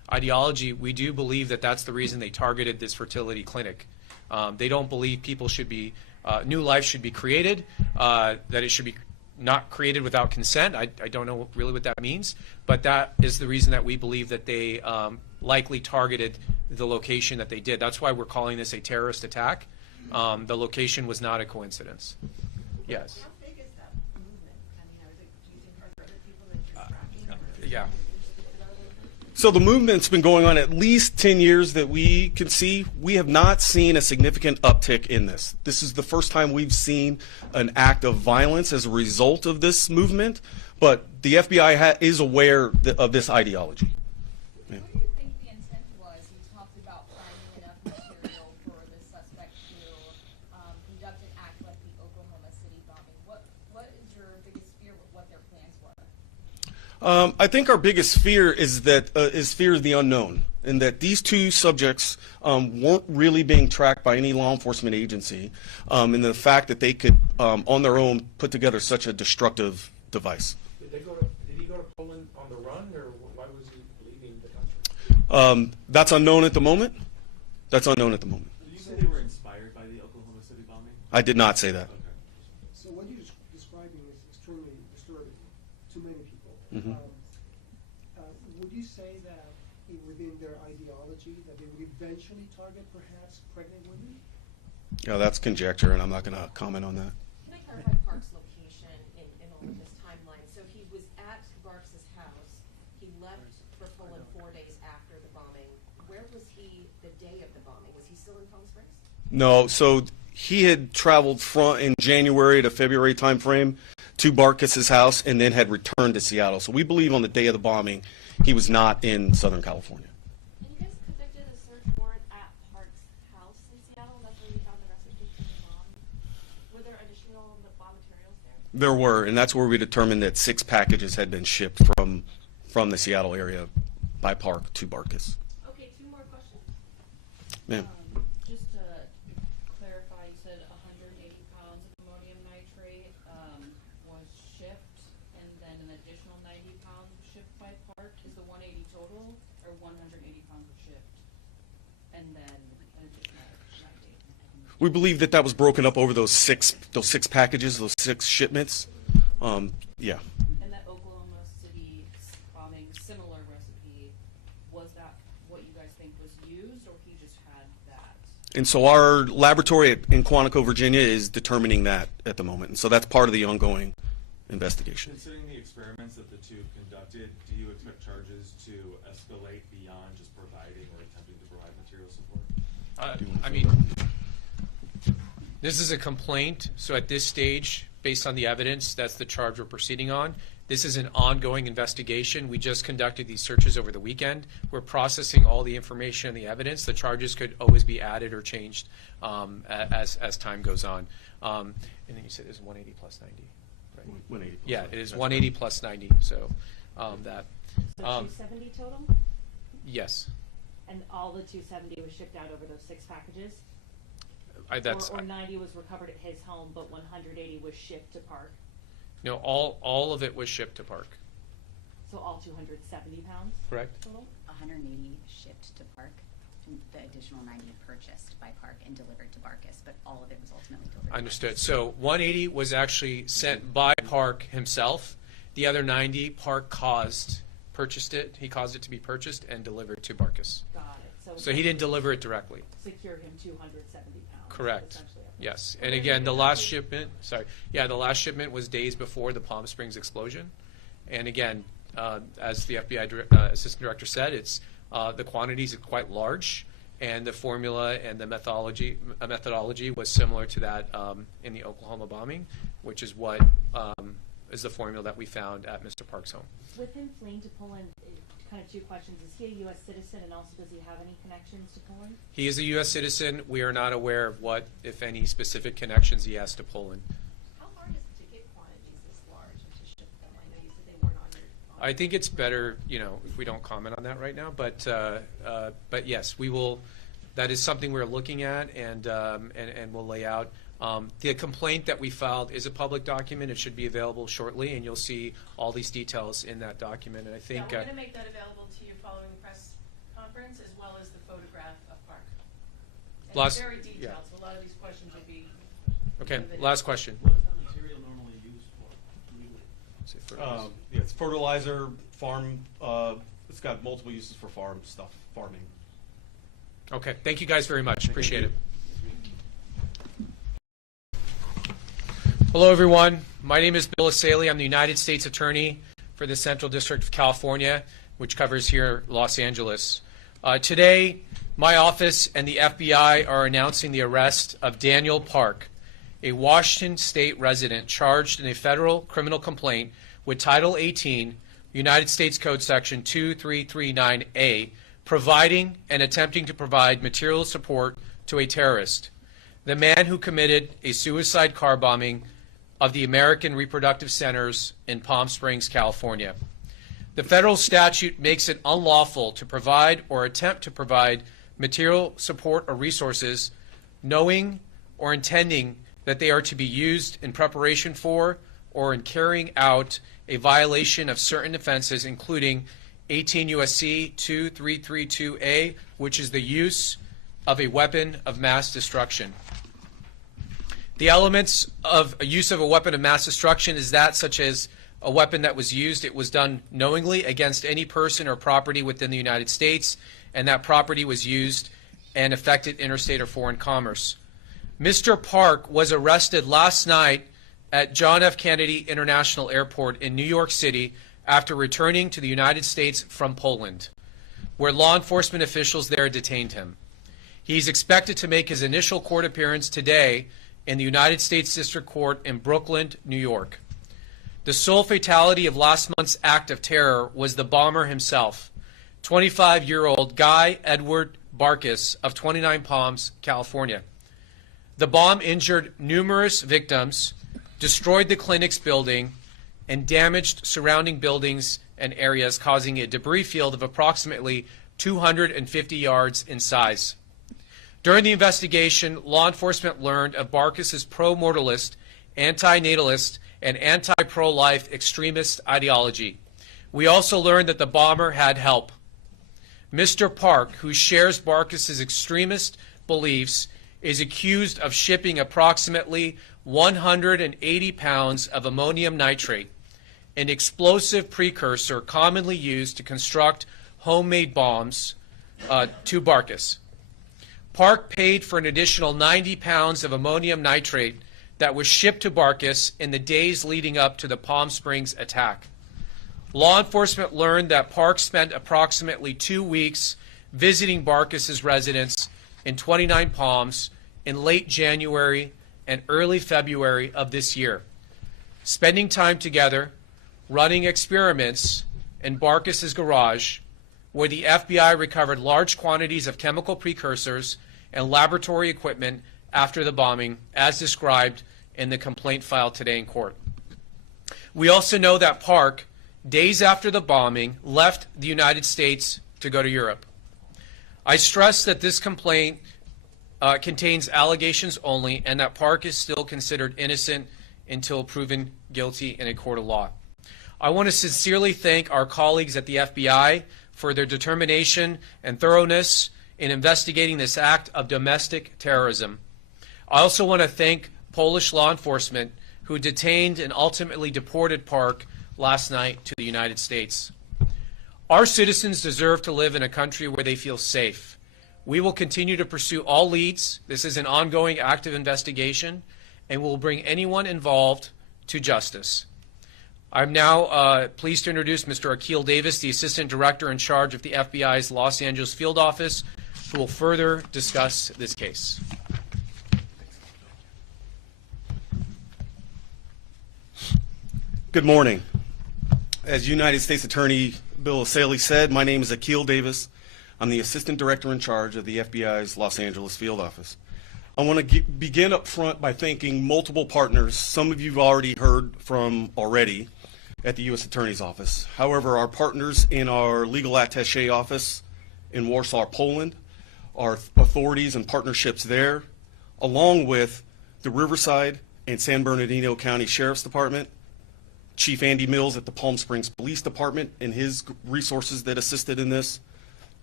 ideology, we do believe that that's the reason they targeted this fertility clinic. They don't believe people should be, new life should be created, that it should be not created without consent. I don't know really what that means, but that is the reason that we believe that they likely targeted the location that they did. That's why we're calling this a terrorist attack. The location was not a coincidence. Yes. How big is that movement? I mean, do you think, are there other people that you're tracking? Yeah. So the movement's been going on at least 10 years that we can see. We have not seen a significant uptick in this. This is the first time we've seen an act of violence as a result of this movement, but the FBI is aware of this ideology. Yeah. What do you think the intent was? You talked about finding enough material for the suspect to conduct an act like the Oklahoma City bombing. What is your biggest fear with what their plans were? I think our biggest fear is that fear of the unknown, and that these two subjects weren't really being tracked by any law enforcement agency, and the fact that they could, on their own, put together such a destructive device. Did he go to Poland on the run, or why was he leaving the country? That's unknown at the moment. That's unknown at the moment. Did you say they were inspired by the Oklahoma City bombing? I did not say that. Okay. So what you're describing is extremely disturbing to many people. Mhm. Would you say that within their ideology that they would eventually target perhaps pregnant women? Yeah, that's conjecture, and I'm not going to comment on that. Can I clarify Park's location in all of this timeline? So he was at Barks's house. He left for Poland 4 days after the bombing. Where was he the day of the bombing? Was he still in Palm Springs? No, so he had traveled in January to February timeframe to Bartkus's house and then had returned to Seattle. So we believe on the day of the bombing, he was not in Southern California. And you guys conducted a search warrant at Park's house in Seattle. That's where you found the recipe for the bomb. Were there additional bomb materials there? There were, and that's where we determined that 6 packages had been shipped from the Seattle area by Park to Bartkus. Okay, 2 more questions. Ma'am. Just to clarify, you said 180 pounds of ammonium nitrate was shipped, and then an additional 90 pounds was shipped by Park. Is the 180 total, or 180 pounds was shipped, and then an additional 90? We believe that was broken up over those six packages, those 6 shipments. Yeah. And that Oklahoma City bombing similar recipe, was that what you guys think was used, or he just had that? And so our laboratory in Quantico, Virginia is determining that at the moment. And so that's part of the ongoing investigation. Considering the experiments that the two conducted, do you expect charges to escalate beyond just providing or attempting to provide material support? I mean, this is a complaint, so at this stage, based on the evidence, that's the charge we're proceeding on. This is an ongoing investigation. We just conducted these searches over the weekend. We're processing all the information and the evidence. The charges could always be added or changed as time goes on. And then you said it was 180 plus 90, right? 180 plus yeah, 90. it is 180 plus 90. So that. So 270 total? Yes. And all the 270 was shipped out over those 6 packages? That's or 90 was recovered at his home, but 180 was shipped to Park? no, all of it was shipped to Park. So all 270 pounds? Correct. Total? 180 shipped to Park, and the additional 90 purchased by Park and delivered to Bartkus, but all of it was ultimately delivered to Understood. Bartkus. So 180 was actually sent by Park himself. The other 90, Park purchased it. He caused it to be purchased and delivered to Bartkus. Got it. So he didn't deliver it directly. Secure him 270 pounds. Correct. essentially. Yes. And again, the last shipment, the last shipment was days before the Palm Springs explosion. And again, as the FBI Assistant Director said, it's the quantities are quite large, and the formula and the methodology was similar to that in the Oklahoma bombing, which is what is the formula that we found at Mr. Park's home. With him fleeing to Poland, kind of 2 questions. Is he a U.S. citizen, and also does he have any connections to Poland? He is a U.S. citizen. We are not aware of what, if any, specific connections he has to Poland. How hard is it to get quantities this large and to ship them? I know you said they weren't on your. I think it's better, if we don't comment on that right now. But yes, we will. That is something we're looking at, and we'll lay out. The complaint that we filed is a public document. It should be available shortly, and you'll see all these details in that document. And I think Yeah, we're going to make that available to you following the press conference as well as the photograph of Park. And Last- it's very yeah. detailed, so a lot of these questions will be. Okay, last question. What is that material normally used for legally? Yeah, it's fertilizer, farm, it's got multiple uses for farming. Okay, thank you guys very much. Appreciate it. Hello, everyone. My name is Bill Asaley. I'm the United States Attorney for the Central District of California, which covers here Los Angeles. Today, my office and the FBI are announcing the arrest of Daniel Park, a Washington State resident charged in a federal criminal complaint with Title 18, United States Code Section 2339A, providing and attempting to provide material support to a terrorist, the man who committed a suicide car bombing of the American Reproductive Centers in Palm Springs, California. The federal statute makes it unlawful to provide or attempt to provide material support or resources knowing or intending that they are to be used in preparation for or in carrying out a violation of certain offenses, including 18 U.S.C. 2332A, which is the use of a weapon of mass destruction. The elements of a use of a weapon of mass destruction is that such as a weapon that was used, it was done knowingly against any person or property within the United States, and that property was used and affected interstate or foreign commerce. Mr. Park was arrested last night at John F. Kennedy International Airport in New York City after returning to the United States from Poland, where law enforcement officials there detained him. He's expected to make his initial court appearance today in the United States District Court in Brooklyn, New York. The sole fatality of last month's act of terror was the bomber himself, 25-year-old Guy Edward Bartkus of 29 Palms, California. The bomb injured numerous victims, destroyed the clinic's building, and damaged surrounding buildings and areas, causing a debris field of approximately 250 yards in size. During the investigation, law enforcement learned of Bartkus's pro-mortalist, anti-natalist, and anti-pro-life extremist ideology. We also learned that the bomber had help. Mr. Park, who shares Bartkus's extremist beliefs, is accused of shipping approximately 180 pounds of ammonium nitrate, an explosive precursor commonly used to construct homemade bombs, to Bartkus. Park paid for an additional 90 pounds of ammonium nitrate that was shipped to Bartkus in the days leading up to the Palm Springs attack. Law enforcement learned that Park spent approximately 2 weeks visiting Bartkus's residence in 29 Palms in late January and early February of this year, spending time together, running experiments in Bartkus's garage, where the FBI recovered large quantities of chemical precursors and laboratory equipment after the bombing, as described in the complaint filed today in court. We also know that Park, days after the bombing, left the United States to go to Europe. I stress that this complaint contains allegations only, and that Park is still considered innocent until proven guilty in a court of law. I want to sincerely thank our colleagues at the FBI for their determination and thoroughness in investigating this act of domestic terrorism. I also want to thank Polish law enforcement who detained and ultimately deported Park last night to the United States. Our citizens deserve to live in a country where they feel safe. We will continue to pursue all leads. This is an ongoing active investigation, and we'll bring anyone involved to justice. I'm now pleased to introduce Mr. Akil Davis, the Assistant Director in charge of the FBI's Los Angeles Field Office, who will further discuss this case. Good morning. As United States Attorney Bill Asaley said, my name is Akil Davis. I'm the Assistant Director in charge of the FBI's Los Angeles Field Office. I want to begin up front by thanking multiple partners. Some of you've already heard from already at the U.S. Attorney's Office. However, our partners in our legal attaché office in Warsaw, Poland, our authorities and partnerships there, along with the Riverside and San Bernardino County Sheriff's Department, Chief Andy Mills at the Palm Springs Police Department and his resources that assisted in this,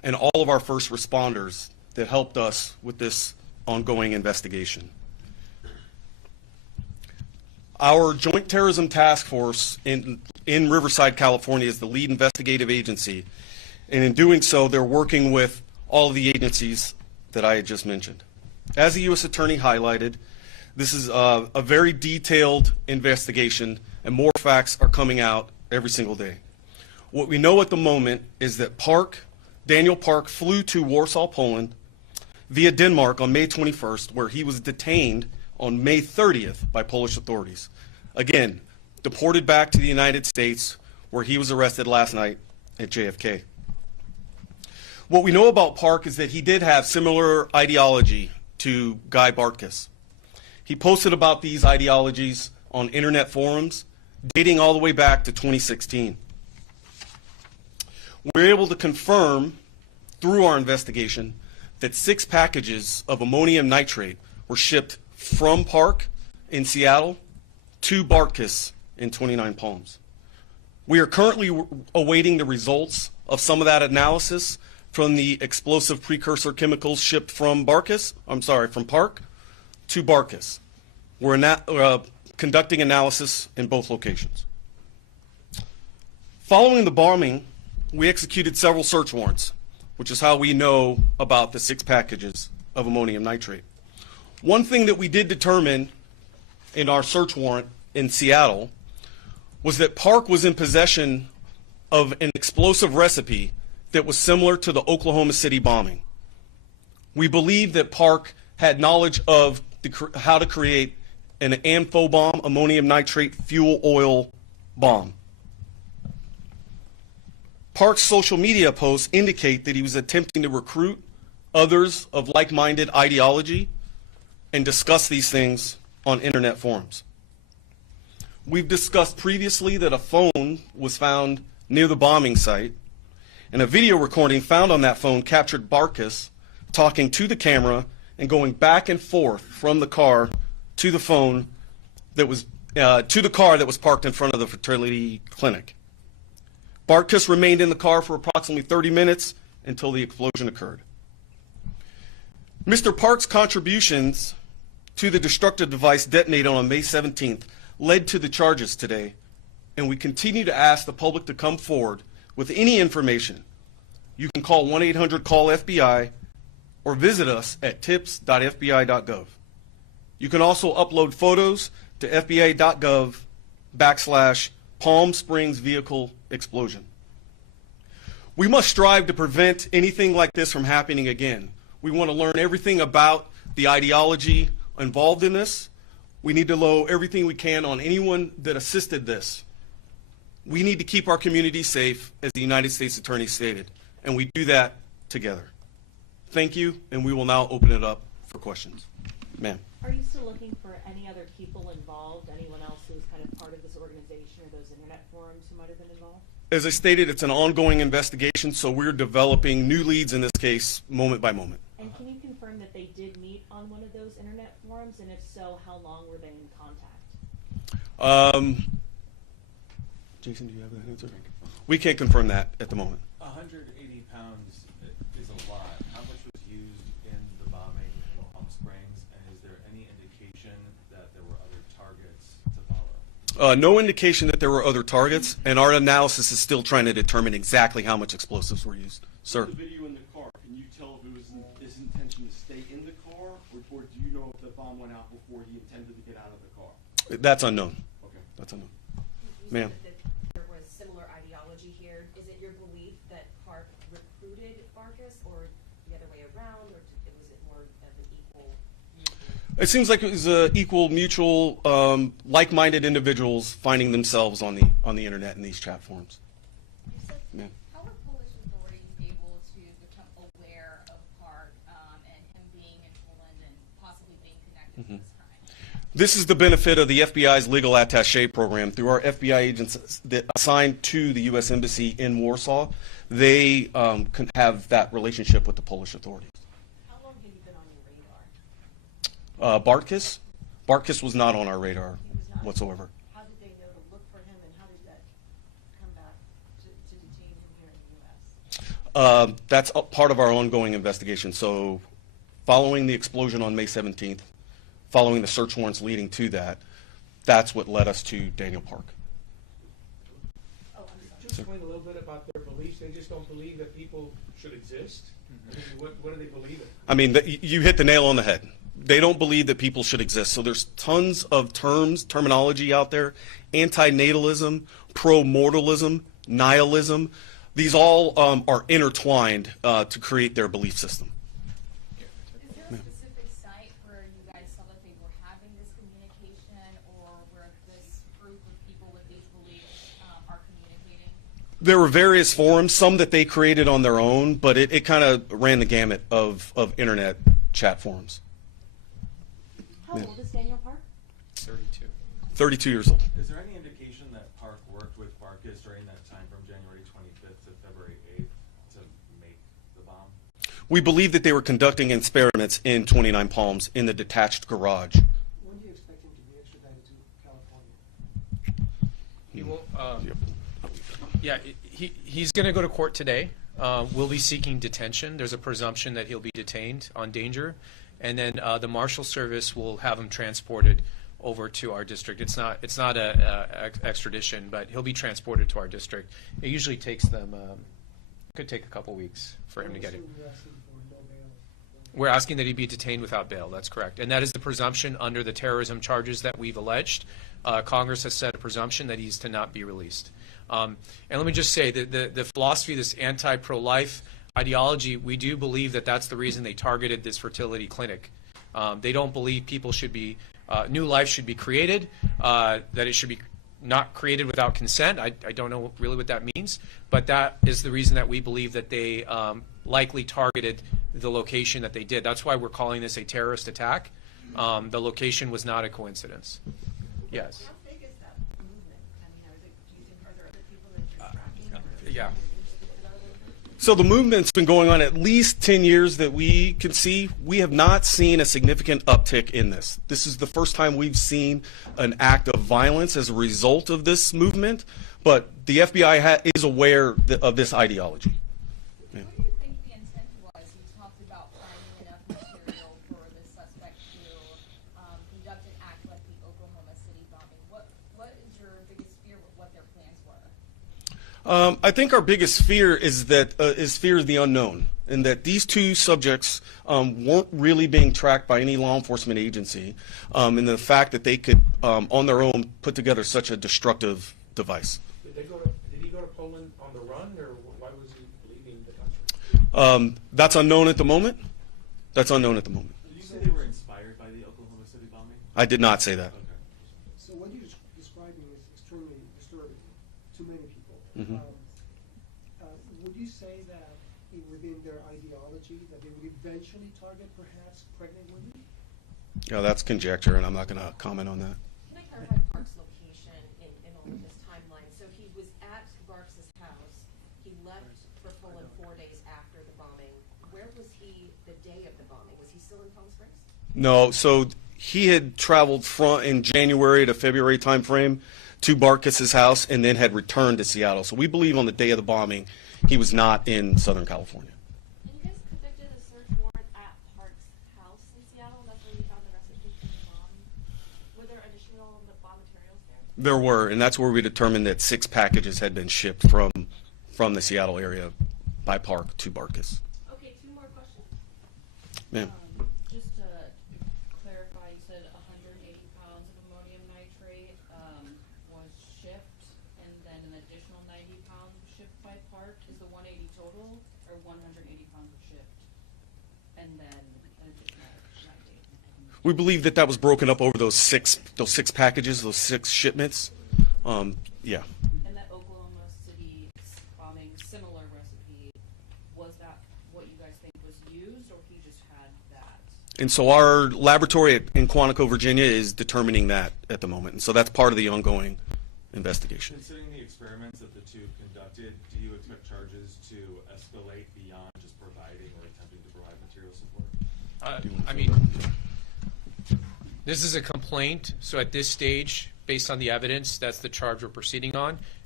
and all of our first responders that helped us with this ongoing investigation. Our Joint Terrorism Task Force in Riverside, California is the lead investigative agency, and in doing so, they're working with all of the agencies that I had just mentioned. As the U.S. Attorney highlighted, this is a very detailed investigation, and more facts are coming out every single day. What we know at the moment is that Daniel Park flew to Warsaw, Poland, via Denmark on May 21st, where he was detained on May 30th by Polish authorities. Again, deported back to the United States, where he was arrested last night at JFK. What we know about Park is that he did have similar ideology to Guy Bartkus. He posted about these ideologies on internet forums dating all the way back to 2016. We're able to confirm through our investigation that 6 packages of ammonium nitrate were shipped from Park in Seattle to Bartkus in 29 Palms. We are currently awaiting the results of some of that analysis from the explosive precursor chemicals shipped from Park to Bartkus. We're conducting analysis in both locations. Following the bombing, we executed several search warrants, which is how we know about the 6 packages of ammonium nitrate. One thing that we did determine in our search warrant in Seattle was that Park was in possession of an explosive recipe that was similar to the Oklahoma City bombing. We believe that Park had knowledge of how to create an amphibomb, ammonium nitrate fuel oil bomb. Park's social media posts indicate that he was attempting to recruit others of like-minded ideology and discuss these things on internet forums. We've discussed previously that a phone was found near the bombing site, and a video recording found on that phone captured Bartkus talking to the and going back and forth from the car to the phone that was to the car that was parked in front of the fertility clinic. Bartkus remained in the car for approximately 30 minutes until the explosion occurred. Mr. Park's contributions to the destructive device detonated on May 17th led to the charges today, and we continue to ask the public to come forward with any information. You can call 1-800-CALL-FBI or visit us at tips.fbi.gov. You can also upload photos to fbi.gov/Palm Springs vehicle explosion. We must strive to prevent anything like this from happening again. We want to learn everything about the ideology involved in this. We need to know everything we can on anyone that assisted this. We need to keep our community safe, as the United States Attorney stated, and we do that together. Thank you, and we will now open it up for questions. Ma'am. Are you still looking for any other people involved, anyone else who was kind of part of this organization or those internet forums who might have been involved? As I stated, it's an ongoing investigation, so we're developing new leads in this case moment by moment. And can you confirm that they did meet on one of those internet forums, and if so, how long were they in contact? Jason, do you have that answer? We can't confirm that at the moment. 180 pounds is a lot. How much was used in the bombing in Palm Springs, and is there any indication that there were other targets to follow? No indication that there were other targets, and our analysis is still trying to determine exactly how much explosives were used. Sir? The video in the car, can you tell if it was his intention to stay in the car, or do you know if the bomb went out before he intended to get out of the car? That's unknown. Okay. That's unknown. You Ma'am. said that there was similar ideology here. Is it your belief that Park recruited Bartkus, or the other way around, or was it more of an equal? It seems like it was equal, mutual, like-minded individuals finding themselves on the internet in these chat forums. Ma'am. How were Polish authorities able to become aware of Park and him being in Poland and possibly being connected to this crime? This is the benefit of the FBI's legal attaché program. Through our FBI agents that assigned to the U.S. Embassy in Warsaw, they can have that relationship with the Polish authorities. How long had you been on your radar? Bartkus was not on our radar whatsoever. How did they know to look for him, and how did that come back to detain him here in the U.S.? That's a part of our ongoing investigation. So following the explosion on May 17th, following the search warrants leading to that, that's what led us to Daniel Park. Just explain a little bit about their beliefs. They just don't believe that people should exist. I mean, what do they believe in? I mean, you hit the nail on the head. They don't believe that people should exist. So there's tons of terminology out there: antinatalism, pro-mortalism, nihilism. These all are intertwined to create their belief system. Is there a specific site where you guys saw that they were having this communication, or where this group of people with these beliefs are communicating? There were various forums, some that they created on their own, but it kind of ran the gamut of internet chat forums. How old is Daniel Park? 32. 32 years old. Is there any indication that Park worked with Bartkus during that time from January 25th to February 8th to make the bomb? We believe that they were conducting experiments in 29 Palms in the detached garage. When do you expect him to be extradited to California? He will. Yeah, he's going to go to court today. We'll be seeking detention. There's a presumption that he'll be detained on danger, and then the Marshal Service will have him transported over to our district. It's not a extradition, but he'll be transported to our district. It usually takes them could take a couple weeks for him to get it. We're asking that he be detained without bail. That's correct, and that is the presumption under the terrorism charges that we've alleged. Congress has set a presumption that he's to not be released. And let me just say that the philosophy, this anti-pro-life ideology, we do believe that that's the reason they targeted this fertility clinic. They don't believe people should be, new life should be created, that it should be not created without consent. I don't know really what that means, but that is the reason that we believe that they likely targeted the location that they did. That's why we're calling this a terrorist attack. The location was not a coincidence. Yes. How big is that movement? I mean, do you think, are there other people that you're tracking? Yeah. So the movement's been going on at least 10 years that we can see. We have not seen a significant uptick in this. This is the first time we've seen an act of violence as a result of this movement, but the FBI is aware of this ideology. Yeah. What do you think the intent was? You talked about finding enough material for the suspect to conduct an act like the Oklahoma City bombing. What is your biggest fear with what their plans were? I think our biggest fear is fear of the unknown, and that these two subjects weren't really being tracked by any law enforcement agency, and the fact that they could, on their own, put together such a destructive device. Did he go to Poland on the run, or why was he leaving the country? That's unknown at the moment. That's unknown at the moment. Did you say they were inspired by the Oklahoma City bombing? I did not say that. Okay. So what you're describing is extremely disturbing to many people. Mhm. Would you say that within their ideology that they would eventually target perhaps pregnant women? Yeah, that's conjecture, and I'm not going to comment on that. Can I clarify Park's location in all of this timeline? So he was at Barks's house. He left for Poland 4 days after the bombing. Where was he the day of the bombing? Was he still in Palm Springs? No, so he had traveled in January to February timeframe to Bartkus's house and then had returned to Seattle. So we believe on the day of the bombing, he was not in Southern California. And you guys conducted a search warrant at Park's house in Seattle. That's where you found the recipe for the bomb. Were there additional bomb materials there? There were, and that's where we determined that 6 packages had been shipped from the Seattle area by Park to Bartkus. Okay, 2 more questions. Ma'am. Just to clarify, you said 180 pounds of ammonium nitrate was shipped, and then an additional 90 pounds was shipped by Park. Is the 180 total, or 180 pounds was shipped, and then an additional 90? We believe that was broken up over those six packages, those 6 shipments. Yeah. And that Oklahoma City bombing similar recipe, was that what you guys think was used, or he just had that? And so our laboratory in Quantico, Virginia is determining that at the moment. And so that's part of the ongoing investigation. Considering the experiments that the two conducted, do you expect charges to escalate beyond just providing or attempting to provide material support? I mean, this is a complaint, so at this stage, based on the evidence, that's the charge we're proceeding on.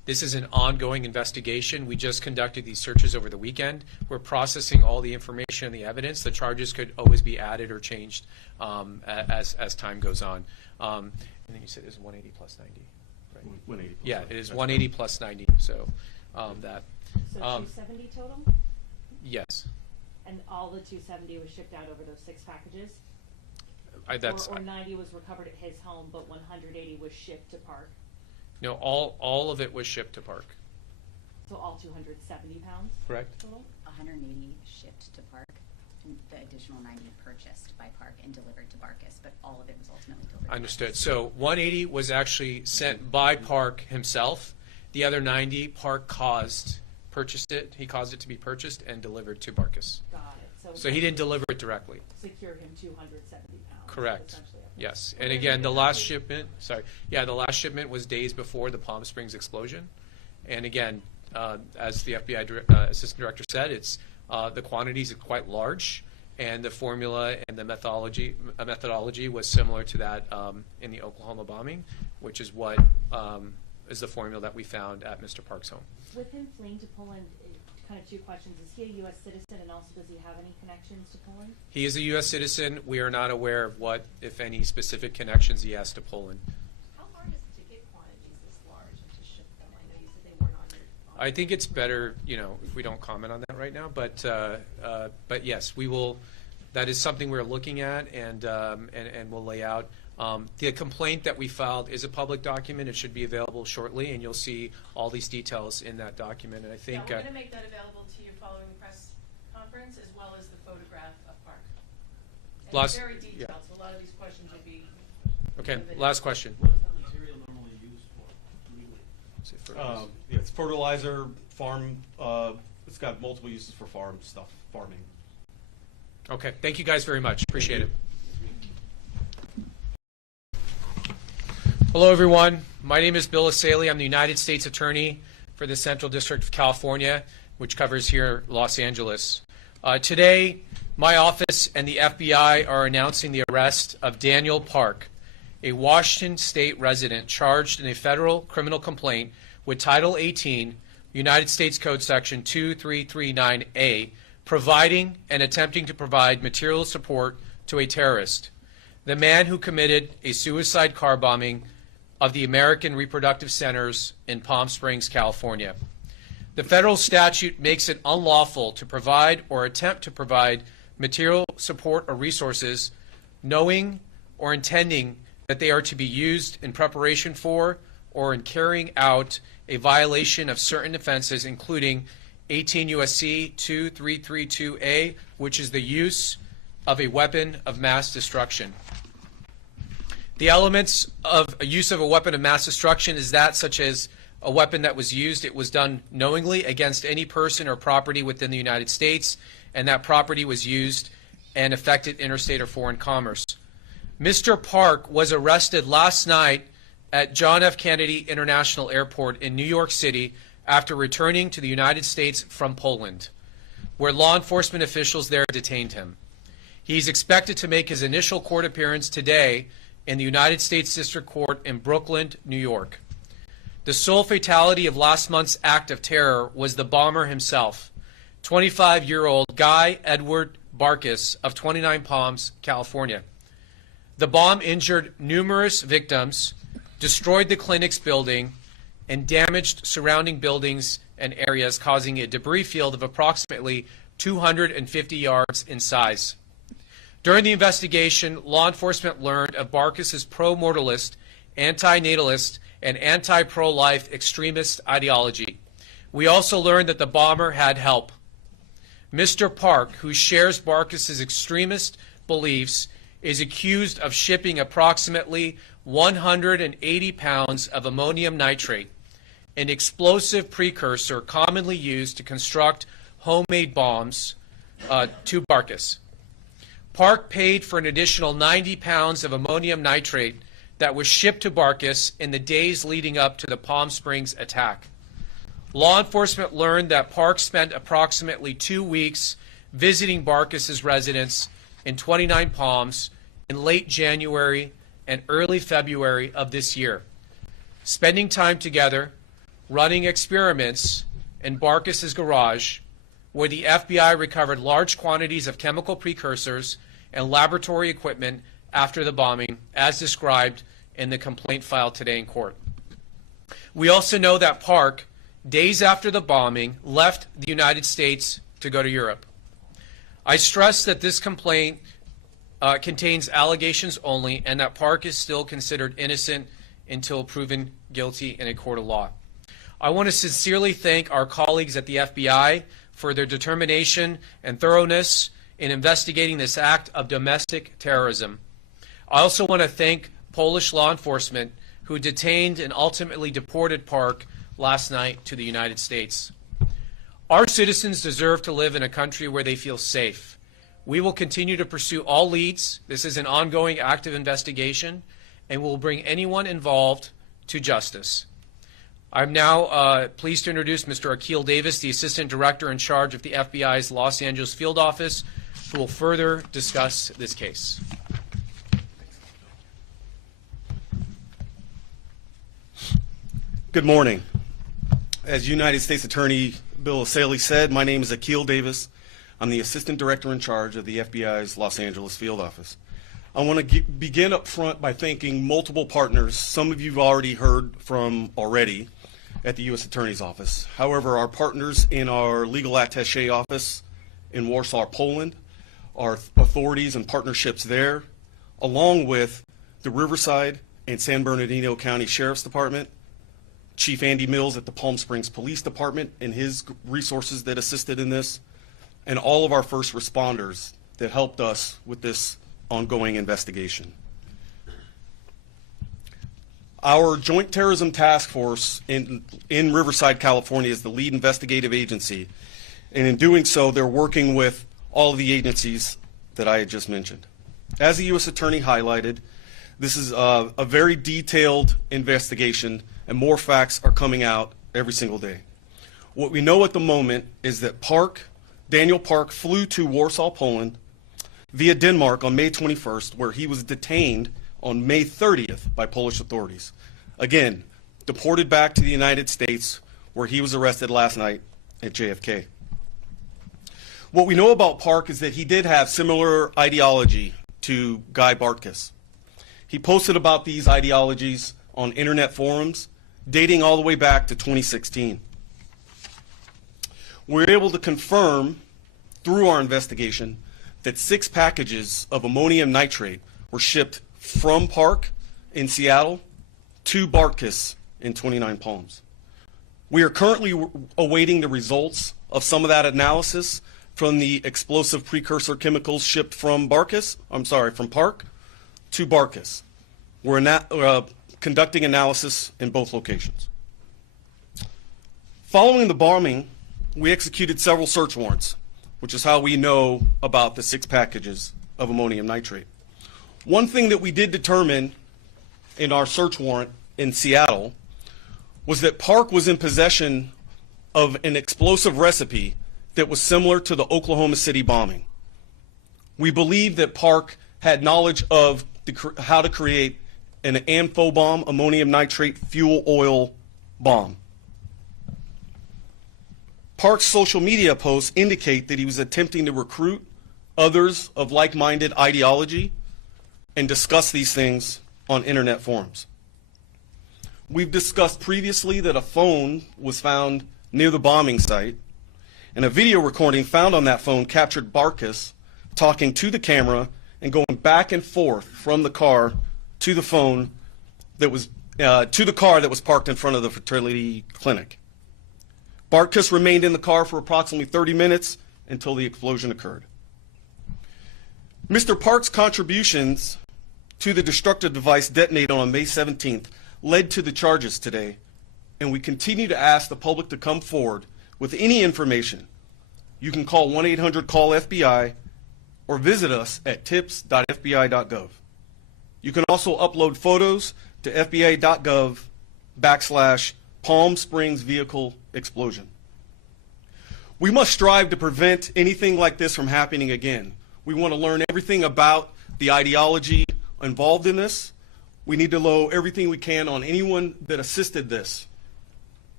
This is an ongoing investigation. We just conducted these searches over the weekend. We're processing all the information and the evidence. The charges could always be added or changed as time goes on. And then you said it was 180 plus 90, right? 180 plus Yeah, 90. it is 180 plus 90. So that. So 270 total? Yes. And all the 270 was shipped out over those 6 packages? Or 90 was recovered at his home, but 180 was shipped to Park? No, all of it was shipped to Park. So all 270 pounds? Correct. Total? 180 shipped to Park, and the additional 90 purchased by Park and delivered to Bartkus, but all of it was ultimately delivered. Understood. So 180 was actually sent by Park himself. The other 90, Park purchased it. He caused it to be purchased and delivered to Bartkus. Got it. So he didn't deliver it directly. Secure him 270 pounds. Correct. Yes. And again, the last shipment, the last shipment was days before the Palm Springs explosion. And again, as the FBI Assistant Director said, it's the quantities are quite large, and the formula and the methodology was similar to that in the Oklahoma bombing, which is what is the formula that we found at Mr. Park's home. With him fleeing to Poland, kind of 2 questions. Is he a U.S. citizen, and also does he have any connections to Poland? He is a U.S. citizen. We are not aware of what, if any, specific connections he has to Poland. How hard is it to get quantities this large and to ship them? I know you said they weren't on your. I think it's better, if we don't comment on that right now. But yes, we will. That is something we're looking at, and we'll lay out. The complaint that we filed is a public document. It should be available shortly, and you'll see all these details in that document. And I think we're going to make that available to you following the press conference, as well as the photograph of Park. And it's very detailed, so a lot of these questions will be. Okay, last question. What is that material normally used for legally? It's fertilizer, farm. It's got multiple uses for farming. Okay, thank you guys very much. Appreciate it. Hello, everyone. My name is Bill Asaley. I'm the United States Attorney for the Central District of California, which covers here Los Angeles. Today, my office and the FBI are announcing the arrest of Daniel Park, a Washington State resident charged in a federal criminal complaint with Title 18, United States Code Section 2339A, providing and attempting to provide material support to a terrorist, the man who committed a suicide car bombing of the American Reproductive Centers in Palm Springs, California. The federal statute makes it unlawful to provide or attempt to provide material support or resources knowing or intending that they are to be used in preparation for or in carrying out a violation of certain offenses, including 18 U.S.C. 2332A, which is the use of a weapon of mass destruction. The elements of a use of a weapon of mass destruction is that such as a weapon that was used, it was done knowingly against any person or property within the United States, and that property was used and affected interstate or foreign commerce. Mr. Park was arrested last night at John F. Kennedy International Airport in New York City after returning to the United States from Poland, where law enforcement officials there detained him. He's expected to make his initial court appearance today in the United States District Court in Brooklyn, New York. The sole fatality of last month's act of terror was the bomber himself, 25-year-old Guy Edward Bartkus of 29 Palms, California. The bomb injured numerous victims, destroyed the clinic's building, and damaged surrounding buildings and areas, causing a debris field of approximately 250 yards in size. During the investigation, law enforcement learned of Bartkus's pro-mortalist, anti-natalist, and anti-pro-life extremist ideology. We also learned that the bomber had help. Mr. Park, who shares Bartkus's extremist beliefs, is accused of shipping approximately 180 pounds of ammonium nitrate, an explosive precursor commonly used to construct homemade bombs, to Bartkus. Park paid for an additional 90 pounds of ammonium nitrate that was shipped to Bartkus in the days leading up to the Palm Springs attack. Law enforcement learned that Park spent approximately 2 weeks visiting Bartkus's residence in 29 Palms in late January and early February of this year. Spending time together, running experiments in Bartkus's garage, where the FBI recovered large quantities of chemical precursors and laboratory equipment after the bombing, as described in the complaint filed today in court. We also know that Park, days after the bombing, left the United States to go to Europe. I stress that this complaint contains allegations only, and that Park is still considered innocent until proven guilty in a court of law. I want to sincerely thank our colleagues at the FBI for their determination and thoroughness in investigating this act of domestic terrorism. I also want to thank Polish law enforcement who detained and ultimately deported Park last night to the United States. Our citizens deserve to live in a country where they feel safe. We will continue to pursue all leads. This is an ongoing active investigation, and will bring anyone involved to justice. I'm now pleased to introduce Mr. Akil Davis, the Assistant Director in charge of the FBI's Los Angeles Field Office, who will further discuss this case. Good morning. As United States Attorney Bill Saley said, my name is Akil Davis. I'm the Assistant Director in charge of the FBI's Los Angeles Field Office. I want to begin up front by thanking multiple partners. Some of you have already heard from already at the U.S. Attorney's Office. However, our partners in our legal attaché office in Warsaw, Poland, our authorities and partnerships there, along with the Riverside and San Bernardino County Sheriff's Department, Chief Andy Mills at the Palm Springs Police Department and his resources that assisted in this, and all of our first responders that helped us with this ongoing investigation. Our Joint Terrorism Task Force in Riverside, California is the lead investigative agency, and in doing so, they're working with all of the agencies that I had just mentioned. As the U.S. Attorney highlighted, this is a very detailed investigation, and more facts are coming out every single day. What we know at the moment is that Daniel Park flew to Warsaw, Poland, via Denmark on May 21st, where he was detained on May 30th by Polish authorities. Again, deported back to the United States, where he was arrested last night at JFK. What we know about Park is that he did have similar ideology to Guy Bartkus. He posted about these ideologies on internet forums dating all the way back to 2016. We're able to confirm through our investigation that 6 packages of ammonium nitrate were shipped from Park in Seattle to Bartkus in 29 Palms. We are currently awaiting the results of some of that analysis from the explosive precursor chemicals shipped from Park to Bartkus. We're conducting analysis in both locations. Following the bombing, we executed several search warrants, which is how we know about the 6 packages of ammonium nitrate. One thing that we did determine in our search warrant in Seattle was that Park was in possession of an explosive recipe that was similar to the Oklahoma City bombing. We believe that Park had knowledge of how to create an amphibomb ammonium nitrate fuel oil bomb. Park's social media posts indicate that he was attempting to recruit others of like-minded ideology and discuss these things on internet forums. We've discussed previously that a phone was found near the bombing site, and a video recording found on that phone captured Bartkus talking to the camera and going back and forth from the car to the phone that was to the car that was parked in front of the fertility clinic. Bartkus remained in the car for approximately 30 minutes until the explosion occurred. Mr. Park's contributions to the destructive device detonated on May 17th led to the charges today, and we continue to ask the public to come forward with any information. You can call 1-800-CALL-FBI or visit us at tips.fbi.gov. You can also upload photos to fbi.gov/Palm Springs vehicle explosion. We must strive to prevent anything like this from happening again. We want to learn everything about the ideology involved in this. We need to know everything we can on anyone that assisted this.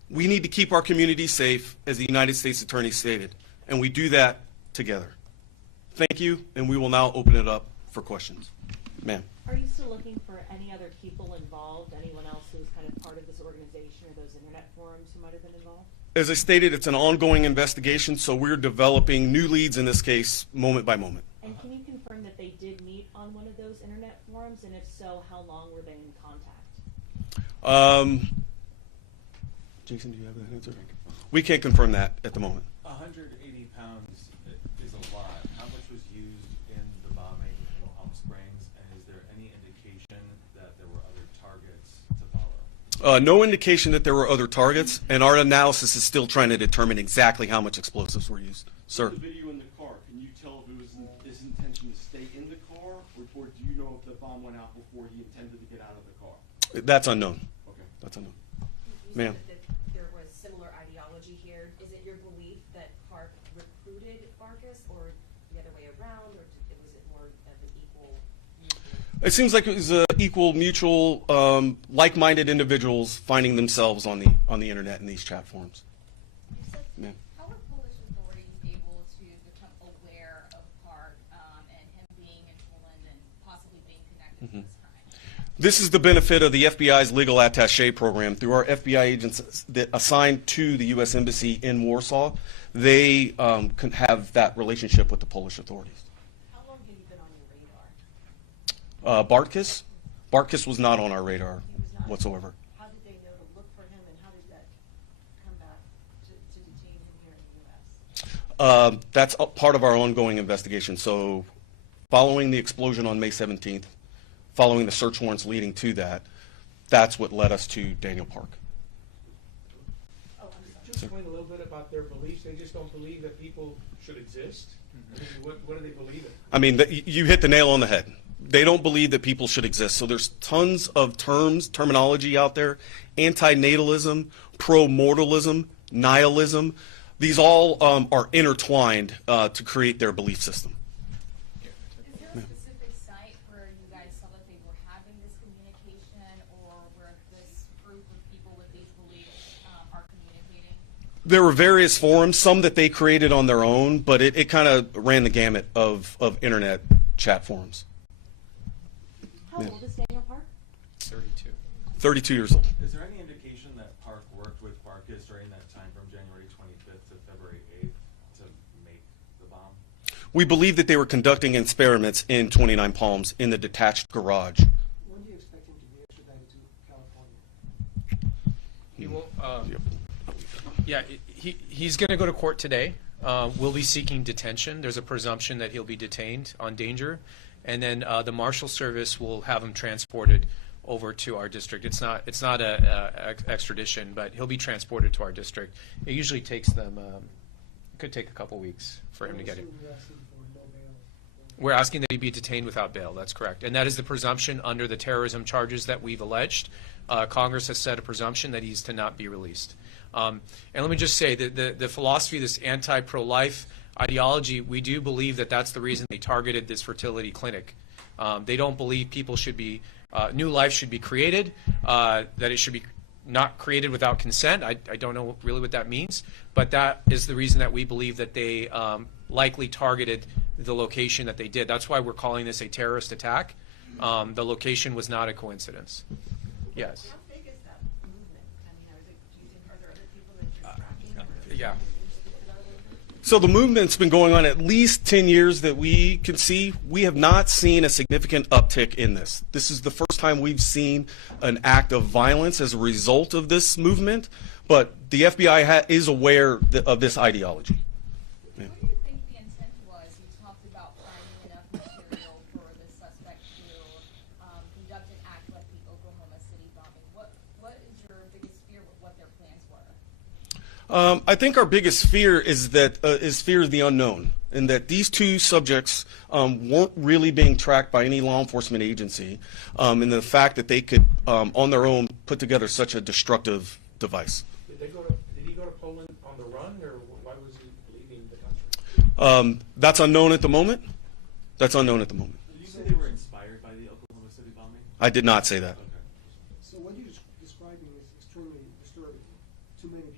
We need to keep our community safe, as the United States Attorney stated, and we do that together. Thank you, and we will now open it up for questions. Ma'am. Are you still looking for any other people involved, anyone else who's kind of part of this organization or those internet forums who might have been involved? As I stated, it's an ongoing investigation, so we're developing new leads in this case moment by moment. And can you confirm that they did meet on one of those internet forums, and if so, how long were they in contact? Jason, do you have that answer? We can't confirm that at the moment. 180 pounds is a lot. How much was used in the bombing in Palm Springs, and is there any indication that there were other targets to follow? No indication that there were other targets, and our analysis is still trying to determine exactly how much explosives were used. Sir. The video in the car, can you tell if it was his intention to stay in the car, or do you know if the bomb went out before he intended to get out of the car? That's unknown. Okay. That's unknown. You Ma'am. said that there was similar ideology here. Is it your belief that Park recruited Bartkus, or the other way around, or was it more of an equal mutual? It seems like it was equal, mutual, like-minded individuals finding themselves on the internet in these chat forums. Ma'am. How were Polish authorities able to become aware of Park and him being in Poland and possibly being connected to this crime? This is the benefit of the FBI's legal attaché program. Through our FBI agents that assigned to the U.S. Embassy in Warsaw, they can have that relationship with the Polish authorities. How long had he been on your radar? Bartkus? Bartkus was not on our radar He was not. whatsoever. How did they know to look for him, and how did that come back to detain him here in the U.S.? That's a part of our ongoing investigation. So following the explosion on May 17th, following the search warrants leading to that, that's what led us to Daniel Park. Oh, I'm sorry. Just explain a little bit about their beliefs. They just don't believe that people should exist. I mean, what do they believe in? I mean, you hit the nail on the head. They don't believe that people should exist. So there's tons of terminology out there: antinatalism, pro-mortalism, nihilism. These all are intertwined to create their belief system. Is there a specific site where you guys saw that they were having this communication, or where this group of people with these beliefs are communicating? There were various forums, some that they created on their own, but it kind of ran the gamut of internet chat forums. How old is Daniel Park? 32. 32 years old. Is there any indication that Park worked with Bartkus during that time from January 25th to February 8th to make the bomb? We believe that they were conducting experiments in 29 Palms in the detached garage. When do you expect him to be extradited to California? He will. Yeah, he's going to go to court today. We'll be seeking detention. There's a presumption that he'll be detained on danger, and then the Marshal Service will have him transported over to our district. It's not a extradition, but he'll be transported to our district. It usually takes them. It could take a couple weeks for him to get it. We're asking that he be detained without bail. That's correct, and that is the presumption under the terrorism charges that we've alleged. Congress has set a presumption that he's to not be released. And let me just say that the philosophy, this anti-pro-life ideology, we do believe that that's the reason they targeted this fertility clinic. They don't believe people should be, new life should be created, that it should be not created without consent. I don't know really what that means, but that is the reason that we believe that they likely targeted the location that they did. That's why we're calling this a terrorist attack. The location was not a coincidence. Yes. How big is that movement? I mean, are there other people that you're tracking? Yeah. So the movement's been going on at least 10 years that we can see. We have not seen a significant uptick in this. This is the first time we've seen an act of violence as a result of this movement, but the FBI is aware of this ideology. Yeah. What do you think the intent was? You talked about finding enough material for the suspect to conduct an act like the Oklahoma City bombing. What is your biggest fear with what their plans were? I think our biggest fear is fear of the unknown, and that these two subjects weren't really being tracked by any law enforcement agency, and the fact that they could, on their own, put together such a destructive device. Did he go to Poland on the run, or why was he leaving the country? That's unknown at the moment. That's unknown at the moment. Did you say they were inspired by the Oklahoma City bombing? I did not say that. Okay. So what you're describing is extremely disturbing to many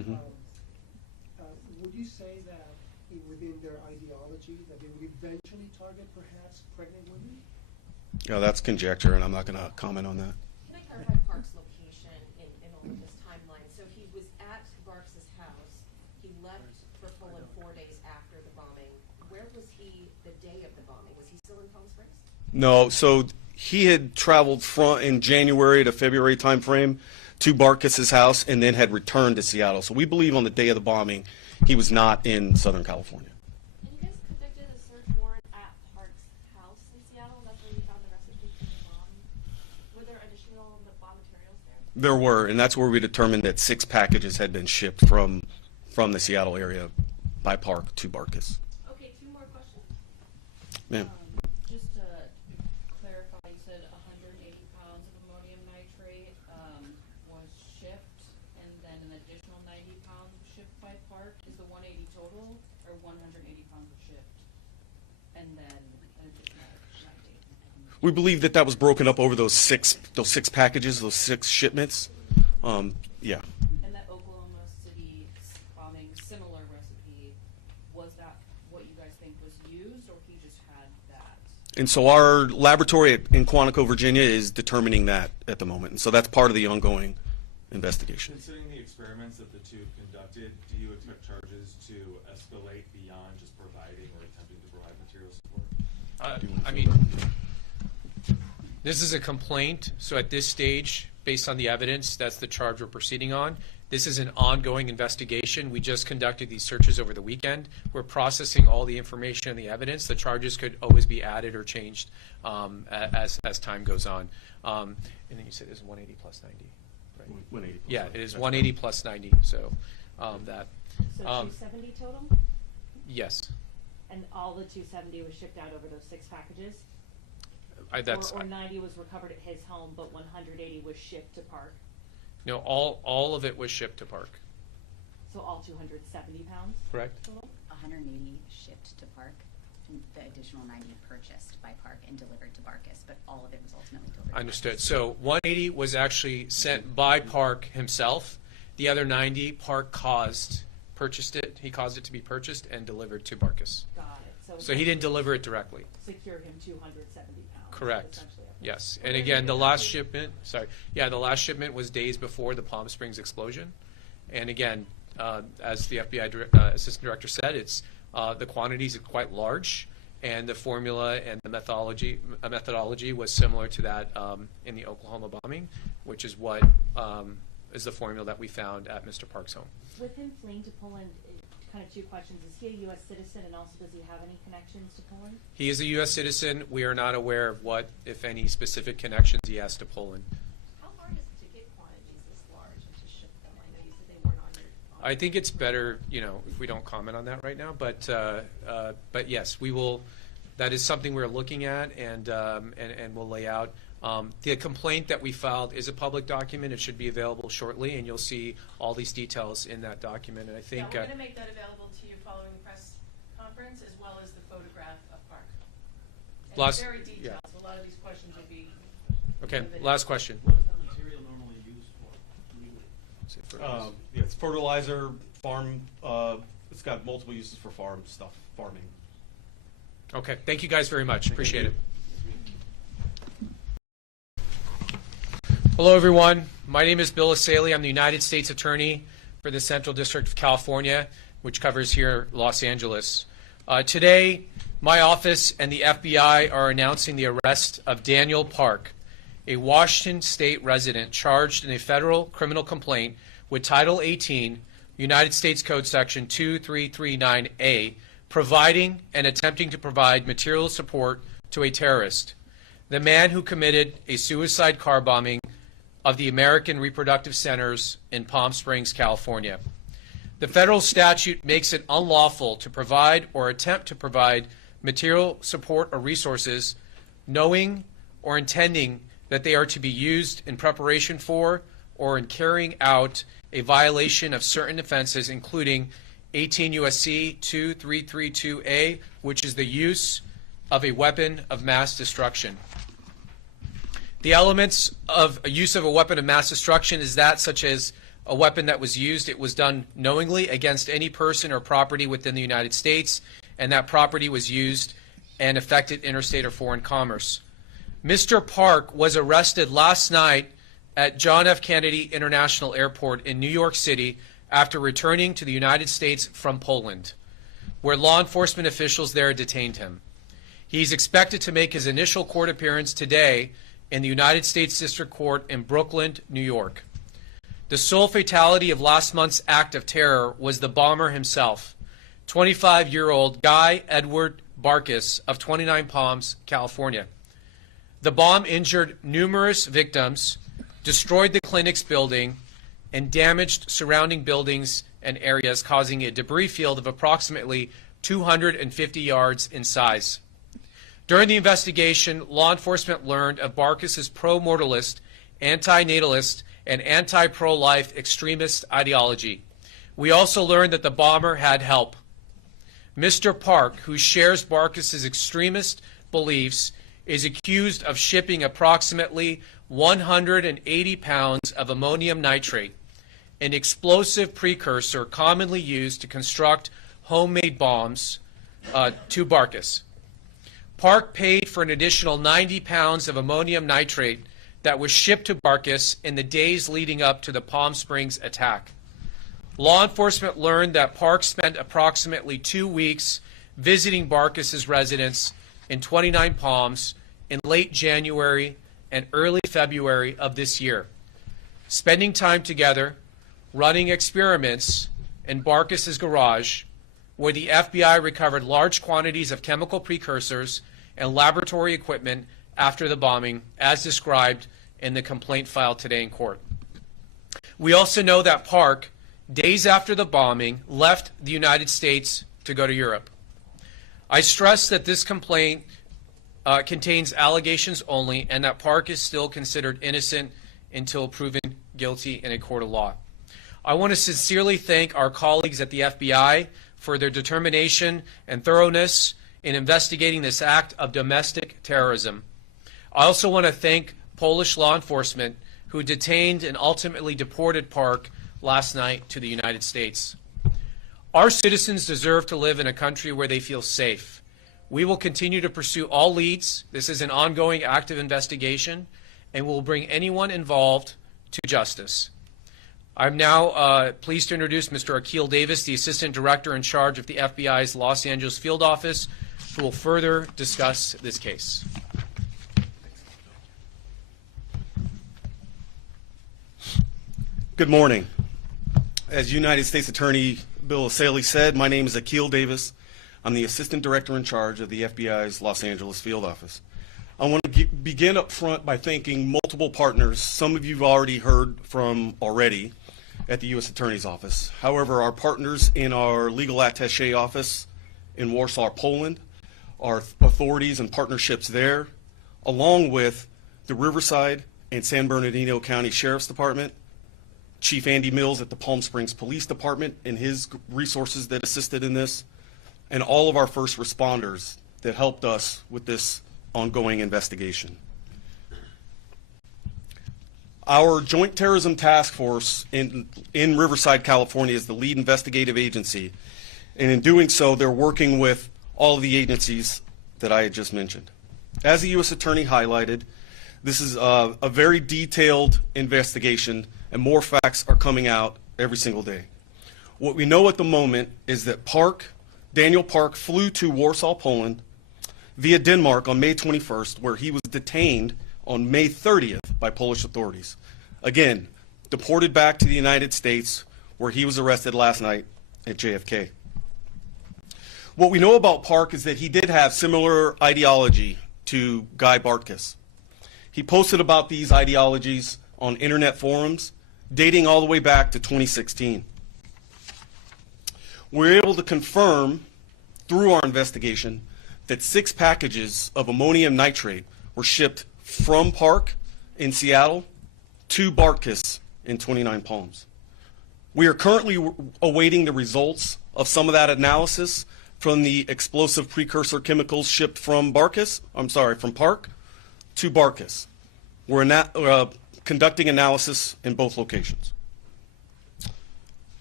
Mhm. Would you say that within their ideology that they would eventually target perhaps pregnant women? Yeah, that's conjecture, and I'm not going to comment on that. Can I clarify Park's location in all of this timeline? So he was at Barks's house. He left for Poland 4 days after the bombing. Where was he the day of the bombing? Was he still in Palm Springs? No, so he had traveled in January to February timeframe to Bartkus's house and then had returned to Seattle. So we believe on the day of the bombing, he was not in Southern California. And you guys conducted a search warrant at Park's house in Seattle. That's where you found the recipe for the bomb. Were there additional bomb materials there? There were, and that's where we determined that 6 packages had been shipped from the Seattle area by Park to Bartkus. Okay, 2 more questions. Ma'am. Just to clarify, you said 180 pounds of ammonium nitrate was shipped, and then an additional 90 pounds was shipped by Park. Is the 180 total, or 180 pounds was shipped, and then an additional 90? We believe that was broken up over those six packages, those 6 shipments. Yeah. And that Oklahoma City bombing, similar recipe, was that what you guys think was used, or he just had that? And so our laboratory in Quantico, Virginia is determining that at the moment. And so that's part of the ongoing investigation. Considering the experiments that the two conducted, do you expect charges to escalate beyond just providing or attempting to provide material support? I mean, this is a complaint, so at this stage, based on the evidence, that's the charge we're proceeding on. This is an ongoing investigation. We just conducted these searches over the weekend. We're processing all the information and the evidence. The charges could always be added or changed as time goes on. And then you said it was 180 plus 90, right? 180 plus Yeah, 90. it is 180 plus 90, so that. So 270 total? Yes. And all the 270 was shipped out over those 6 packages? Or 90 was recovered at his home, but 180 was shipped to Park? No, all of it was shipped to Park. So all 270 pounds? Correct. Total? 180 shipped to Park, and the additional 90 purchased by Park and delivered to Bartkus, but all of it was ultimately delivered. Understood. So 180 was actually sent by Park himself. The other 90, Park purchased it. He caused it to be purchased and delivered to Bartkus. Got it. So he didn't deliver it directly. Secure him 270 pounds. Correct. Yes. And again, the last shipment, the last shipment was days before the Palm Springs explosion. And again, as the FBI Assistant Director said, the quantities are quite large, and the formula and the methodology was similar to that in the Oklahoma bombing, which is what is the formula that we found at Mr. Park's home. With him fleeing to Poland, kind of 2 questions. Is he a U.S. citizen, and also does he have any connections to Poland? He is a U.S. citizen. We are not aware of what, if any, specific connections he has to Poland. How hard is it to get quantities this large and to ship them? I know you said they weren't on your. I think it's better, if we don't comment on that right now. But yes, we will. That is something we're looking at, and we'll lay out. The complaint that we filed is a public document. It should be available shortly, and you'll see all these details in that document. And I think we're going to make that available to you following the press conference, as well as the photograph of Park. And it's very detailed, so a lot of these questions will be. Okay, last question. What is that material normally used for legally? It's fertilizer, farm. It's got multiple uses for farming. Okay, thank you guys very much. Appreciate it. Hello, everyone. My name is Bill Asaley. I'm the United States Attorney for the Central District of California, which covers here Los Angeles. Today, my office and the FBI are announcing the arrest of Daniel Park, a Washington State resident charged in a federal criminal complaint with Title 18, United States Code Section 2339A, providing and attempting to provide material support to a terrorist, the man who committed a suicide car bombing of the American Reproductive Centers in Palm Springs, California. The federal statute makes it unlawful to provide or attempt to provide material support or resources knowing or intending that they are to be used in preparation for or in carrying out a violation of certain offenses, including 18 U.S.C. 2332A, which is the use of a weapon of mass destruction. The elements of a use of a weapon of mass destruction is that such as a weapon that was used. It was done knowingly against any person or property within the United States, and that property was used and affected interstate or foreign commerce. Mr. Park was arrested last night at John F. Kennedy International Airport in New York City after returning to the United States from Poland, where law enforcement officials there detained him. He's expected to make his initial court appearance today in the United States District Court in Brooklyn, New York. The sole fatality of last month's act of terror was the bomber himself, 25-year-old Guy Edward Bartkus of 29 Palms, California. The bomb injured numerous victims, destroyed the clinic's building, and damaged surrounding buildings and areas, causing a debris field of approximately 250 yards in size. During the investigation, law enforcement learned of Bartkus's pro-mortalist, anti-natalist, and anti-pro-life extremist ideology. We also learned that the bomber had help. Mr. Park, who shares Bartkus's extremist beliefs, is accused of shipping approximately 180 pounds of ammonium nitrate, an explosive precursor commonly used to construct homemade bombs, to Bartkus. Park paid for an additional 90 pounds of ammonium nitrate that was shipped to Bartkus in the days leading up to the Palm Springs attack. Law enforcement learned that Park spent approximately 2 weeks visiting Bartkus's residence in 29 Palms in late January and early February of this year, spending time together, running experiments in Bartkus's garage, where the FBI recovered large quantities of chemical precursors and laboratory equipment after the bombing, as described in the complaint filed today in court. We also know that Park, days after the bombing, left the United States to go to Europe. I stress that this complaint contains allegations only, and that Park is still considered innocent until proven guilty in a court of law. I want to sincerely thank our colleagues at the FBI for their determination and thoroughness in investigating this act of domestic terrorism. I also want to thank Polish law enforcement who detained and ultimately deported Park last night to the United States. Our citizens deserve to live in a country where they feel safe. We will continue to pursue all leads. This is an ongoing active investigation, and we'll bring anyone involved to justice. I'm now pleased to introduce Mr. Akil Davis, the Assistant Director in charge of the FBI's Los Angeles Field Office, who will further discuss this case. Good morning. As United States Attorney Bill Saley said, my name is Akil Davis. I'm the Assistant Director in charge of the FBI's Los Angeles Field Office. I want to begin up front by thanking multiple partners. Some of you've already heard from already at the U.S. Attorney's Office. However, our partners in our legal attaché office in Warsaw, Poland, our authorities and partnerships there, along with the Riverside and San Bernardino County Sheriff's Department, Chief Andy Mills at the Palm Springs Police Department and his resources that assisted in this, and all of our first responders that helped us with this ongoing investigation. Our Joint Terrorism Task Force in Riverside, California is the lead investigative agency, and in doing so, they're working with all of the agencies that I had just mentioned. As the U.S. Attorney highlighted, this is a very detailed investigation, and more facts are coming out every single day. What we know at the moment is that Daniel Park flew to Warsaw, Poland, via Denmark on May 21st, where he was detained on May 30th by Polish authorities. Again, deported back to the United States, where he was arrested last night at JFK. What we know about Park is that he did have similar ideology to Guy Bartkus. He posted about these ideologies on internet forums dating all the way back to 2016. We're able to confirm through our investigation that 6 packages of ammonium nitrate were shipped from Park in Seattle to Bartkus in 29 Palms. We are currently awaiting the results of some of that analysis from the explosive precursor chemicals shipped from Park to Bartkus. We're conducting analysis in both locations.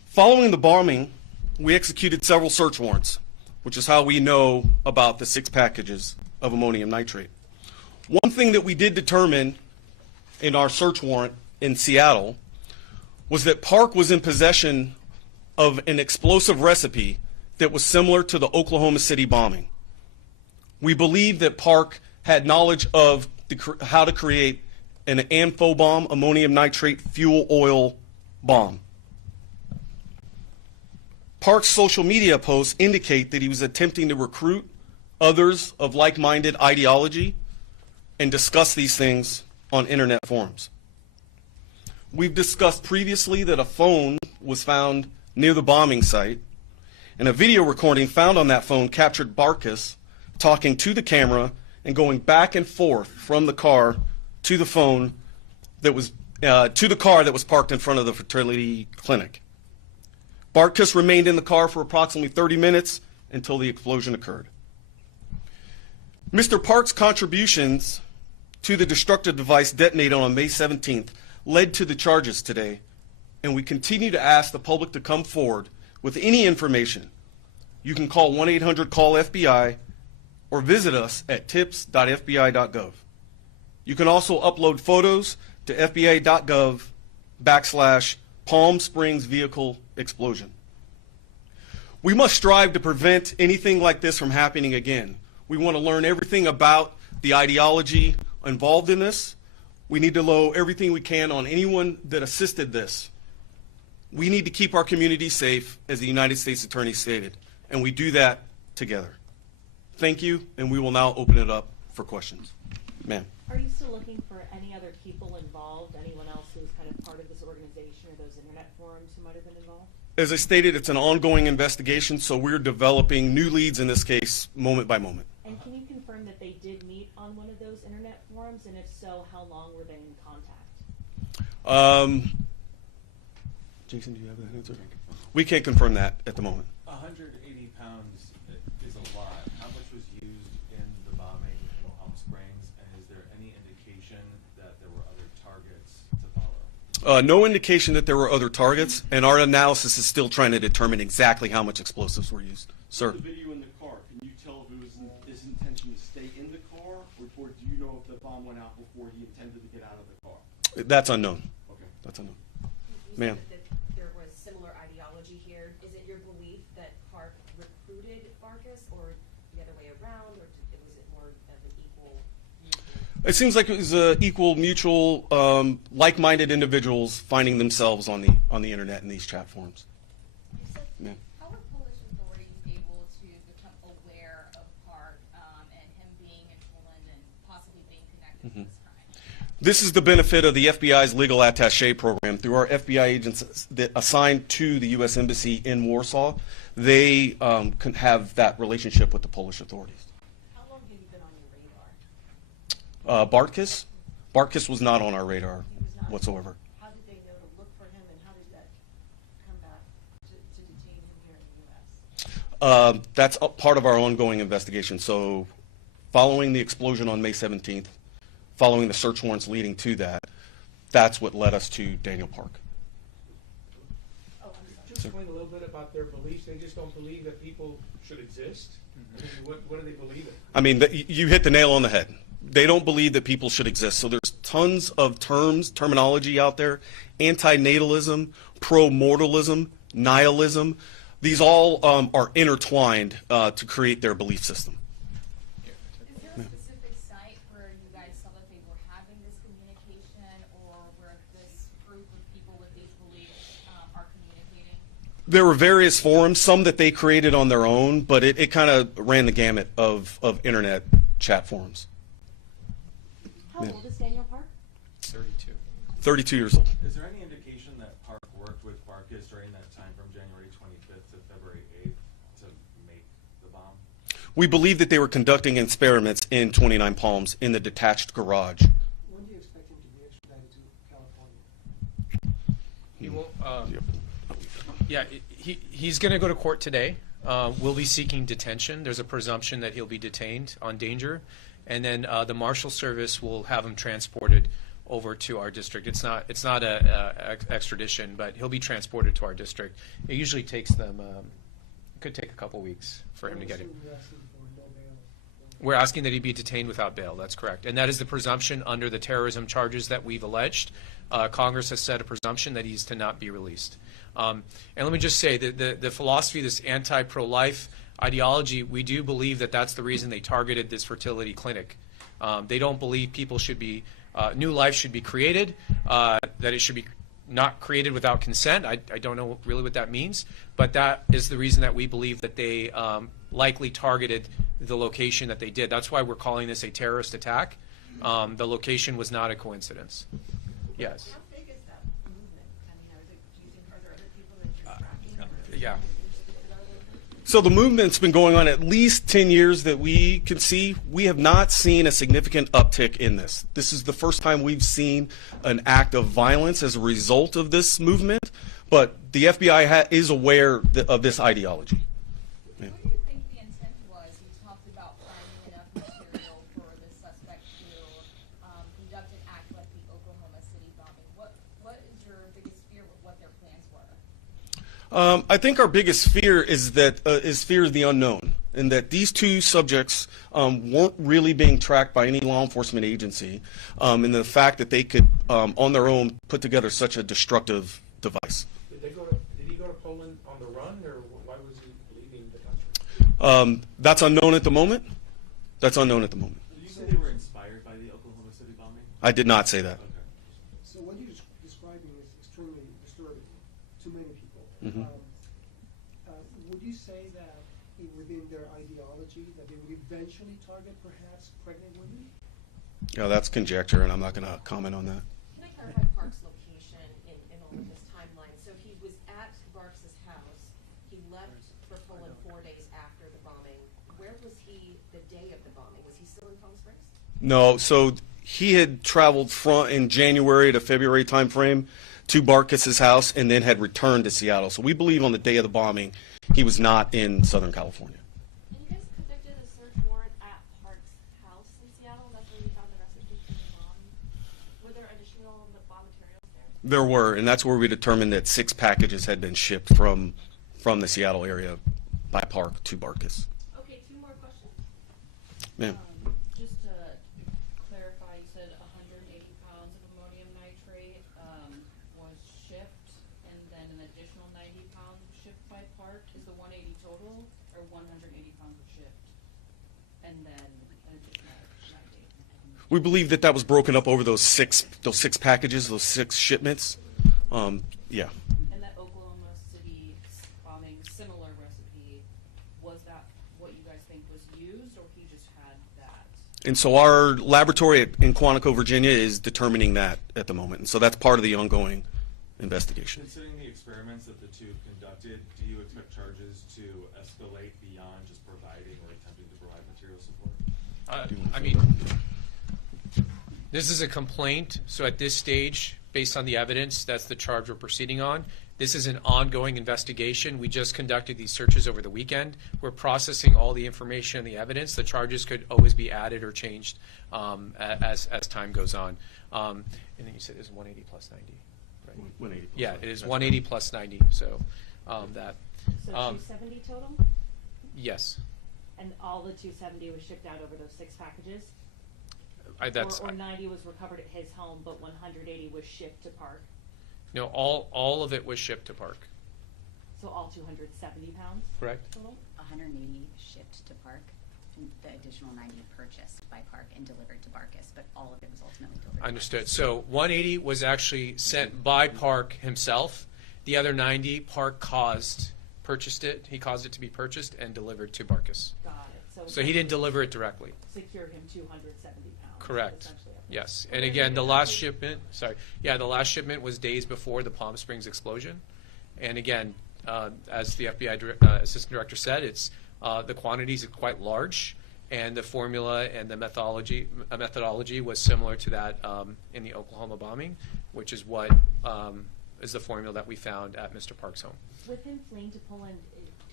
Following the bombing, we executed several search warrants, which is how we know about the 6 packages of ammonium nitrate. One thing that we did determine in our search warrant in Seattle was that Park was in possession of an explosive recipe that was similar to the Oklahoma City bombing. We believe that Park had knowledge of how to create an amphibomb ammonium nitrate fuel oil bomb. Park's social media posts indicate that he was attempting to recruit others of like-minded ideology and discuss these things on internet forums. We've discussed previously that a phone was found near the bombing site, and a video recording found on that phone captured Bartkus talking to the camera and going back and forth from the car to the phone that was to the car that was parked in front of the fertility clinic. Bartkus remained in the car for approximately 30 minutes until the explosion occurred. Mr. Park's contributions to the destructive device detonated on May 17th led to the charges today, and we continue to ask the public to come forward with any information. You can call 1-800-CALL-FBI or visit us at tips.fbi.gov. You can also upload photos to fbi.gov/Palm Springs vehicle explosion. We must strive to prevent anything like this from happening again. We want to learn everything about the ideology involved in this. We need to know everything we can on anyone that assisted this. We need to keep our community safe, as the United States Attorney stated, and we do that together. Thank you, and we will now open it up for questions. Ma'am. Are you still looking for any other people involved, anyone else who's kind of part of this organization or those internet forums who might have been involved? As I stated, it's an ongoing investigation, so we're developing new leads in this case moment by moment. And can you confirm that they did meet on one of those internet forums, and if so, how long were they in contact? Jason, do you have that answer? We can't confirm that at the moment. 180 pounds is a lot. How much was used in the bombing in Palm Springs, and is there any indication that there were other targets to follow? No indication that there were other targets, and our analysis is still trying to determine exactly how much explosives were used. Sir? The video in the car, can you tell if it was his intention to stay in the car, or do you know if the bomb went out before he intended to get out of the car? That's unknown. Okay. That's unknown. You Ma'am. said that there was similar ideology here. Is it your belief that Park recruited Bartkus, or the other way around, or was it more of an equal mutual? It seems like it was equal, mutual, like-minded individuals finding themselves on the internet in these chat forums. Ma'am. How were Polish authorities able to become aware of Park and him being in Poland and possibly being connected to this crime? This is the benefit of the FBI's legal attaché program. Through our FBI agents that assigned to the U.S. Embassy in Warsaw, they can have that relationship with the Polish authorities. How long had he been on your radar? Bartkus? Bartkus was not on our radar He was not. whatsoever. How did they know to look for him, and how did that come back to detain him here in the U.S.? That's a part of our ongoing investigation. So following the explosion on May 17th, following the search warrants leading to that, that's what led us to Daniel Park. Oh, I'm sorry. Just explain a little bit about their beliefs. They just don't believe that people should exist. I mean, what do they believe in? I mean, you hit the nail on the head. They don't believe that people should exist. So there's tons of terminology out there: antinatalism, pro-mortalism, nihilism. These all are intertwined to create their belief system. Is there a specific site where you guys saw that they were having this communication, or where this group of people with these beliefs are communicating? There were various forums, some that they created on their own, but it kind of ran the gamut of internet chat forums. How old is Daniel Park? 32. 32 years old. Is there any indication that Park worked with Bartkus during that time from January 25th to February 8th to make the bomb? We believe that they were conducting experiments in 29 Palms in the detached garage. When do you expect him to be extradited to California? He will. Yeah, he's going to go to court today. We'll be seeking detention. There's a presumption that he'll be detained on danger, and then the Marshal Service will have him transported over to our district. It's not a extradition, but he'll be transported to our district. It usually takes them, could take a couple weeks for him to get it. We're asking that he be detained without bail. That's correct. And that is the presumption under the terrorism charges that we've alleged. Congress has set a presumption that he's to not be released. And let me just say that the philosophy, this anti-pro-life ideology, we do believe that that's the reason they targeted this fertility clinic. They don't believe people should be, new life should be created, that it should be not created without consent. I don't know really what that means, but that is the reason that we believe that they likely targeted the location that they did. That's why we're calling this a terrorist attack. The location was not a coincidence. Yes. How big is that movement? I mean, are there other people that you're tracking? Yeah. So the movement's been going on at least 10 years that we can see. We have not seen a significant uptick in this. This is the first time we've seen an act of violence as a result of this movement, but the FBI is aware of this ideology. Yeah. What do you think the intent was? You talked about finding enough material for the suspect to conduct an act like the Oklahoma City bombing. What is your biggest fear with what their plans were? I think our biggest fear is fear of the unknown, and that these two subjects weren't really being tracked by any law enforcement agency, and the fact that they could, on their own, put together such a destructive device. Did he go to Poland on the run, or why was he leaving the country? That's unknown at the moment. That's unknown at the moment. Did you say they were inspired by the Oklahoma City bombing? I did not say that. Okay. So what you're describing is extremely disturbing to many people. Mhm. Would you say that within their ideology that they would eventually target perhaps pregnant women? Yeah, that's conjecture, and I'm not going to comment on that. Can I clarify Park's location in all of this timeline? So he was at Barks's house. He left for Poland 4 days after the bombing. Where was he the day of the bombing? Was he still in Palm Springs? No, so he had traveled in January to February timeframe to Bartkus's house and then had returned to Seattle. So we believe on the day of the bombing, he was not in Southern California. And you guys conducted a search warrant at Park's house in Seattle. That's where you found the recipe for the bomb. Were there additional bomb materials there? There were, and that's where we determined that 6 packages had been shipped from the Seattle area by Park to Bartkus. Okay, 2 more questions. Ma'am. Just to clarify, you said 180 pounds of ammonium nitrate was shipped, and then an additional 90 pounds was shipped by Park. Is the 180 total, or 180 pounds were shipped, and then an additional 90? We believe that was broken up over those six packages, those 6 shipments. Yeah. And that Oklahoma City bombing, similar recipe, was that what you guys think was used, or he just had that? And so our laboratory in Quantico, Virginia is determining that at the moment. And so that's part of the ongoing investigation. Considering the experiments that the two conducted, do you expect charges to escalate beyond just providing or attempting to provide material support? I mean, this is a complaint, so at this stage, based on the evidence, that's the charge we're proceeding on. This is an ongoing investigation. We just conducted these searches over the weekend. We're processing all the information and the evidence. The charges could always be added or changed as time goes on. And then you said it was 180 plus 90, right? 180 plus Yeah, 90. it is 180 plus 90, so that. So 270 total? Yes. And all the 270 was shipped out over those 6 packages? Or 90 was recovered at his home, but 180 was shipped to Park? No, all of it was shipped to Park. So all 270 pounds? Correct. Total? 180 shipped to Park, and the additional 90 purchased by Park and delivered to Bartkus, but all of it was ultimately delivered. Understood. So 180 was actually sent by Park himself. The other 90, Park purchased it. He caused it to be purchased and delivered to Bartkus. Got it. So he didn't deliver it directly. Secured him 270 pounds. Correct. Yes. And again, the last shipment was days before the Palm Springs explosion. And again, as the FBI Assistant Director said, it's the quantities are quite large, and the formula and the methodology was similar to that in the Oklahoma bombing, which is what is the formula that we found at Mr. Park's home. With him fleeing to Poland,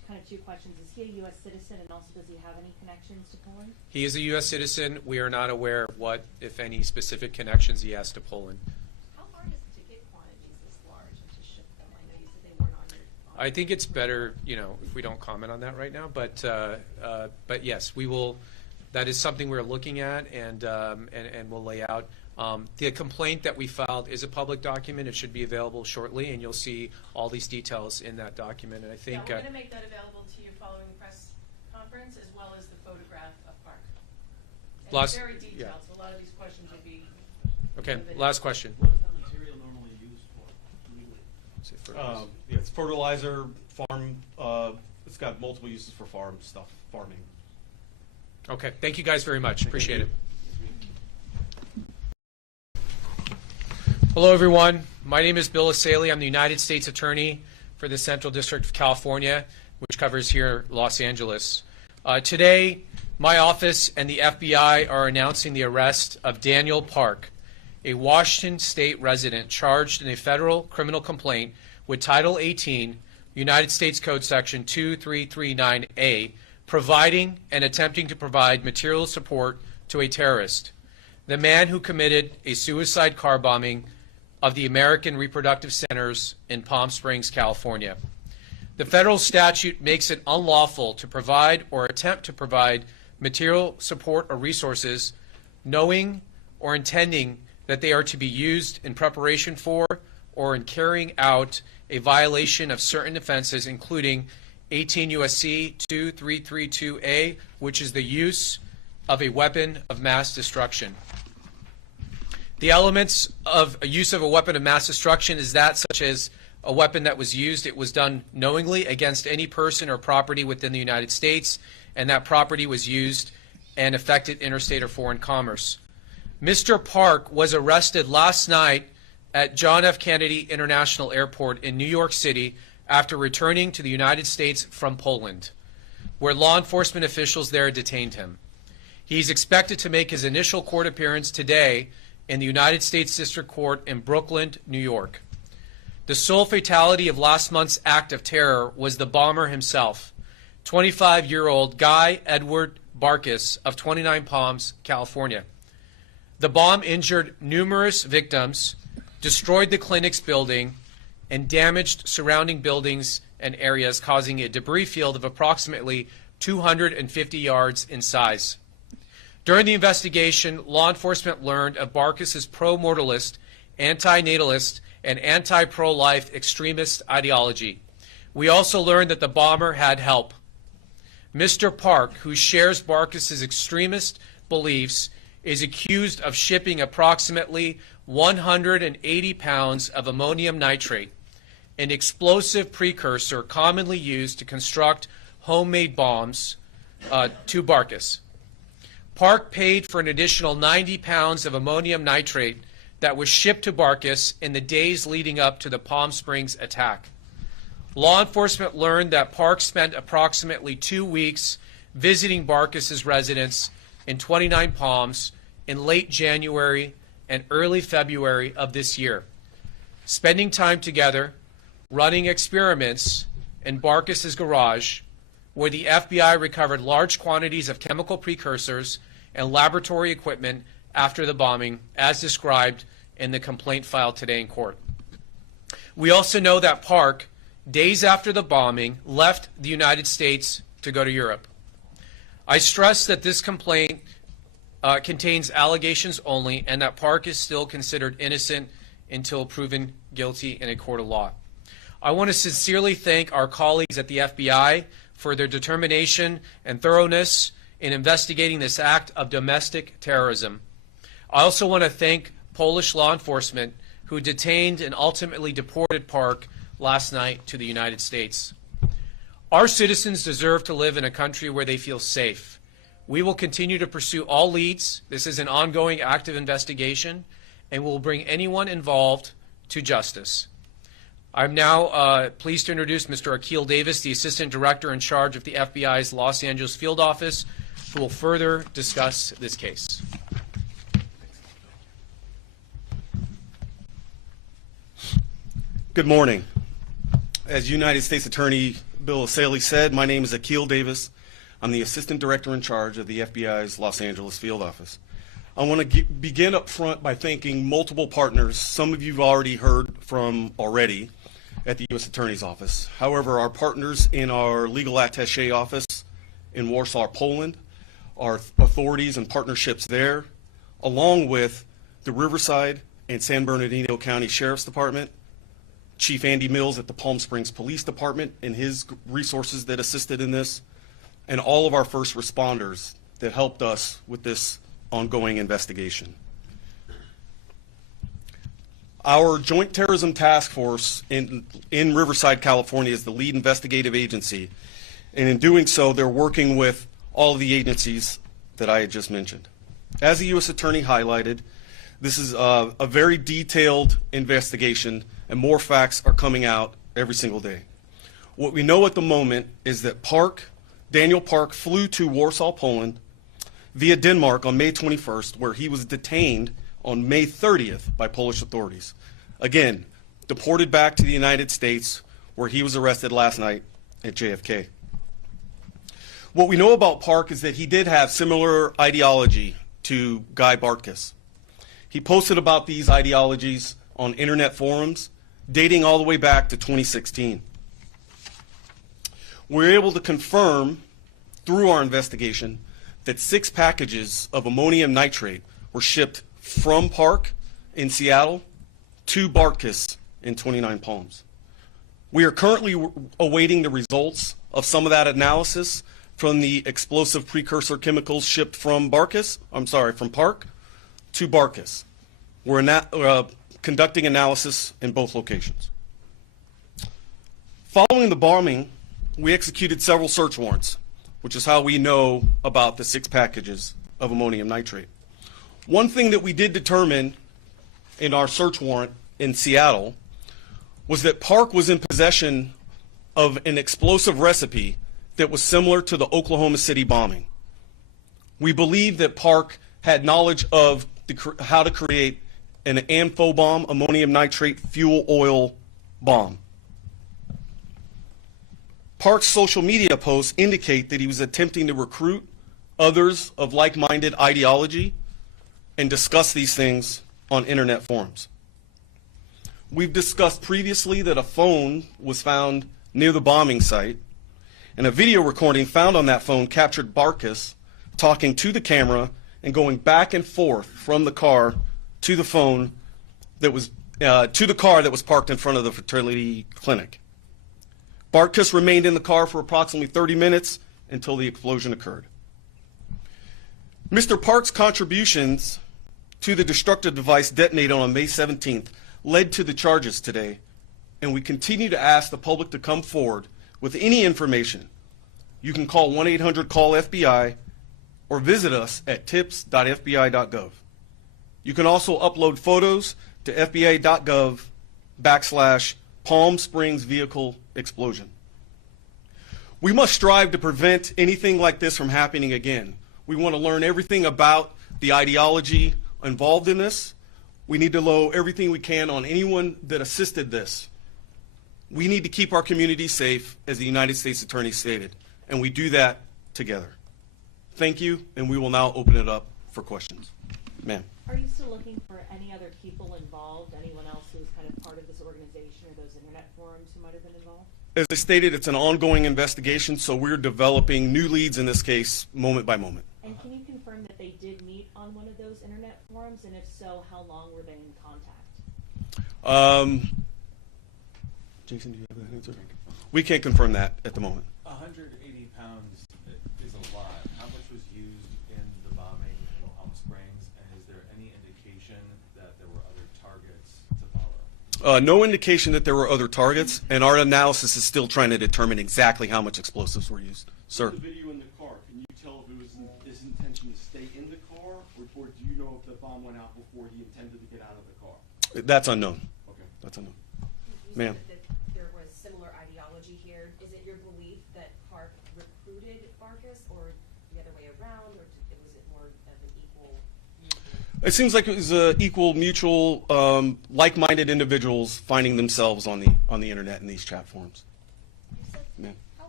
kind of two questions. Is he a U.S. citizen, and also does he have any connections to Poland? He is a U.S. citizen. We are not aware of what, if any, specific connections he has to Poland. How hard is it to get quantities this large and to ship them? I know you said they weren't on your. I think it's better, if we don't comment on that right now. But yes, we will. That is something we're looking at, and we'll lay out. The complaint that we filed is a public document. It should be available shortly, and you'll see all these details in that document. And I think we're going to make that available to you following the press conference, as well as the photograph of Park. And it's very detailed, so a lot of these questions will be. Okay, last question. What is that material normally used for legally? It's fertilizer, farm. It's got multiple uses for farming. Okay, thank you guys very much. Appreciate it. Hello, everyone. My name is Bill Asaley. I'm the United States Attorney for the Central District of California, which covers here Los Angeles. Today, my office and the FBI are announcing the arrest of Daniel Park, a Washington State resident charged in a federal criminal complaint with Title 18, United States Code Section 2339A, providing and attempting to provide material support to a terrorist, the man who committed a suicide car bombing of the American Reproductive Centers in Palm Springs, California. The federal statute makes it unlawful to provide or attempt to provide material support or resources knowing or intending that they are to be used in preparation for or in carrying out a violation of certain offenses, including 18 U.S.C. 2332A, which is the use of a weapon of mass destruction. The elements of a use of a weapon of mass destruction is that such as a weapon that was used, it was done knowingly against any person or property within the United States, and that property was used and affected interstate or foreign commerce. Mr. Park was arrested last night at John F. Kennedy International Airport in New York City after returning to the United States from Poland, where law enforcement officials there detained him. He's expected to make his initial court appearance today in the United States District Court in Brooklyn, New York. The sole fatality of last month's act of terror was the bomber himself, 25-year-old Guy Edward Bartkus of 29 Palms, California. The bomb injured numerous victims, destroyed the clinic's building, and damaged surrounding buildings and areas, causing a debris field of approximately 250 yards in size. During the investigation, law enforcement learned of Bartkus's pro-mortalist, anti-natalist, and anti-pro-life extremist ideology. We also learned that the bomber had help. Mr. Park, who shares Bartkus's extremist beliefs, is accused of shipping approximately 180 pounds of ammonium nitrate, an explosive precursor commonly used to construct homemade bombs, to Bartkus. Park paid for an additional 90 pounds of ammonium nitrate that was shipped to Bartkus in the days leading up to the Palm Springs attack. Law enforcement learned that Park spent approximately 2 weeks visiting Bartkus's residence in 29 Palms in late January and early February of this year, spending time together, running experiments in Bartkus's garage, where the FBI recovered large quantities of chemical precursors and laboratory equipment after the bombing, as described in the complaint filed today in court. We also know that Park, days after the bombing, left the United States to go to Europe. I stress that this complaint contains allegations only, and that Park is still considered innocent until proven guilty in a court of law. I want to sincerely thank our colleagues at the FBI for their determination and thoroughness in investigating this act of domestic terrorism. I also want to thank Polish law enforcement who detained and ultimately deported Park last night to the United States. Our citizens deserve to live in a country where they feel safe. We will continue to pursue all leads. This is an ongoing active investigation, and we'll bring anyone involved to justice. I'm now pleased to introduce Mr. Akil Davis, the Assistant Director in charge of the FBI's Los Angeles Field Office, who will further discuss this case. Good morning. As United States Attorney Bill Asaley said, my name is Akil Davis. I'm the Assistant Director in charge of the FBI's Los Angeles Field Office. I want to begin up front by thanking multiple partners. Some of you have already heard from already at the U.S. Attorney's Office. However, our partners in our legal attaché office in Warsaw, Poland, our authorities and partnerships there, along with the Riverside and San Bernardino County Sheriff's Department, Chief Andy Mills at the Palm Springs Police Department and his resources that assisted in this, and all of our first responders that helped us with this ongoing investigation. Our Joint Terrorism Task Force in Riverside, California is the lead investigative agency, and in doing so, they're working with all of the agencies that I had just mentioned. As the U.S. Attorney highlighted, this is a very detailed investigation, and more facts are coming out every single day. What we know at the moment is that Daniel Park flew to Warsaw, Poland, via Denmark on May 21st, where he was detained on May 30th by Polish authorities. Again, deported back to the United States, where he was arrested last night at JFK. What we know about Park is that he did have similar ideology to Guy Bartkus. He posted about these ideologies on internet forums dating all the way back to 2016. We're able to confirm through our investigation that 6 packages of ammonium nitrate were shipped from Park in Seattle to Bartkus in 29 Palms. We are currently awaiting the results of some of that analysis from the explosive precursor chemicals shipped from Park to Bartkus. We're conducting analysis in both locations. Following the bombing, we executed several search warrants, which is how we know about the 6 packages of ammonium nitrate. One thing that we did determine in our search warrant in Seattle was that Park was in possession of an explosive recipe that was similar to the Oklahoma City bombing. We believe that Park had knowledge of how to create an amphibomb, ammonium nitrate fuel oil bomb. Park's social media posts indicate that he was attempting to recruit others of like-minded ideology and discuss these things on internet forums. We've discussed previously that a phone was found near the bombing site, and a video recording found on that phone captured Bartkus talking to the camera and going back and forth from the car to the phone that was to the car that was parked in front of the fertility clinic. Bartkus remained in the car for approximately 30 minutes until the explosion occurred. Mr. Park's contributions to the destructive device detonated on May 17th led to the charges today, and we continue to ask the public to come forward with any information. You can call 1-800-CALL-FBI or visit us at tips.fbi.gov. You can also upload photos to fbi.gov/Palm Springs vehicle explosion. We must strive to prevent anything like this from happening again. We want to learn everything about the ideology involved in this. We need to know everything we can on anyone that assisted this. We need to keep our community safe, as the United States Attorney stated, and we do that together. Thank you, and we will now open it up for questions. Ma'am. Are you still looking for any other people involved, anyone else who was kind of part of this organization or those internet forums who might have been involved? As I stated, it's an ongoing investigation, so we're developing new leads in this case moment by moment. And can you confirm that they did meet on one of those internet forums, and if so, how long were they in contact? Jason, do you have that answer? We can't confirm that at the moment. 180 pounds is a lot. How much was used in the bombing in Palm Springs, and is there any indication that there were other targets to follow? No indication that there were other targets, and our analysis is still trying to determine exactly how much explosives were used. Sir? The video in the car, can you tell if it was his intention to stay in the car, or do you know if the bomb went out before he intended to get out of the car? That's unknown. Okay. That's unknown. You Ma'am. said that there was similar ideology here. Is it your belief that Park recruited Bartkus, or the other way around, or was it more of an equal mutual? It seems like it was equal, mutual, like-minded individuals finding themselves on the internet in these chat forums. You said, Ma'am. how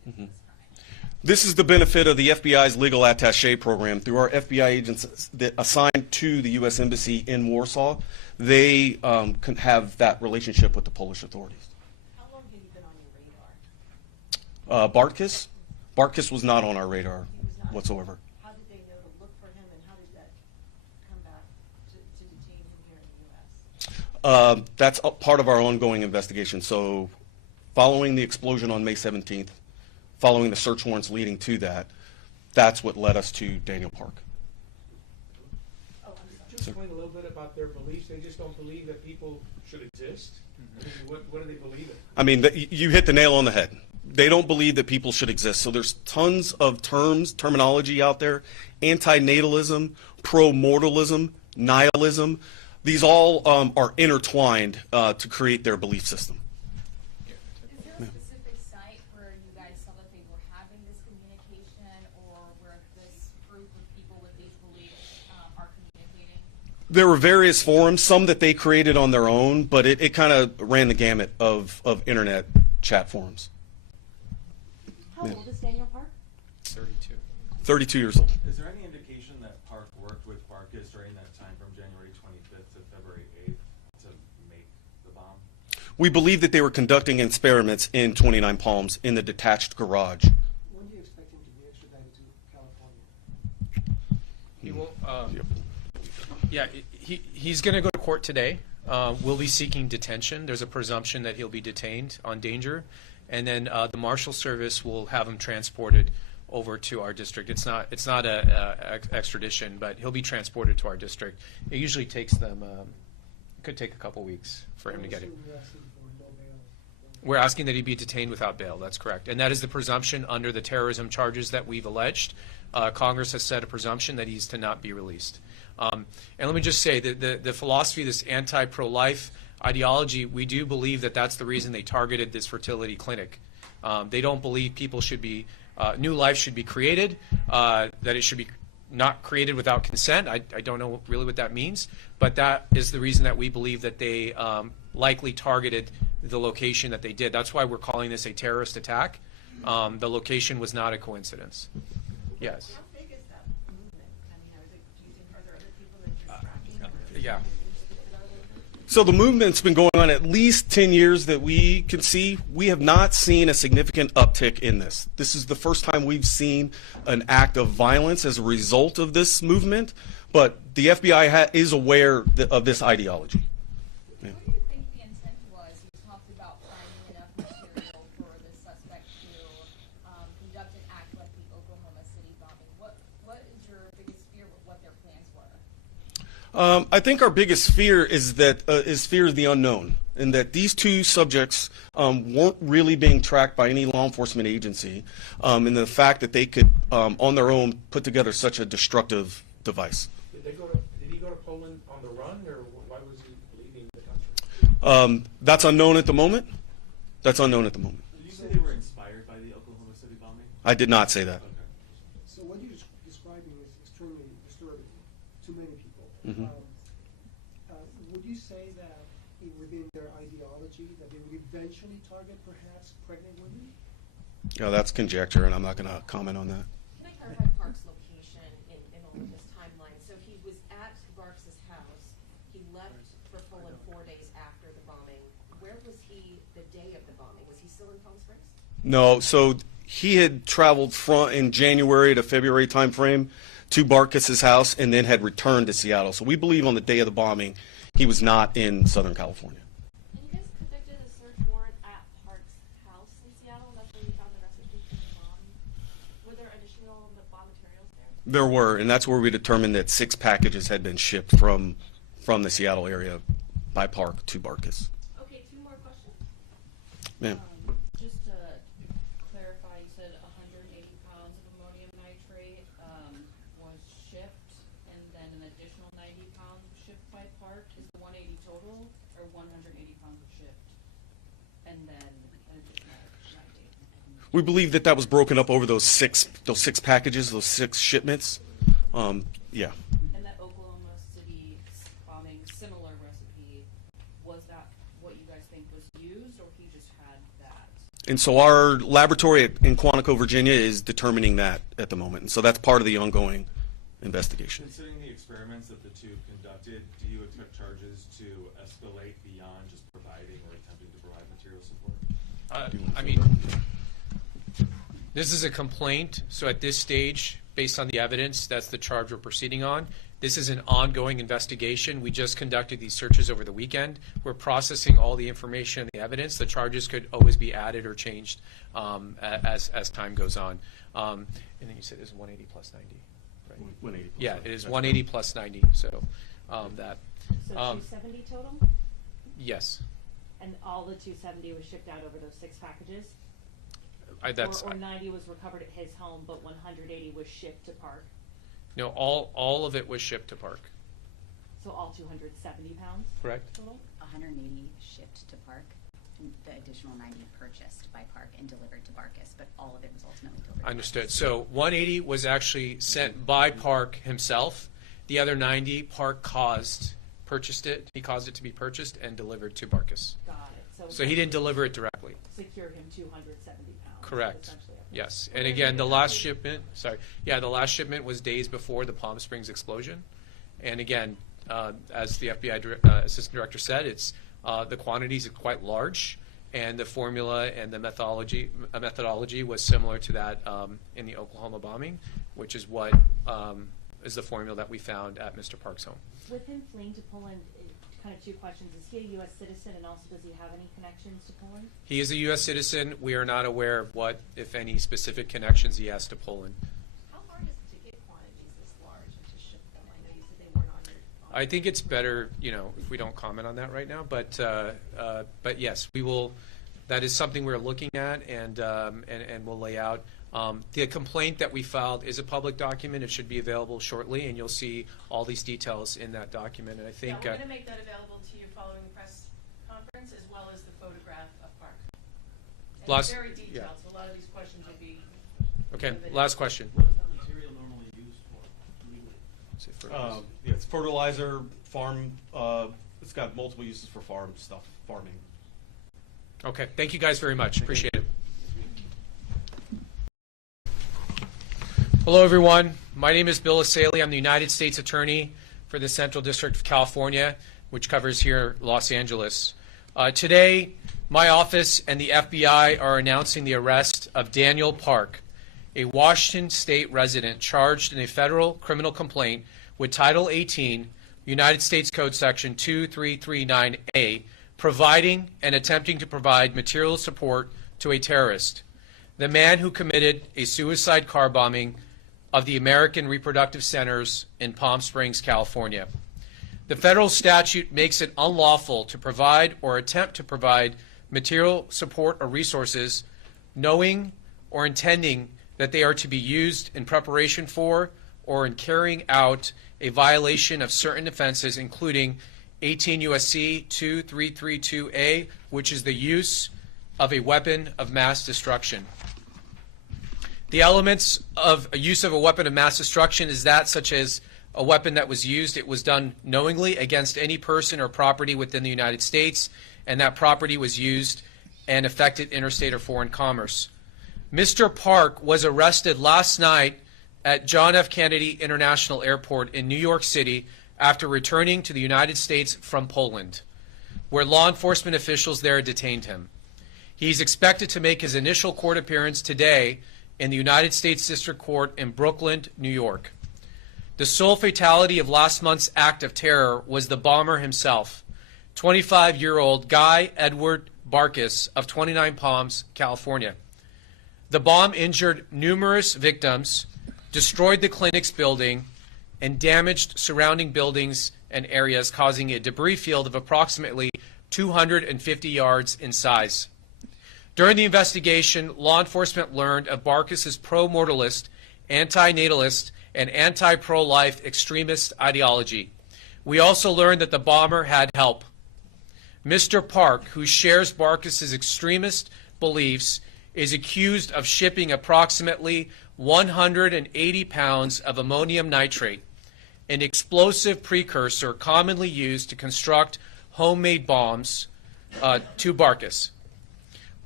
This is the benefit of the FBI's legal attaché program. Through our FBI agents that assigned to the U.S. Embassy in Warsaw, they can have that relationship with the Polish authorities. How long have you been on your radar? Bartkus was not on our radar He was not. whatsoever. How did they know to look for him, and how did that come back to detain him here in the U.S.? That's a part of our ongoing investigation. So following the explosion on May 17th, following the search warrants leading to that, that's what led us to Daniel Park. Just explain a little bit about their beliefs. They just don't believe that people should exist. I mean, what do they believe in? I mean, you hit the nail on the head. They don't believe that people should exist. So there's tons of terminology out there: antinatalism, pro-mortalism, nihilism. These all are intertwined to create their belief system. Is there a specific site where you guys saw that they were having this communication, or where this group of people with these beliefs are communicating? There were various forums, some that they created on their own, but it kind of ran the gamut of internet chat forums. How old is Daniel Park? 32. 32 years old. Is there any indication that Park worked with Bartkus during that time from January 25th to February 8th to make the bomb? We believe that they were conducting experiments in 29 Palms in the detached garage. When do you expect him to be extradited to California? He will. Yeah, he's going to go to court today. We'll be seeking detention. There's a presumption that he'll be detained on danger, and then the Marshal Service will have him transported over to our district. It's not a extradition, but he'll be transported to our district. It usually takes them. Could take a couple weeks for him to get it. We're asking that he be detained without bail. That's correct, and that is the presumption under the terrorism charges that we've alleged. Congress has set a presumption that he's to not be released. And let me just say that the philosophy, this anti-pro-life ideology, we do believe that that's the reason they targeted this fertility clinic. They don't believe people should be, new life should be created, that it should be not created without consent. I don't know really what that means, but that is the reason that we believe that they likely targeted the location that they did. That's why we're calling this a terrorist attack. The location was not a coincidence. Yes. How big is that movement? I mean, do you think, are there other people that you're tracking? Yeah. So the movement's been going on at least 10 years that we can see. We have not seen a significant uptick in this. This is the first time we've seen an act of violence as a result of this movement, but the FBI is aware of this ideology. Yeah. What do you think the intent was? You talked about finding enough material for the suspect to conduct an act like the Oklahoma City bombing. What is your biggest fear with what their plans were? I think our biggest fear is fear of the unknown, and that these two subjects weren't really being tracked by any law enforcement agency, and the fact that they could, on their own, put together such a destructive device. Did he go to Poland on the run, or why was he leaving the country? That's unknown at the moment. That's unknown at the moment. Did you say they were inspired by the Oklahoma City bombing? I did not say that. Okay. So what you're describing is extremely disturbing to many people. Mhm. Would you say that within their ideology that they would eventually target perhaps pregnant women? Yeah, that's conjecture, and I'm not going to comment on that. Can I clarify Park's location in all of this timeline? So he was at Barks's house. He left for Poland 4 days after the bombing. Where was he the day of the bombing? Was he still in Palm Springs? No, so he had traveled in January to February timeframe to Bartkus's house and then had returned to Seattle. So we believe on the day of the bombing, he was not in Southern California. And you guys conducted a search warrant at Park's house in Seattle. That's where you found the recipe for the bomb. Were there additional bomb materials there? There were, and that's where we determined that 6 packages had been shipped from the Seattle area by Park to Bartkus. Okay, 2 more questions. Ma'am. Just to clarify, you said 180 pounds of ammonium nitrate was shipped, and then an additional 90 pounds was shipped by Park. Is the 180 total, or 180 pounds was shipped, and then an additional 90? We believe that was broken up over those six packages, those 6 shipments. Yeah. And that Oklahoma City bombing similar recipe, was that what you guys think was used, or he just had that? And so our laboratory in Quantico, Virginia is determining that at the moment. And so that's part of the ongoing investigation. Considering the experiments that the two conducted, do you expect charges to escalate beyond just providing or attempting to provide material support? I mean, this is a complaint, so at this stage, based on the evidence, that's the charge we're proceeding on. This is an ongoing investigation. We just conducted these searches over the weekend. We're processing all the information and the evidence. The charges could always be added or changed as time goes on. And then you said it's 180 plus 90, right? 180 plus yeah, 90. it is 180 plus 90. So that. So 270 total? Yes. And all the 270 was shipped out over those 6 packages? Or 90 was recovered at his home, but 180 was shipped to Park? No, all of it was shipped to Park. So all 270 pounds? Correct. Total? 180 shipped to Park, and the additional 90 purchased by Park and delivered to Bartkus, but all of it was ultimately delivered. Understood. So 180 was actually sent by Park himself. The other 90, Park purchased it. He caused it to be purchased and delivered to Bartkus. Got it. So he didn't deliver it directly. Secure him 270 pounds. Correct. Yes. And again, the last shipment, the last shipment was days before the Palm Springs explosion. And again, as the FBI Assistant Director said, it's the quantities are quite large, and the formula and the methodology was similar to that in the Oklahoma bombing, which is what is the formula that we found at Mr. Park's home. With him fleeing to Poland, kind of 2 questions. Is he a U.S. citizen, and also does he have any connections to Poland? He is a U.S. citizen. We are not aware of what, if any, specific connections he has to Poland. How hard is it to get quantities this large and to ship them? I know you said they weren't on your. I think it's better, if we don't comment on that right now. But yes, we will. That is something we're looking at, and we'll lay out. The complaint that we filed is a public document. It should be available shortly, and you'll see all these details in that document. And I think we're going to make that available to you following the press conference, as well as the photograph of Park. And it's very detailed, so a lot of these questions will be. Okay, last question. What is that material normally used for legally? It's fertilizer, farm. It's got multiple uses for farming. Okay, thank you guys very much. Appreciate it. Hello, everyone. My name is Bill Asaley. I'm the United States Attorney for the Central District of California, which covers here Los Angeles. Today, my office and the FBI are announcing the arrest of Daniel Park, a Washington State resident charged in a federal criminal complaint with Title 18, United States Code Section 2339A, providing and attempting to provide material support to a terrorist. The man who committed a suicide car bombing of the American Reproductive Centers in Palm Springs, California. The federal statute makes it unlawful to provide or attempt to provide material support or resources knowing or intending that they are to be used in preparation for or in carrying out a violation of certain offenses, including 18 U.S.C. 2332A, which is the use of a weapon of mass destruction. The elements of a use of a weapon of mass destruction is that such as a weapon that was used, it was done knowingly against any person or property within the United States, and that property was used and affected interstate or foreign commerce. Mr. Park was arrested last night at John F. Kennedy International Airport in New York City after returning to the United States from Poland, where law enforcement officials there detained him. He's expected to make his initial court appearance today in the United States District Court in Brooklyn, New York. The sole fatality of last month's act of terror was the bomber himself, 25-year-old Guy Edward Bartkus of 29 Palms, California. The bomb injured numerous victims, destroyed the clinic's building, and damaged surrounding buildings and areas, causing a debris field of approximately 250 yards in size. During the investigation, law enforcement learned of Bartkus's pro-mortalist, anti-natalist, and anti-pro-life extremist ideology. We also learned that the bomber had help. Mr. Park, who shares Bartkus's extremist beliefs, is accused of shipping approximately 180 pounds of ammonium nitrate, an explosive precursor commonly used to construct homemade bombs, to Bartkus.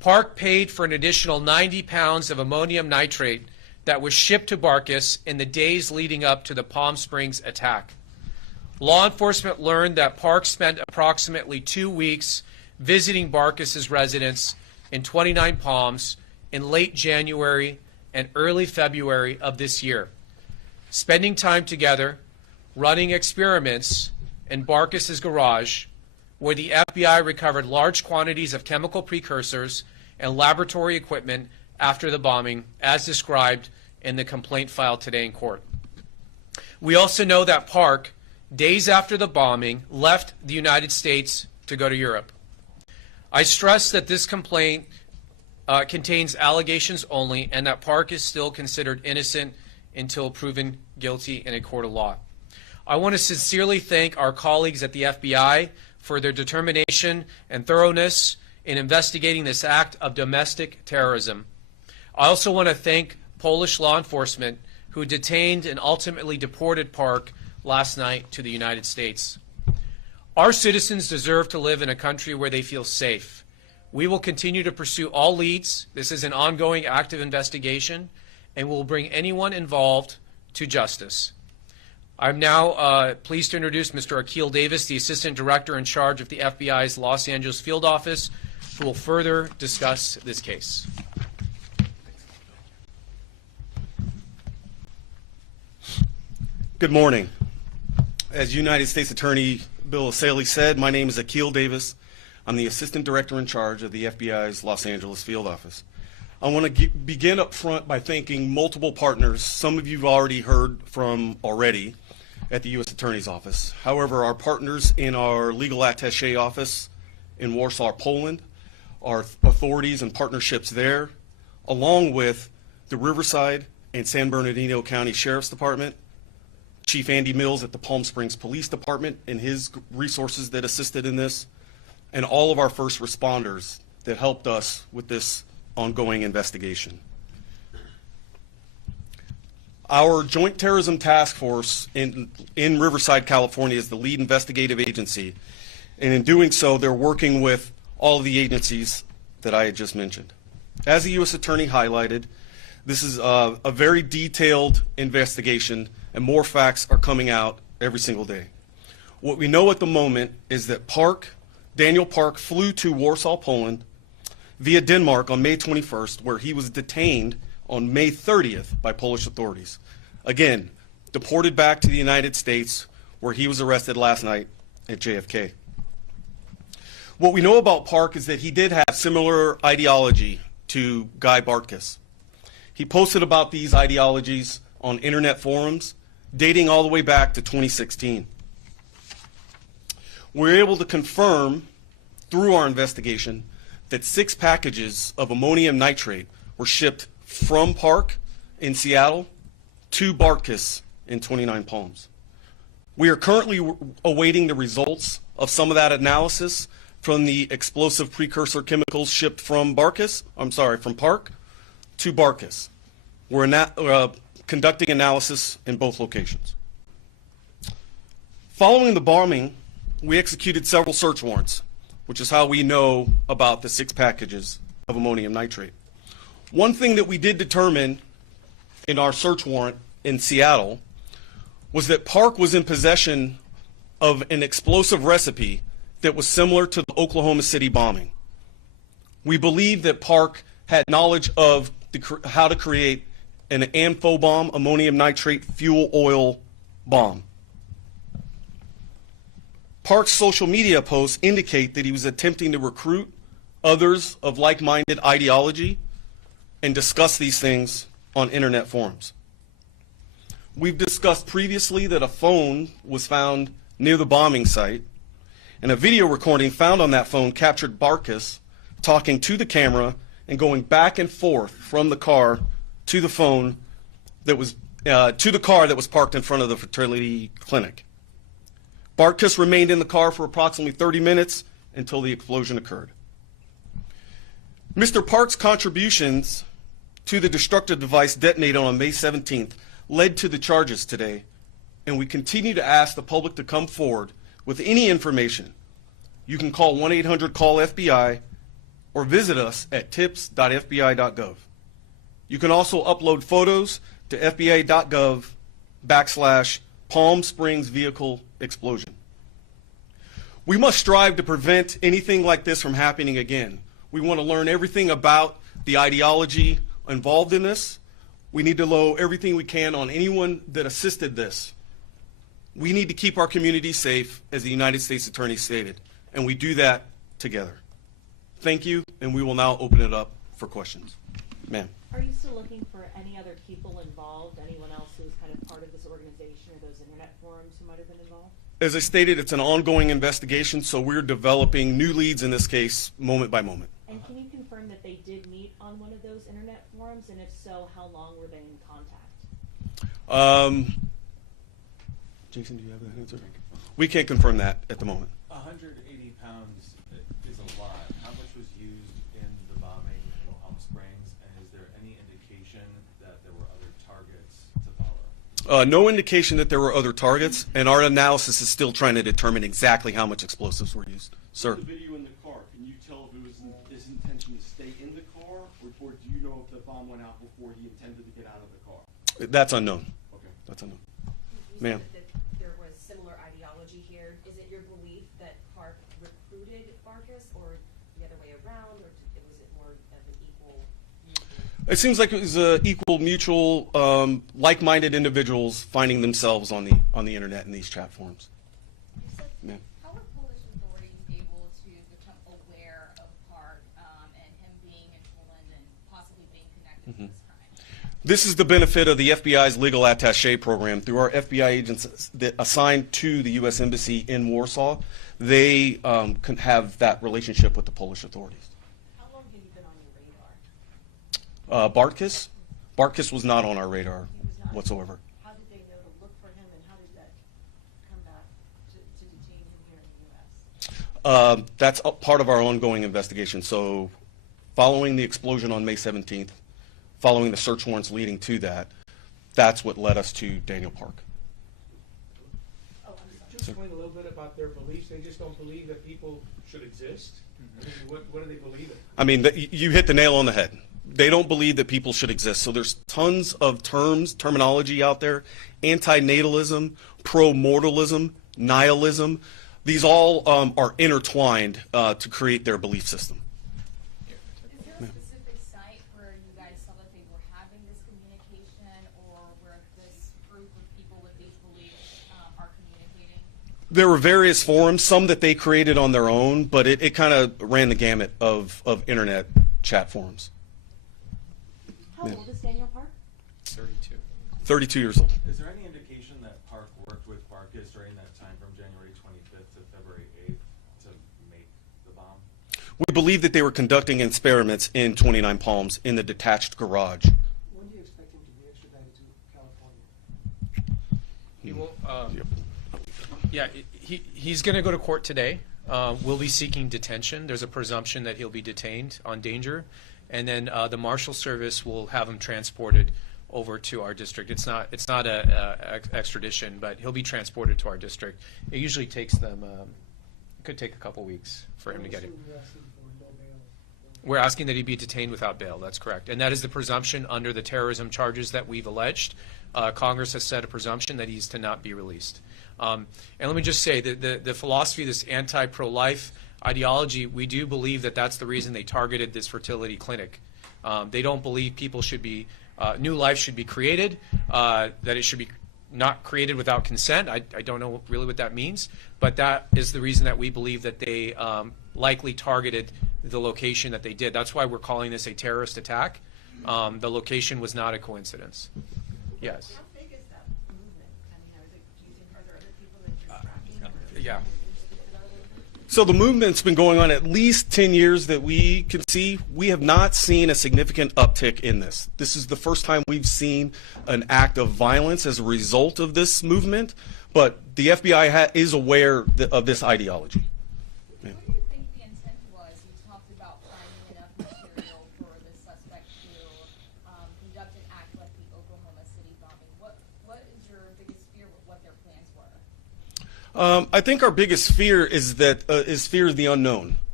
Park paid for an additional 90 pounds of ammonium nitrate that was shipped to Bartkus in the days leading up to the Palm Springs attack. Law enforcement learned that Park spent approximately 2 weeks visiting Bartkus's residence in 29 Palms in late January and early February of this year, spending time together, running experiments in Bartkus's garage, where the FBI recovered large quantities of chemical precursors and laboratory equipment after the bombing, as described in the complaint filed today in court. We also know that Park, days after the bombing, left the United States to go to Europe. I stress that this complaint contains allegations only, and that Park is still considered innocent until proven guilty in a court of law. I want to sincerely thank our colleagues at the FBI for their determination and thoroughness in investigating this act of domestic terrorism. I also want to thank Polish law enforcement who detained and ultimately deported Park last night to the United States. Our citizens deserve to live in a country where they feel safe. We will continue to pursue all leads. This is an ongoing active investigation, and will bring anyone involved to justice. I'm now pleased to introduce Mr. Akil Davis, the Assistant Director in charge of the FBI's Los Angeles Field Office, who will further discuss this case. Good morning. As United States Attorney Bill Asaley said, my name is Akil Davis. I'm the Assistant Director in charge of the FBI's Los Angeles Field Office. I want to begin up front by thanking multiple partners. Some of you have already heard from already at the U.S. Attorney's Office. However, our partners in our legal attaché office in Warsaw, Poland, our authorities and partnerships there, along with the Riverside and San Bernardino County Sheriff's Department, Chief Andy Mills at the Palm Springs Police Department and his resources that assisted in this, and all of our first responders that helped us with this ongoing investigation. Our Joint Terrorism Task Force in Riverside, California is the lead investigative agency, and in doing so, they're working with all of the agencies that I had just mentioned. As the U.S. Attorney highlighted, this is a very detailed investigation, and more facts are coming out every single day. What we know at the moment is that Daniel Park flew to Warsaw, Poland, via Denmark on May 21st, where he was detained on May 30th by Polish authorities. Again, deported back to the United States, where he was arrested last night at JFK. What we know about Park is that he did have similar ideology to Guy Bartkus. He posted about these ideologies on internet forums dating all the way back to 2016. We're able to confirm through our investigation that 6 packages of ammonium nitrate were shipped from Park in Seattle to Bartkus in 29 Palms. We are currently awaiting the results of some of that analysis from the explosive precursor chemicals shipped from Park to Bartkus. We're conducting analysis in both locations. Following the bombing, we executed several search warrants, which is how we know about the 6 packages of ammonium nitrate. One thing that we did determine in our search warrant in Seattle was that Park was in possession of an explosive recipe that was similar to the Oklahoma City bombing. We believe that Park had knowledge of how to create an amphibomb, ammonium nitrate fuel oil bomb. Park's social media posts indicate that he was attempting to recruit others of like-minded ideology and discuss these things on internet forums. We've discussed previously that a phone was found near the bombing site, and a video recording found on that phone captured Bartkus talking to the camera and going back and forth from the car to the phone that was to the car that was parked in front of the fertility clinic. Bartkus remained in the car for approximately 30 minutes until the explosion occurred. Mr. Park's contributions to the destructive device detonated on May 17th led to the charges today, and we continue to ask the public to come forward with any information. You can call 1-800-CALL-FBI, or visit us at tips.fbi.gov. You can also upload photos to fba.gov/Palm Springs vehicle explosion. We must strive to prevent anything like this from happening again. We want to learn everything about the ideology involved in this. We need to know everything we can on anyone that assisted this. We need to keep our community safe, as the United States Attorney stated, and we do that together. Thank you, and we will now open it up for questions. Ma'am. Are you still looking for any other people involved, anyone else who's kind of part of this organization or those internet forums who might have been involved? As I stated, it's an ongoing investigation, so we're developing new leads in this case moment by moment. And can you confirm that they did meet on one of those internet forums, and if so, how long were they in contact? Jason, do you have that answer? We can't confirm that at the moment. 180 pounds is a lot. How much was used in the bombing in Palm Springs, and is there any indication that there were other targets to follow? No indication that there were other targets, and our analysis is still trying to determine exactly how much explosives were used. Sir? The video in the car, can you tell if it was his intention to stay in the car, or do you know if the bomb went out before he intended to get out of the car? That's unknown. Okay. That's unknown. You Ma'am? said that there was similar ideology here. Is it your belief that Park recruited Bartkus, or the other way around, or was it more of an equal mutual? It seems like it was equal, mutual, like-minded individuals finding themselves on the internet in these chat forums. Ma'am? How were Polish authorities able to become aware of Park and him being in Poland and possibly being connected to this crime? This is the benefit of the FBI's legal attaché program. Through our FBI agents that assigned to the U.S. Embassy in Warsaw, they can have that relationship with the Polish authorities. How long have you been on your radar? Bartkus? Bartkus was not on our radar whatsoever. How did they know to look for him, and how did that come back to detain him here in the U.S.? That's a part of our ongoing investigation. So following the explosion on May 17th, following the search warrants leading to that, that's what led us to Daniel Park. Just explain a little bit about their beliefs. They just don't believe that people should exist. I mean, what do they believe in? I mean, you hit the nail on the head. They don't believe that people should exist. So there's tons of terminology out there: antinatalism, pro-mortalism, nihilism. These all are intertwined to create their belief system. Is there a specific site where you guys saw that they were having this communication, or where this group of people with these beliefs are communicating? There were various forums, some that they created on their own, but it kind of ran the gamut of internet chat forums. How old is Daniel Park? 32. 32 years old. Is there any indication that Park worked with Bartkus during that time from January 25th to February 8th to make the bomb? We believe that they were conducting experiments in 29 Palms in the detached garage. When do you expect him to be extradited to California? He will, yeah, he's going to go to court today. We'll be seeking detention. There's a presumption that he'll be detained on danger. And then the Marshal Service will have him transported over to our district. It's not a extradition, but he'll be transported to our district. It usually takes them, it could take a couple weeks for him to get him. We're asking that he be detained without bail. That's correct. And that is the presumption under the terrorism charges that we've alleged. Congress has set a presumption that he's to not be released. And let me just say that the philosophy, this anti-pro-life ideology, we do believe that that's the reason they targeted this fertility clinic. They don't believe people should be, new life should be created, that it should be not created without consent. I don't know really what that means, but that is the reason that we believe that they likely targeted the location that they did. That's why we're calling this a terrorist attack. The location was not a coincidence. Yes. How big is that movement? I mean, are there other people that you're tracking? Yeah. So the movement's been going on at least 10 years that we can see. We have not seen a significant uptick in this. This is the first time we've seen an act of violence as a result of this movement, but the FBI is aware of this ideology. Yeah. What do you think the intent was? You talked about finding enough material for the suspect to conduct an act like the Oklahoma City bombing. What is your biggest fear with what their plans were? I think our biggest fear is fear of the unknown.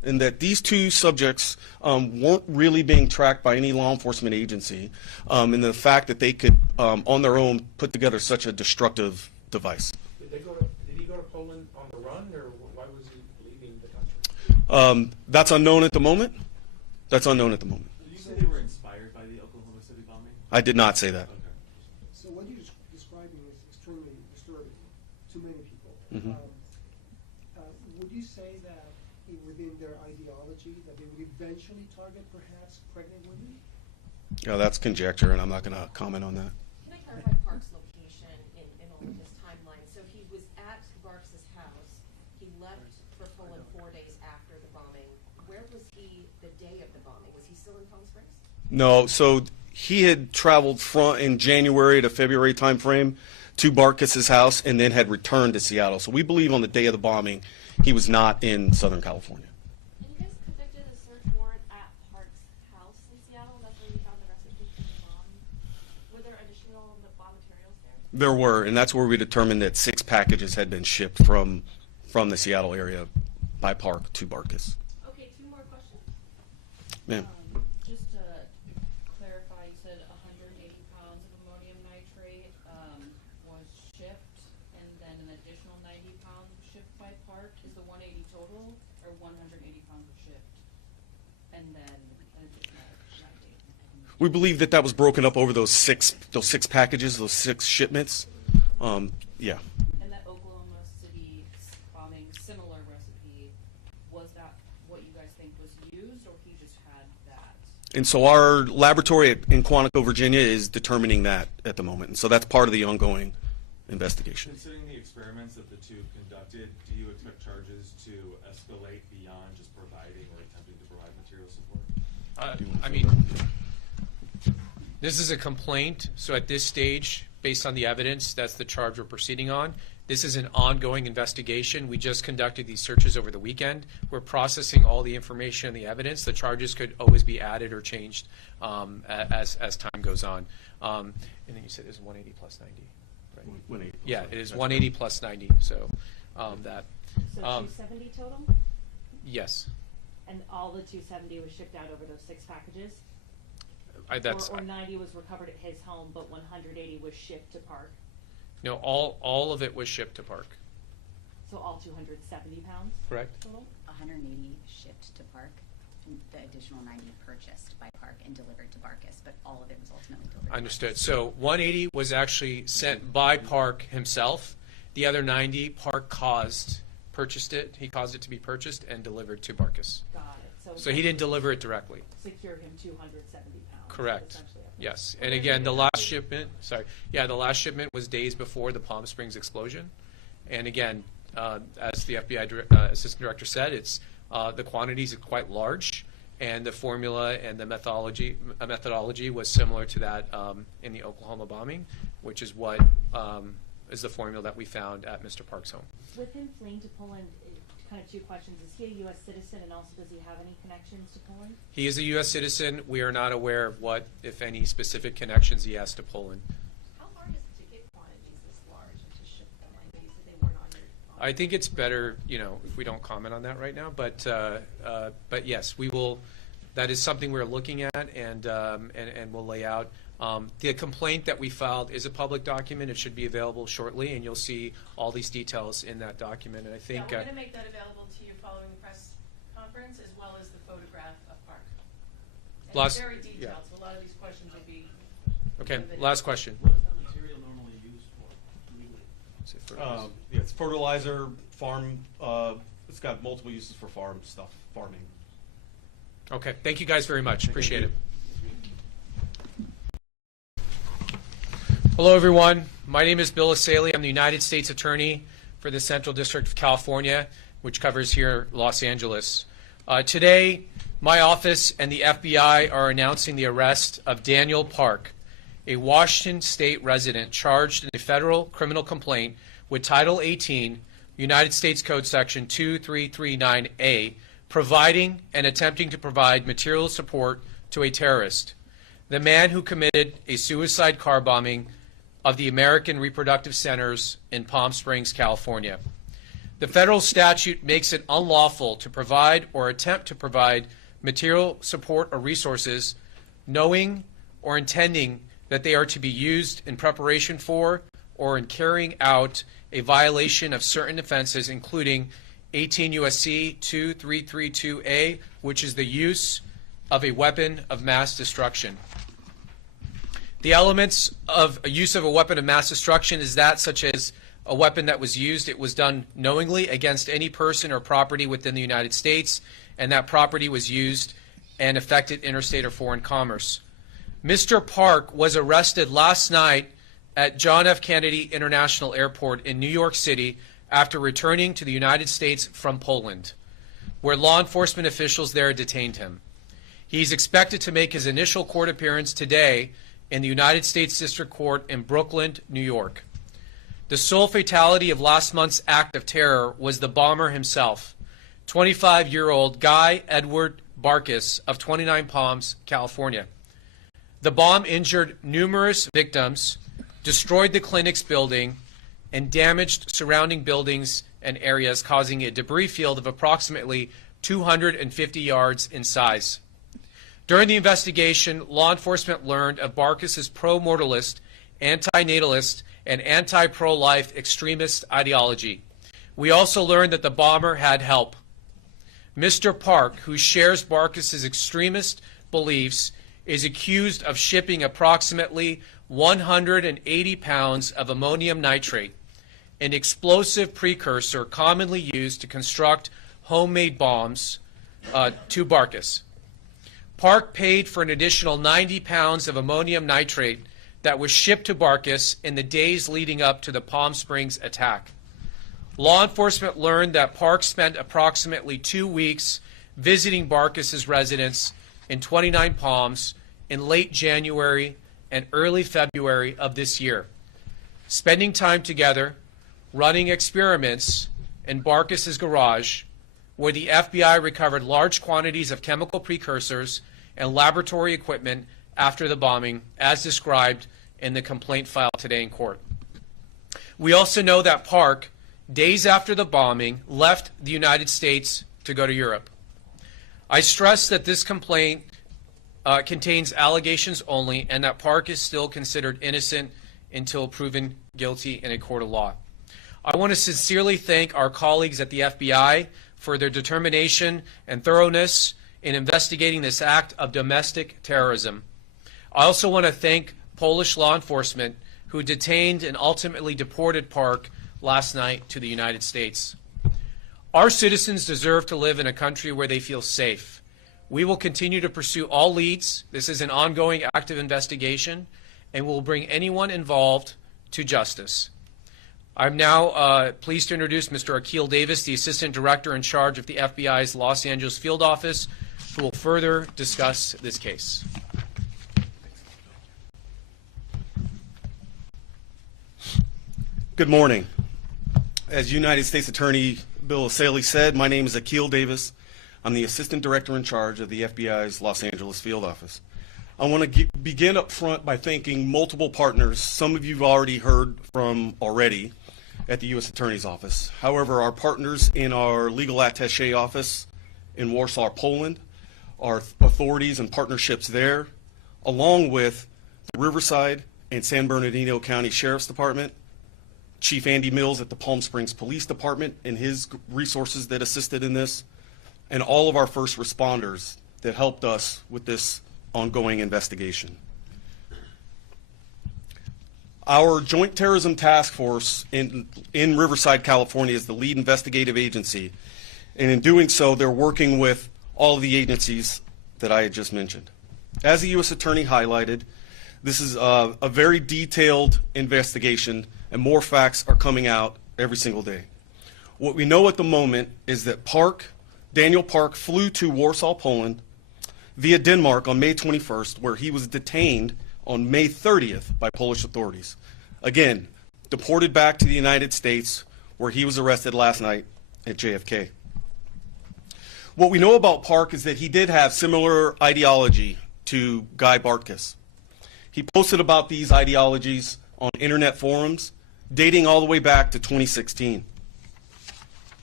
and that these two subjects weren't really being tracked by any law enforcement agency, and the fact that they could, on their own, put together such a destructive device. Did he go to Poland on the run, or why was he leaving the country? That's unknown at the moment. That's unknown at the moment. Did you say they were inspired by the Oklahoma City bombing? I did not say that. Okay. So what you're describing is extremely disturbing to many people. Mhm. Would you say that within their ideology that they would eventually target perhaps pregnant women? Yeah, that's conjecture, and I'm not going to comment on that. Can I clarify Park's location in all of this timeline? So he was at Barks's house. He left for Poland 4 days after the bombing. Where was he the day of the bombing? Was he still in Palm Springs? No, so he had traveled in January to February timeframe to Bartkus's house and then had returned to Seattle. So we believe on the day of the bombing, he was not in Southern California. And you guys conducted a search warrant at Park's house in Seattle. That's where you found the recipe for the bomb. Were there additional bomb materials there? There were, and that's where we determined that 6 packages had been shipped from the Seattle area by Park to Bartkus. Okay, 2 more questions. Ma'am. Just to clarify, you said 180 pounds of ammonium nitrate was shipped, and then an additional 90 pounds was shipped by Park. Is the 180 total, or 180 pounds was shipped, and then an additional 90? We believe that that was broken up over those six packages, those 6 shipments. Yeah. And that Oklahoma City bombing similar recipe, was that what you guys think was used, or he just had that? And so our laboratory in Quantico, Virginia is determining that at the moment. And so that's part of the ongoing investigation. Considering the experiments that the two conducted, do you expect charges to escalate beyond just providing or attempting to provide material support? I mean, this is a complaint, so at this stage, based on the evidence, that's the charge we're proceeding on. This is an ongoing investigation. We just conducted these searches over the weekend. We're processing all the information and the evidence. The charges could always be added or changed as time goes on. And then you said it's 180 plus 90, right? 180 plus Yeah, 90. it is 180 plus 90. So that. So 270 total? Yes. And all the 270 was shipped out over those 6 packages? That's. Or 90 was recovered at his home, but 180 was shipped to Park? No, all of it was shipped to Park. So all 270 pounds? Correct. Total? 180 shipped to Park, and the additional 90 purchased by Park and delivered to Bartkus, but all of it was ultimately delivered to Understood. Bartkus. So 180 was actually sent by Park himself. The other 90, Park purchased it. He caused it to be purchased and delivered to Bartkus. Got it. So he didn't deliver it directly. Secure him 270 pounds. Correct. essentially. Yes. And again, the last shipment, the last shipment was days before the Palm Springs explosion. And again, as the FBI Assistant Director said, it's the quantities are quite large, and the formula and the methodology was similar to that in the Oklahoma bombing, which is what is the formula that we found at Mr. Park's home. With him fleeing to Poland, kind of 2 questions. Is he a U.S. citizen, and also does he have any connections to Poland? He is a U.S. citizen. We are not aware of what, if any, specific connections he has to Poland. How hard is it to get quantities this large and to ship them? I know you said they weren't on your. I think it's better, if we don't comment on that right now. But yes, we will. That is something we're looking at, and we'll lay out. The complaint that we filed is a public document. It should be available shortly, and you'll see all these details in that document. And I think Yeah, we're going to make that available to you following the press conference, as well as the photograph of Park. And Last- it's very detailed, yeah. so a lot of these questions will be. Okay. Last question. What is that material normally used for legally? It's fertilizer, farm. It's got multiple uses for farming. Okay. Thank you guys very much. Appreciate it. Hello, everyone. My name is Bill Asaley. I'm the United States Attorney for the Central District of California, which covers here Los Angeles. Today, my office and the FBI are announcing the arrest of Daniel Park, a Washington State resident charged in a federal criminal complaint with Title 18, United States Code Section 2339A, providing and attempting to provide material support to a terrorist. The man who committed a suicide car bombing of the American Reproductive Centers in Palm Springs, California. The federal statute makes it unlawful to provide or attempt to provide material support or resources knowing or intending that they are to be used in preparation for or in carrying out a violation of certain offenses, including 18 U.S.C. 2332A, which is the use of a weapon of mass destruction. The elements of a use of a weapon of mass destruction is that such as a weapon that was used, it was done knowingly against any person or property within the United States, and that property was used and affected interstate or foreign commerce. Mr. Park was arrested last night at John F. Kennedy International Airport in New York City after returning to the United States from Poland, where law enforcement officials there detained him. He's expected to make his initial court appearance today in the United States District Court in Brooklyn, New York. The sole fatality of last month's act of terror was the bomber himself, 25-year-old Guy Edward Bartkus of 29 Palms, California. The bomb injured numerous victims, destroyed the clinic's building, and damaged surrounding buildings and areas, causing a debris field of approximately 250 yards in size. During the investigation, law enforcement learned of Bartkus's pro-mortalist, anti-natalist, and anti-pro-life extremist ideology. We also learned that the bomber had help. Mr. Park, who shares Bartkus's extremist beliefs, is accused of shipping approximately 180 pounds of ammonium nitrate, an explosive precursor commonly used to construct homemade bombs, to Bartkus. Park paid for an additional 90 pounds of ammonium nitrate that was shipped to Bartkus in the days leading up to the Palm Springs attack. Law enforcement learned that Park spent approximately 2 weeks visiting Bartkus's residence in 29 Palms in late January and early February of this year, spending time together, running experiments in Bartkus's garage, where the FBI recovered large quantities of chemical precursors and laboratory equipment after the bombing, as described in the complaint filed today in court. We also know that Park, days after the bombing, left the United States to go to Europe. I stress that this complaint contains allegations only, and that Park is still considered innocent until proven guilty in a court of law. I want to sincerely thank our colleagues at the FBI for their determination and thoroughness in investigating this act of domestic terrorism. I also want to thank Polish law enforcement who detained and ultimately deported Park last night to the United States. Our citizens deserve to live in a country where they feel safe. We will continue to pursue all leads. This is an ongoing active investigation, and we'll bring anyone involved to justice. I'm now pleased to introduce Mr. Akil Davis, the Assistant Director in charge of the FBI's Los Angeles Field Office, who will further discuss this case. Good morning. As United States Attorney Bill Saley said, my name is Akil Davis. I'm the Assistant Director in charge of the FBI's Los Angeles Field Office. I want to begin up front by thanking multiple partners. Some of you have already heard from already at the U.S. Attorney's Office. However, our partners in our legal attaché office in Warsaw, Poland, our authorities and partnerships there, along with the Riverside and San Bernardino County Sheriff's Department, Chief Andy Mills at the Palm Springs Police Department and his resources that assisted in this, and all of our first responders that helped us with this ongoing investigation. Our Joint Terrorism Task Force in Riverside, California is the lead investigative agency, and in doing so, they're working with all of the agencies that I had just mentioned. As the U.S. Attorney highlighted, this is a very detailed investigation, and more facts are coming out every single day. What we know at the moment is that Daniel Park flew to Warsaw, Poland, via Denmark on May 21st, where he was detained on May 30th by Polish authorities. Again, deported back to the United States, where he was arrested last night at JFK. What we know about Park is that he did have similar ideology to Guy Bartkus. He posted about these ideologies on internet forums dating all the way back to 2016.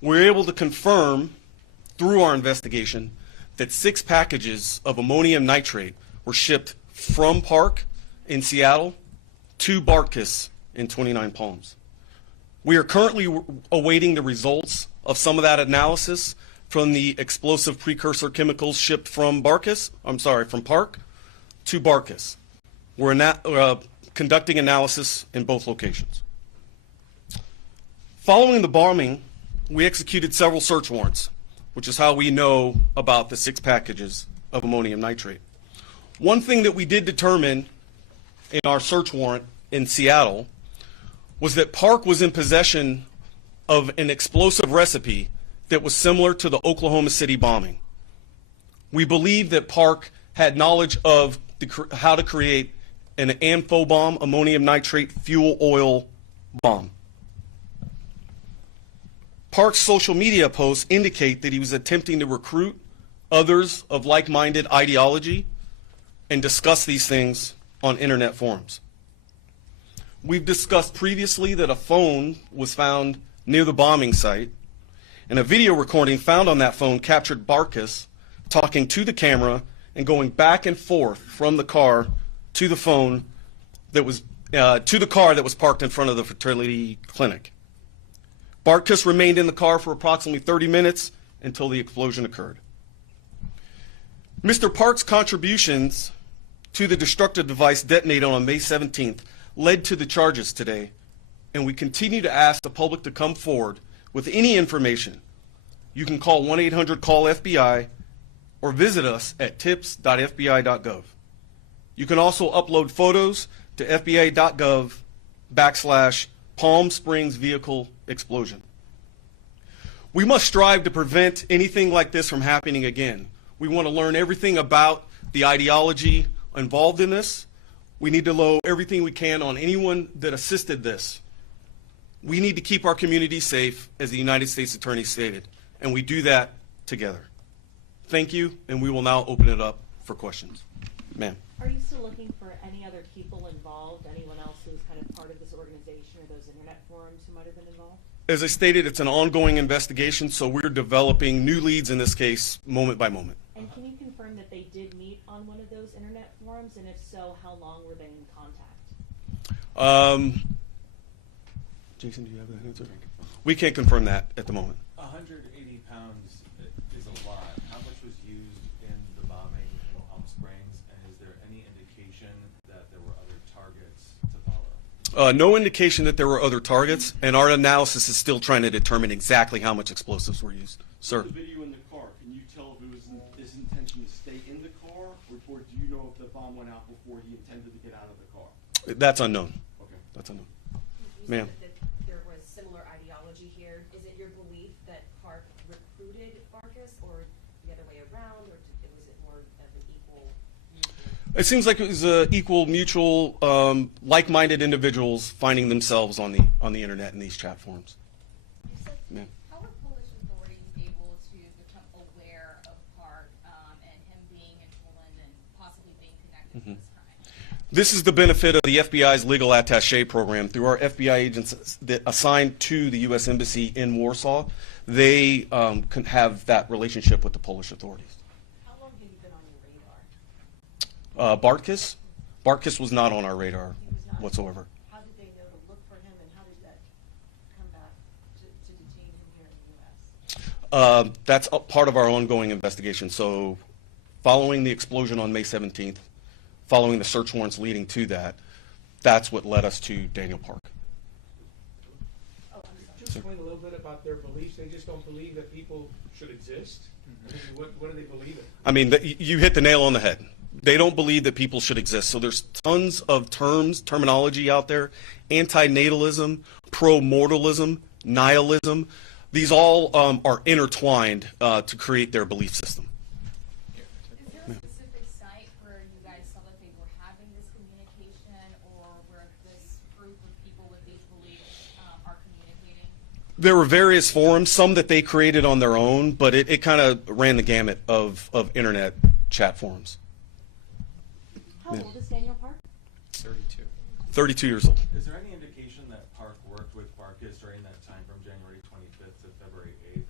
we're able to confirm through our investigation that 6 packages of ammonium nitrate were shipped from Park in Seattle to Bartkus in 29 Palms. We are currently awaiting the results of some of that analysis from the explosive precursor chemicals shipped from Park to Bartkus. We're conducting analysis in both locations. Following the bombing, we executed several search warrants, which is how we know about the 6 packages of ammonium nitrate. One thing that we did determine in our search warrant in Seattle was that Park was in possession of an explosive recipe that was similar to the Oklahoma City bombing. We believe that Park had knowledge of how to create an amphibomb ammonium nitrate fuel oil bomb. Park's social media posts indicate that he was attempting to recruit others of like-minded ideology and discuss these things on internet forums. We've discussed previously that a phone was found near the bombing site, and a video recording found on that phone captured Bartkus talking to the camera and going back and forth from the car to the phone that was to the car that was parked in front of the fertility clinic. Bartkus remained in the car for approximately 30 minutes until the explosion occurred. Mr. Park's contributions to the destructive device detonated on May 17th led to the charges today, and we continue to ask the public to come forward with any information. You can call 1-800-CALL-FBI or visit us at tips.fbi.gov. You can also upload photos to fbi.gov/Palm Springs vehicle explosion. We must strive to prevent anything like this from happening again. We want to learn everything about the ideology involved in this. We need to know everything we can on anyone that assisted this. We need to keep our community safe, as the United States Attorney stated, and we do that together. Thank you, and we will now open it up for questions. Ma'am. Are you still looking for any other people involved, anyone else who's kind of part of this organization or those internet forums who might have been involved? As I stated, it's an ongoing investigation, so we're developing new leads in this case moment by moment. And can you confirm that they did meet on one of those internet forums, and if so, how long were they in contact? Jason, do you have that answer? We can't confirm that at the moment. 180 pounds is a lot. How much was used in the bombing in Palm Springs, and is there any indication that there were other targets to follow? No indication that there were other targets, and our analysis is still trying to determine exactly how much explosives were used. Sir? The video in the car, can you tell if it was his intention to stay in the car, or do you know if the bomb went out before he intended to get out of the car? That's unknown. Okay. That's unknown. You Ma'am. said that there was similar ideology here. Is it your belief that Park recruited Bartkus, or the other way around, or was it more of an equal mutual? It seems like it was equal, mutual, like-minded individuals finding themselves on the internet in these chat forums. Ma'am. How are Polish authorities able to become aware of Park and him being in Poland and possibly being connected to this crime? This is the benefit of the FBI's legal attaché program. Through our FBI agents that assigned to the U.S. Embassy in Warsaw, they can have that relationship with the Polish authorities. How long have you been on your radar? Bartkus? Bartkus was not on our radar whatsoever. How did they know to look for him, and how did that come back to detain him here in the U.S.? That's a part of our ongoing investigation. So following the explosion on May 17th, following the search warrants leading to that, that's what led us to Daniel Park. Just explain a little bit about their beliefs. They just don't believe that people should exist? I mean, what do they believe in? I mean, you hit the nail on the head. They don't believe that people should exist. So there's tons of terminology out there: antinatalism, pro-mortalism, nihilism. These all are intertwined to create their belief system. Is there a specific site where you guys saw that they were having this communication, or where this group of people with these beliefs are communicating? There were various forums, some that they created on their own, but it kind of ran the gamut of internet chat forums. How old is Daniel Park? 32. 32 years old. Is there any indication that Park worked with Bartkus during that time from January 25th to February 8th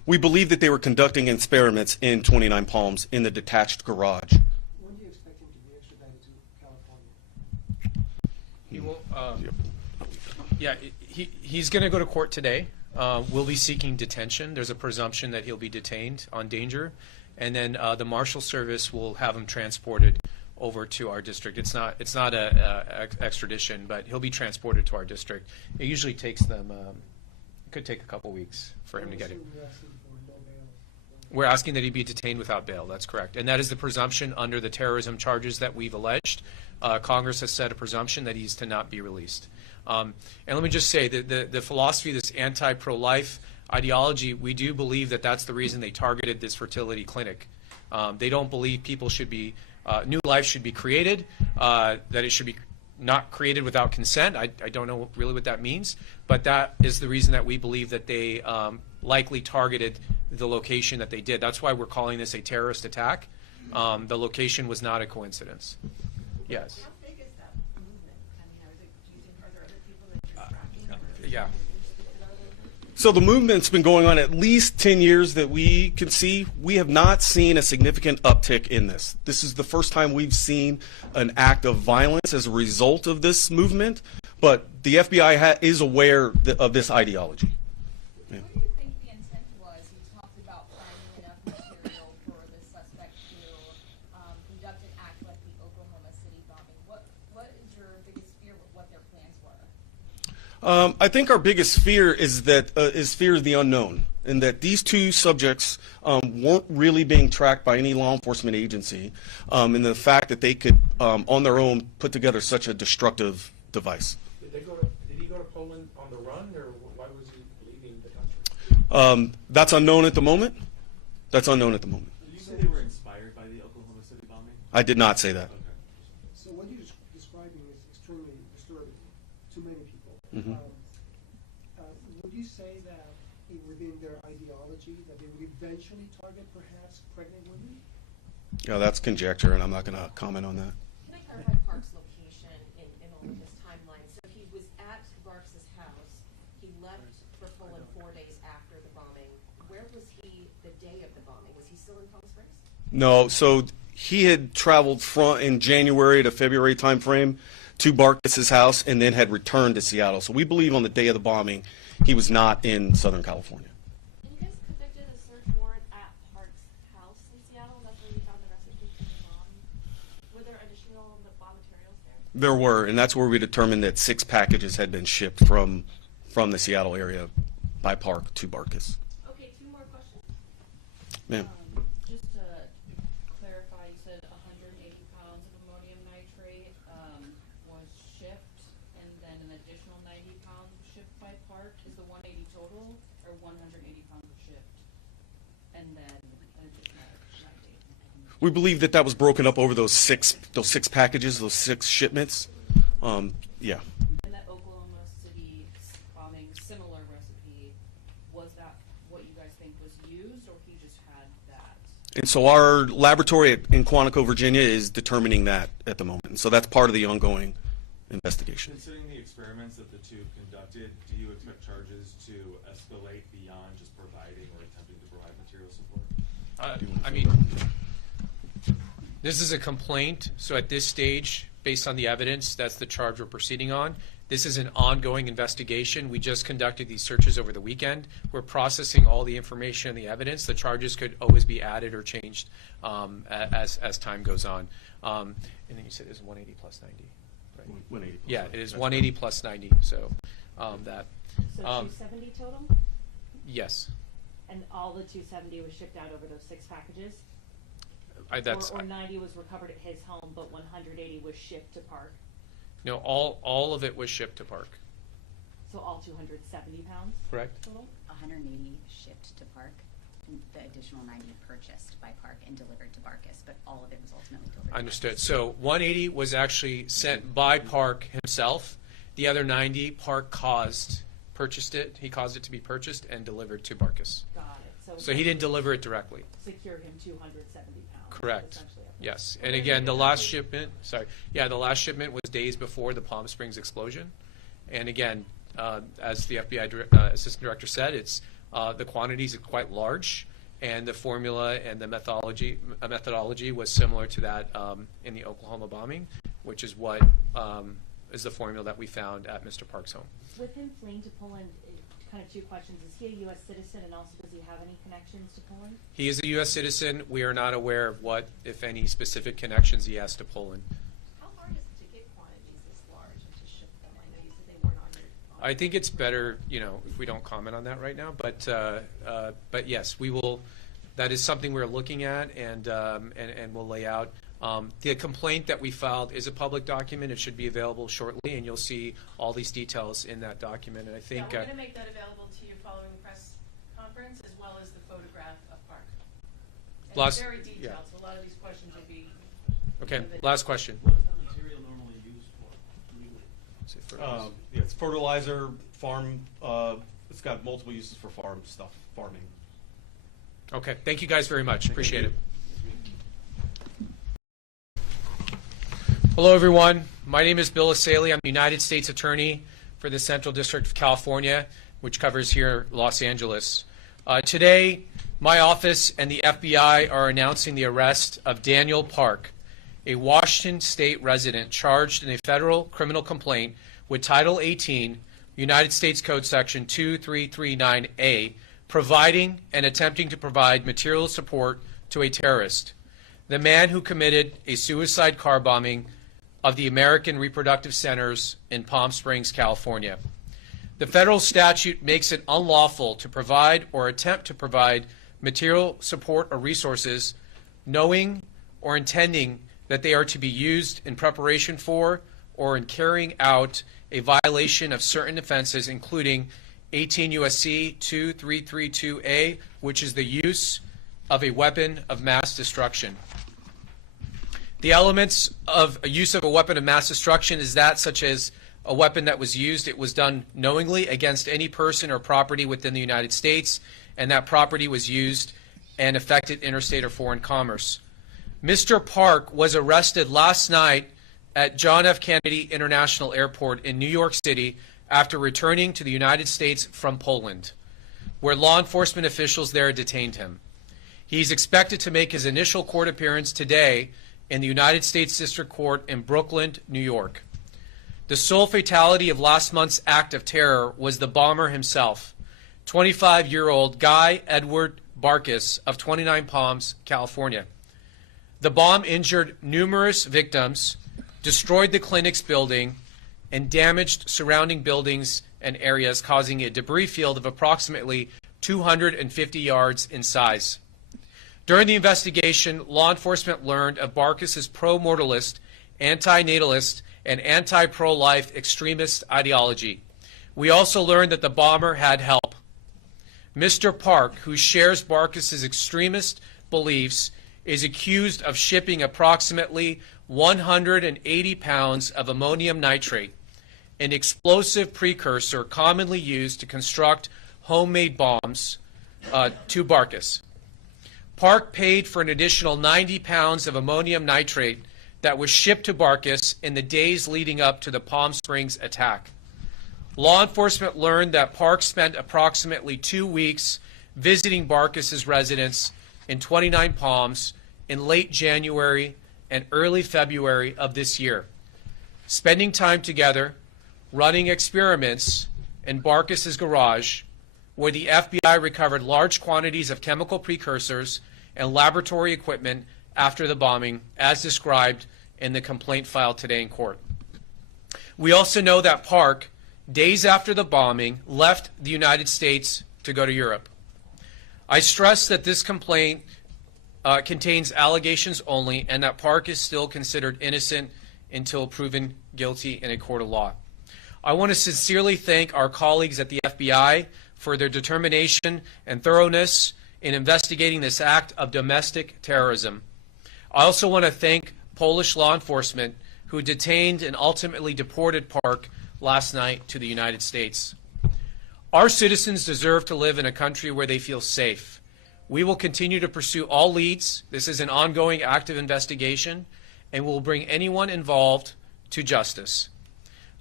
We believe that they were conducting experiments in 29 Palms in the detached garage. When do you expect him to be extradited to California? He will. Yeah, he's going to go to court today. We'll be seeking detention. There's a presumption that he'll be detained on danger, and then the Marshal Service will have him transported over to our district. It's not a extradition, but he'll be transported to our district. It usually takes them. It could take a couple weeks for him to get it. We're asking that he be detained without bail. That's correct, and that is the presumption under the terrorism charges that we've alleged. Congress has set a presumption that he's to not be released. And let me just say that the philosophy, this anti-pro-life ideology, we do believe that that's the reason they targeted this fertility clinic. They don't believe people should be, new life should be created, that it should be not created without consent. I don't know really what that means, but that is the reason that we believe that they likely targeted the location that they did. That's why we're calling this a terrorist attack. The location was not a coincidence. Yes. How big is that movement? I mean, do you think, are there other people that you're tracking? Yeah. So the movement's been going on at least 10 years that we can see. We have not seen a significant uptick in this. This is the first time we've seen an act of violence as a result of this movement, but the FBI is aware of this ideology. Yeah. What do you think the intent was? You talked about finding enough material for the suspect to conduct an act like the Oklahoma City bombing. What is your biggest fear with what their plans were? I think our biggest fear is fear of the unknown, and that these two subjects weren't really being tracked by any law enforcement agency, and the fact that they could, on their own, put together such a destructive device. Did he go to Poland on the run, or why was he leaving the country? That's unknown at the moment. That's unknown at the moment. Did you say they were inspired by the Oklahoma City bombing? I did not say that. Okay. So what you're describing is extremely disturbing to many people. Mhm. Would you say that within their ideology that they would eventually target perhaps pregnant women? Yeah, that's conjecture, and I'm not going to comment on that. Can I clarify Park's location in all of this timeline? So he was at Bartkus' house. He left for Poland 4 days after the bombing. Where was he the day of the bombing? Was he still in Palm Springs? No, so he had traveled in January to February timeframe to Bartkus' house and then had returned to Seattle. So we believe on the day of the bombing, he was not in Southern California. And you guys conducted a search warrant at Park's house in Seattle. That's where you found the recipe for the bomb. Were there additional bomb materials there? There were, and that's where we determined that 6 packages had been shipped from the Seattle area by Park to Bartkus. Okay, 2 more questions. Ma'am. Just to clarify, you said 180 pounds of ammonium nitrate was shipped, and then an additional 90 pounds was shipped by Park. Is the 180 total, or 180 pounds was shipped, and then an additional 90? We believe that was broken up over those six packages, those 6 shipments. Yeah. And that Oklahoma City bombing, similar recipe, was that what you guys think was used, or he just had that? And so our laboratory in Quantico, Virginia is determining that at the moment. And so that's part of the ongoing investigation. Considering the experiments that the two conducted, do you expect charges to escalate beyond just providing or attempting to provide material support? I mean, this is a complaint, so at this stage, based on the evidence, that's the charge we're proceeding on. This is an ongoing investigation. We just conducted these searches over the weekend. We're processing all the information and the evidence. The charges could always be added or changed as time goes on. And then you said it was 180 plus 90, right? 180 plus Yeah, 90. it is 180 plus 90, so that. So 270 total? Yes. And all the 270 was shipped out over those 6 packages? Or 90 was recovered at his home, but 180 was shipped to Park? No, all of it was shipped to Park. So all 270 pounds? Correct. Total? 180 shipped to Park, and the additional 90 purchased by Park and delivered to Bartkus, but all of it was ultimately delivered. Understood. So 180 was actually sent by Park himself. The other 90, Park purchased it. He caused it to be purchased and delivered to Bartkus. Got it. So he didn't deliver it directly. Secure him 270 pounds. Correct. Yes. And again, the last shipment was days before the Palm Springs explosion. And again, as the FBI Assistant Director said, it's The quantities are quite large, and the formula and the methodology was similar to that in the Oklahoma bombing, which is what is the formula that we found at Mr. Park's home. With him fleeing to Poland, kind of two questions. Is he a U.S. citizen, and also does he have any connections to Poland? He is a U.S. citizen. We are not aware of what, if any, specific connections he has to Poland. How hard is it to get quantities this large and to ship them? I know you said they weren't on your. I think it's better, if we don't comment on that right now. But yes, we will. That is something we're looking at, and we'll lay out. The complaint that we filed is a public document. It should be available shortly, and you'll see all these details in that document. And I think we're going to make that available to you following the press conference, as well as the photograph of Park. And it's very detailed, so a lot of these questions will be. Okay. Last question. What is that material normally used for legally? It's fertilizer, farm. It's got multiple uses for farming. Okay. Thank you guys very much. Appreciate it. Hello, everyone. My name is Bill Asaley. I'm the United States Attorney for the Central District of California, which covers here Los Angeles. Today, my office and the FBI are announcing the arrest of Daniel Park, a Washington State resident charged in a federal criminal complaint with Title 18, United States Code Section 2339A, providing and attempting to provide material support to a terrorist, the man who committed a suicide car bombing of the American Reproductive Centers in Palm Springs, California. The federal statute makes it unlawful to provide or attempt to provide material support or resources knowing or intending that they are to be used in preparation for or in carrying out a violation of certain offenses, including 18 U.S.C. 2332A, which is the use of a weapon of mass destruction. The elements of a use of a weapon of mass destruction is that such as a weapon that was used, it was done knowingly against any person or property within the United States, and that property was used and affected interstate or foreign commerce. Mr. Park was arrested last night at John F. Kennedy International Airport in New York City after returning to the United States from Poland, where law enforcement officials there detained him. He's expected to make his initial court appearance today in the United States District Court in Brooklyn, New York. The sole fatality of last month's act of terror was the bomber himself, 25-year-old Guy Edward Bartkus of 29 Palms, California. The bomb injured numerous victims, destroyed the clinic's building, and damaged surrounding buildings and areas, causing a debris field of approximately 250 yards in size. During the investigation, law enforcement learned of Bartkus's pro-mortalist, anti-natalist, and anti-pro-life extremist ideology. We also learned that the bomber had help. Mr. Park, who shares Bartkus's extremist beliefs, is accused of shipping approximately 180 pounds of ammonium nitrate, an explosive precursor commonly used to construct homemade bombs, to Bartkus. Park paid for an additional 90 pounds of ammonium nitrate that was shipped to Bartkus in the days leading up to the Palm Springs attack. Law enforcement learned that Park spent approximately 2 weeks visiting Bartkus's residence in 29 Palms in late January and early February of this year, spending time together, running experiments in Bartkus's garage, where the FBI recovered large quantities of chemical precursors and laboratory equipment after the bombing, as described in the complaint filed today in court. We also know that Park, days after the bombing, left the United States to go to Europe. I stress that this complaint contains allegations only, and that Park is still considered innocent until proven guilty in a court of law. I want to sincerely thank our colleagues at the FBI for their determination and thoroughness in investigating this act of domestic terrorism. I also want to thank Polish law enforcement who detained and ultimately deported Park last night to the United States. Our citizens deserve to live in a country where they feel safe. We will continue to pursue all leads. This is an ongoing active investigation, and we'll bring anyone involved to justice.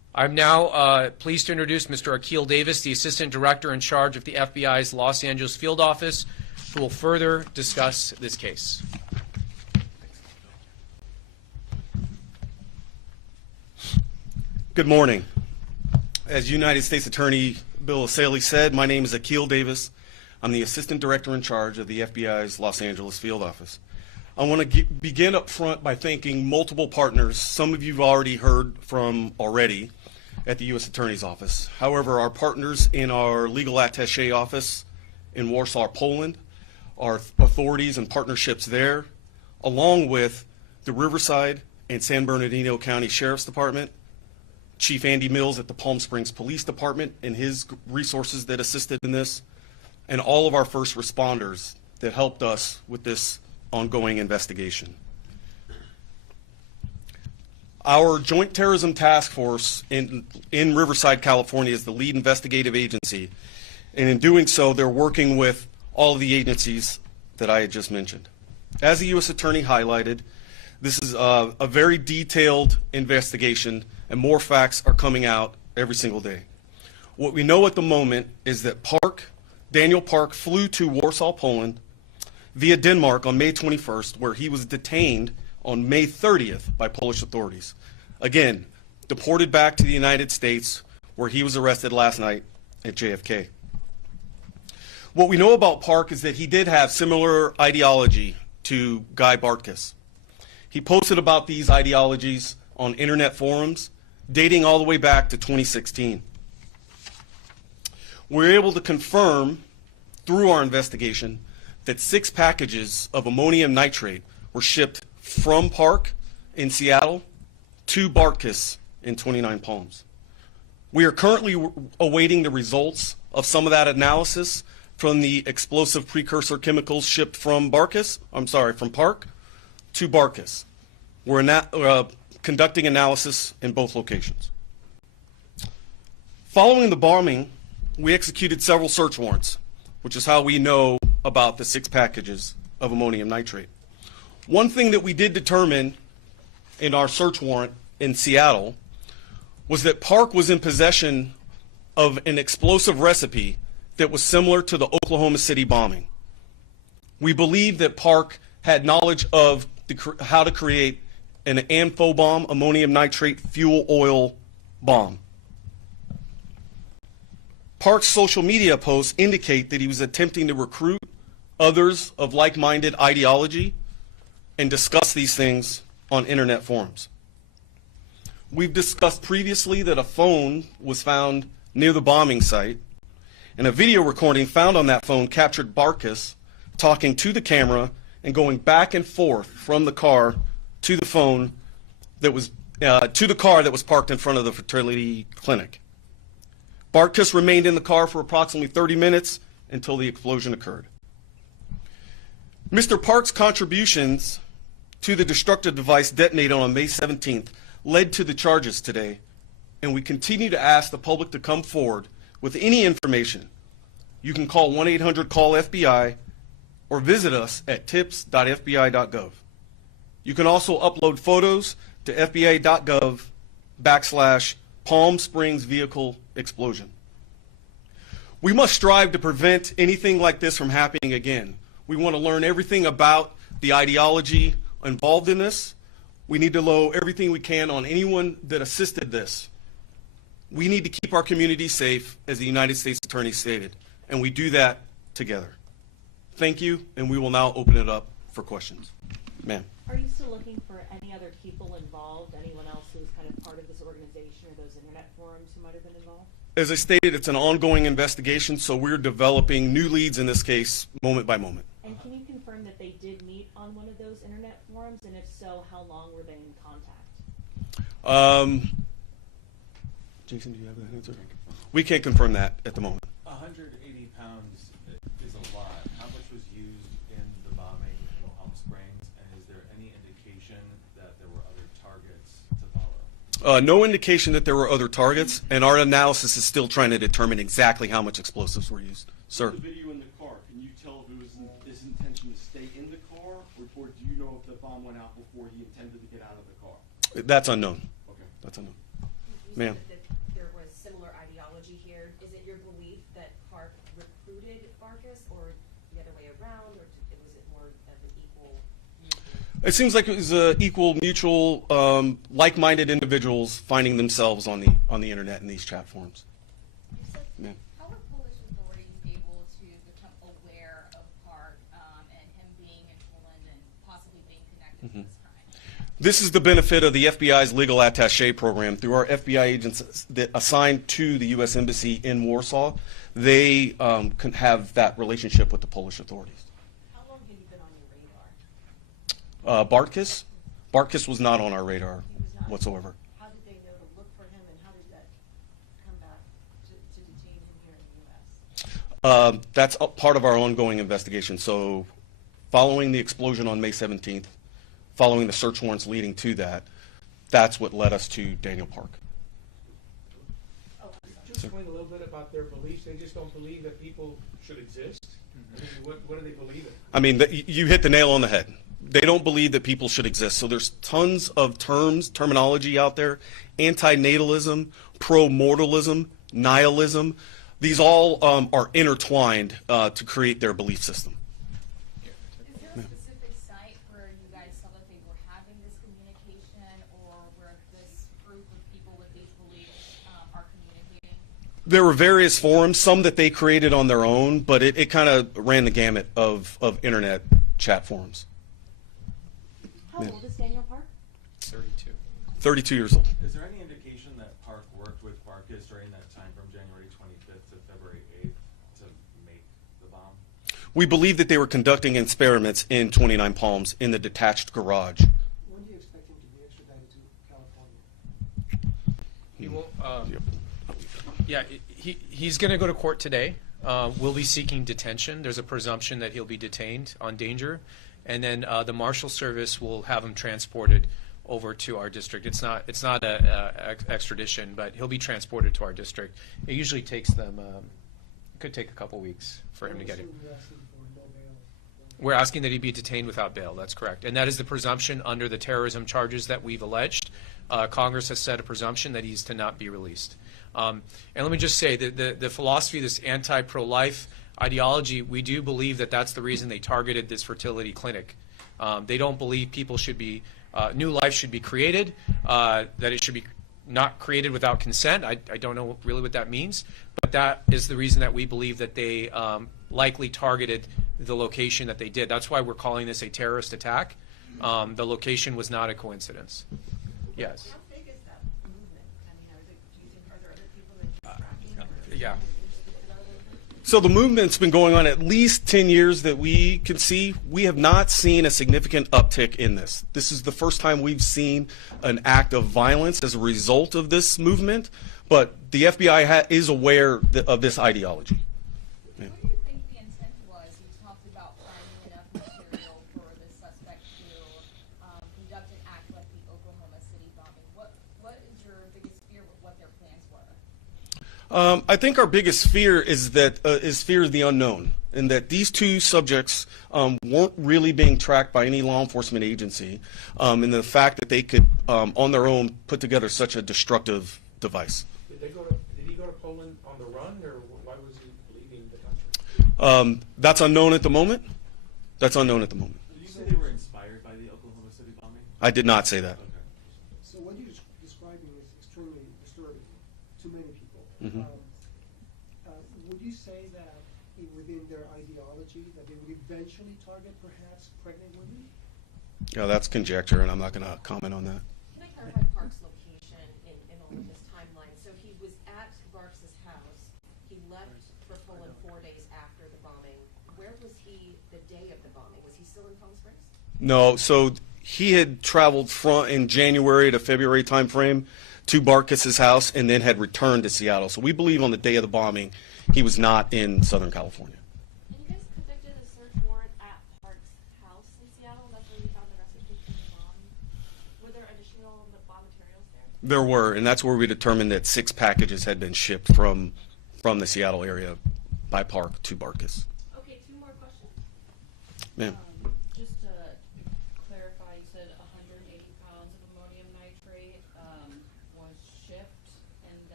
I'm now pleased to introduce Mr. Akil Davis, the Assistant Director in charge of the FBI's Los Angeles Field Office, who will further discuss this case. Good morning. As United States Attorney Bill Asaley said, my name is Akil Davis. I'm the Assistant Director in charge of the FBI's Los Angeles Field Office. I want to begin up front by thanking multiple partners. Some of you have already heard from already at the U.S. Attorney's Office. However, our partners in our legal attaché office in Warsaw, Poland, our authorities and partnerships there, along with the Riverside and San Bernardino County Sheriff's Department, Chief Andy Mills at the Palm Springs Police Department and his resources that assisted in this, and all of our first responders that helped us with this ongoing investigation. Our Joint Terrorism Task Force in Riverside, California is the lead investigative agency, and in doing so, they're working with all of the agencies that I had just mentioned. As the U.S. Attorney highlighted, this is a very detailed investigation, and more facts are coming out every single day. What we know at the moment is that Daniel Park flew to Warsaw, Poland, via Denmark on May 21st, where he was detained on May 30th by Polish authorities. Again, deported back to the United States, where he was arrested last night at JFK. What we know about Park is that he did have similar ideology to Guy Bartkus. He posted about these ideologies on internet forums dating all the way back to 2016. We're able to confirm through our investigation that 6 packages of ammonium nitrate were shipped from Park in Seattle to Bartkus in 29 Palms. We are currently awaiting the results of some of that analysis from the explosive precursor chemicals shipped from Park to Bartkus. We're conducting analysis in both locations. Following the bombing, we executed several search warrants, which is how we know about the 6 packages of ammonium nitrate. One thing that we did determine in our search warrant in Seattle was that Park was in possession of an explosive recipe that was similar to the Oklahoma City bombing. We believe that Park had knowledge of how to create an amphibomb ammonium nitrate fuel oil bomb. Park's social media posts indicate that he was attempting to recruit others of like-minded ideology and discuss these things on internet forums. We've discussed previously that a phone was found near the bombing site, and a video recording found on that phone captured Bartkus talking to the camera and going back and forth from the car to the phone that was to the car that was parked in front of the fertility clinic. Bartkus remained in the car for approximately 30 minutes until the explosion occurred. Mr. Park's contributions to the destructive device detonated on May 17th led to the charges today, and we continue to ask the public to come forward with any information. You can call 1-800-CALL-FBI or visit us at tips.fbi.gov. You can also upload photos to fbi.gov/Palm Springs vehicle explosion. We must strive to prevent anything like this from happening again. We want to learn everything about the ideology involved in this. We need to know everything we can on anyone that assisted this. We need to keep our community safe, as the United States Attorney stated, and we do that together. Thank you, and we will now open it up for questions. Ma'am. Are you still looking for any other people involved, anyone else who's kind of part of this organization or those internet forums who might have been involved? As I stated, it's an ongoing investigation, so we're developing new leads in this case moment by moment. And can you confirm that they did meet on one of those internet forums, and if so, how long were they in contact? Jason, do you have that answer? We can't confirm that at the moment. 180 pounds is a lot. How much was used in the bombing in Palm Springs, and is there any indication that there were other targets to follow? No indication that there were other targets, and our analysis is still trying to determine exactly how much explosives were used. Sir? The video in the car, can you tell if it was his intention to stay in the car, or do you know if the bomb went out before he intended to get out of the car? That's unknown. Okay. That's unknown. Ma'am. said that there was similar ideology here. Is it your belief that Park recruited Bartkus, or the other way around, or was it more of an equal? It seems like it was equal, mutual, like-minded individuals finding themselves on the internet in these chat forums. Ma'am. How are Polish authorities able to become aware of Park and him being in Poland and possibly being connected to this crime? This is the benefit of the FBI's legal attaché program. Through our FBI agents that assigned to the U.S. Embassy in Warsaw, they can have that relationship with the Polish authorities. How long have you been on your radar? Bartkus was not on our radar He was not. whatsoever. How did they know to look for him, and how did that come back to detain him here in the U.S.? That's a part of our ongoing investigation. So following the explosion on May 17th, following the search warrants leading to that, that's what led us to Daniel Park. Just explain a little bit about their beliefs. They just don't believe that people should exist. I mean, what do they believe in? I mean, you hit the nail on the head. They don't believe that people should exist. So there's tons of terminology out there: antinatalism, pro-mortalism, nihilism. These all are intertwined to create their belief system. Is there a specific site where you guys saw that they were having this communication, or where this group of people with these beliefs are communicating? There were various forums, some that they created on their own, but it kind of ran the gamut of internet chat forums. How old is Daniel Park? 32. 32 years old. Is there any indication that Park worked with Bartkus during that time from January 25th to February 8th to make the bomb? We believe that they were conducting experiments in 29 Palms in the detached garage. When do you expect him to be extradited to California? He will. Yeah, he's going to go to court today. We'll be seeking detention. There's a presumption that he'll be detained on danger, and then the Marshal Service will have him transported over to our district. It's not a extradition, but he'll be transported to our district. It usually takes them. It could take a couple weeks for him to get him. We're asking that he be detained without bail. That's correct, and that is the presumption under the terrorism charges that we've alleged. Congress has set a presumption that he's to not be released. And let me just say that the philosophy, this anti-pro-life ideology, we do believe that that's the reason they targeted this fertility clinic. They don't believe people should be, new life should be created, that it should be not created without consent. I don't know really what that means, but that is the reason that we believe that they likely targeted the location that they did. That's why we're calling this a terrorist attack. The location was not a coincidence. Yes. How big is that movement? I mean, are there other people that you're tracking? Yeah. So the movement's been going on at least 10 years that we can see. We have not seen a significant uptick in this. This is the first time we've seen an act of violence as a result of this movement, but the FBI is aware of this ideology. Yeah. What do you think the intent was? You talked about finding enough material for the suspect to conduct an act like the Oklahoma City bombing. What is your biggest fear with what their plans were? I think our biggest fear is fear of the unknown, and that these two subjects weren't really being tracked by any law enforcement agency, and the fact that they could, on their own, put together such a destructive device. Did he go to Poland on the run, or why was he leaving the country? That's unknown at the moment. That's unknown at the moment. Did you say they were inspired by the Oklahoma City bombing? I did not say that. Okay. So what you're describing is extremely disturbing to many people. Mhm. Would you say that within their ideology that they would eventually target perhaps pregnant women? Yeah, that's conjecture, and I'm not going to comment on that. Can I clarify Park's location in all of this timeline? So he was at Bartkus' house. He left for Poland 4 days after the bombing. Where was he the day of the bombing? Was he still in Palm Springs? No, so he had traveled in January to February timeframe to Bartkus' house and then had returned to Seattle. So we believe on the day of the bombing, he was not in Southern California. And you guys conducted a search warrant at Park's house in Seattle. That's where you found the recipe for the bomb. Were there additional bomb materials there? There were, and that's where we determined that 6 packages had been shipped from the Seattle area by Park to Bartkus. Okay, 2 more questions. Ma'am. Just to clarify, you said 180 pounds of ammonium nitrate was shipped,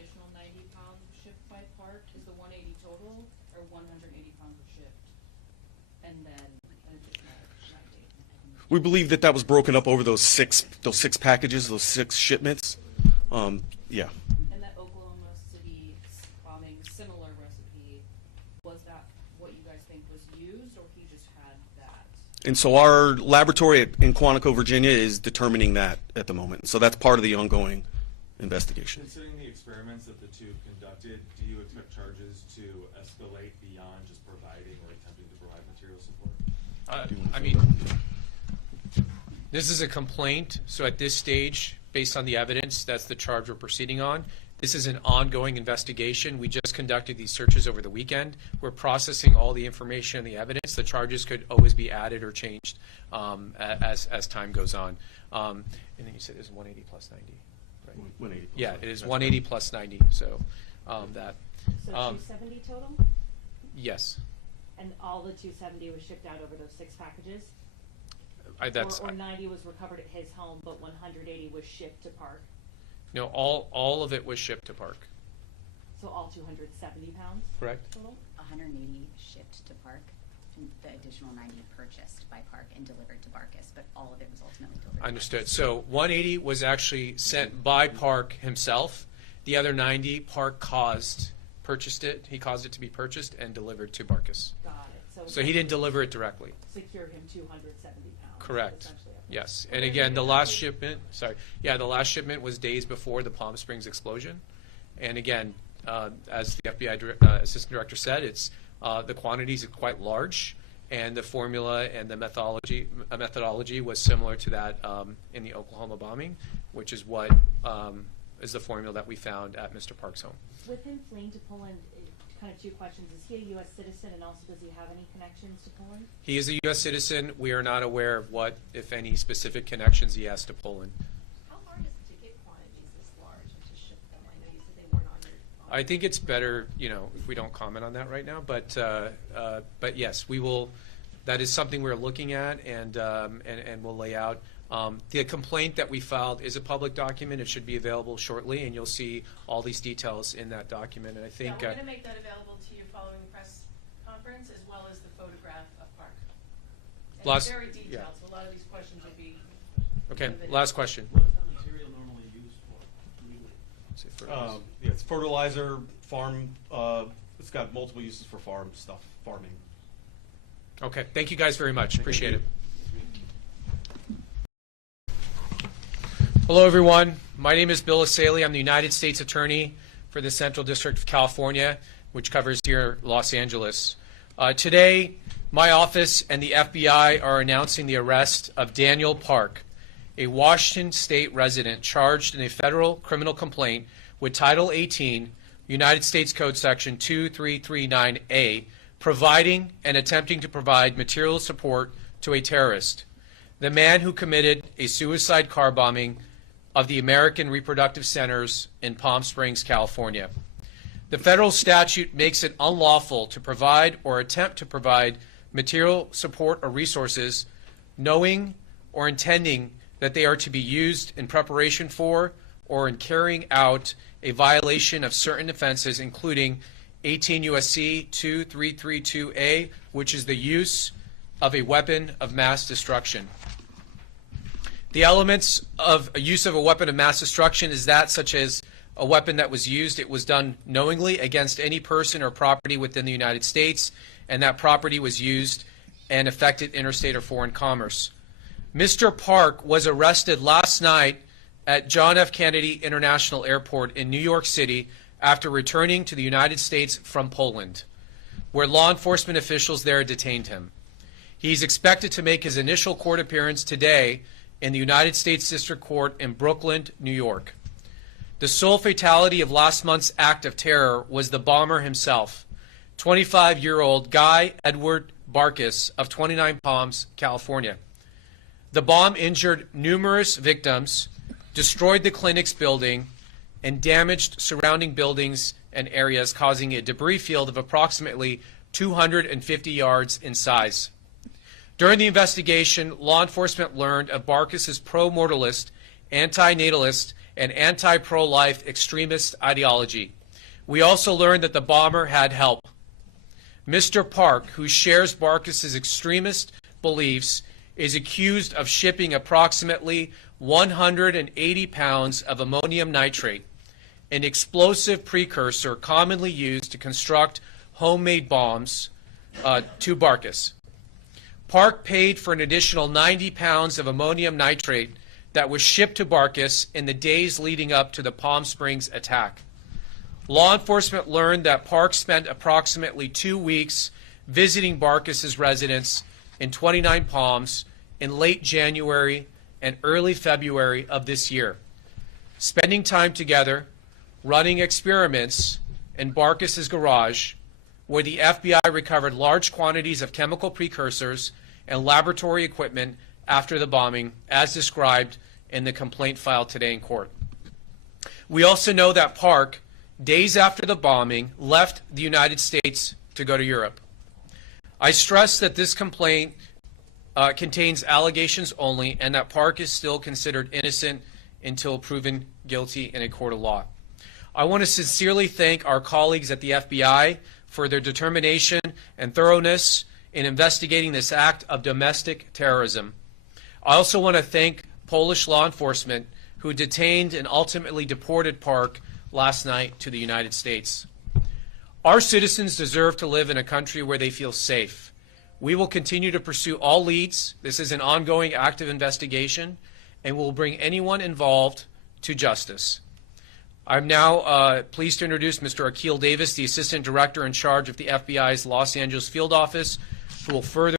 additional 90 pounds shipped by Park? Is the 180 total, or 180 pounds were shipped? And then an additional 90? We believe that that was broken up over those six packages, those 6 shipments. Yeah. And that Oklahoma City bombing, similar recipe, was that what you guys think was used, or he just had that? And so our laboratory in Quantico, Virginia is determining that at the moment. So that's part of the ongoing investigation. Considering the experiments that the two conducted, do you expect charges to escalate beyond just providing or attempting to provide material support? I mean, this is a complaint, so at this stage, based on the evidence, that's the charge we're proceeding on. This is an ongoing investigation. We just conducted these searches over the weekend. We're processing all the information and the evidence. The charges could always be added or changed as time goes on. And then you said it's 180 plus 90, right? 180 plus yeah, 90. it is 180 plus 90. So that. So 270 total? Yes. And all the 270 was shipped out over those 6 packages? Or 90 was recovered at his home, but 180 was shipped to Park? No, all of it was shipped to Park. So all 270 pounds? Correct. Total? 180 shipped to Park, and the additional 90 purchased by Park and delivered to Bartkus, but all of it was ultimately delivered. Understood. So 180 was actually sent by Park himself. The other 90, Park purchased it. He caused it to be purchased and delivered to Bartkus. Got it. So he didn't deliver it directly. Secure him 270 pounds. Correct. Yes. And again, the last shipment, the last shipment was days before the Palm Springs explosion. And again, as the FBI Assistant Director said, it's the quantities are quite large, and the formula and the methodology was similar to that in the Oklahoma bombing, which is what is the formula that we found at Mr. Park's home. With him fleeing to Poland, kind of 2 questions. Is he a U.S. citizen, and also does he have any connections to Poland? He is a U.S. citizen. We are not aware of what, if any, specific connections he has to Poland. How hard is it to get quantities this large and to ship them? I know you said they weren't on your. I think it's better, if we don't comment on that right now. But yes, we will. That is something we're looking at, and we'll lay out. The complaint that we filed is a public document. It should be available shortly, and you'll see all these details in that document. And I think we're going to make that available to you following the press conference, as well as the photograph of Park. And it's very detailed, so a lot of these questions will be. Okay, last question. What is that material normally used for legally? It's fertilizer, farm. It's got multiple uses for farming. Okay, thank you guys very much. Appreciate it. Hello, everyone. My name is Bill Asaley. I'm the United States Attorney for the Central District of California, which covers here Los Angeles. Today, my office and the FBI are announcing the arrest of Daniel Park, a Washington State resident charged in a federal criminal complaint with Title 18, United States Code Section 2339A, providing and attempting to provide material support to a terrorist, the man who committed a suicide car bombing of the American Reproductive Centers in Palm Springs, California. The federal statute makes it unlawful to provide or attempt to provide material support or resources knowing or intending that they are to be used in preparation for or in carrying out a violation of certain offenses, including 18 U.S.C. 2332A, which is the use of a weapon of mass destruction. The elements of a use of a weapon of mass destruction is that such as a weapon that was used, it was done knowingly against any person or property within the United States, and that property was used and affected interstate or foreign commerce. Mr. Park was arrested last night at John F. Kennedy International Airport in New York City after returning to the United States from Poland, where law enforcement officials there detained him. He's expected to make his initial court appearance today in the United States District Court in Brooklyn, New York. The sole fatality of last month's act of terror was the bomber himself, 25-year-old Guy Edward Bartkus of 29 Palms, California. The bomb injured numerous victims, destroyed the clinic's building, and damaged surrounding buildings and areas, causing a debris field of approximately 250 yards in size. During the investigation, law enforcement learned of Bartkus's pro-mortalist anti-natalist, and anti-pro-life extremist ideology. We also learned that the bomber had help. Mr. Park, who shares Bartkus's extremist beliefs, is accused of shipping approximately 180 pounds of ammonium nitrate, an explosive precursor commonly used to construct homemade bombs, to Bartkus. Park paid for an additional 90 pounds of ammonium nitrate that was shipped to Bartkus in the days leading up to the Palm Springs attack. Law enforcement learned that Park spent approximately 2 weeks visiting Bartkus's residence in 29 Palms in late January and early February of this year, spending time together, running experiments in Bartkus's garage, where the FBI recovered large quantities of chemical precursors and laboratory equipment after the bombing, as described in the complaint filed today in court. We also know that Park, days after the bombing, left the United States to go to Europe. I stress that this complaint contains allegations only, and that Park is still considered innocent until proven guilty in a court of law. I want to sincerely thank our colleagues at the FBI for their determination and thoroughness in investigating this act of domestic terrorism. I also want to thank Polish law enforcement who detained and ultimately deported Park last night to the United States. Our citizens deserve to live in a country where they feel safe. We will continue to pursue all leads. This is an ongoing active investigation, and will bring anyone involved to justice. I'm now pleased to introduce Mr. Akil Davis, the Assistant Director in charge of the FBI's Los Angeles Field Office, who will further